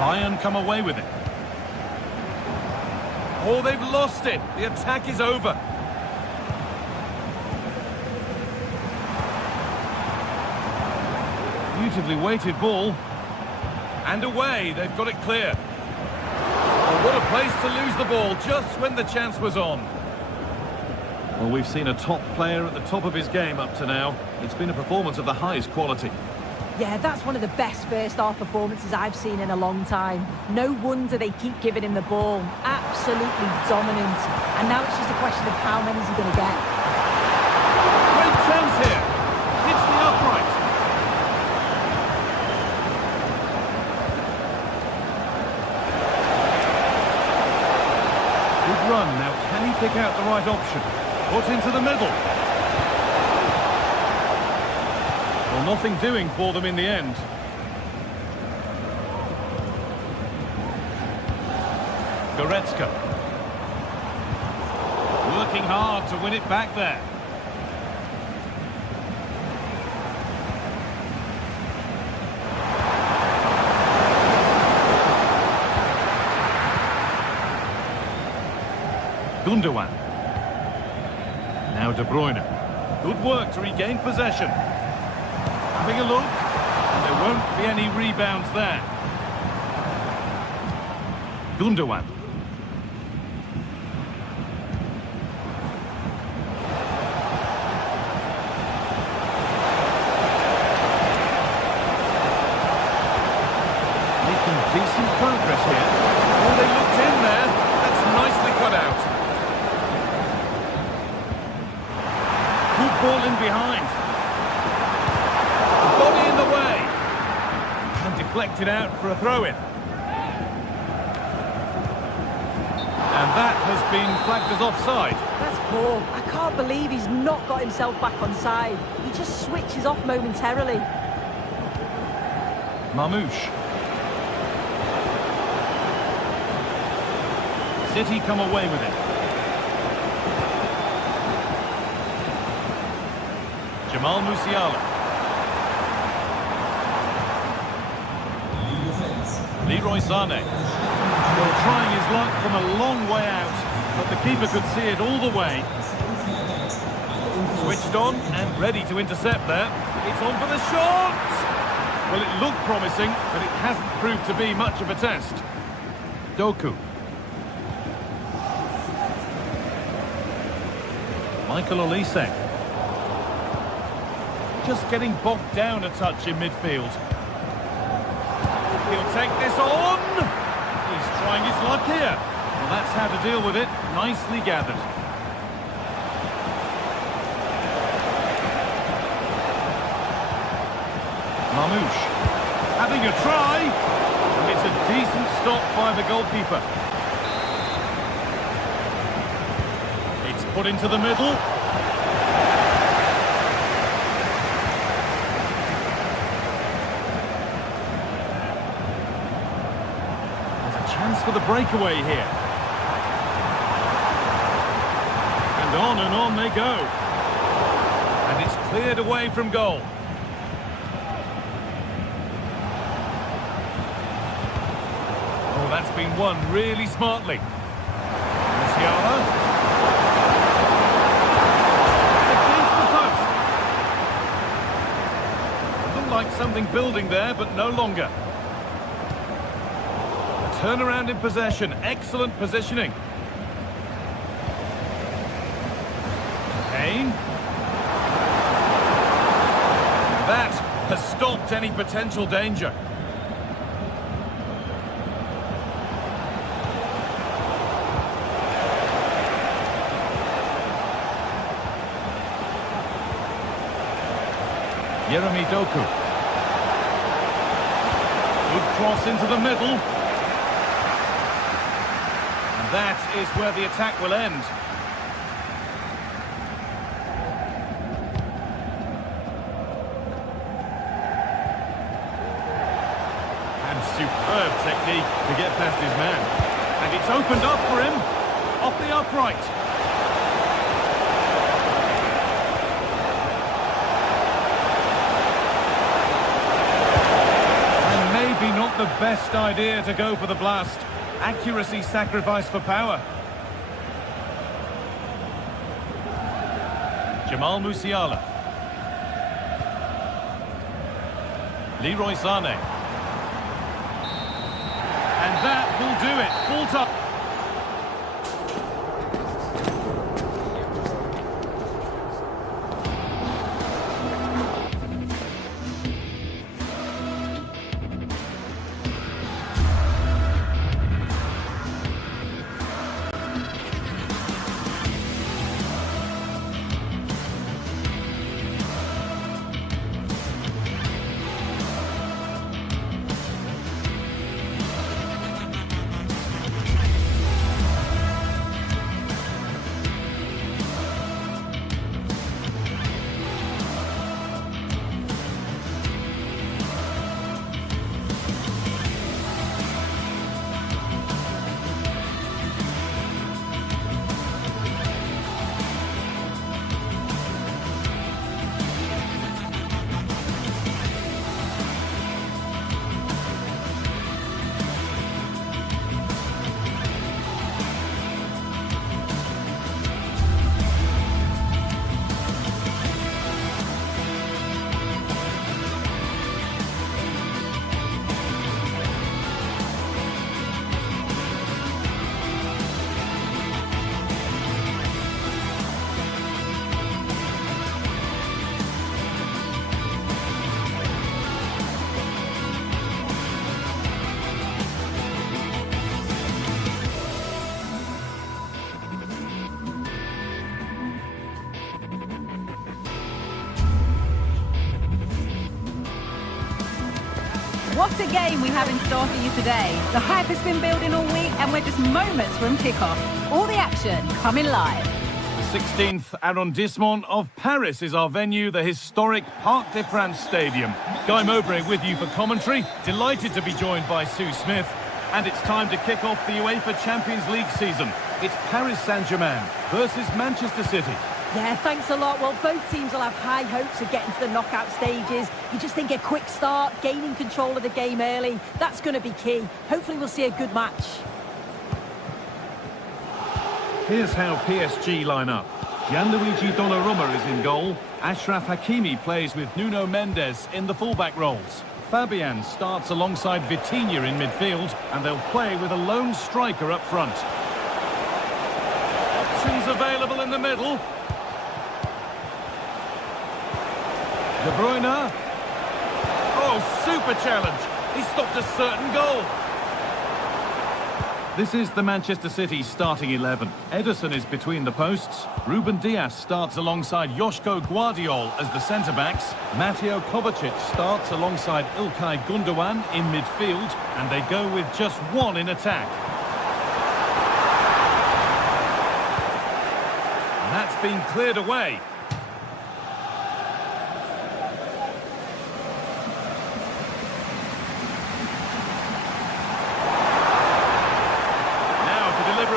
Bayern come away with it. Oh, they've lost it. The attack is over. Beautifully weighted ball. And away, they've got it clear. What a place to lose the ball just when the chance was on. Well, we've seen a top player at the top of his game up to now. It's been a performance of the highest quality. Yeah, that's one of the best first-half performances I've seen in a long time. No wonder they keep giving him the ball. Absolutely dominant. And now it's just a question of how many is he going to get. Great chance here. Hits the upright. Run. Now, can he pick out the right option? Put into the middle. Well, nothing doing for them in the end. Goretzka. Working hard to win it back there. Gundogan. Now De Bruyne. Good work to regain possession. Having a look. And there won't be any rebounds there. Gundogan. Making decent progress here. Oh, they looked in there. That's nicely cut out. Good ball in behind. Body in the way. And deflected out for a throw-in. And that has been flagged as offside. That's poor. I can't believe he's not got himself back on side. He just switches off momentarily. Mamouche. City come away with it. Jamal Musiala. Leroy Sané. Well, trying his luck from a long way out, but the keeper could see it all the way. Switched on and ready to intercept there. It's on for the shot! Well, it looked promising, but it hasn't proved to be much of a test. Doku. Michael Olise. Just getting bogged down a touch in midfield. He'll take this on! He's trying his luck here. Well, that's how to deal with it. Nicely gathered. Mamouche. Having a try. And it's a decent stop by the goalkeeper. It's put into the middle. Chance for the breakaway here. And on they go. And it's cleared away from goal. Oh, that's been won really smartly. Musiala. Against the post. Looked like something building there, but no longer. Turnaround in possession, excellent positioning. Kane. That has stopped any potential danger. Jeremy Doku. Good cross into the middle. That is where the attack will end. And superb technique to get past his man. And it's opened up for him. Off the upright. And maybe not the best idea to go for the blast. Accuracy sacrificed for power. Jamal Musiala. Leroy Sané. And that will do it. Full top. What a game we have in store for you today. The hype has been building all week and we're just moments from kickoff. All the action coming live. The 16th arrondissement of Paris is our venue, the historic Parc des Princes Stadium. Guy Mowbray with you for commentary. Delighted to be joined by Sue Smith. And it's time to kick off the UEFA Champions League season. It's Paris Saint-Germain versus Manchester City. Yeah, thanks a lot. Well, both teams will have high hopes of getting to the knockout stages. You just think a quick start, gaining control of the game early, that's going to be key. Hopefully we'll see a good match. Here's how PSG line up. Gianluigi Donnarumma is in goal. Achraf Hakimi plays with Nuno Mendes in the fullback roles. Fabian starts alongside Vitinha in midfield, and they'll play with a lone striker up front. Options available in the middle. De Bruyne. Oh, super challenge. He stopped a certain goal. This is the Manchester City starting 11. Ederson is between the posts. Ruben Dias starts alongside Joško Guardiol as the centre-backs. Mateo Kovacic starts alongside Ilkay Gundogan in midfield, and they go with just one in attack. And that's been cleared away.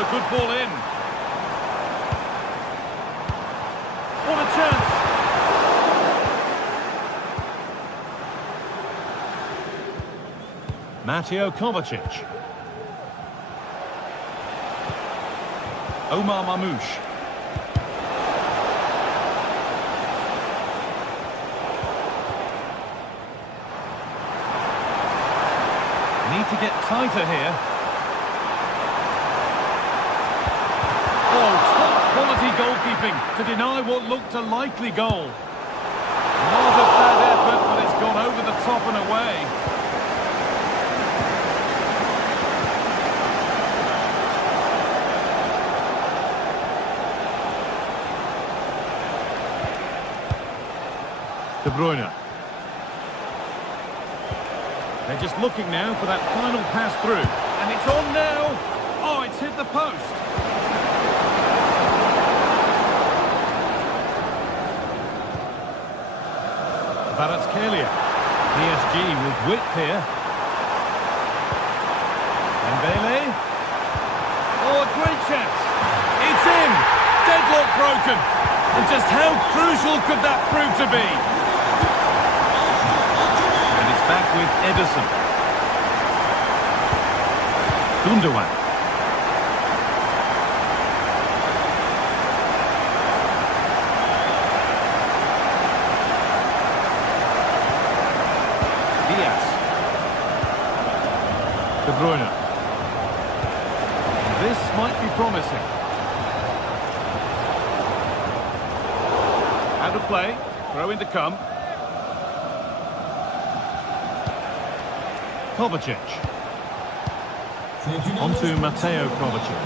Good ball in. What a chance. Mateo Kovacic. Omar Mamouche. Need to get tighter here. Quality goalkeeping to deny what looked a likely goal. Not a bad effort, but it's gone over the top and away. De Bruyne. They're just looking now for that final pass through. And it's on now. Oh, it's hit the post. Kvaratskhelia. PSG with width here. Dembele. Oh, a great chance. It's in. Deadlock broken. And just how crucial could that prove to be? And it's back with Ederson. Gundogan. De Bruyne. This might be promising. Out of play. Throw in to come. Kovacic. On to Mateo Kovacic.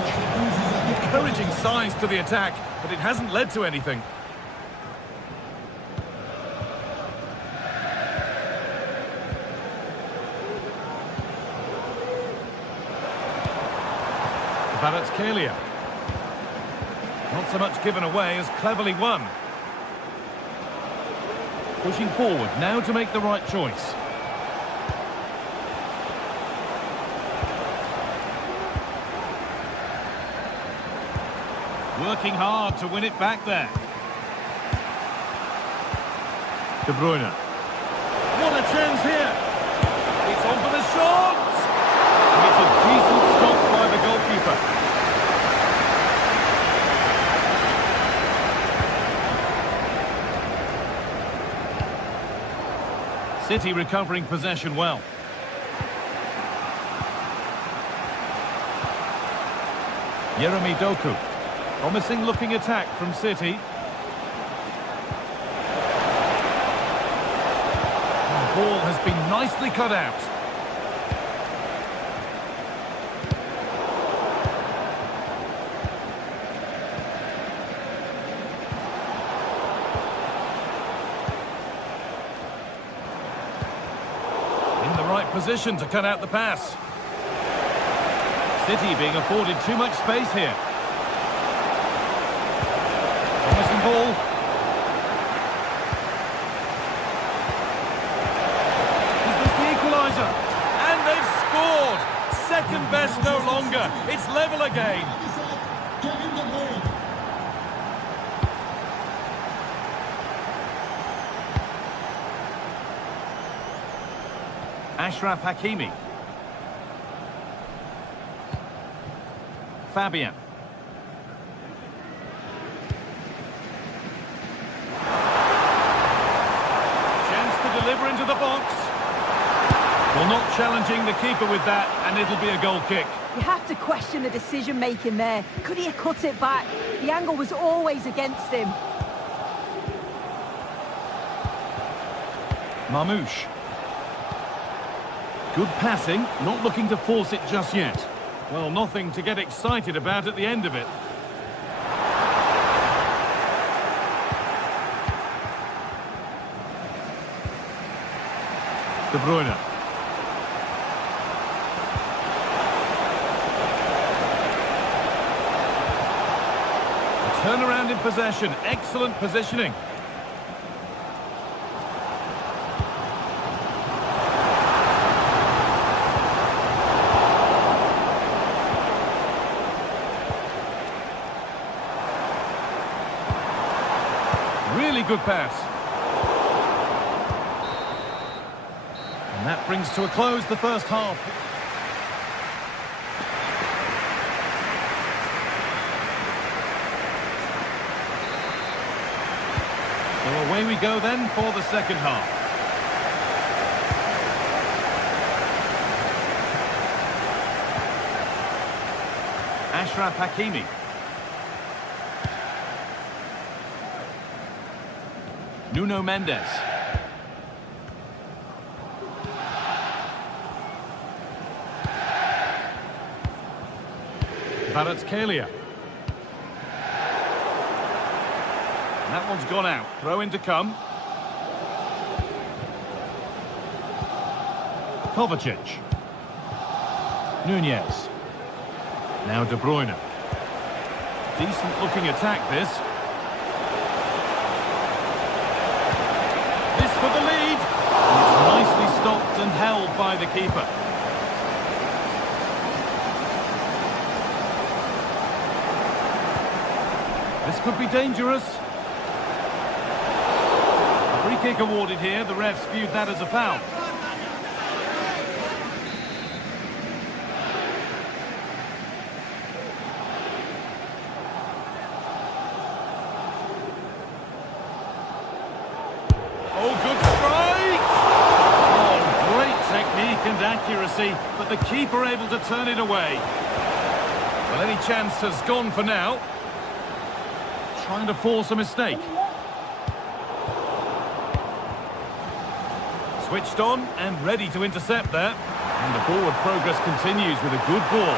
Encouraging signs to the attack, but it hasn't led to anything. Kvaratskhelia. Not so much given away as cleverly won. Pushing forward now to make the right choice. Working hard to win it back there. De Bruyne. What a chance here. It's on for the shot. And it's a decent stop by the goalkeeper. City recovering possession well. Jeremy Doku. Promising looking attack from City. The ball has been nicely cut out. In the right position to cut out the pass. City being afforded too much space here. Promising ball. Is this the equaliser? And they've scored! Second best no longer. It's level again. Ashraf Hakimi. Fabian. Chance to deliver into the box. Well, not challenging the keeper with that, and it'll be a goal kick. You have to question the decision-making there. Could he have cut it back? The angle was always against him. Marmouche. Good passing, not looking to force it just yet. Well, nothing to get excited about at the end of it. De Bruyne. A turnaround in possession, excellent positioning. Really good pass. And that brings to a close the first half. So away we go then for the second half. Ashraf Hakimi. Nuno Mendes. Kvaratskhelia. That one's gone out. Throw in to come. Kovacic. Nunez. Now De Bruyne. Decent looking attack this. For the lead. It's nicely stopped and held by the keeper. This could be dangerous. A free kick awarded here. The refs viewed that as a foul. And accuracy, but the keeper able to turn it away. Well, any chance has gone for now. Trying to force a mistake. Switched on and ready to intercept there. And the forward progress continues with a good ball.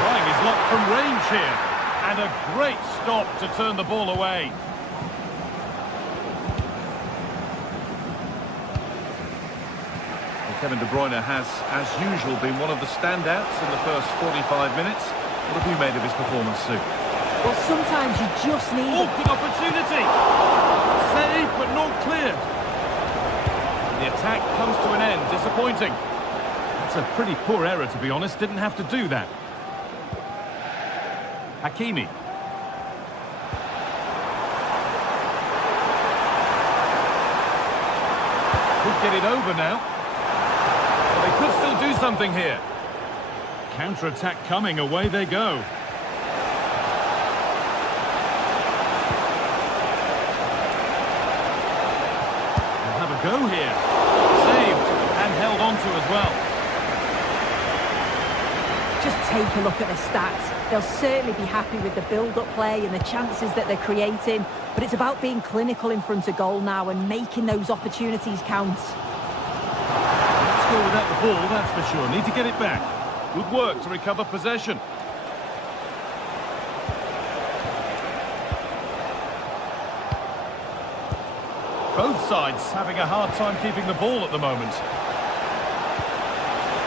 Trying his luck from range here. And a great stop to turn the ball away. Kevin De Bruyne has, as usual, been one of the standouts in the first 45 minutes. What have you made of his performance, Sue? Well, sometimes you just need... Oh, good opportunity! Saved, but not cleared. The attack comes to an end. Disappointing. That's a pretty poor error, to be honest. Didn't have to do that. Hakimi. Could get it over now. They could still do something here. Counter-attack coming, away they go. They'll have a go here. Saved and held onto as well. Just take a look at the stats. They'll certainly be happy with the build-up play and the chances that they're creating, but it's about being clinical in front of goal now and making those opportunities count. Without the ball, that's for sure. Need to get it back. Good work to recover possession. Both sides having a hard time keeping the ball at the moment.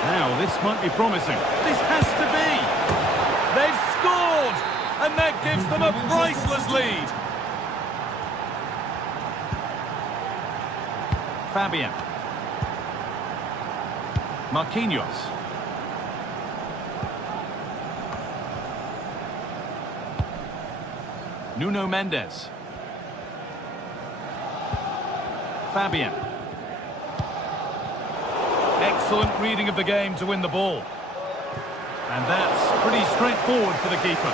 Now, this might be promising. This has to be! They've scored! And that gives them a priceless lead. Fabian. Marquinhos. Nuno Mendes. Excellent reading of the game to win the ball. And that's pretty straightforward for the keeper.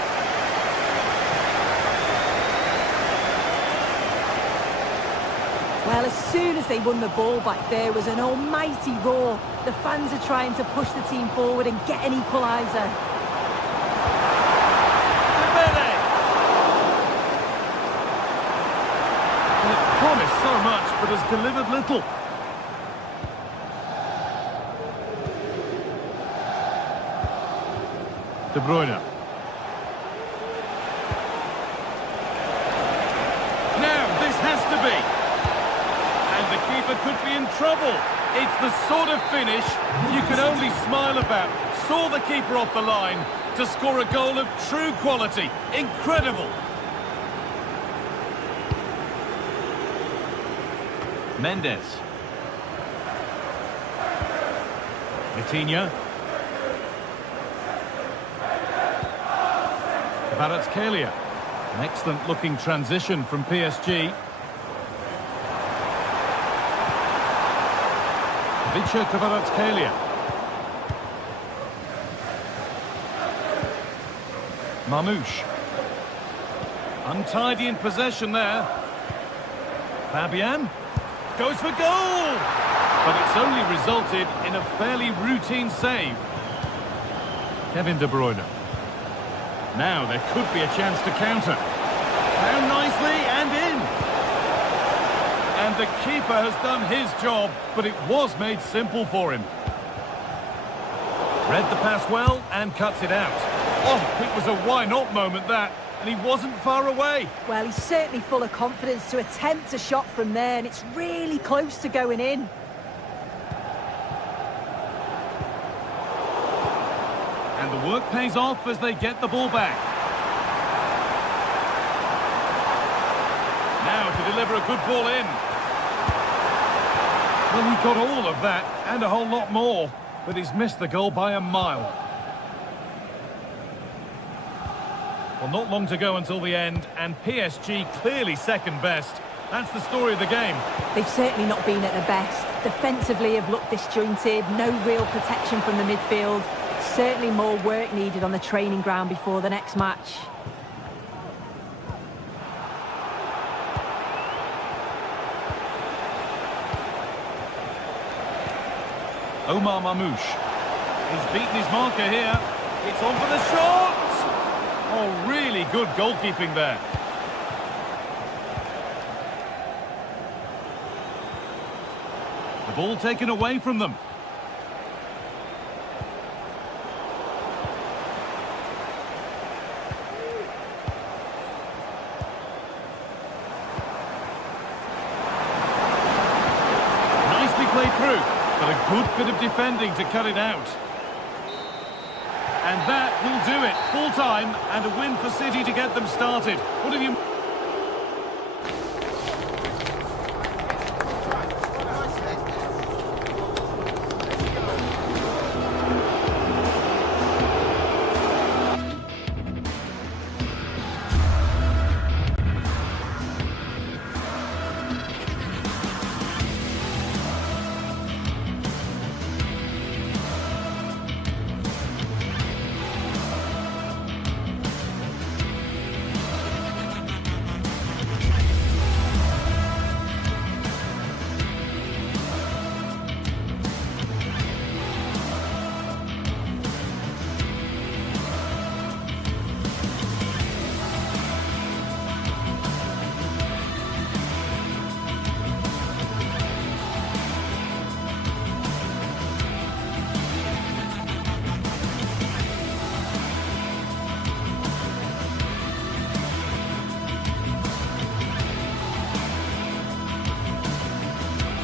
Well, as soon as they won the ball back, there was an almighty roar. The fans are trying to push the team forward and get an equaliser. Well, it promised so much, but has delivered little. De Bruyne. Now, this has to be. And the keeper could be in trouble. It's the sort of finish you can only smile about. Saw the keeper off the line to score a goal of true quality. Incredible. Mendes. Vitinha. Kvaratskhelia. An excellent looking transition from PSG. Vicha Kvaratskhelia. Mamouche. Untidy in possession there. Fabian goes for goal! But it's only resulted in a fairly routine save. Kevin De Bruyne. Now there could be a chance to counter. Down nicely and in. And the keeper has done his job, but it was made simple for him. Read the pass well and cuts it out. Oh, it was a why-not moment that, and he wasn't far away. Well, he's certainly full of confidence to attempt a shot from there, and it's really close to going in. And the work pays off as they get the ball back. Now to deliver a good ball in. Well, he got all of that and a whole lot more, but he's missed the goal by a mile. Well, not long to go until the end, and PSG clearly second best. That's the story of the game. They've certainly not been at their best. Defensively have looked disjointed, no real protection from the midfield. Certainly more work needed on the training ground before the next match. Omar Mamouche. He's beaten his marker here. It's on for the shot! Oh, really good goalkeeping there. The ball taken away from them. Nicely played through, but a good bit of defending to cut it out. And that will do it. Full time and a win for City to get them started. What have you...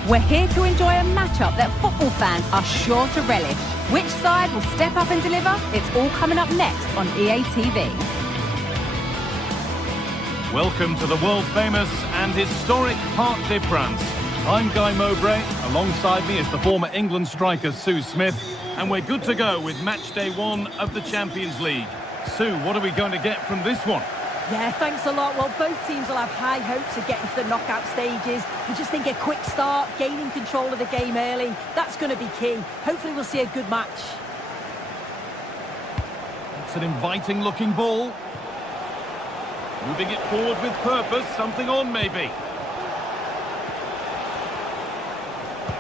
We're here to enjoy a matchup that football fans are sure to relish. Which side will step up and deliver? It's all coming up next on EA TV. Welcome to the world-famous and historic Parc des Princes. I'm Guy Mowbray. Alongside me is the former England striker Sue Smith. And we're good to go with match day 1 of the Champions League. Sue, what are we going to get from this one? Yeah, thanks a lot. Well, both teams will have high hopes of getting to the knockout stages. You just think a quick start, gaining control of the game early, that's going to be key. Hopefully we'll see a good match. It's an inviting-looking ball. Moving it forward with purpose, something on maybe.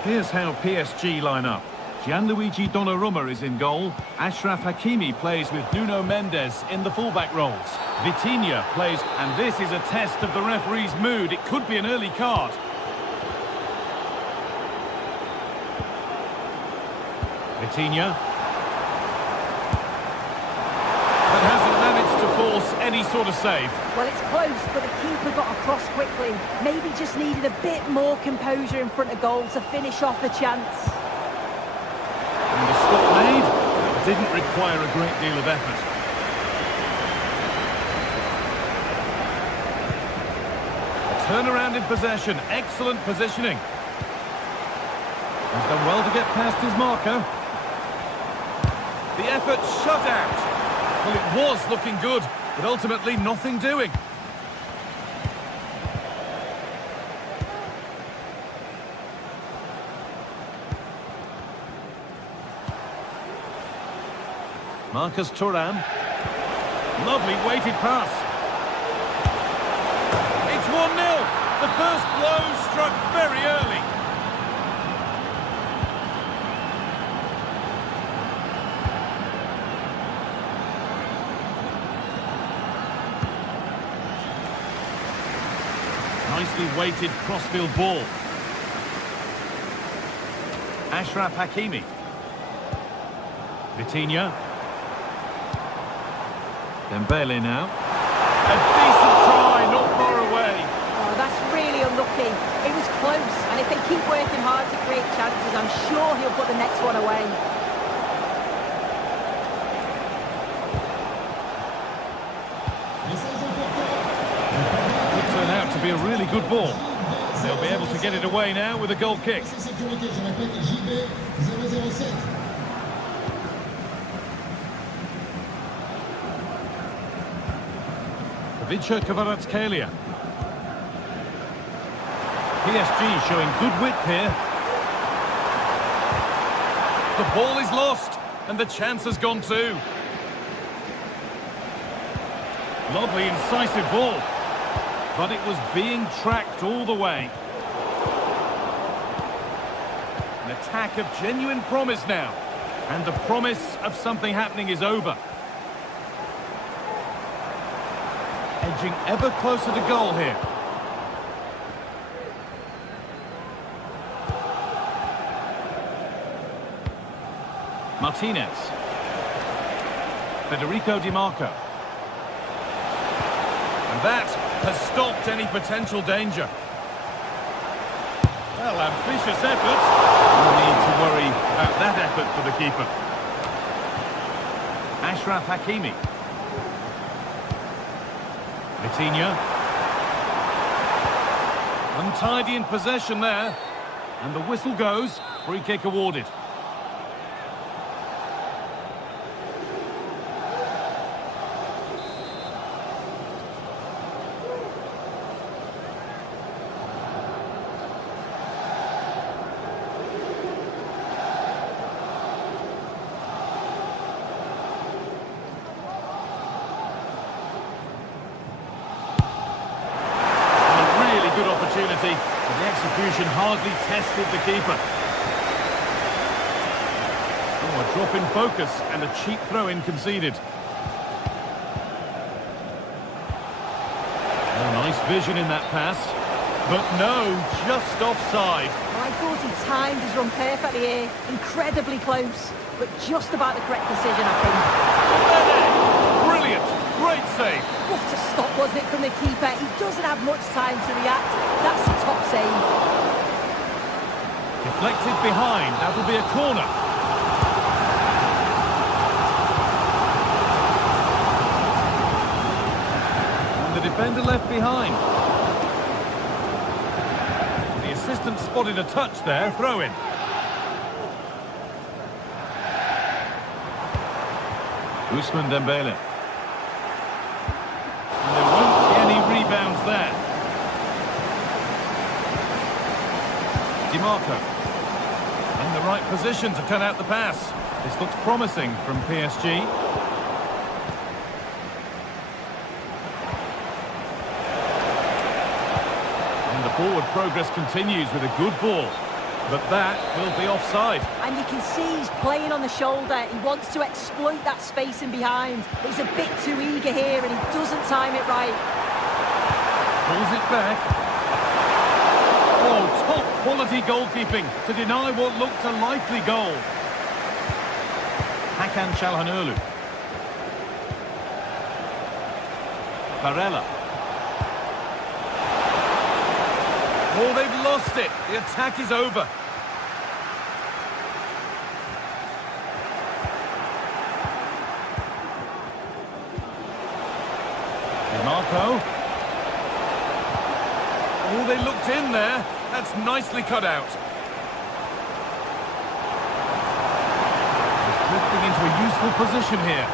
Here's how PSG line up. Gianluigi Donnarumma is in goal. Achraf Hakimi plays with Nuno Mendes in the fullback roles. Vitinha plays, and this is a test of the referee's mood. It could be an early card. Vitinha. But hasn't managed to force any sort of save. Well, it's close, but the keeper got across quickly. Maybe just needed a bit more composure in front of goal to finish off the chance. And the stop made, it didn't require a great deal of effort. A turnaround in possession, excellent positioning. He's done well to get past his marker. The effort shut out. Well, it was looking good, but ultimately nothing doing. Marcus Thuram. Lovely weighted pass. It's 1-0. The first blow struck very early. Nicely weighted crossfield ball. Achraf Hakimi. Vitinha. Dembele now. A decent try, not far away. Oh, that's really unlucky. It was close, and if they keep working hard to create chances, I'm sure he'll put the next one away. Could turn out to be a really good ball. They'll be able to get it away now with a goal kick. Vicha Kvaratskhelia. PSG showing good width here. The ball is lost, and the chance has gone too. Lovely, incisive ball. But it was being tracked all the way. An attack of genuine promise now. And the promise of something happening is over. Edging ever closer to goal here. Martinez. Federico Di Marco. And that has stopped any potential danger. Well, ambitious effort. No need to worry about that effort for the keeper. Achraf Hakimi. Vitinha. Untidy in possession there. And the whistle goes. Free kick awarded. Opportunity, but the execution hardly tested the keeper. Oh, a drop in focus and a cheap throw-in conceded. Oh, nice vision in that pass, but no, just offside. Well, I thought he timed his run perfectly here, incredibly close, but just about the correct decision, I think. Brilliant, great save. What a stop, wasn't it, from the keeper? He doesn't have much time to react. That's a top save. Deflected behind. That'll be a corner. And the defender left behind. The assistant spotted a touch there. Throw in. Ousmane Dembele. And they won't Marco. In the right position to cut out the pass. This looks promising from PSG. And the forward progress continues with a good ball. But that will be offside. And you can see he's playing on the shoulder. He wants to exploit that space in behind. But he's a bit too eager here and he doesn't time it right. Pulls it back. Oh, top quality goalkeeping to deny what looked a likely goal. Hakan Çalhanoğlu. Barella. Oh, they've lost it. The attack is over. Marco. Oh, they looked in there. That's nicely cut out. Drifting into a useful position here.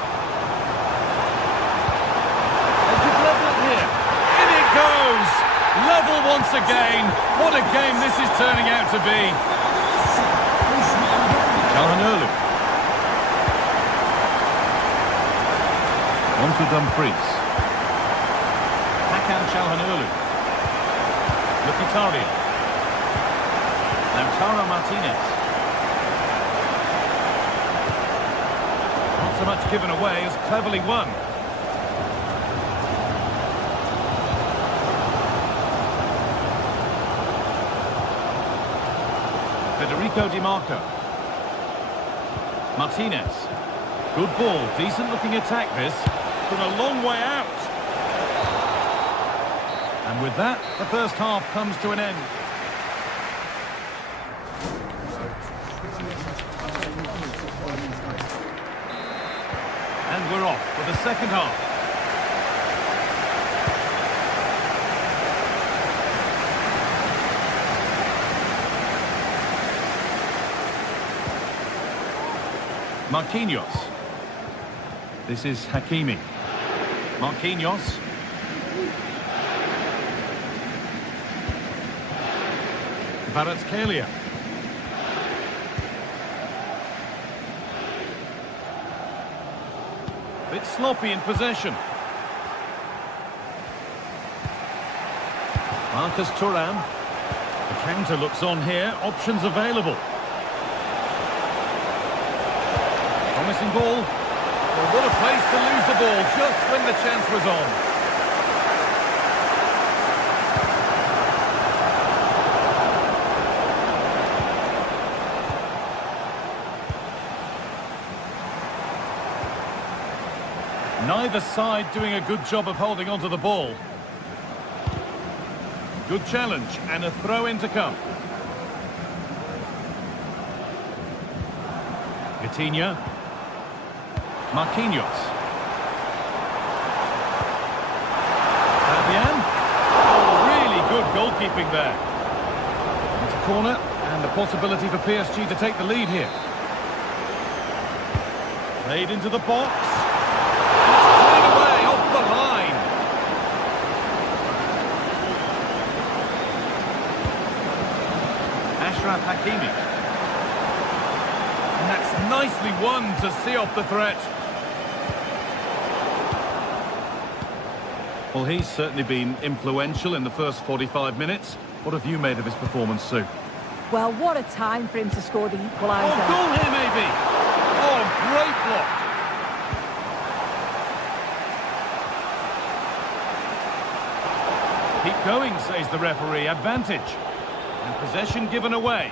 They could level it here. In it goes! Level once again. What a game this is turning out to be. Çalhanoğlu. On to Dumfries. Hakan Çalhanoğlu. Mkhitaryan. Lautaro Martinez. Not so much given away as cleverly won. Federico Di Marco. Martinez. Good ball, decent looking attack this. From a long way out. And with that, the first half comes to an end. And we're off for the second half. Marquinhos. This is Hakimi. Marquinhos. Kvaratskhelia. Bit sloppy in possession. Marcus Thuram. The counter looks on here. Options available. Promising ball. Well, what a place to lose the ball just when the chance was on. Neither side doing a good job of holding onto the ball. Good challenge and a throw-in to come. Coutinho. Marquinhos. Fabian. Oh, really good goalkeeping there. It's a corner and the possibility for PSG to take the lead here. Played into the box. Hakimi. And that's nicely won to see off the threat. Well, he's certainly been influential in the first 45 minutes. What have you made of his performance, Sue? Well, what a time for him to score the equaliser. Oh, goal here maybe. Oh, great block. Keep going, says the referee. Advantage. And possession given away.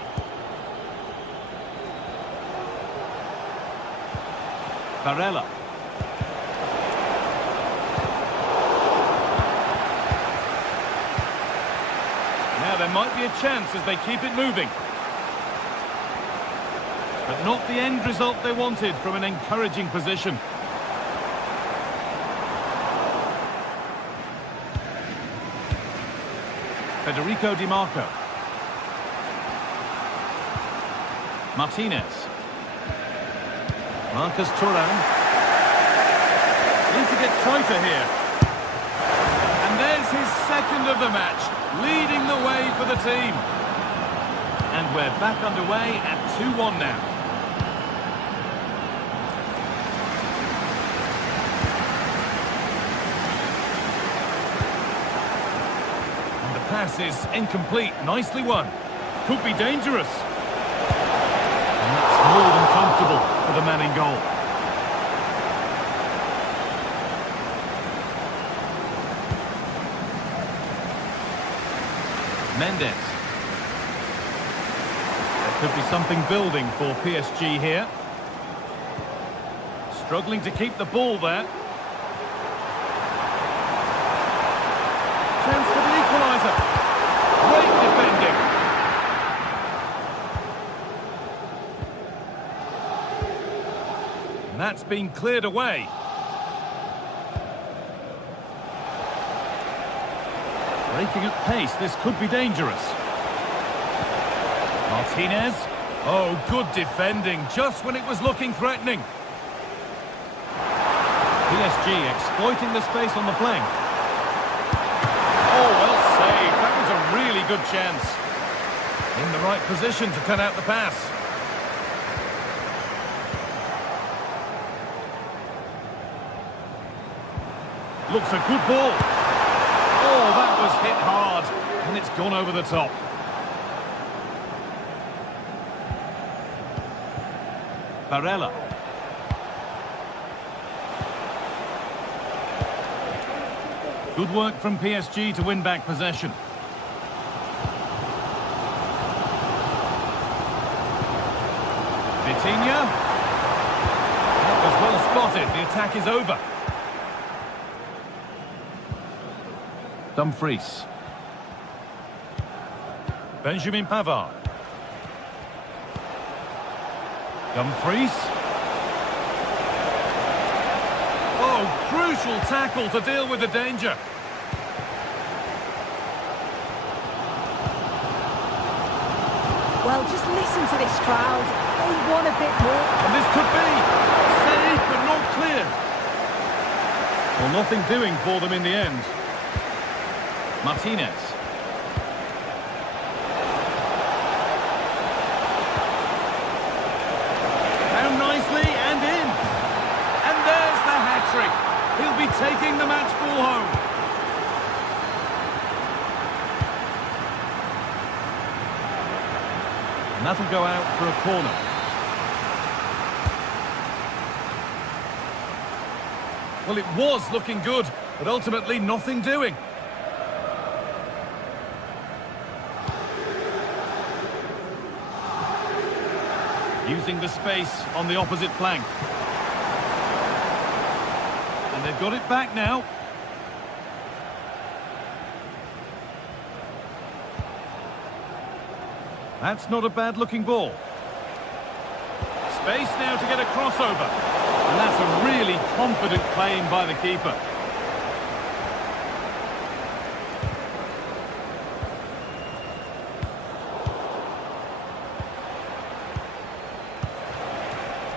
Barella. Now there might be a chance as they keep it moving. But not the end result they wanted from an encouraging position. Federico Di Marco. Martinez. Marcus Thuram. Need to get tighter here. And there's his second of the match, leading the way for the team. And we're back underway at 2-1 now. And the pass is incomplete. Nicely won. Could be dangerous. And that's more than comfortable for the man in goal. Mendes. There could be something building for PSG here. Struggling to keep the ball there. Chance for the equaliser. Great defending. And that's been cleared away. Breaking at pace, this could be dangerous. Martinez. Oh, good defending, just when it was looking threatening. PSG exploiting the space on the flank. Oh, well saved. That was a really good chance. In the right position to cut out the pass. Looks a good ball. Oh, that was hit hard, and it's gone over the top. Barella. Good work from PSG to win back possession. Vitinha. That was well spotted. The attack is over. Dumfries. Benjamin Pavard. Dumfries. Oh, crucial tackle to deal with the danger. Well, just listen to this crowd. They want a bit more. And this could be saved, but not clear. Well, nothing doing for them in the end. Martinez. Down nicely and in. And there's the hat-trick. He'll be taking the match ball home. And that'll go out for a corner. Well, it was looking good, but ultimately nothing doing. Using the space on the opposite flank. And they've got it back now. That's not a bad-looking ball. Space now to get a crossover. And that's a really confident claim by the keeper.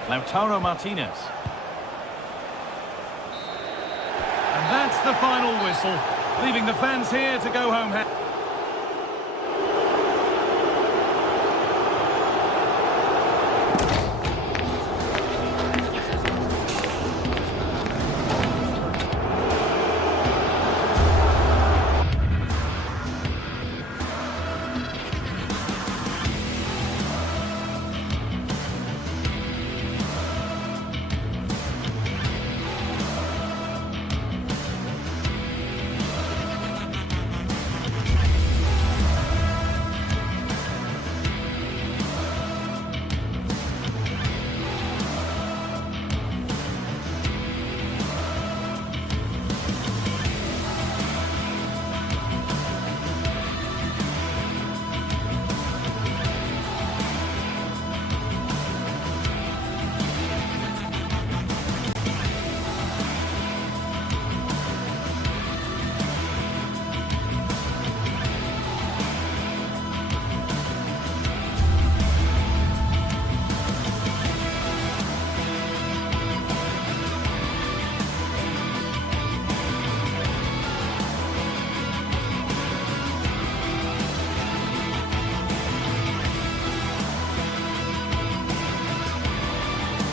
Lautaro Martinez. And that's the final whistle, leaving the fans here to go home happy.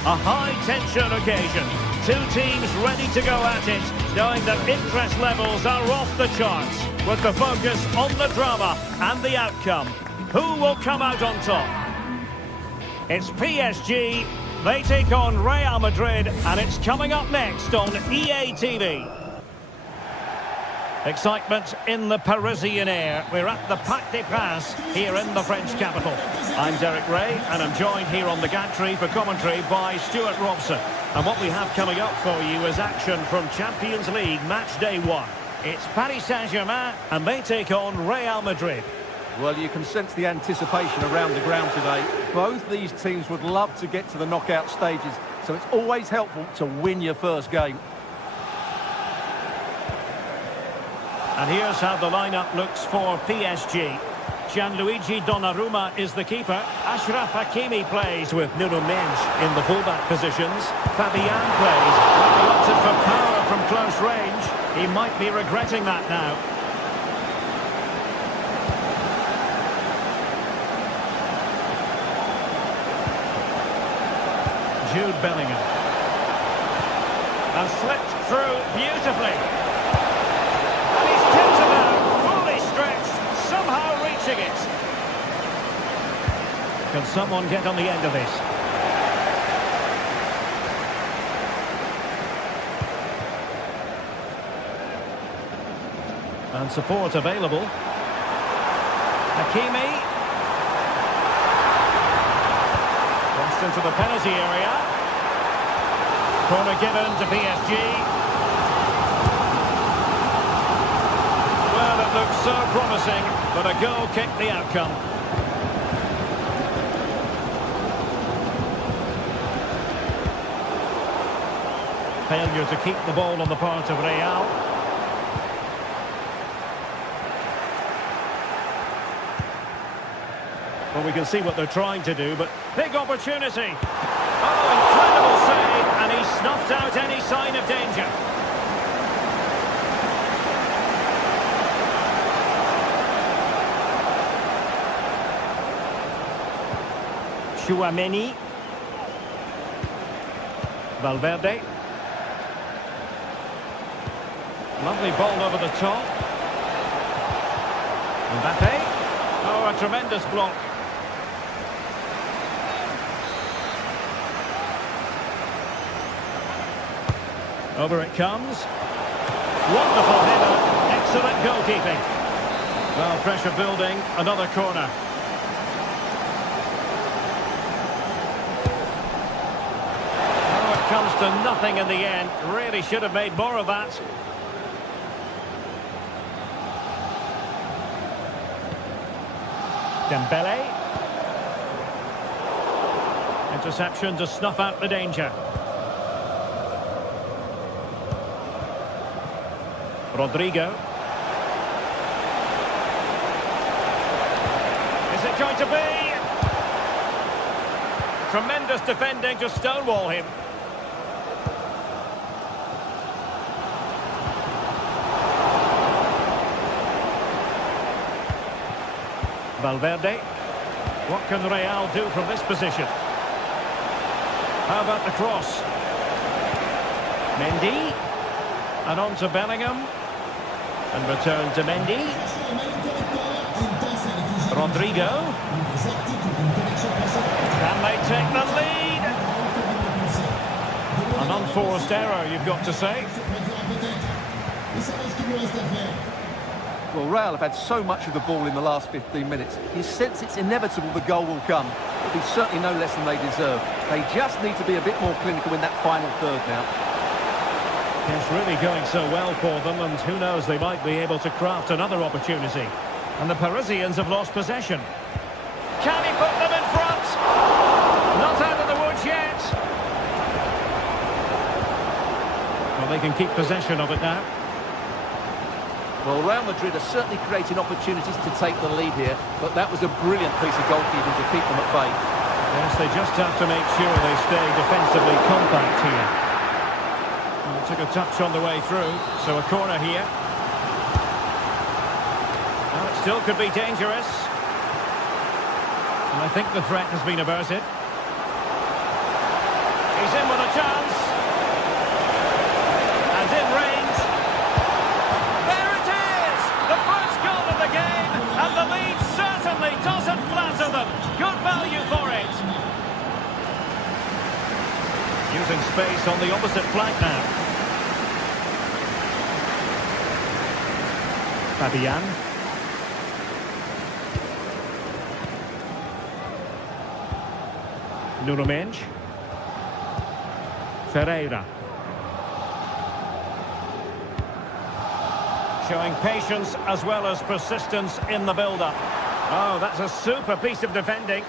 A high-tension occasion. Two teams ready to go at it, knowing that interest levels are off the charts, with the focus on the drama and the outcome. Who will come out on top? It's PSG. They take on Real Madrid, and it's coming up next on EA TV. Excitement in the Parisian air. We're at the Parc des Princes here in the French capital. I'm Derek Ray, and I'm joined here on the gantry for commentary by Stuart Robson. And what we have coming up for you is action from Champions League match day 1. It's Paris Saint-Germain, and they take on Real Madrid. Well, you can sense the anticipation around the ground today. Both these teams would love to get to the knockout stages, so it's always helpful to win your first game. And here's how the lineup looks for PSG. Gianluigi Donnarumma is the keeper. Achraf Hakimi plays with Nuno Mendes in the fullback positions. Fabian plays. He opted for power from close range. He might be regretting that now. Jude Bellingham. And slipped through beautifully. And he's tipped it out, fully stretched, somehow reaching it. Can someone get on the end of this? And support available. Hakimi. Crossed into the penalty area. Corner given to PSG. Well, it looks so promising, but a goal kicked the outcome. Failure to keep the ball on the part of Real. Well, we can see what they're trying to do, but big opportunity. Oh, incredible save, and he snuffed out any sign of danger. Chouameni. Valverde. Lovely ball over the top. Mbappe. Oh, a tremendous block. Over it comes. Wonderful header. Excellent goalkeeping. Well, pressure building. Another corner. Oh, it comes to nothing in the end. Really should have made more of that. Dembele. Interception to snuff out the danger. Rodrigo. Is it going to be? Tremendous defending to stonewall him. Valverde. What can Real do from this position? How about the cross? Mendy. And on to Bellingham. And return to Mendy. Rodrigo. Can they take the lead? An unforced error, you've got to say. Well, Real have had so much of the ball in the last 15 minutes. You sense it's inevitable the goal will come. It'll be certainly no less than they deserve. They just need to be a bit more clinical in that final third now. It's really going so well for them, and who knows, they might be able to craft another opportunity. And the Parisians have lost possession. Can he put them in front? Not out of the woods yet. Well, they can keep possession of it now. Well, Real Madrid are certainly creating opportunities to take the lead here, but that was a brilliant piece of goalkeeping to keep them at bay. Yes, they just have to make sure they stay defensively compact here. Well, took a touch on the way through, so a corner here. Well, it still could be dangerous. And I think the threat has been averted. Using space on the opposite flank now. Fabian. Nuno Mendes. Ferreira. Showing patience as well as persistence in the build-up. Oh, that's a super piece of defending.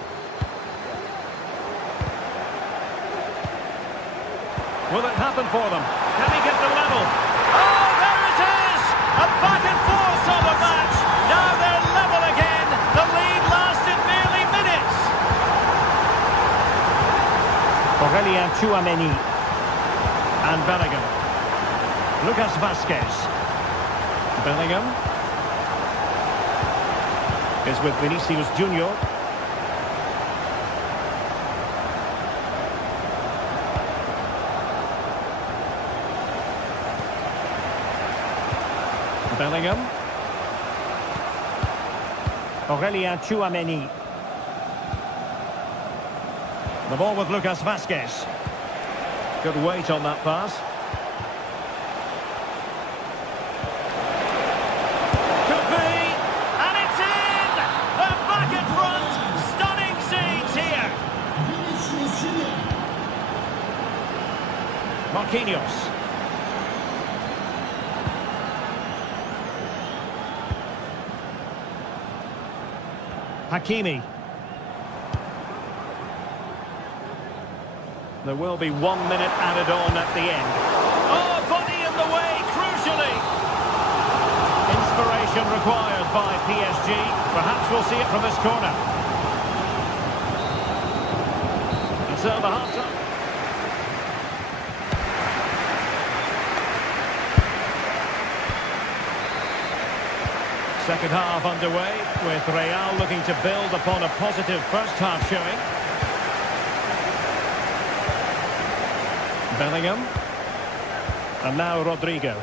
Will it happen for them? Can he get the level? Oh, there it is! A back and forth sort of match. Now they're level again. The lead lasted merely minutes. Aurelien Tchouameni. And Bellingham. Lucas Vazquez. Bellingham. Is with Vinicius Junior. Bellingham. Aurelien Tchouameni. The ball with Lucas Vazquez. Good weight on that pass. Could be, and it's in! They're back in front. Stunning scenes here. Marquinhos. Hakimi. There will be 1 minute added on at the end. Oh, body in the way, crucially. Inspiration required by PSG. Perhaps we'll see it from this corner. And so the half-time. Second half underway, with Real looking to build upon a positive first half showing. Bellingham. And now Rodrigo.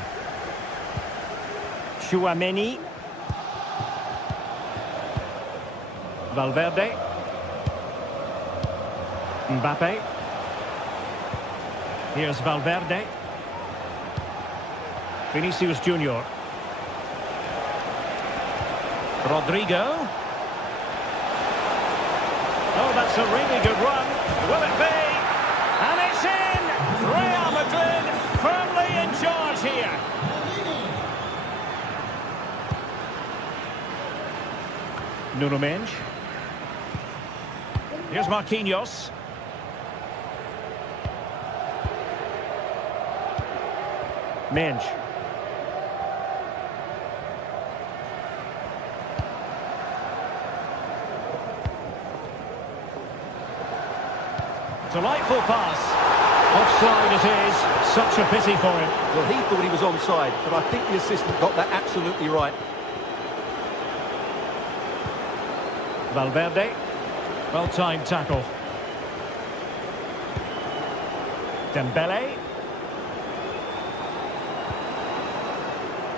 Tchouameni. Valverde. Mbappe. Here's Valverde. Vinicius Junior. Rodrigo. Oh, that's a really good run. Will it be? And it's in! Real Madrid firmly in charge here. Nuno Mendes. Here's Marquinhos. Mendes. Delightful pass. Offside it is. Such a pity for him. Well, he thought he was onside, but I think the assistant got that absolutely right. Valverde. Well-timed tackle. Dembele.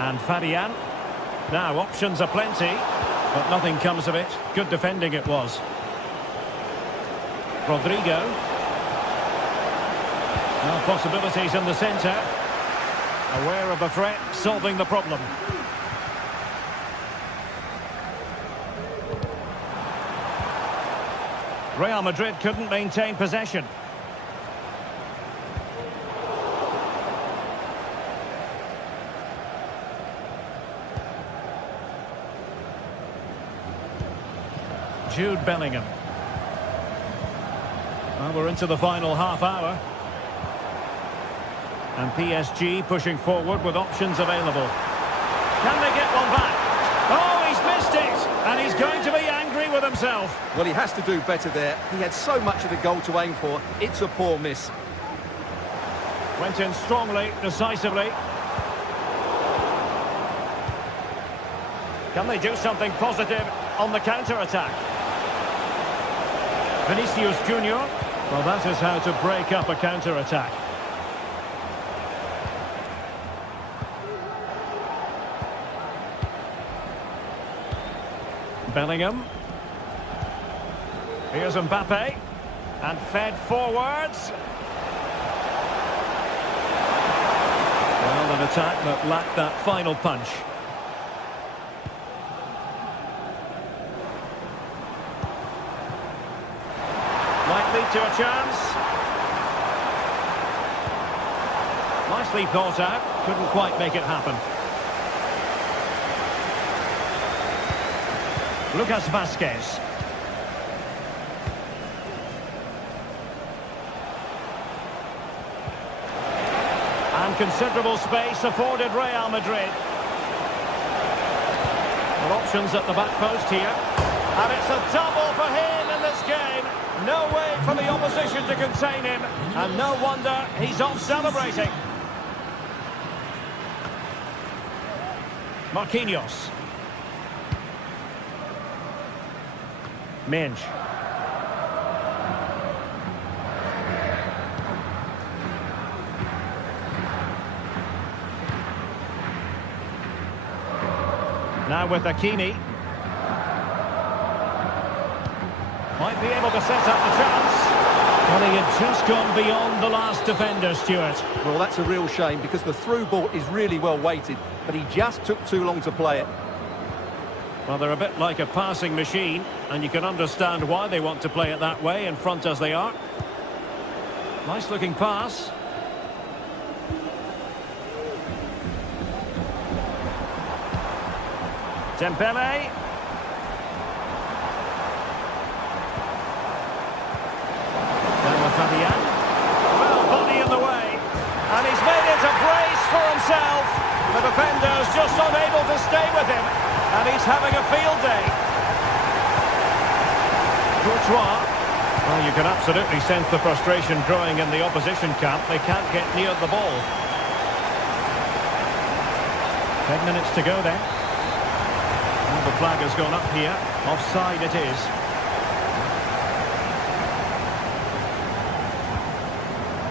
And Fabian. Now, options are plenty, but nothing comes of it. Good defending it was. Rodrigo. Now possibilities in the centre. Aware of the threat, solving the problem. Real Madrid couldn't maintain possession. Jude Bellingham. Well, we're into the final half hour. And PSG pushing forward with options available. Can they get one back? Oh, he's missed it! And he's going to be angry with himself. Well, he has to do better there. He had so much of the goal to aim for. It's a poor miss. Went in strongly, decisively. Can they do something positive on the counter-attack? Vinicius Junior. Well, that is how to break up a counter-attack. Bellingham. Here's Mbappe. And fed forwards. Well, an attack that lacked that final punch. Might lead to a chance. Nicely thought out. Couldn't quite make it happen. Lucas Vazquez. And considerable space afforded Real Madrid. Well, options at the back post here. And it's a double for him in this game. No way for the opposition to contain him. And no wonder he's off celebrating. Marquinhos. Minge. Now with Hakimi. Might be able to set up the chance. Well, he had just gone beyond the last defender, Stuart. Well, that's a real shame because the through ball is really well weighted, but he just took too long to play it. Well, they're a bit like a passing machine, and you can understand why they want to play it that way, in front as they are. Nice looking pass. Dembele. Down with Fabian. Well, body in the way. And he's made it a brace for himself. The defender's just unable to stay with him. And he's having a field day. Courtois. Well, you can absolutely sense the frustration growing in the opposition camp. They can't get near the ball. 10 minutes to go then. And the flag has gone up here. Offside it is.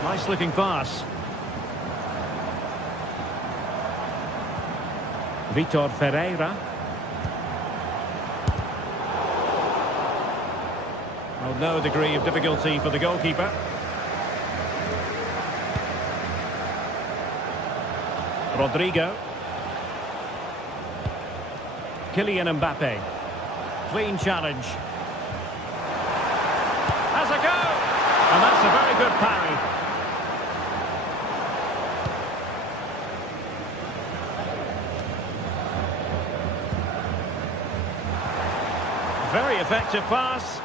Nice looking pass. Vitor Ferreira. Well, no degree of difficulty for the goalkeeper. Rodrigo. Kylian Mbappe. Clean challenge. Has a go! And that's a very good parry. Very effective pass.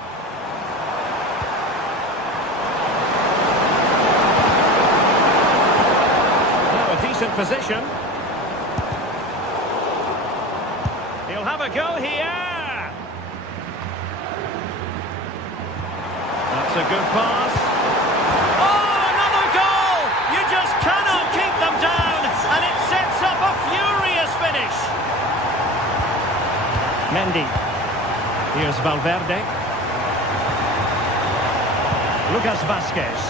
Now a decent position. He'll have a go here. That's a good pass. Oh, another goal! You just cannot keep them down, and it sets up a furious finish. Mendy. Here's Valverde. Lucas Vazquez.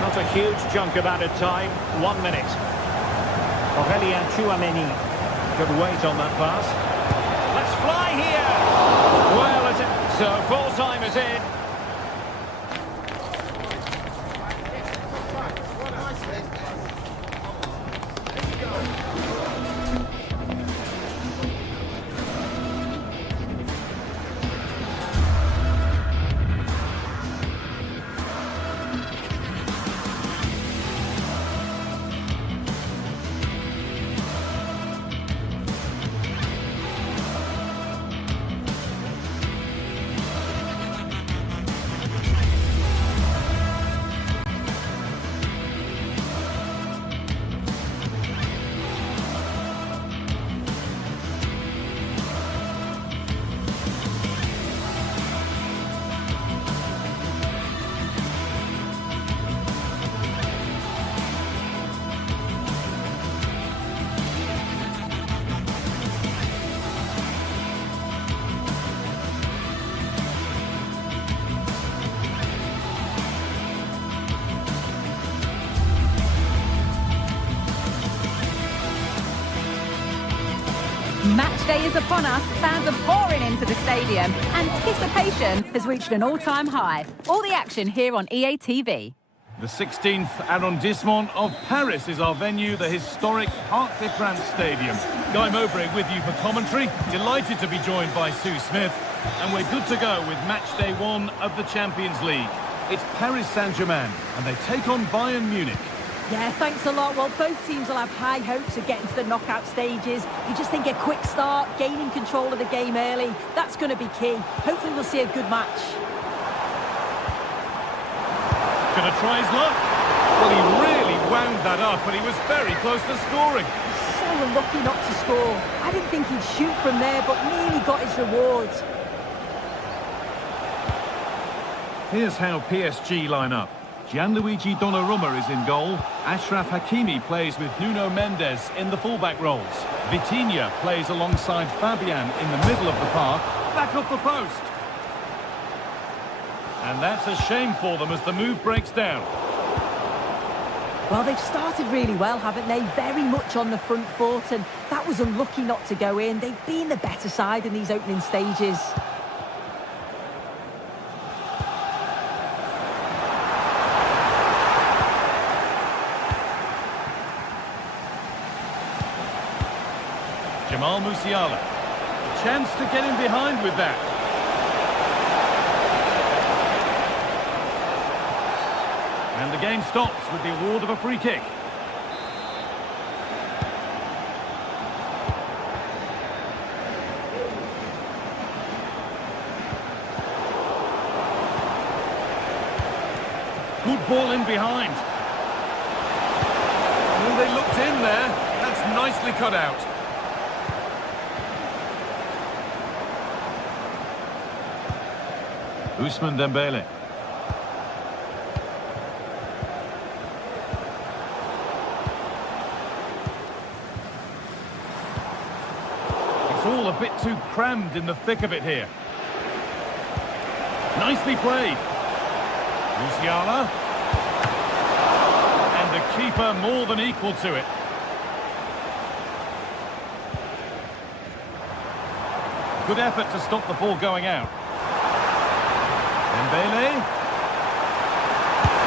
Not a huge chunk of added time. 1 minute. Aurelien Tchouameni. Good weight on that pass. Let's fly here. Well, so full time is in. Match day is upon us. Fans are pouring into the stadium. Anticipation has reached an all-time high. All the action here on EA TV. The 16th arrondissement of Paris is our venue, the historic Parc des Princes Stadium. Guy Mowbray with you for commentary. Delighted to be joined by Sue Smith. And we're good to go with match day 1 of the Champions League. It's Paris Saint-Germain, and they take on Bayern Munich. Yeah, thanks a lot. Well, both teams will have high hopes of getting to the knockout stages. You just think a quick start, gaining control of the game early, that's going to be key. Hopefully we'll see a good match. Gonna try his luck? Well, he really wound that up, and he was very close to scoring. So unlucky not to score. I didn't think he'd shoot from there, but nearly got his rewards. Here's how PSG line up. Gianluigi Donnarumma is in goal. Achraf Hakimi plays with Nuno Mendes in the fullback roles. Vitinha plays alongside Fabian in the middle of the park. Back up the post. And that's a shame for them as the move breaks down. Well, they've started really well, haven't they? Very much on the front foot, and that was unlucky not to go in. They've been the better side in these opening stages. Jamal Musiala. Chance to get in behind with that. And the game stops with the award of a free kick. Good ball in behind. Oh, they looked in there. That's nicely cut out. Ousmane Dembele. It's all a bit too crammed in the thick of it here. Nicely played. Musiala. And the keeper more than equal to it. Good effort to stop the ball going out. Dembele.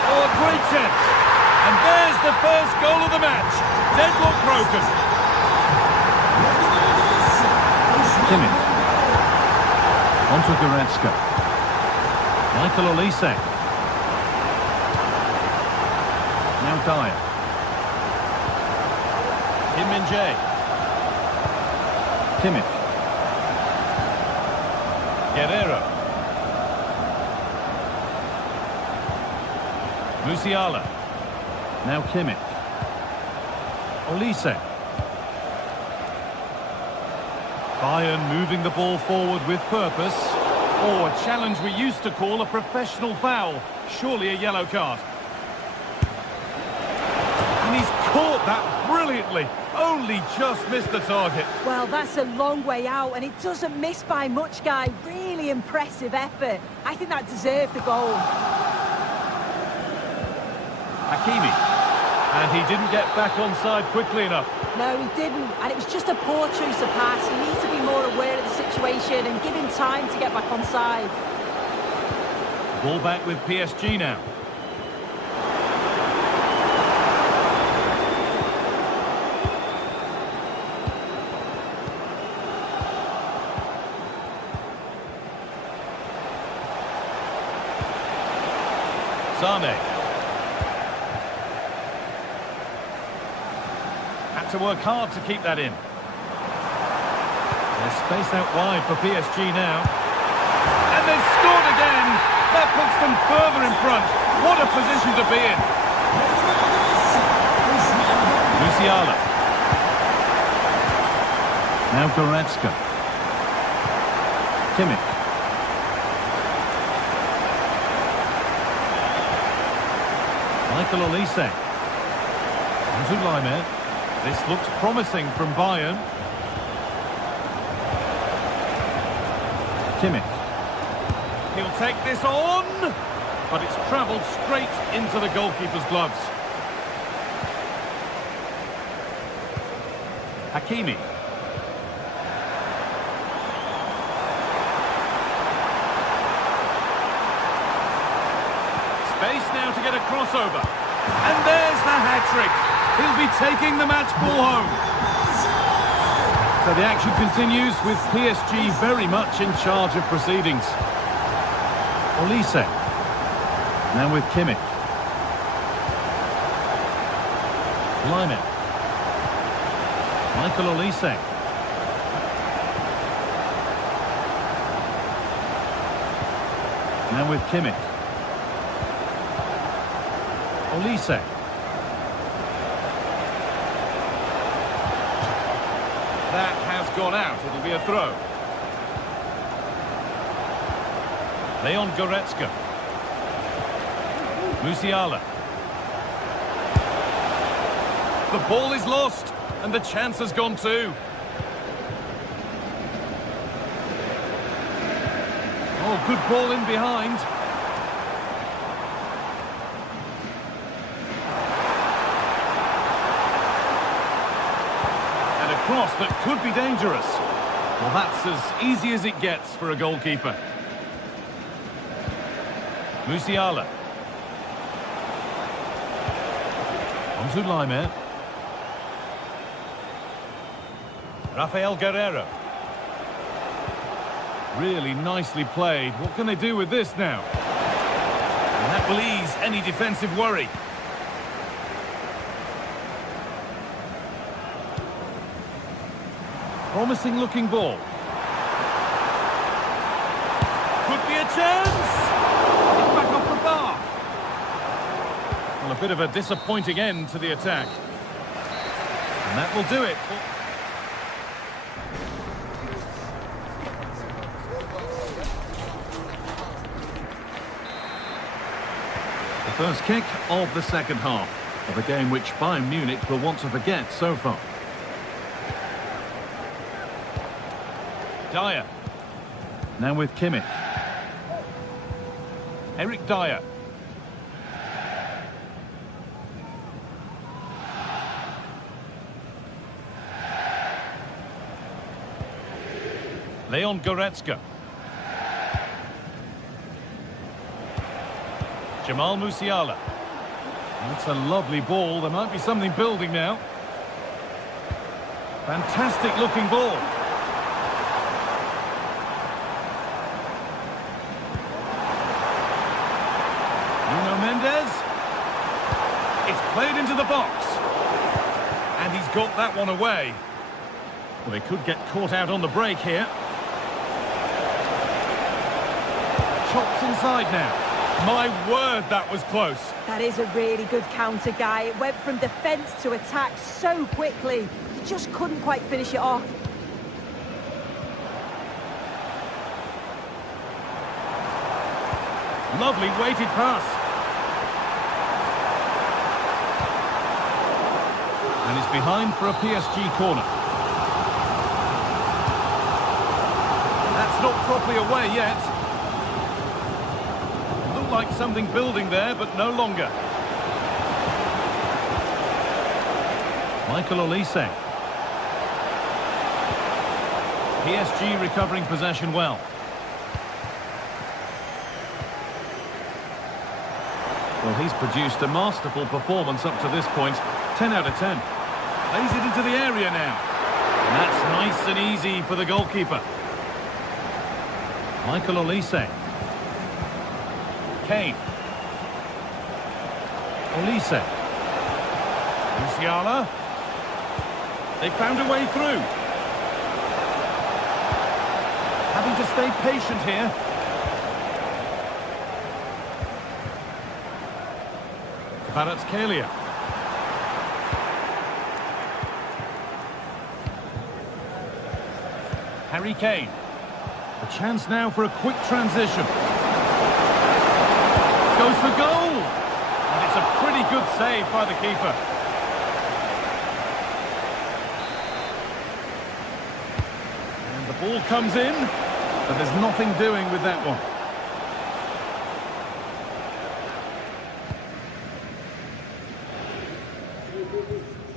Oh, a great chance. And there's the first goal of the match. Deadlock broken. Kimmich. Onto Goretzka. Michael Olise. Now Dyer. Kim Min-jae. Kimmich. Guerrero. Musiala. Now Kimmich. Olise. Bayern moving the ball forward with purpose. Or a challenge we used to call a professional foul. Surely a yellow card. And he's caught that brilliantly. Only just missed the target. Well, that's a long way out, and it doesn't miss by much, Guy. Really impressive effort. I think that deserved the goal. Hakimi. And he didn't get back onside quickly enough. No, he didn't, and it was just a poor choice of pass. He needs to be more aware of the situation and give him time to get back onside. Ball back with PSG now. Sane. Had to work hard to keep that in. There's space out wide for PSG now. And they've scored again! That puts them further in front. What a position to be in. Musiala. Now Goretzka. Kimmich. Michael Olise. Into Laimer. This looks promising from Bayern. Kimmich. He'll take this on, but it's travelled straight into the goalkeeper's gloves. Hakimi. space now to get a crossover. And there's the hat-trick. He'll be taking the match ball home. So the action continues with PSG very much in charge of proceedings. Olise. Now with Kimmich. Line. Michael Olise. Now with Kimmich. Olise. That has gone out. It'll be a throw. Leon Goretzka. Musiala. The ball is lost, and the chance has gone too. Oh, good ball in behind. And a cross that could be dangerous. Well, that's as easy as it gets for a goalkeeper. Musiala. On to Laimer. Rafael Guerreiro. Really nicely played. What can they do with this now? And that will ease any defensive worry. Promising looking ball. Could be a chance! It's back off the bar. Well, a bit of a disappointing end to the attack. And that will do it. The first kick of the second half of a game which Bayern Munich will want to forget so far. Dyer. Now with Kimmich. Eric Dyer. Leon Goretzka. Jamal Musiala. That's a lovely ball. There might be something building now. Fantastic looking ball. Nuno Mendes. It's played into the box. And he's got that one away. Well, they could get caught out on the break here. Chops inside now. My word, that was close. That is a really good counter, Guy. It went from defence to attack so quickly. He just couldn't quite finish it off. Lovely weighted pass. And it's behind for a PSG corner. That's not properly away yet. Looked like something building there, but no longer. Michael Olise. PSG recovering possession well. Well, he's produced a masterful performance up to this point. 10 out of 10. Lays it into the area now. And that's nice and easy for the goalkeeper. Michael Olise. Kane. Olise. Musiala. They found a way through. Having to stay patient here. Kvaratskhelia. Harry Kane. A chance now for a quick transition. Goes for goal! And it's a pretty good save by the keeper. And the ball comes in, but there's nothing doing with that one.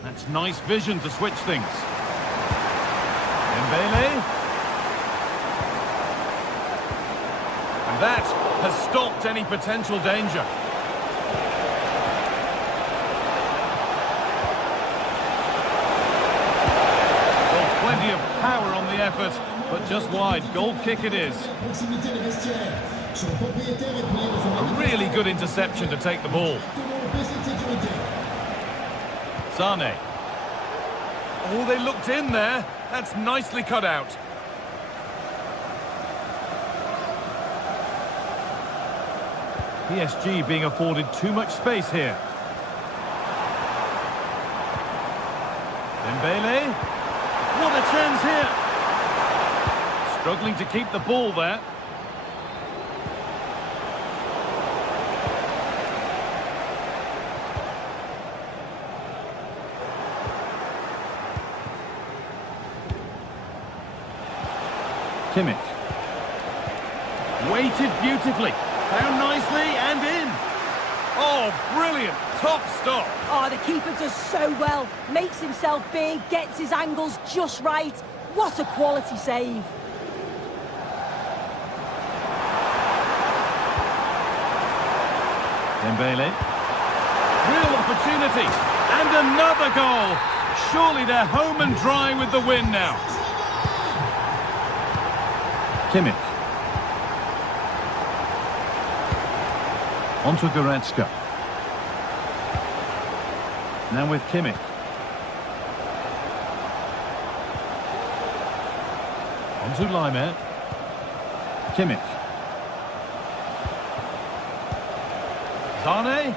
That's nice vision to switch things. Dembele. And that has stopped any potential danger. Just wide, goal kick it is. A really good interception to take the ball. Sane. Oh, they looked in there. That's nicely cut out. PSG being afforded too much space here. Dembele. What a chance here. Struggling to keep the ball there. Kimmich. Weighted beautifully. Found nicely and in. Oh, brilliant. Top stop. Oh, the keeper does so well. Makes himself big, gets his angles just right. What a quality save. Dembele. Real opportunity. And another goal. Surely they're home and dry with the win now. Kimmich. On to Goretzka. Now with Kimmich. On to Leimer. Kimmich. Sane.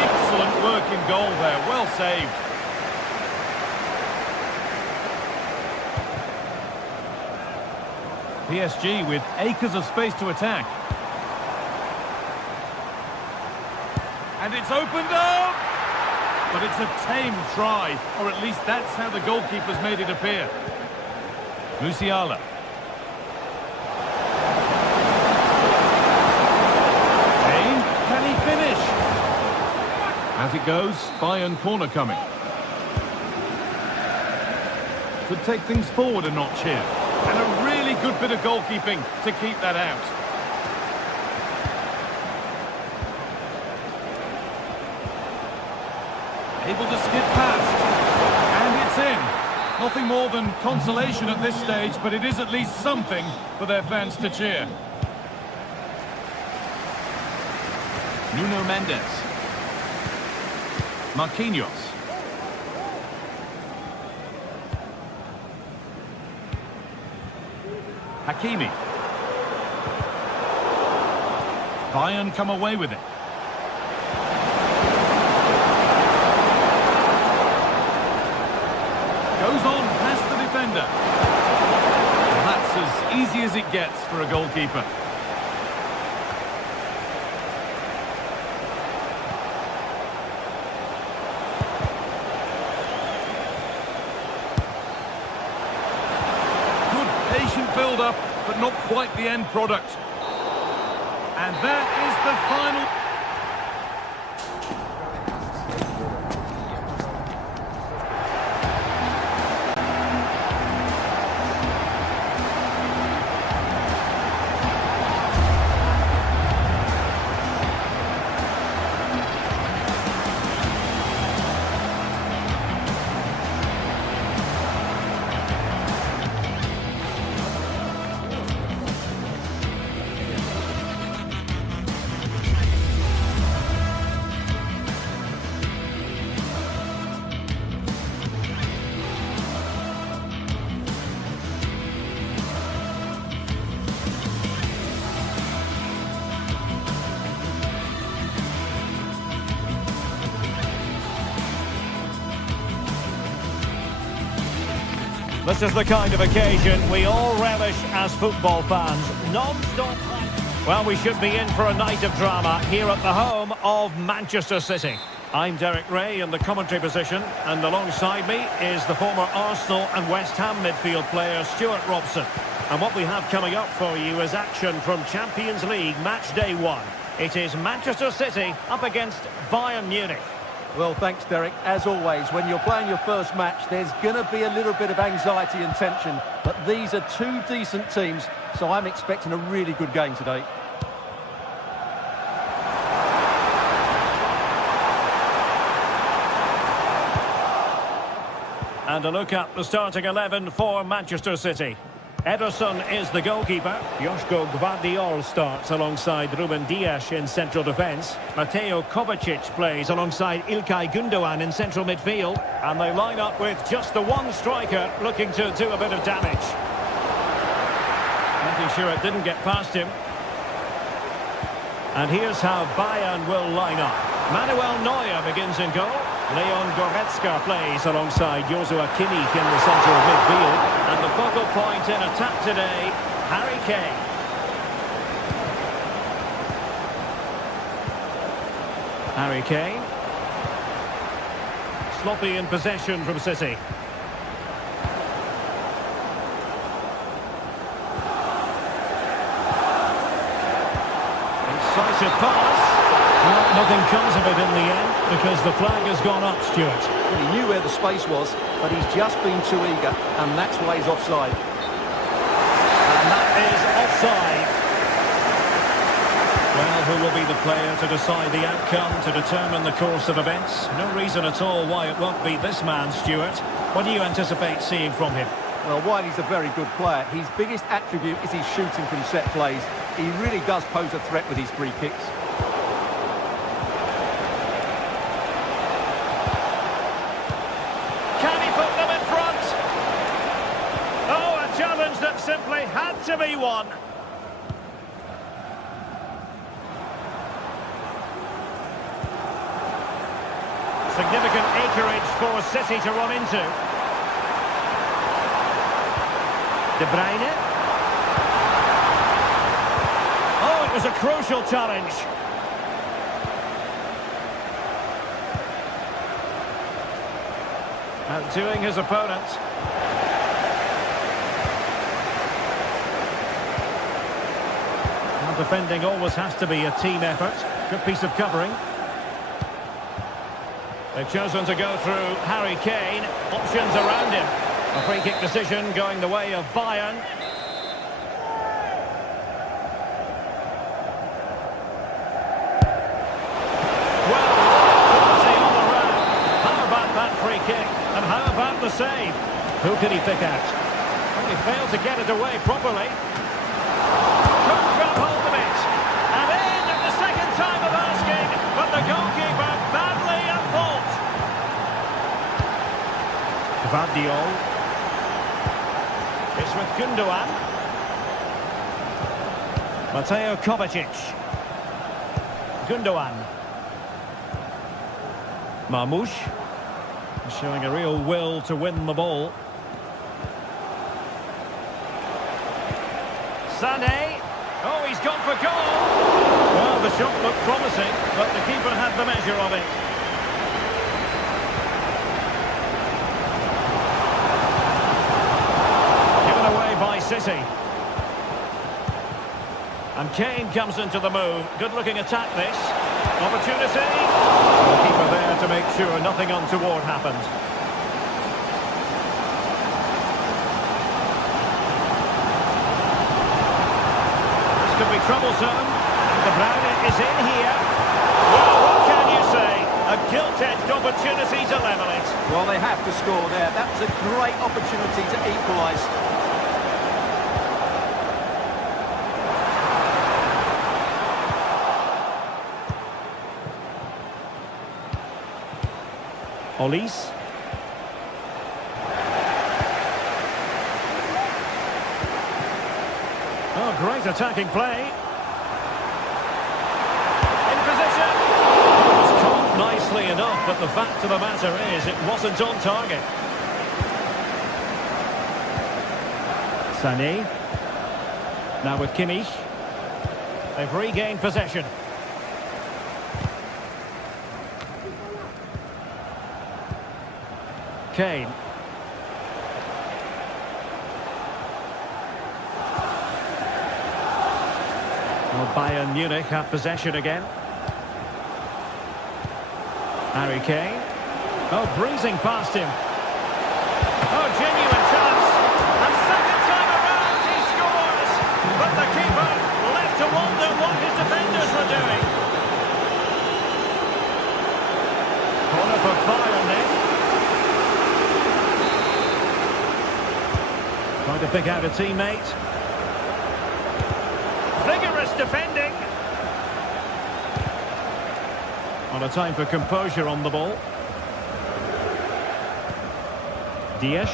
Excellent work in goal there. Well saved. PSG with acres of space to attack. And it's opened up! But it's a tame try, or at least that's how the goalkeeper's made it appear. Musiala. Kane, can he finish? As it goes, Bayern corner coming. Could take things forward a notch here. And a really good bit of goalkeeping to keep that out. Able to skip past. And it's in. Nothing more than consolation at this stage, but it is at least something for their fans to cheer. Nuno Mendes. Marquinhos. Hakimi. Bayern come away with it. Goes on past the defender. And that's as easy as it gets for a goalkeeper. Build-up, but not quite the end product. And that is the final... This is the kind of occasion we all relish as football fans. Non-stop. Well, we should be in for a night of drama here at the home of Manchester City. I'm Derek Ray in the commentary position, and alongside me is the former Arsenal and West Ham midfield player Stuart Robson. And what we have coming up for you is action from Champions League match day 1. It is Manchester City up against Bayern Munich. Well, thanks, Derek. As always, when you're playing your first match, there's going to be a little bit of anxiety and tension. But these are two decent teams, so I'm expecting a really good game today. And a look at the starting 11 for Manchester City. Ederson is the goalkeeper. Joško Gvardiol starts alongside Ruben Dias in central defence. Mateo Kovacic plays alongside İlkay Gündoğan in central midfield. And they line up with just the one striker looking to do a bit of damage. Making sure it didn't get past him. And here's how Bayern will line up. Manuel Neuer begins in goal. Leon Goretzka plays alongside Joshua Kimmich in the centre of midfield. And the focal point in attack today, Harry Kane. Harry Kane. Sloppy in possession from City. Incisive pass. Well, nothing comes of it in the end because the flag has gone up, Stuart. Well, he knew where the space was, but he's just been too eager, and that's why he's offside. And that is offside. Well, who will be the player to decide the outcome, to determine the course of events? No reason at all why it won't be this man, Stuart. What do you anticipate seeing from him? Well, while he's a very good player, his biggest attribute is his shooting from set plays. He really does pose a threat with his free kicks. Simply had to be one. Significant acreage for City to run into. De Bruyne. Oh, it was a crucial challenge. Outdoing his opponent. Defending always has to be a team effort. Good piece of covering. They've chosen to go through Harry Kane. Options around him. A free kick decision going the way of Bayern. Well, quality all around. How about that free kick? And how about the save? Who can he pick out? Well, he failed to get it away properly. Gvardiol. It's with Gündoğan. Mateo Kovacic. Gündoğan. Marmoush. Showing a real will to win the ball. Sané. Oh, he's gone for goal. Well, the shot looked promising, but the keeper had the measure of it. City. And Kane comes into the move. Good looking attack this. Opportunity. The keeper there to make sure nothing untoward happened. This could be troublesome. And De Bruyne is in here. Well, what can you say? A gilt-edged opportunity to level it. Well, they have to score there. That was a great opportunity to equalise. Olise. Oh, great attacking play. In position. It was caught nicely enough, but the fact of the matter is it wasn't on target. Sané. Now with Kimmich. They've regained possession. Kane. Well, Bayern Munich have possession again. Harry Kane. Oh, breezing past him. Oh, genuine chance. And second time around he scores. But the keeper left to wonder what his defenders were doing. Corner for Bayern then. to pick out a teammate. Vigorous defending. On a time for composure on the ball. Dias.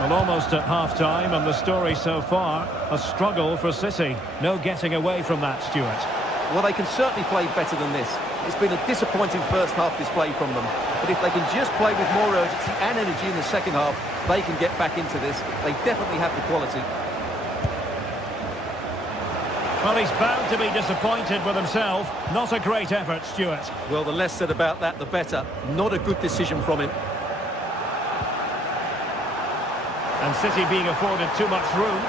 Well, almost at half-time, and the story so far, a struggle for City. No getting away from that, Stuart. Well, they can certainly play better than this. It's been a disappointing first-half display from them. But if they can just play with more urgency and energy in the second half, they can get back into this. They definitely have the quality. Well, he's bound to be disappointed with himself. Not a great effort, Stuart. Well, the less said about that, the better. Not a good decision from him. And City being afforded too much room.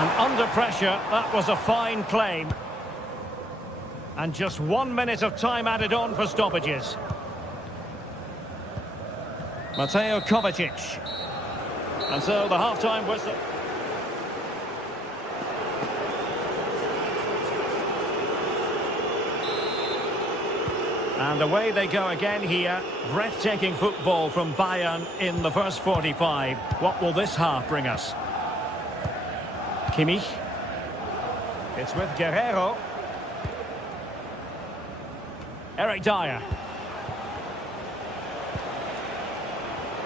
And under pressure, that was a fine claim. And just 1 minute of time added on for stoppages. Mateo Kovacic. And so the half-time whistle. And away they go again here. Breathtaking football from Bayern in the first 45. What will this half bring us? Kimmich. It's with Guerrero. Eric Dyer.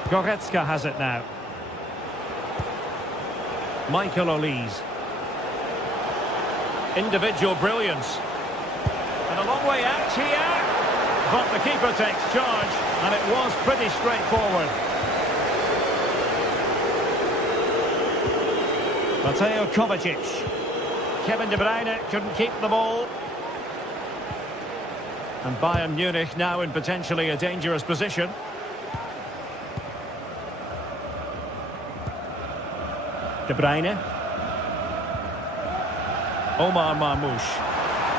Goretzka has it now. Michael Olise. Individual brilliance. And a long way out here. But the keeper takes charge, and it was pretty straightforward. Mateo Kovacic. Kevin De Bruyne couldn't keep the ball. And Bayern Munich now in potentially a dangerous position. De Bruyne. Omar Marmoush.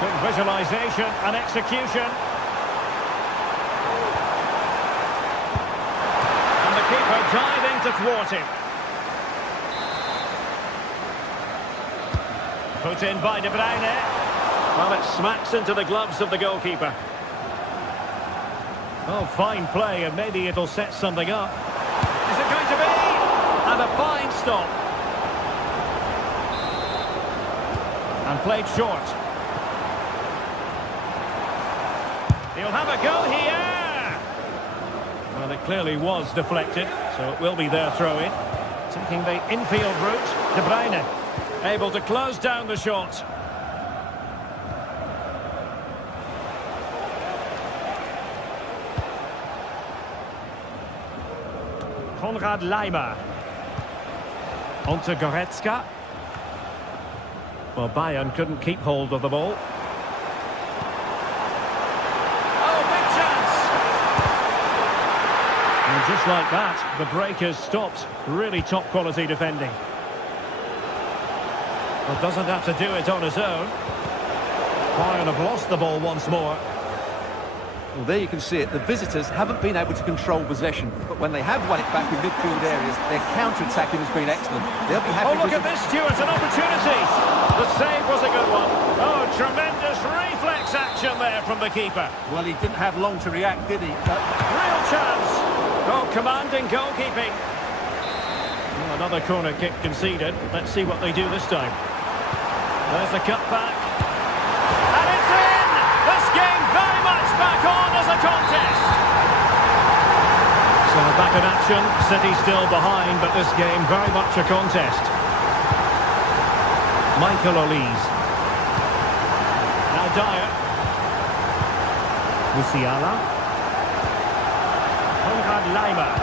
Good visualisation and execution. And the keeper diving to thwart him. Put in by De Bruyne. Well, it smacks into the gloves of the goalkeeper. Oh, fine play, and maybe it'll set something up. Is it going to be? And a fine stop. And played short. He'll have a go here. Well, it clearly was deflected, so it will be their throw-in. Taking the infield route, De Bruyne. Able to close down the shot. Konrad Laimer. On to Goretzka. Well, Bayern couldn't keep hold of the ball. Oh, big chance! And just like that, the break is stopped. Really top-quality defending. Well, doesn't have to do it on his own. Bayern have lost the ball once more. Well, there you can see it. The visitors haven't been able to control possession, but when they have won it back in midfield areas, their counter-attacking has been excellent. They'll be happy. Oh, look at this, Stuart, an opportunity. The save was a good one. Oh, tremendous reflex action there from the keeper. Well, he didn't have long to react, did he? Real chance. Oh, commanding goalkeeping. Well, another corner kick conceded. Let's see what they do this time. There's the cutback. And it's in! This game very much back on as a contest. So back in action. City still behind, but this game very much a contest. Michael Olise. Now Dyer. Musiala. Konrad Laimer.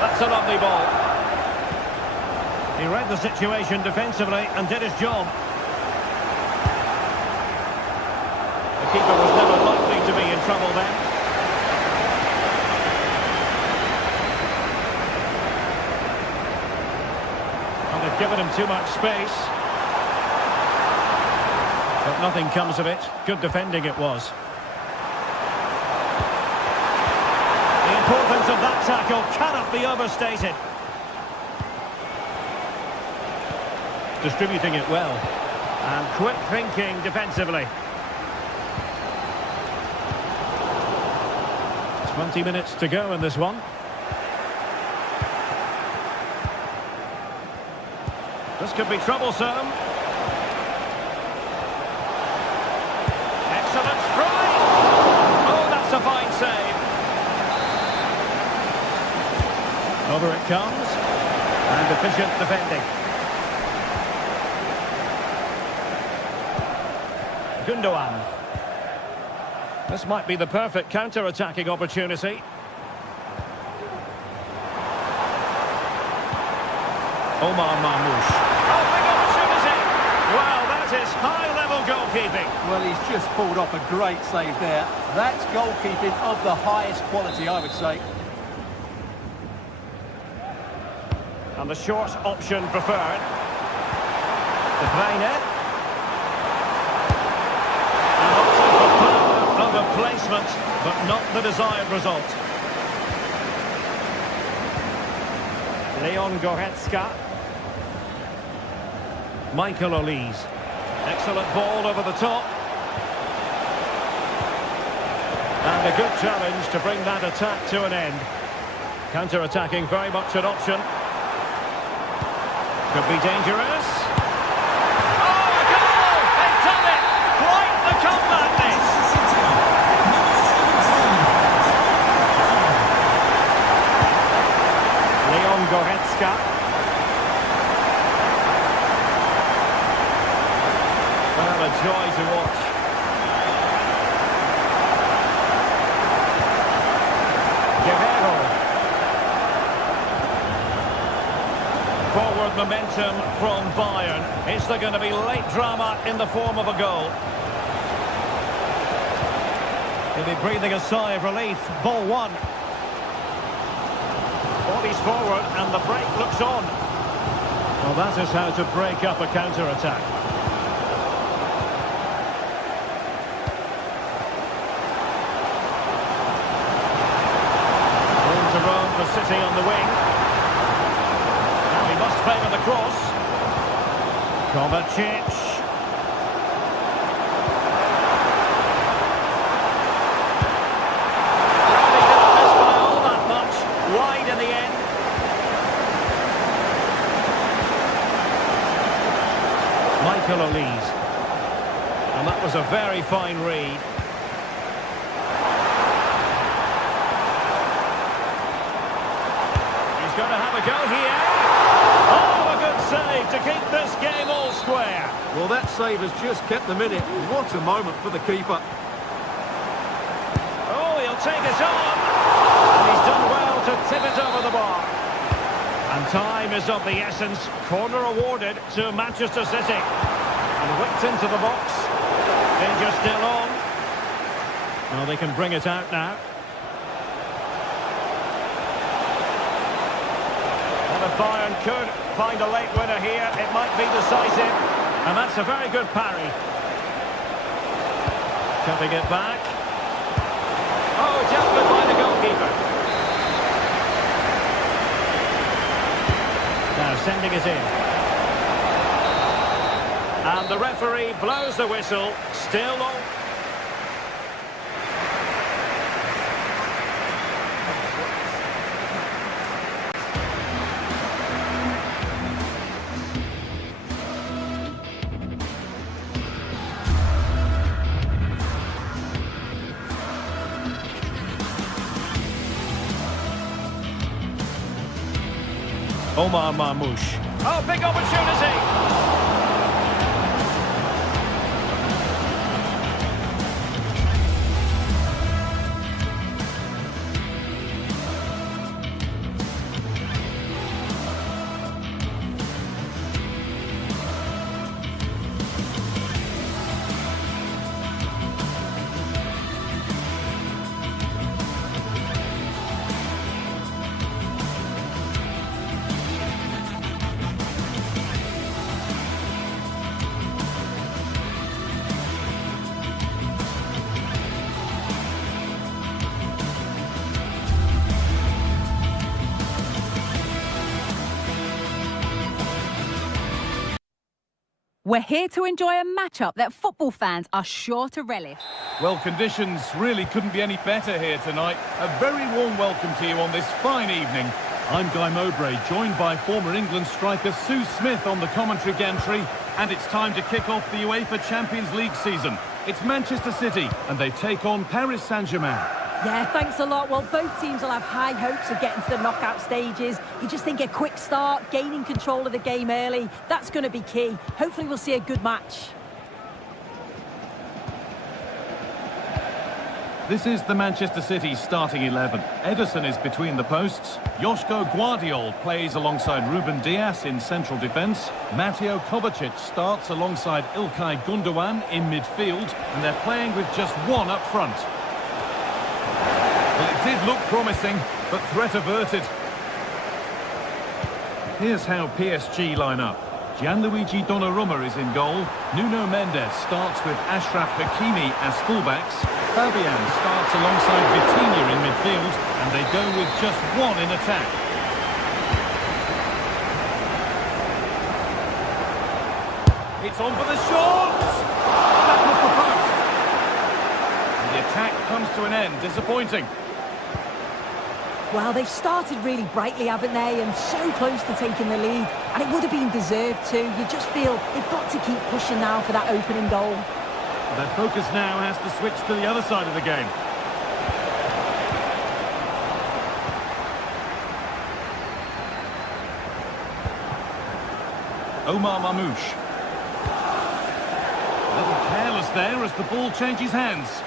That's a lovely ball. He read the situation defensively and did his job. The keeper was never likely to be in trouble then. And they've given him too much space. But nothing comes of it. Good defending it was. The importance of that tackle cannot be overstated. Distributing it well. And quick thinking defensively. 20 minutes to go in this one. This could be troublesome. Excellent strike! Oh, that's a fine save. Over it comes. And efficient defending. Gundogan. This might be the perfect counter-attacking opportunity. Omar Marmoush. Oh, big opportunity! Well, that is high-level goalkeeping. Well, he's just pulled off a great save there. That's goalkeeping of the highest quality, I would say. And the short option preferred. De Bruyne. And opting for power over placement, but not the desired result. Leon Goretzka. Michael Olise. Excellent ball over the top. And a good challenge to bring that attack to an end. Counter-attacking very much an option. Could be dangerous. Oh, a goal! They've done it! Quite the comeback, this! Leon Goretzka. Well, a joy to watch. Guerrero. Forward momentum from Bayern. Is there going to be late drama in the form of a goal? He'll be breathing a sigh of relief. Ball one. Bodies forward and the break looks on. Well, that is how to break up a counter-attack. Room to roam for City on the wing. Must favour the cross. Kovacic. They didn't miss by all that much. Wide in the end. Michael Olise. And that was a very fine read. He's going to have a go here. Oh, a good save to keep this game all square. Well, that save has just kept them in it. What a moment for the keeper. Oh, he'll take it on. And he's done well to tip it over the bar. And time is of the essence. Corner awarded to Manchester City. And whipped into the box. Danger still on. Well, they can bring it out now. If Bayern could find a late winner here, it might be decisive. And that's a very good parry. Jumping it back. Oh, dealt with by the goalkeeper. Now sending it in. And the referee blows the whistle. Still on. Omar Marmoush. Oh, big opportunity! We're here to enjoy a matchup that football fans are sure to relish. Well, conditions really couldn't be any better here tonight. A very warm welcome to you on this fine evening. I'm Guy Mowbray, joined by former England striker Sue Smith on the commentary gantry. And it's time to kick off the UEFA Champions League season. It's Manchester City, and they take on Paris Saint-Germain. Yeah, thanks a lot. Well, both teams will have high hopes of getting to the knockout stages. You just think a quick start, gaining control of the game early, that's going to be key. Hopefully we'll see a good match. This is the Manchester City starting 11. Ederson is between the posts. Joško Guardiol plays alongside Ruben Dias in central defence. Mateo Kovacic starts alongside Ilkay Gundogan in midfield. And they're playing with just one up front. Well, it did look promising, but threat averted. Here's how PSG line up. Gianluigi Donnarumma is in goal. Nuno Mendes starts with Achraf Hakimi as fullbacks. Fabian starts alongside Vitinha in midfield, and they go with just one in attack. It's on for the shot! That was the post. And the attack comes to an end, disappointing. Well, they've started really brightly, haven't they? And so close to taking the lead. And it would have been deserved too. You just feel they've got to keep pushing now for that opening goal. Their focus now has to switch to the other side of the game. Omar Mamouche. A little careless there as the ball changes hands.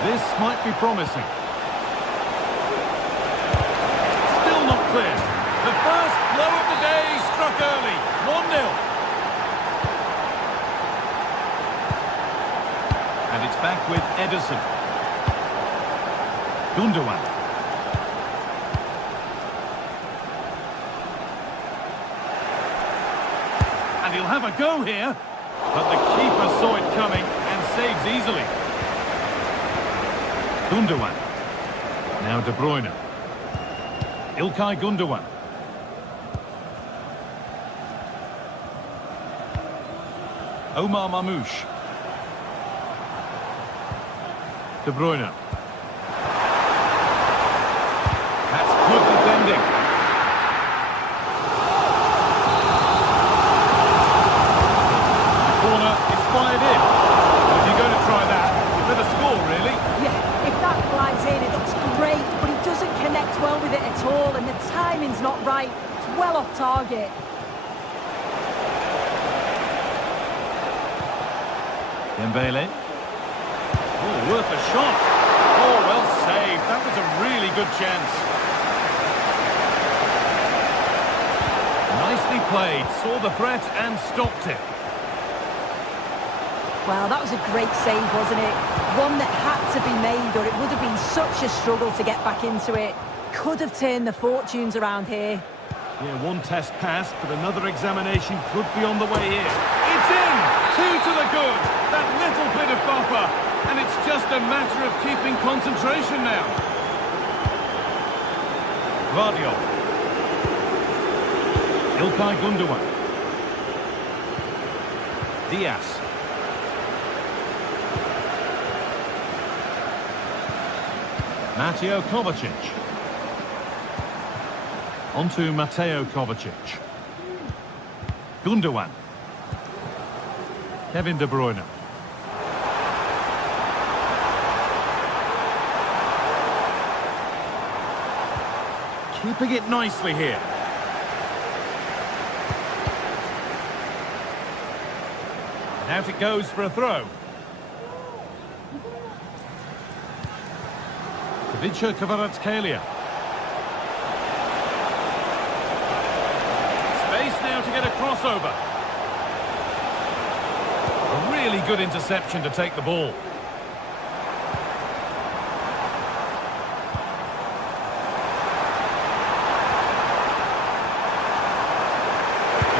This might be promising. Still not clear. The first blow of the day struck early. 1-0. And it's back with Ederson. Gundogan. And he'll have a go here. But the keeper saw it coming and saves easily. Gundogan. Now De Bruyne. Ilkay Gundogan. Omar Mamouche. De Bruyne. That's good defending. The corner is fired in. If you're going to try that, you better score, really. Yeah, if that flies in, it looks great, but he doesn't connect well with it at all, and the timing's not right. It's well off target. Dembele. Oh, worth a shot. Oh, well saved. That was a really good chance. Nicely played. Saw the threat and stopped it. Well, that was a great save, wasn't it? One that had to be made, or it would have been such a struggle to get back into it. Could have turned the fortunes around here. Yeah, one test passed, but another examination could be on the way in. It's in! 2 to the good! That little bit of buffer. And it's just a matter of keeping concentration now. Guardiol. Ilkay Gundogan. Dias. Mateo Kovacic. Onto Mateo Kovacic. Gundogan. Kevin De Bruyne. Keeping it nicely here. And out it goes for a throw. Vince Kvaratskhelia. Space now to get a crossover. A really good interception to take the ball. The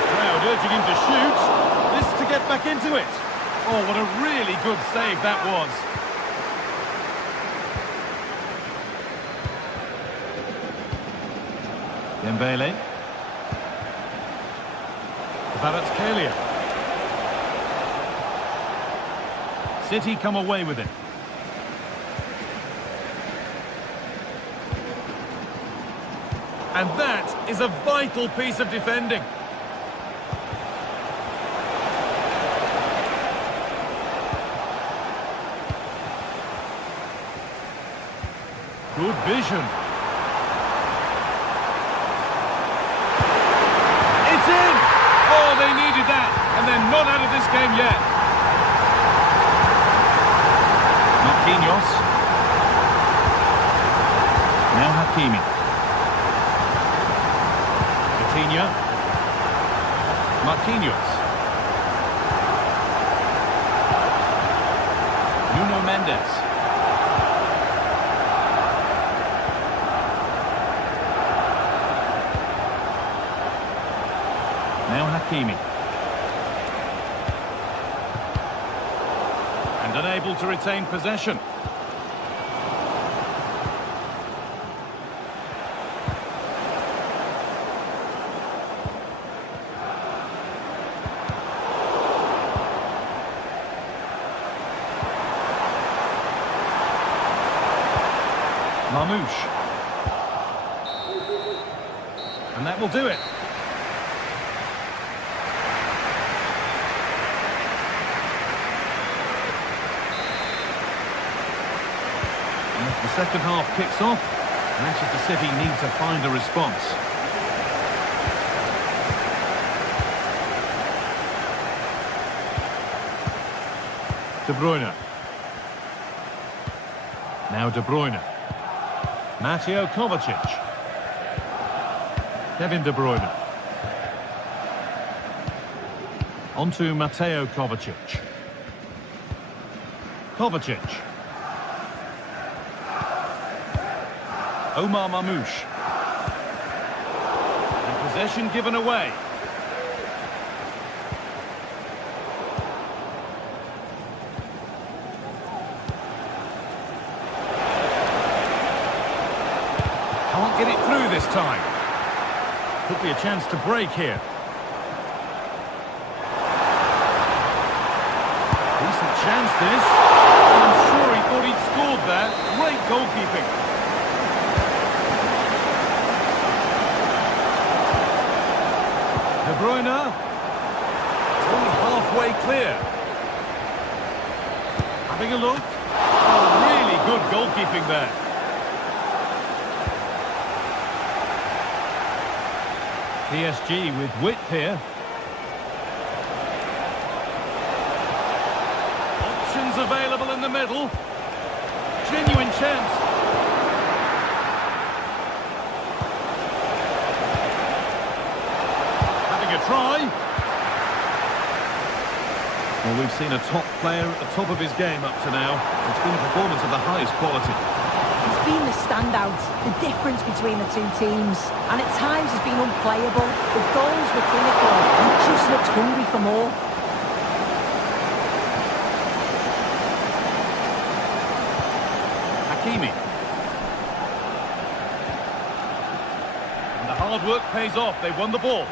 crowd urging him to shoot. This to get back into it. Oh, what a really good save that was. Dembele. Kvaratskhelia. City come away with it. And that is a vital piece of defending. Good vision. It's in! Oh, they needed that, and they're not out of this game yet. Marquinhos. Now Hakimi. Coutinho. Marquinhos. Nuno Mendes. Now Hakimi. And unable to retain possession. Mamouche. And that will do it. And as the second half kicks off, Manchester City need to find a response. De Bruyne. Now De Bruyne. Mateo Kovacic. Kevin De Bruyne. On to Mateo Kovacic. Kovacic. Omar Mamouche. And possession given away. Can't get it through this time. Could be a chance to break here. Decent chance this. I'm sure he thought he'd scored there. Great goalkeeping. De Bruyne. It's only halfway clear. Having a look. Oh, really good goalkeeping there. PSG with width here. Options available in the middle. Genuine chance. Having a try. Well, we've seen a top player at the top of his game up to now. It's been a performance of the highest quality. He's been the standout, the difference between the two teams. And at times he's been unplayable. The goals were clinical. He just looks hungry for more. Hakimi. And the hard work pays off. They won the ball.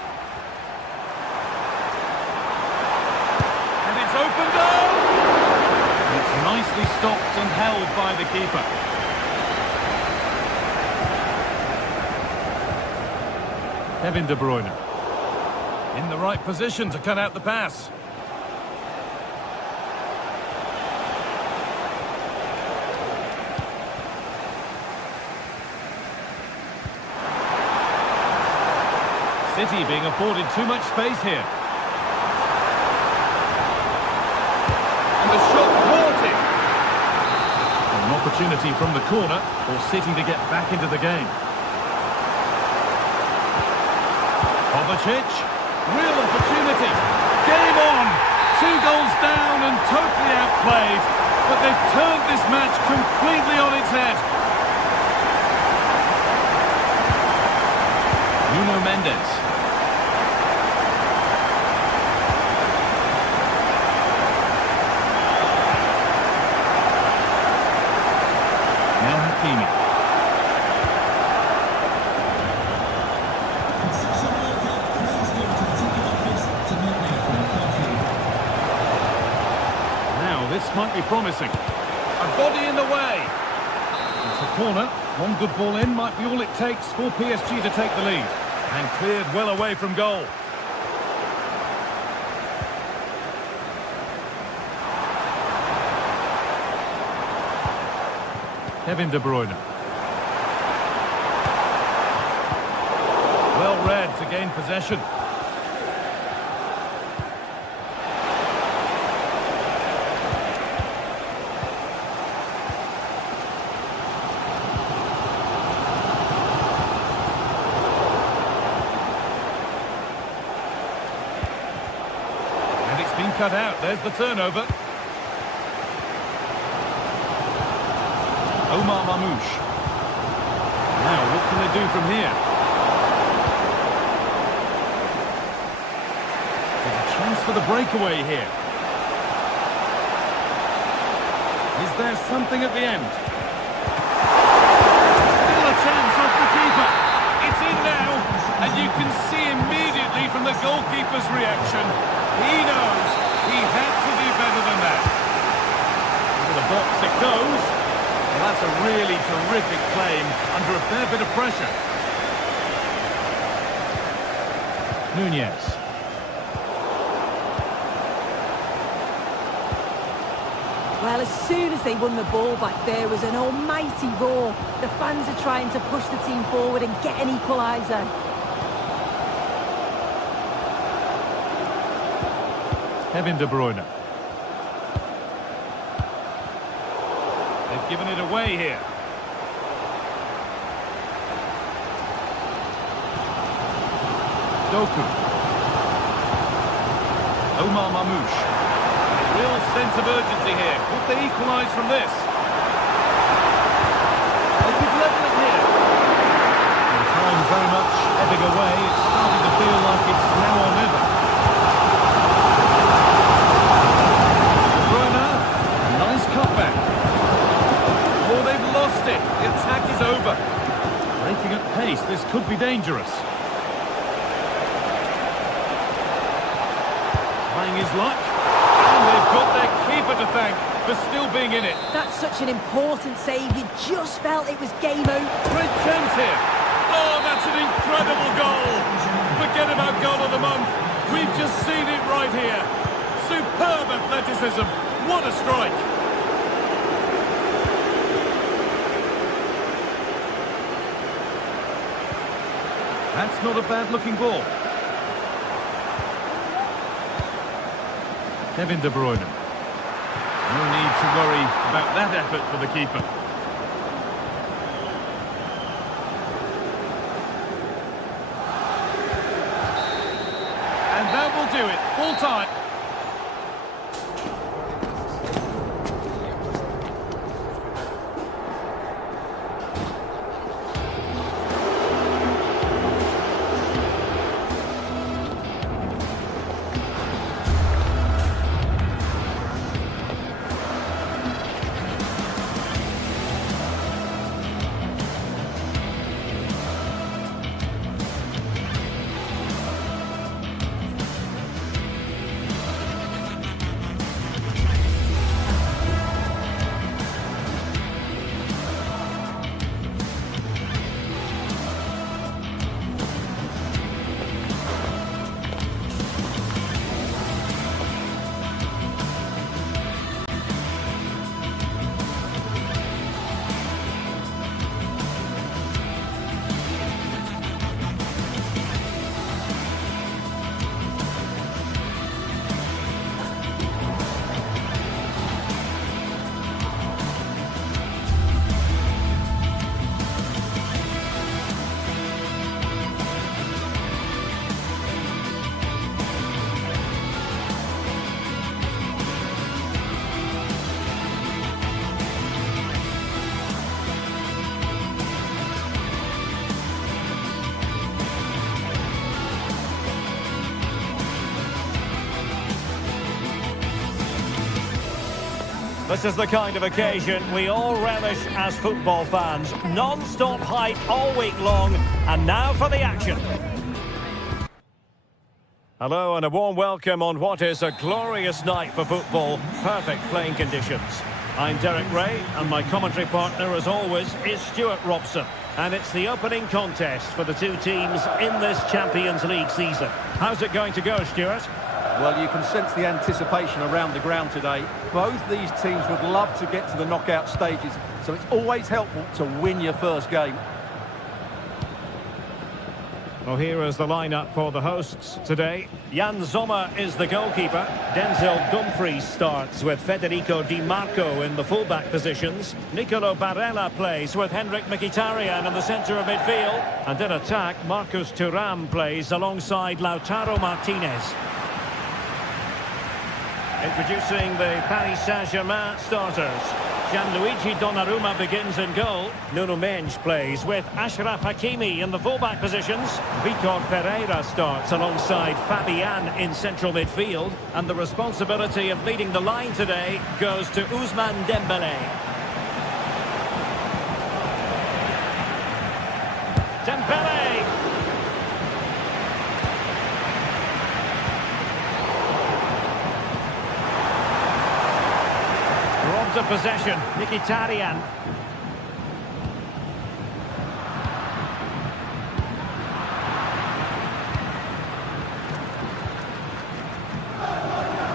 And it's opened up! It's nicely stopped and held by the keeper. Kevin De Bruyne. In the right position to cut out the pass. City being afforded too much space here. And the shot thwarted. An opportunity from the corner for City to get back into the game. Kovacic, real opportunity. Game on. 2 goals down and totally outplayed. But they've turned this match completely on its head. Nuno Mendes. Now Hakimi. promising. A body in the way. It's a corner. One good ball in might be all it takes for PSG to take the lead. And cleared well away from goal. Kevin De Bruyne. Well read to gain possession. And it's been cut out. There's the turnover. Omar Mamouche. Now, what can they do from here? There's a chance for the breakaway here. Is there something at the end? Still a chance off the keeper. It's in now, and you can see immediately from the goalkeeper's reaction. He knows he had to do better than that. Into the box it goes. Well, that's a really terrific claim under a fair bit of pressure. Nunez. Well, as soon as they won the ball back, there was an almighty roar. The fans are trying to push the team forward and get an equaliser. Kevin De Bruyne. They've given it away here. Doku. Omar Mamouche. Real sense of urgency here. Could they equalise from this? They could level it here. And time very much ebbing away. It's starting to feel like it's now or never. De Bruyne. Nice cutback. Oh, they've lost it. The attack is over. Breaking at pace, this could be dangerous. Trying his luck. And they've got their keeper to thank for still being in it. That's such an important save. You just felt it was game over. Great chance here. Oh, that's an incredible goal. Forget about goal of the month. We've just seen it right here. Superb athleticism. What a strike. That's not a bad-looking ball. Kevin De Bruyne. No need to worry about that effort for the keeper. And that will do it. Full time. This is the kind of occasion we all relish as football fans. Non-stop hype all week long, and now for the action. Hello and a warm welcome on what is a glorious night for football. Perfect playing conditions. I'm Derek Ray and my commentary partner as always is Stuart Robson. And it's the opening contest for the two teams in this Champions League season. How's it going to go, Stuart? Well, you can sense the anticipation around the ground today. Both these teams would love to get to the knockout stages, so it's always helpful to win your first game. Well, here is the lineup for the hosts today. Jan Sommer is the goalkeeper. Denzel Dumfries starts with Federico Di Marco in the fullback positions. Nicolo Barella plays with Henrik Mkhitaryan in the centre of midfield. And in attack, Marcus Thuram plays alongside Lautaro Martinez. Introducing the Paris Saint-Germain starters. Gianluigi Donnarumma begins in goal. Nuno Mendes plays with Achraf Hakimi in the fullback positions. Vitor Ferreira starts alongside Fabian in central midfield. And the responsibility of leading the line today goes to Ousmane Dembélé. Dembélé! Of possession, Mkhitaryan.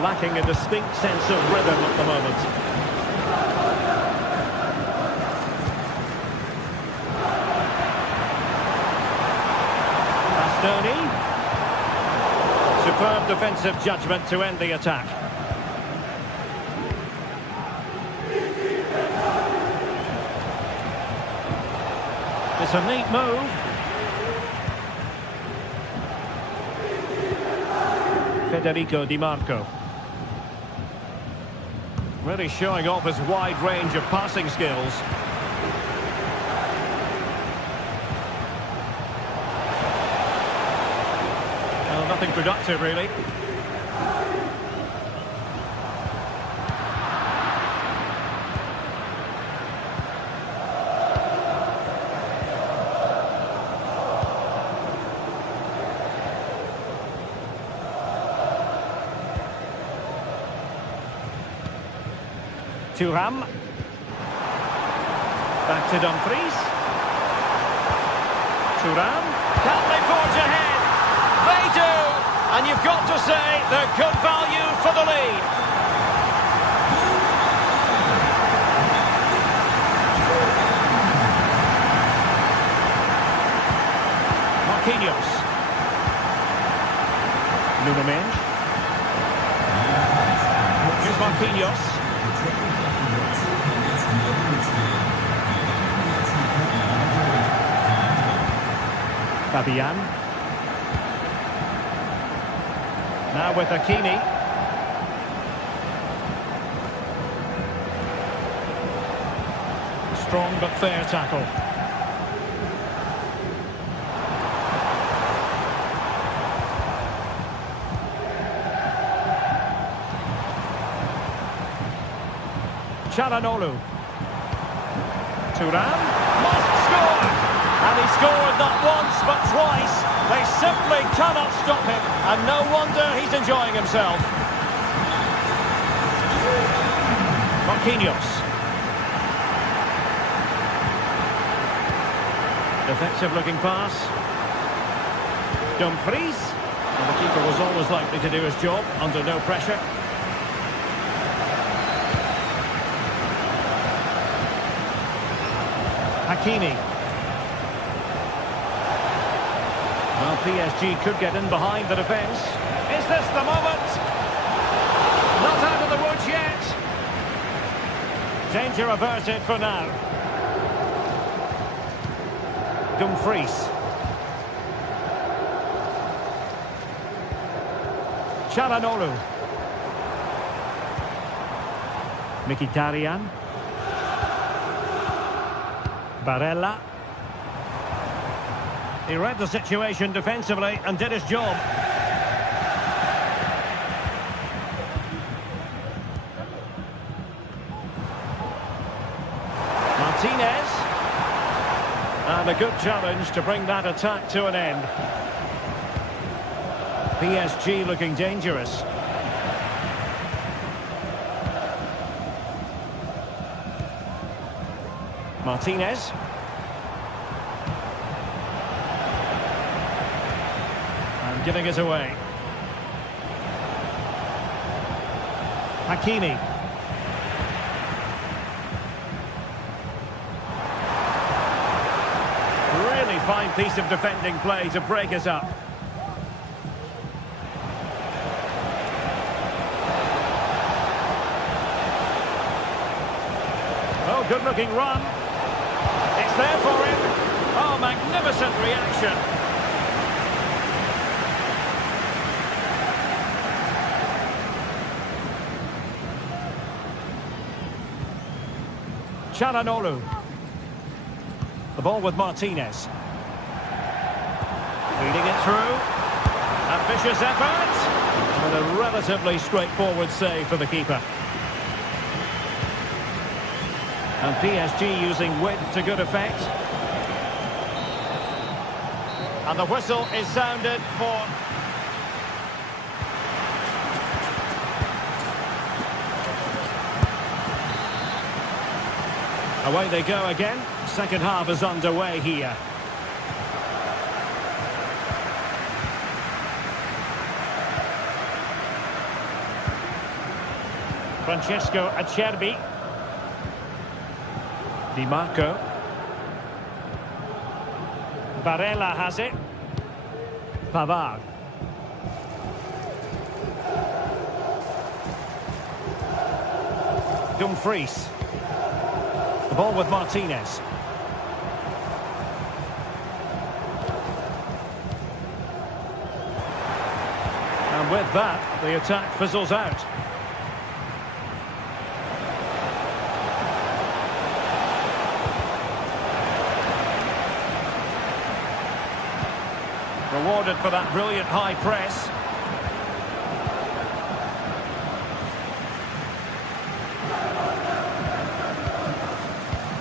Lacking a distinct sense of rhythm at the moment. Bastoni. Superb defensive judgment to end the attack. It's a neat move. Federico Di Marco. Really showing off his wide range of passing skills. Well, nothing productive, really. Thuram. Back to Dumfries. Thuram. Can they forge ahead? They do! And you've got to say they're good value for the lead. Marquinhos. Nuno Mendes. Here's Marquinhos. Fabian. Now with Hakimi. Strong but fair tackle. Çalhanoğlu. Thuram must score! And he scored not once but twice. They simply cannot stop him. And no wonder he's enjoying himself. Marquinhos. Effective looking pass. Dumfries. And the keeper was always likely to do his job under no pressure. Hakimi. Well, PSG could get in behind the defence. Is this the moment? Not out of the woods yet. Danger averted for now. Dumfries. Çalhanoğlu. Mkhitaryan. Barella. He read the situation defensively and did his job. Martinez. And a good challenge to bring that attack to an end. PSG looking dangerous. Martinez. And giving it away. Hakimi. Really fine piece of defending play to break us up. Oh, good-looking run. It's there for him. Oh, magnificent reaction. Çalhanoğlu. The ball with Martinez. Feeding it through. Ambitious effort. And a relatively straightforward save for the keeper. And PSG using width to good effect. And the whistle is sounded for... Away they go again. Second half is underway here. Francesco Acerbi. Di Marco. Barella has it. Pavard. Dumfries. The ball with Martinez. And with that, the attack fizzles out. Rewarded for that brilliant high press.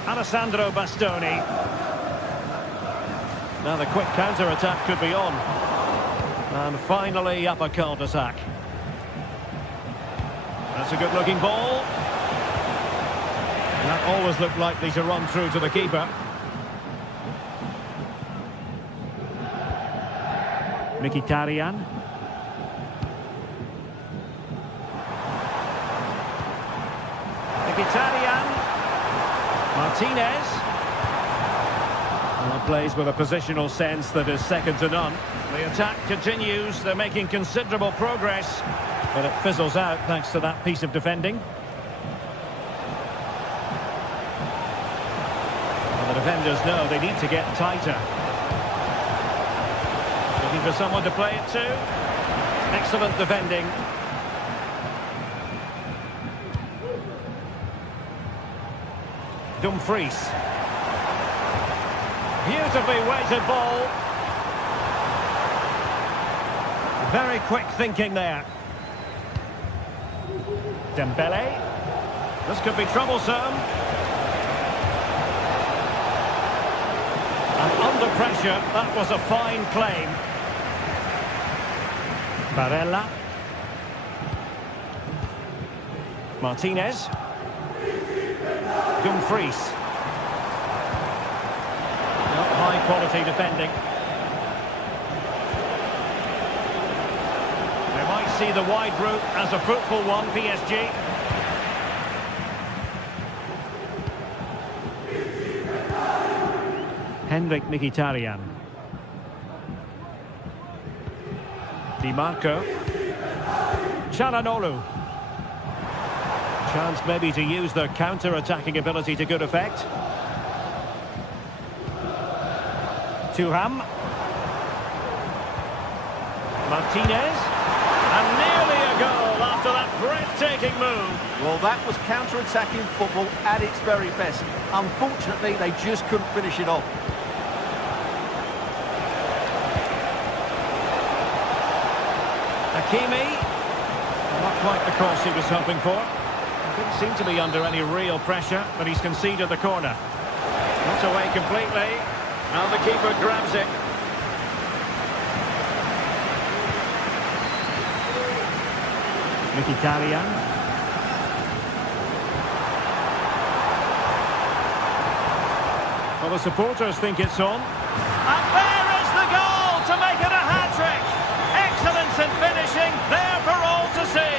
Alessandro Bastoni. Now the quick counter-attack could be on. And finally up a cul-de-sac. That's a good-looking ball. And that always looked likely to run through to the keeper. Mkhitaryan. Mkhitaryan. Martinez. Well, plays with a positional sense that is second to none. The attack continues. They're making considerable progress, but it fizzles out thanks to that piece of defending. Well, the defenders know they need to get tighter. Looking for someone to play it to. Excellent defending. Dumfries. Beautifully weighted ball. Very quick thinking there. Dembele. This could be troublesome. And under pressure, that was a fine claim. Barella. Martinez. Dumfries. Not high quality defending. They might see the wide route as a fruitful one, PSG. Henrik Mkhitaryan. Di Marco. Çalhanoğlu. Chance maybe to use their counter-attacking ability to good effect. Thuram. Martinez. And nearly a goal after that breathtaking move. Well, that was counter-attacking football at its very best. Unfortunately, they just couldn't finish it off. Hakimi. Not quite the cross he was hoping for. Didn't seem to be under any real pressure, but he's conceded the corner. Not away completely. Now the keeper grabs it. Mkhitaryan. Well, the supporters think it's on. And there is the goal to make it a hat-trick. Excellence in finishing, there for all to see.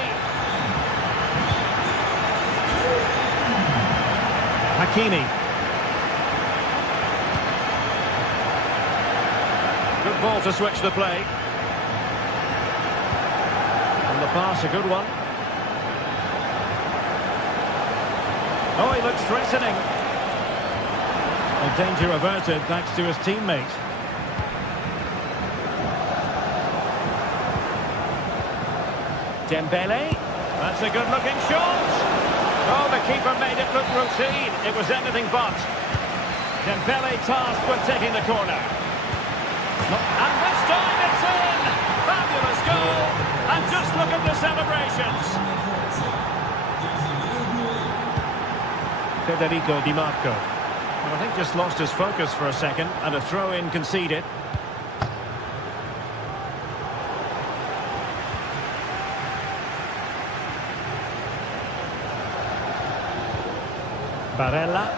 Hakimi. Good ball to switch the play. And the pass, a good one. Oh, he looks threatening. A danger averted thanks to his teammate. Dembele. That's a good-looking shot. Oh, the keeper made it look routine. It was anything but. Dembele tasked with taking the corner. And this time it's in! Fabulous goal! And just look at the celebrations. Federico Di Marco. Well, I think just lost his focus for a second, and a throw-in conceded. Barella.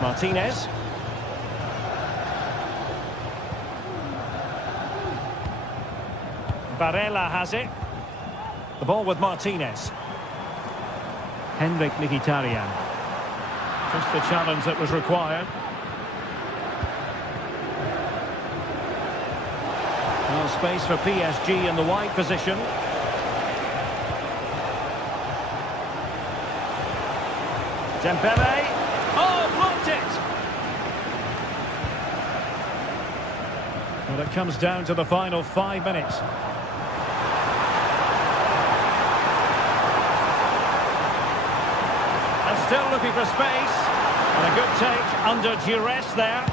Martinez. Barella has it. The ball with Martinez. Henrik Mkhitaryan. Just the challenge that was required. Well, space for PSG in the wide position. Dembele. Oh, blocked it! Well, it comes down to the final 5 minutes. And still looking for space. And a good take under duress there.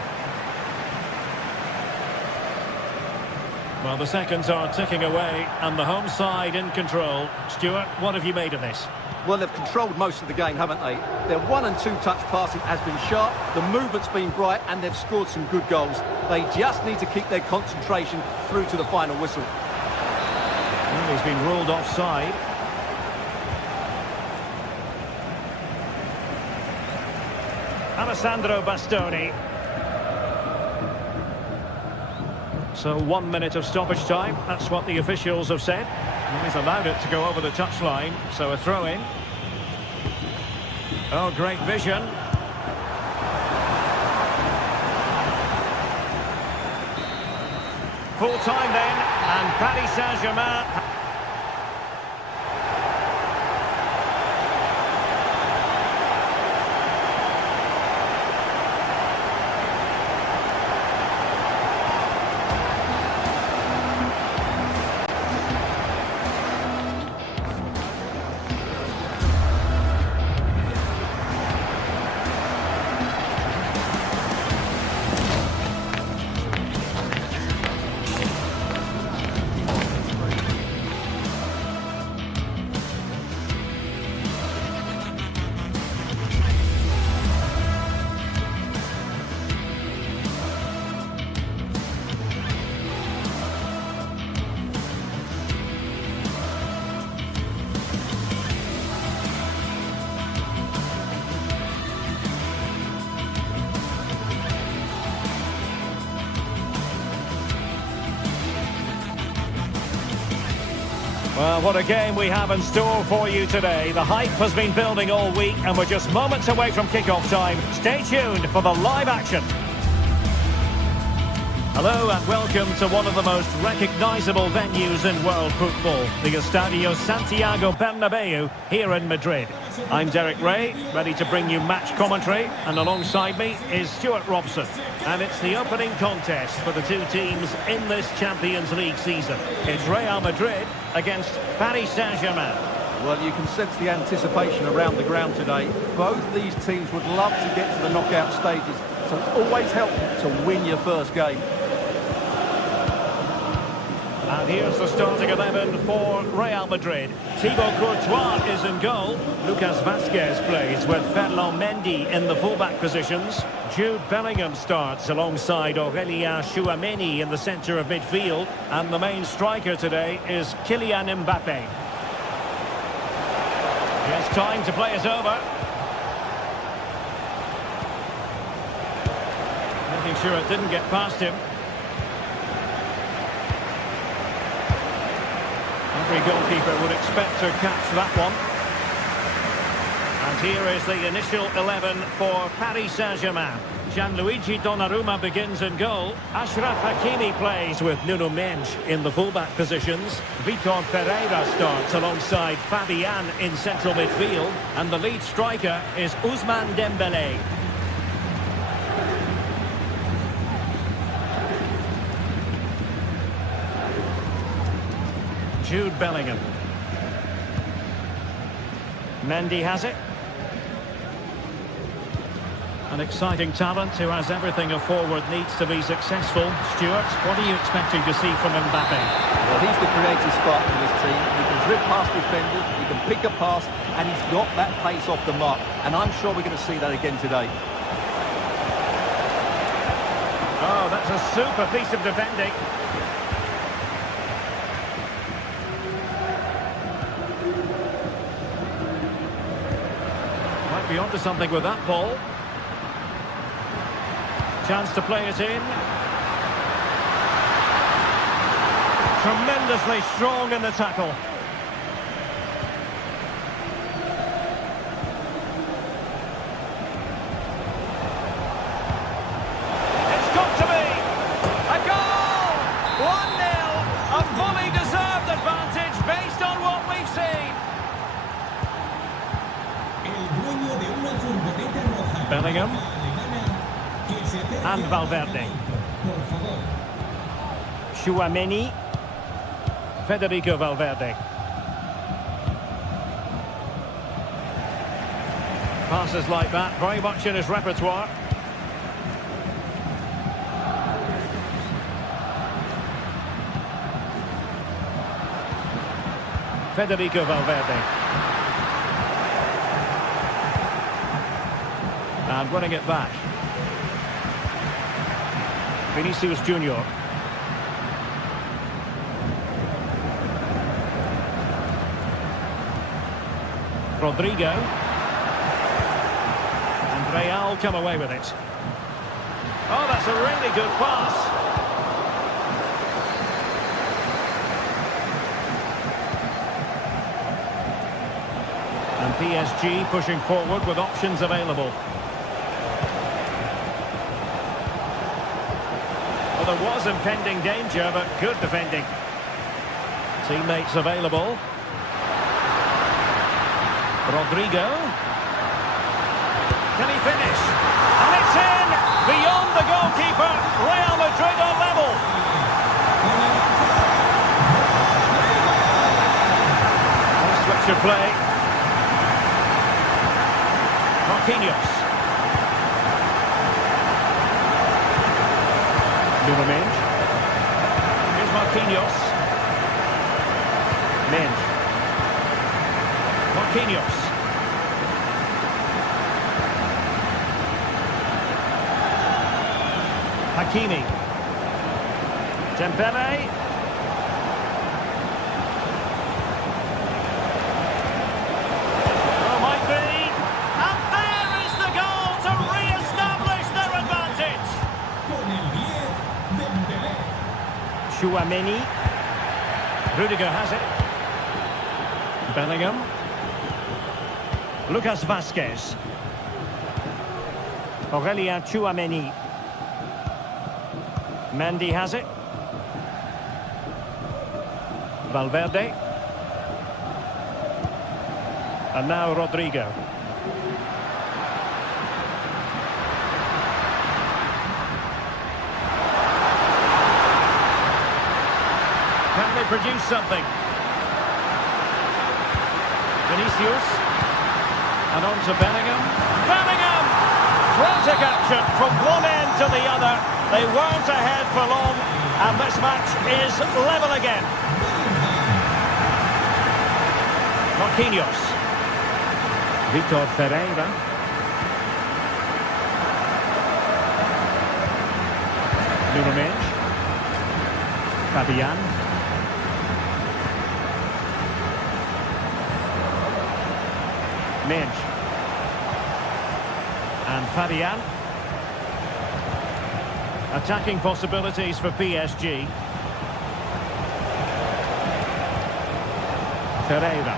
Well, the seconds are ticking away and the home side in control. Stuart, what have you made of this? Well, they've controlled most of the game, haven't they? Their 1- and 2-touch passing has been sharp, the movement's been bright, and they've scored some good goals. They just need to keep their concentration through to the final whistle. Well, he's been ruled offside. Alessandro Bastoni. So 1 minute of stoppage time, that's what the officials have said. And he's allowed it to go over the touchline, so a throw-in. Oh, great vision. Full time then, and Paris Saint-Germain... Well, what a game we have in store for you today. The hype has been building all week and we're just moments away from kick-off time. Stay tuned for the live action. Hello and welcome to one of the most recognisable venues in world football, the Estadio Santiago Bernabeu here in Madrid. I'm Derek Ray, ready to bring you match commentary, and alongside me is Stuart Robson. And it's the opening contest for the two teams in this Champions League season. It's Real Madrid against Paris Saint-Germain. Well, you can sense the anticipation around the ground today. Both these teams would love to get to the knockout stages, so it's always helpful to win your first game. And here's the starting 11 for Real Madrid. Thibaut Courtois is in goal. Lucas Vazquez plays with Ferland Mendy in the fullback positions. Jude Bellingham starts alongside Aurélien Tchouameni in the centre of midfield. And the main striker today is Kylian Mbappe. He has time to play it over. Making sure it didn't get past him. Every goalkeeper would expect to catch that one. And here is the initial 11 for Paris Saint-Germain. Gianluigi Donnarumma begins in goal. Achraf Hakimi plays with Nuno Mendes in the fullback positions. Vitor Pereira starts alongside Fabian in central midfield. And the lead striker is Ousmane Dembélé. Jude Bellingham. Mendy has it. An exciting talent who has everything a forward needs to be successful. Stuart, what are you expecting to see from Mbappe? Well, he's the creative spark for this team. He can drift past defenders, he can pick a pass, and he's got that pace off the mark. And I'm sure we're going to see that again today. Oh, that's a super piece of defending. Might be onto something with that ball. Chance to play it in. Tremendously strong in the tackle. It's got to be a goal! 1-0, a fully deserved advantage based on what we've seen. Bellingham. And Valverde. Tchouameni. Federico Valverde. Passes like that, very much in his repertoire. Federico Valverde. And running it back. Vinicius Junior. Rodrigo. And Real come away with it. Oh, that's a really good pass. And PSG pushing forward with options available. Well, there was impending danger, but good defending. Teammates available. Rodrigo. Can he finish? And it's in! Beyond the goalkeeper. Real Madrid are level. Switch of play. Marquinhos. Nuno Mendes. Here's Marquinhos. Mendes. Marquinhos. Hakimi. Dembélé. Oh, might be. And there is the goal to re-establish their advantage. Tchouameni. Rudiger has it. Bellingham. Lucas Vazquez. Aurélien Tchouameni. Mendy has it. Valverde. And now Rodrigo. Can they produce something? Vinicius. And on to Bellingham. Bellingham! Frantic action from one end to the other. They weren't ahead for long, And this match is level again. Marquinhos. Vitor Pereira. Nuno Mendes. Fabian. Mendes. And Fabian. Attacking possibilities for PSG. Pereira.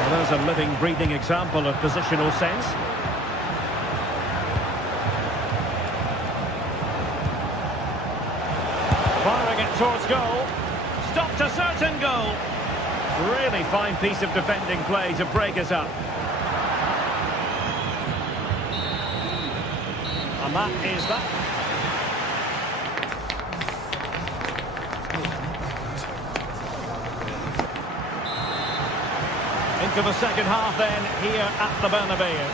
Well, there's a living, breathing example of positional sense. Firing it towards goal. Stopped a certain goal. Really fine piece of defending play to break us up. And that is that. Into the second half then, here at the Bernabeu.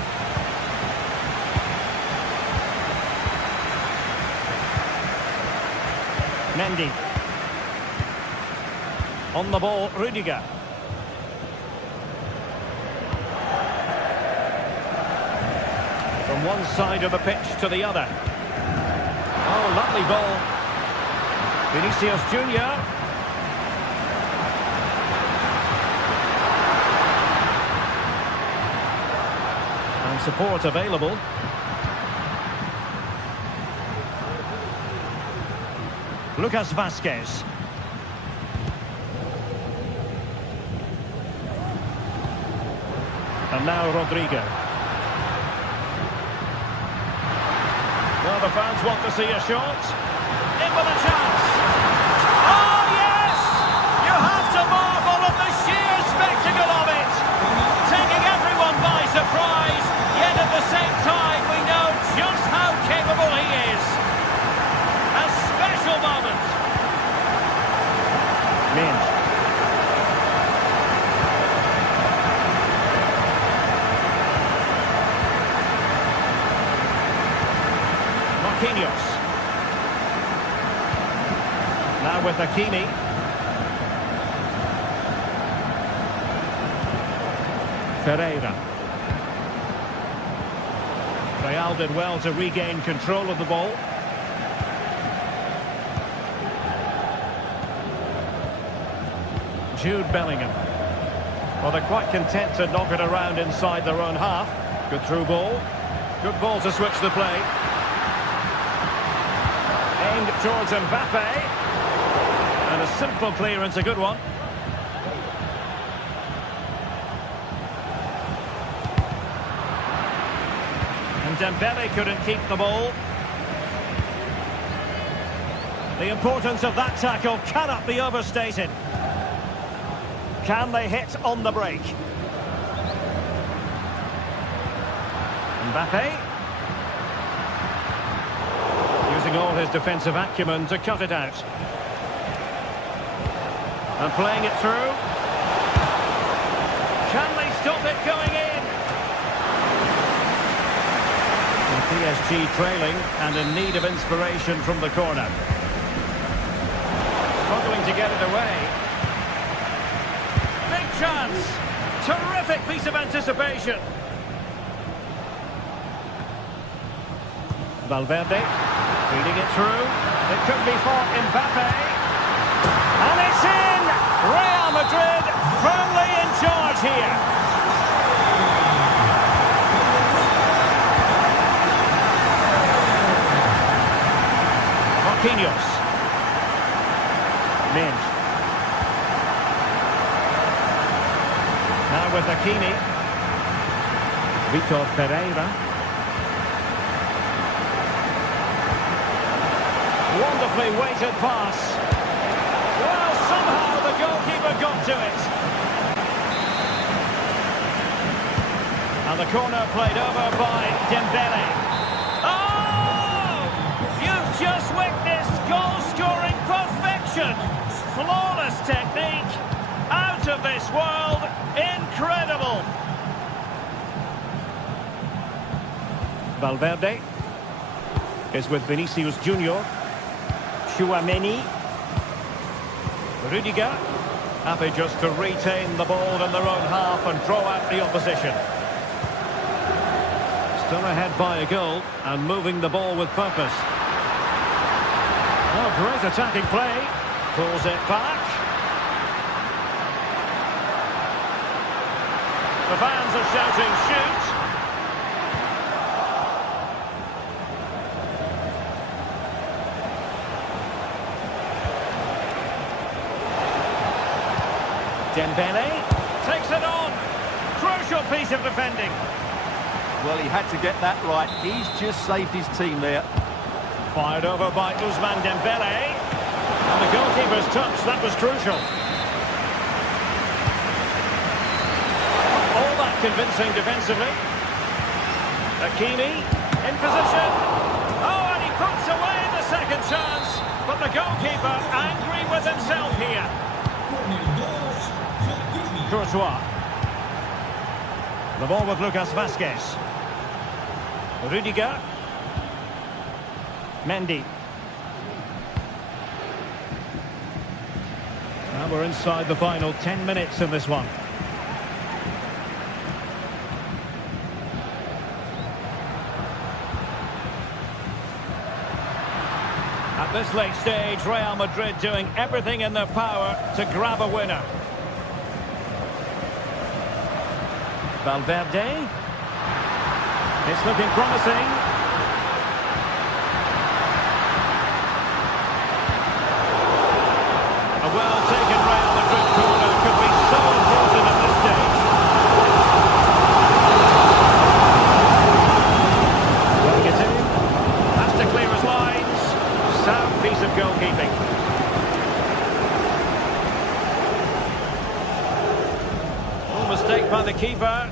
Mendy. On the ball, Rudiger. From one side of the pitch to the other. Oh, lovely ball. Vinicius Junior. And support available. Lucas Vazquez. And now Rodrigo. Well, the fans want to see a shot. In with a chance. Oh, yes! You have to marvel at the sheer spectacle of it. Taking everyone by surprise, yet at the same time we know just how capable he is. A special moment. Mendes. Marquinhos. Now with Hakimi. Ferreira. Real did well to regain control of the ball. Jude Bellingham. Well, they're quite content to knock it around inside their own half. Good through ball. Good ball to switch the play. Aimed towards Mbappe. And a simple clearance, a good one. And Dembele couldn't keep the ball. The importance of that tackle cannot be overstated. Can they hit on the break? Mbappe. Using all his defensive acumen to cut it out. And playing it through. Can they stop it going in? And PSG trailing and in need of inspiration from the corner. Struggling to get it away. Big chance. Terrific piece of anticipation. Valverde feeding it through. It could be for Mbappe. And it's in! Real Madrid firmly in charge here. Marquinhos. Mendes. Now with Hakimi. Vitor Pereira. Wonderfully weighted pass. Well, somehow the goalkeeper got to it. And the corner played over by Dembele. Oh! You've just witnessed goal-scoring perfection. Flawless technique. Out of this world. Incredible. Valverde. is with Vinicius Junior. Chouameni. Rudiger. Happy just to retain the ball in their own half and draw out the opposition. Still ahead by a goal and moving the ball with purpose. Oh, great attacking play. Pulls it back. The fans are shouting, shoot! Dembele takes it on. Crucial piece of defending. Well, he had to get that right. He's just saved his team there. Fired over by Ousmane Dembele. And the goalkeeper's touch, that was crucial. All that convincing defensively. Hakimi in position. Oh, and he puts away the second chance. But the goalkeeper angry with himself here. Courtois. The ball with Lucas Vazquez. Rudiger. Mendy. Now we're inside the final 10 minutes in this one. At this late stage, Real Madrid doing everything in their power to grab a winner. Valverde. It's looking promising. A well-taken Real Madrid corner could be so important at this stage. Running it in. Has to clear his lines. Sound piece of goalkeeping. Oh, mistake by the keeper.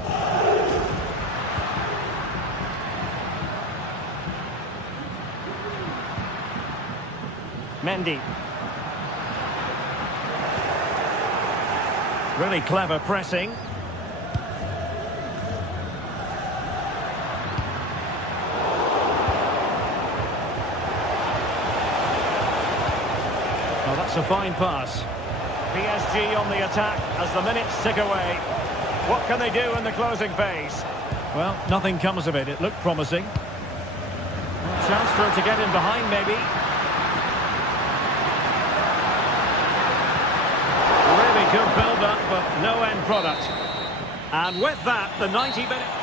Mendy. Really clever pressing. Oh, that's a fine pass. PSG on the attack as the minutes tick away. What can they do in the closing phase? Well, nothing comes of it. It looked promising. Chance for him to get in behind, maybe. Good build-up, but no end product. And with that, the 90 minutes...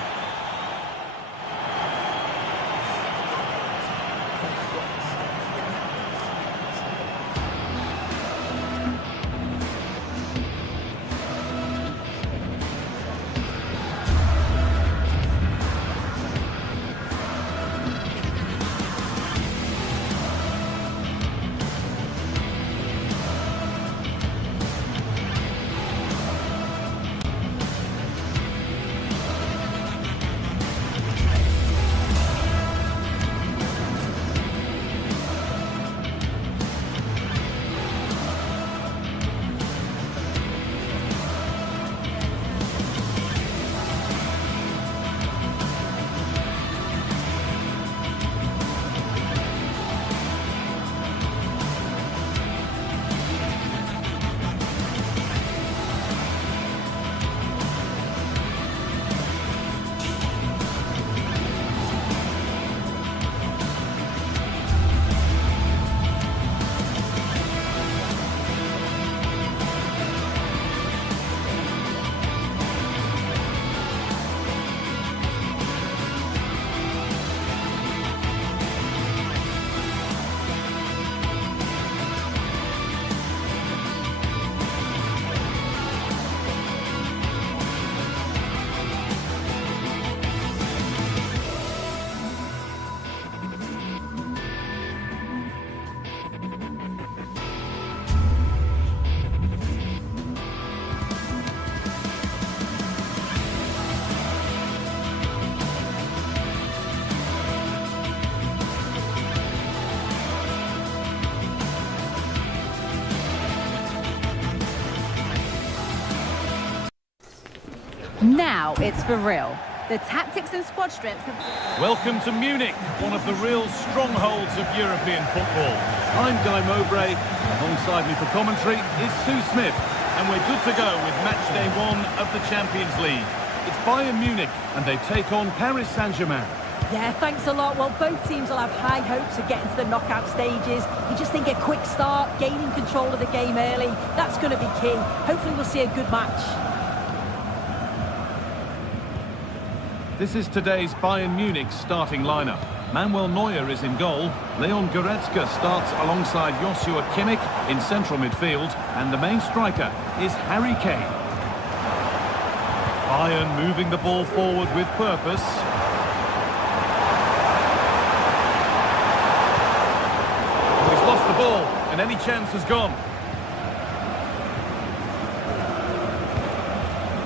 Now it's for real. The tactics and squad strengths have... Welcome to Munich, one of the real strongholds of European football. I'm Guy Mowbray. Alongside me for commentary is Sue Smith. And we're good to go with match day 1 of the Champions League. It's Bayern Munich and they take on Paris Saint-Germain. Yeah, thanks a lot. Well, both teams will have high hopes of getting to the knockout stages. You just think a quick start, gaining control of the game early, that's going to be key. Hopefully we'll see a good match. This is today's Bayern Munich starting lineup. Manuel Neuer is in goal. Leon Goretzka starts alongside Joshua Kimmich in central midfield. And the main striker is Harry Kane. Bayern moving the ball forward with purpose. He's lost the ball and any chance has gone.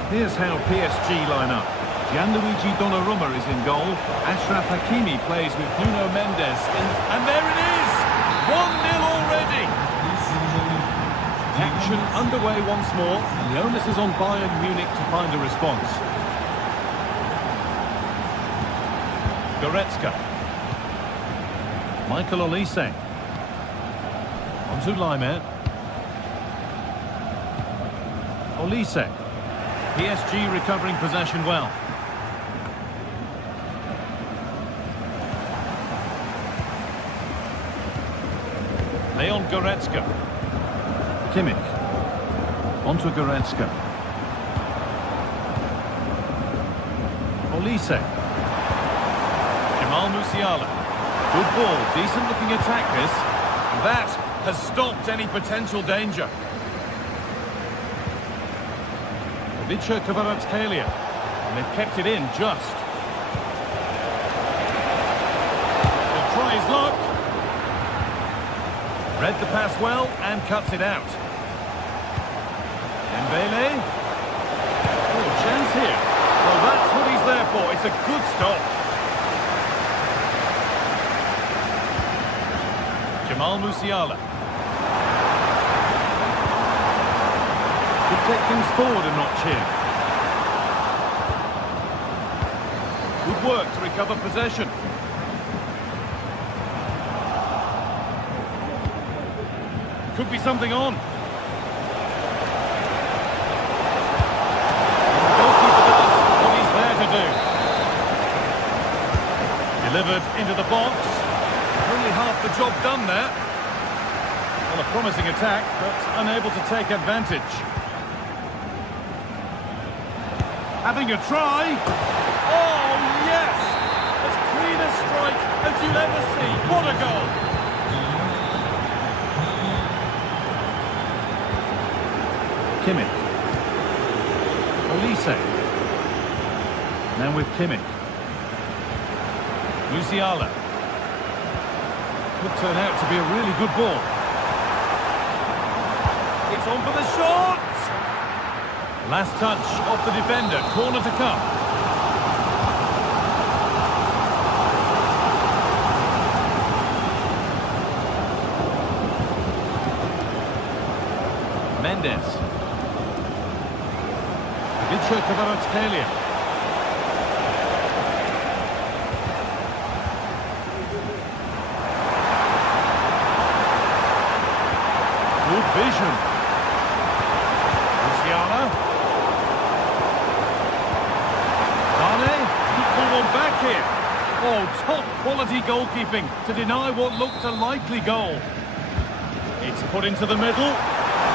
Here's how PSG line up. Gianluigi Donnarumma is in goal. Achraf Hakimi plays with Nuno Mendes. And there it is! 1-0 already! Action underway once more. And the onus is on Bayern Munich to find a response. Goretzka. Michael Olise. On to Laimer. Olise. PSG recovering possession well. Leon Goretzka. Kimmich. Onto Goretzka. Olise. Jamal Musiala. Good ball, decent looking attack this. That has stopped any potential danger. Ivica Kvaratskhelia. And they've kept it in just. He'll try his luck. Read the pass well and cuts it out. Dembele. Oh, chance here. Well, that's what he's there for. It's a good stop. Jamal Musiala. Could take things forward a notch here. Good work to recover possession. Could be something on. The goalkeeper does what he's there to do. Delivered into the box. Only half the job done there. Well, a promising attack, but unable to take advantage. Having a try. Oh, yes! As clean a strike as you'll ever see. What a goal! Kimmich. Olise. Now with Kimmich. Musiala. Could turn out to be a really good ball. It's on for the shot! Last touch of the defender. Corner to come. Mendes. Ivica Kvaratskhelia. Good vision. Musiala. Zane. He pulled one back here. Oh, top quality goalkeeping to deny what looked a likely goal. It's put into the middle.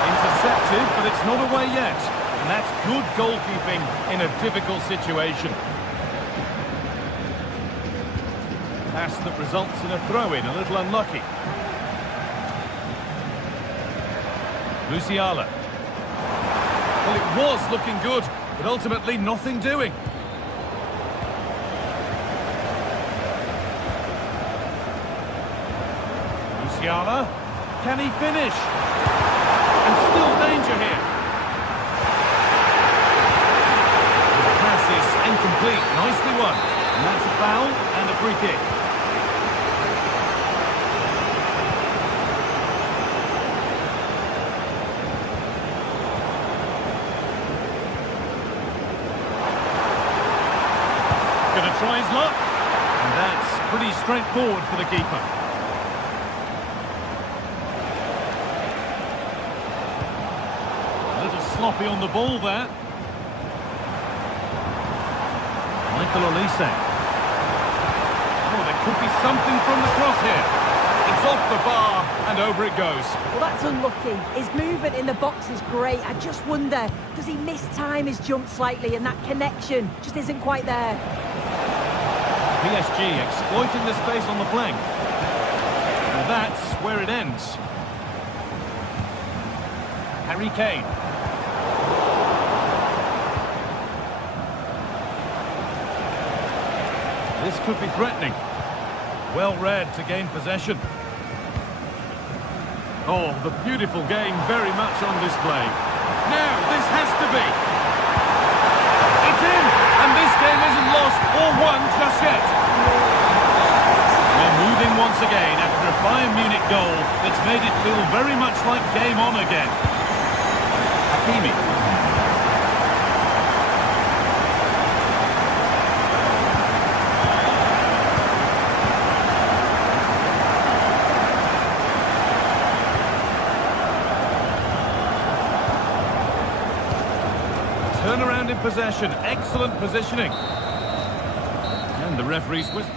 Intercepted, but it's not away yet. And that's good goalkeeping in a difficult situation. Pass that results in a throw-in, a little unlucky. Musiala. Well, it was looking good, but ultimately nothing doing. Musiala. Can he finish? And still danger here. The pass is incomplete. Nicely won. And that's a foul and a free kick. going to try his luck. And that's pretty straightforward for the keeper. A little sloppy on the ball there. Michael Olise. Oh, there could be something from the cross here. It's off the bar and over it goes. Well, that's unlucky. His movement in the box is great. I just wonder, does he mistime his jump slightly and that connection just isn't quite there? PSG exploiting the space on the flank. And that's where it ends. Harry Kane. This could be threatening. Well read to gain possession. Oh, the beautiful game very much on display. Now, this has to be. It's in! And this game isn't lost or won just yet. We're moving once again after a Bayern Munich goal that's made it feel very much like game on again. Hakimi. Turnaround in possession, excellent positioning. And the referee's whistle.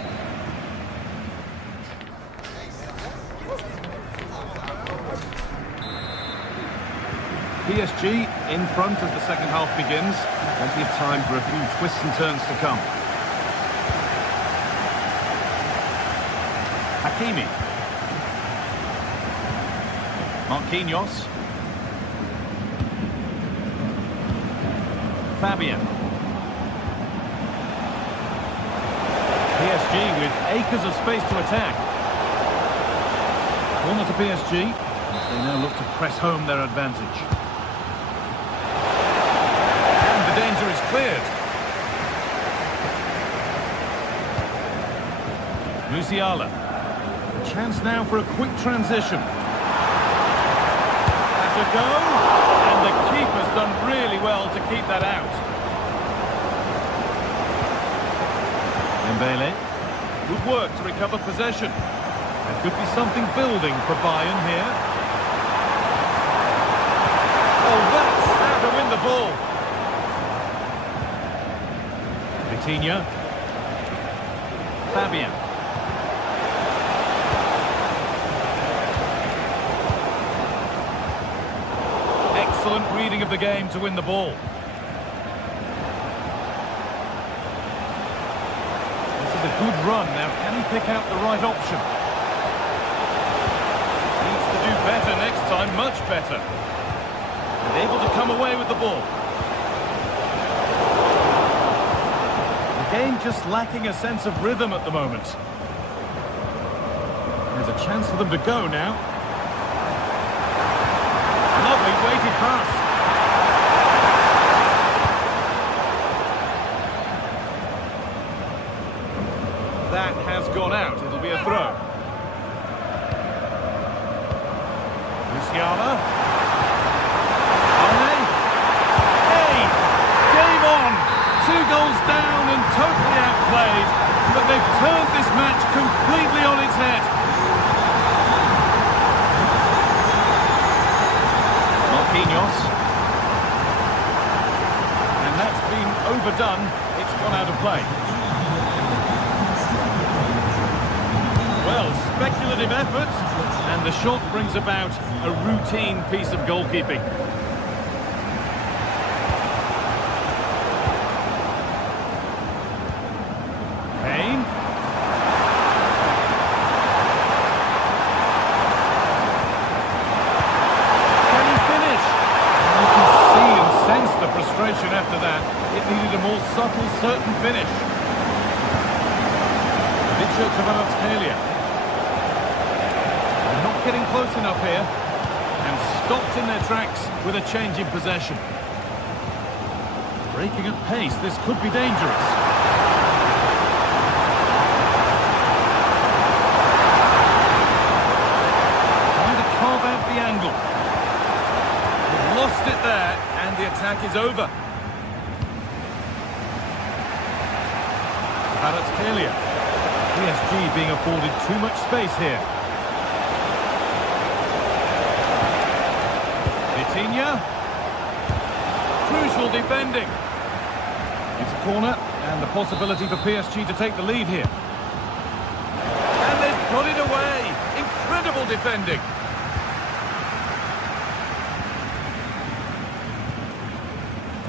PSG in front as the second half begins. Plenty of time for a few twists and turns to come. Hakimi. Marquinhos. Fabian. PSG with acres of space to attack. Corner to PSG as they now look to press home their advantage. And the danger is cleared. Musiala. Chance now for a quick transition. That's a go. And the keeper's done really well to keep that out. Dembele. Good work to recover possession. There could be something building for Bayern here. Oh, that's how to win the ball. Vitinha. Fabian. Excellent reading of the game to win the ball. This is a good run. Now, can he pick out the right option? Needs to do better next time, much better. And able to come away with the ball. The game just lacking a sense of rhythm at the moment. There's a chance for them to go now. Lovely weighted pass. That has gone out. It'll be a throw. Musiala. Hey! Game on! 2 goals down and totally outplayed. But they've turned this match completely on its head. Marquinhos. And that's been overdone. It's gone out of play. Well, speculative effort, and the shot brings about a routine piece of goalkeeping. Kane. Can he finish? You can see and sense the frustration after that. It needed a more subtle, certain finish. Kvaratskhelia. Not getting close enough here, and stopped in their tracks with a change in possession. Breaking at pace, this could be dangerous. Trying to carve out the angle. They've lost it there, and the attack is over. Kvaratskhelia. PSG being afforded too much space here. Vitinha. Crucial defending. It's a corner and the possibility for PSG to take the lead here. And they've got it away. Incredible defending.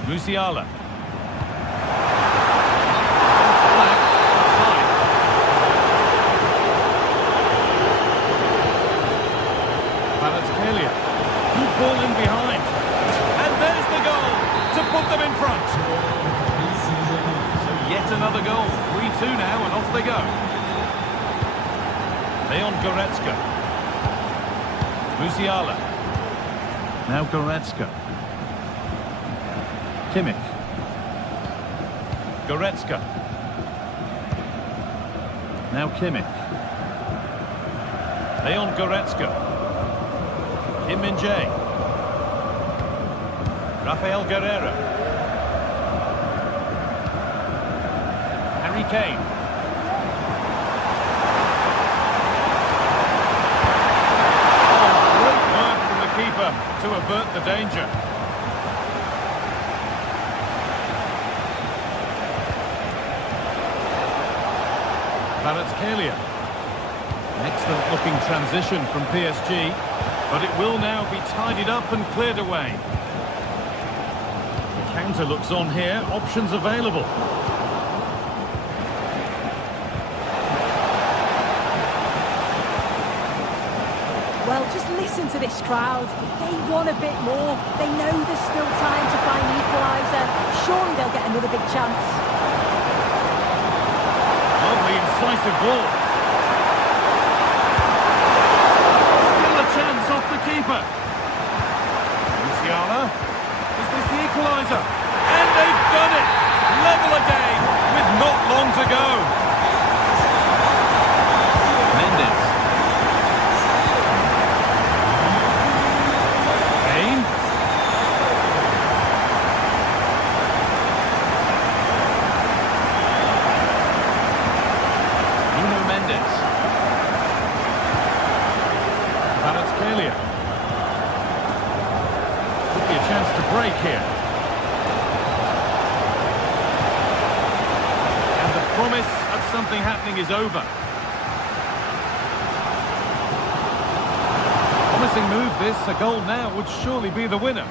Musiala. Kvaratskhelia. Good ball in behind. And there's the goal to put them in front. So yet another goal. 3-2 now and off they go. Leon Goretzka. Musiala. Now Goretzka. Kimmich. Goretzka. Now Kimmich. Leon Goretzka. Kim Min-jae. Rafael Guerreiro. Harry Kane. Oh, great work from the keeper to avert the danger. Kvaratskhelia. An excellent looking transition from PSG, but it will now be tidied up and cleared away. The counter looks on here, options available. Well, just listen to this crowd. They want a bit more. They know there's still time to find the equaliser. Surely they'll get another big chance. Lovely incisive ball. Still a chance off the keeper. Musiala. Is this the equaliser? And they've done it! Level again with not long to go. Mendes. Kane. Nuno Mendes. Kvaratskhelia. Could be a chance to break here. And the promise of something happening is over. Promising move this. A goal now would surely be the winner.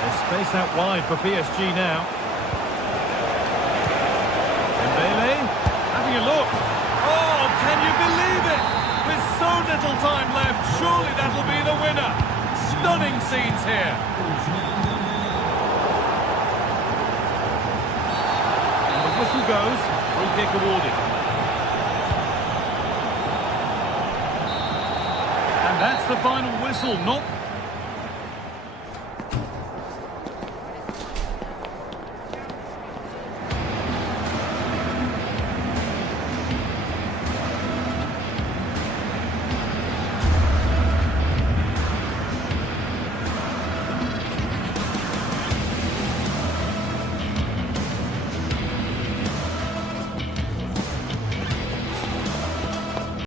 There's space out wide for PSG now. Dembele, having a look. Oh, can you believe it? With so little time left, surely that'll be the winner. Stunning scenes here. And the whistle goes. Free kick awarded. And that's the final whistle, not...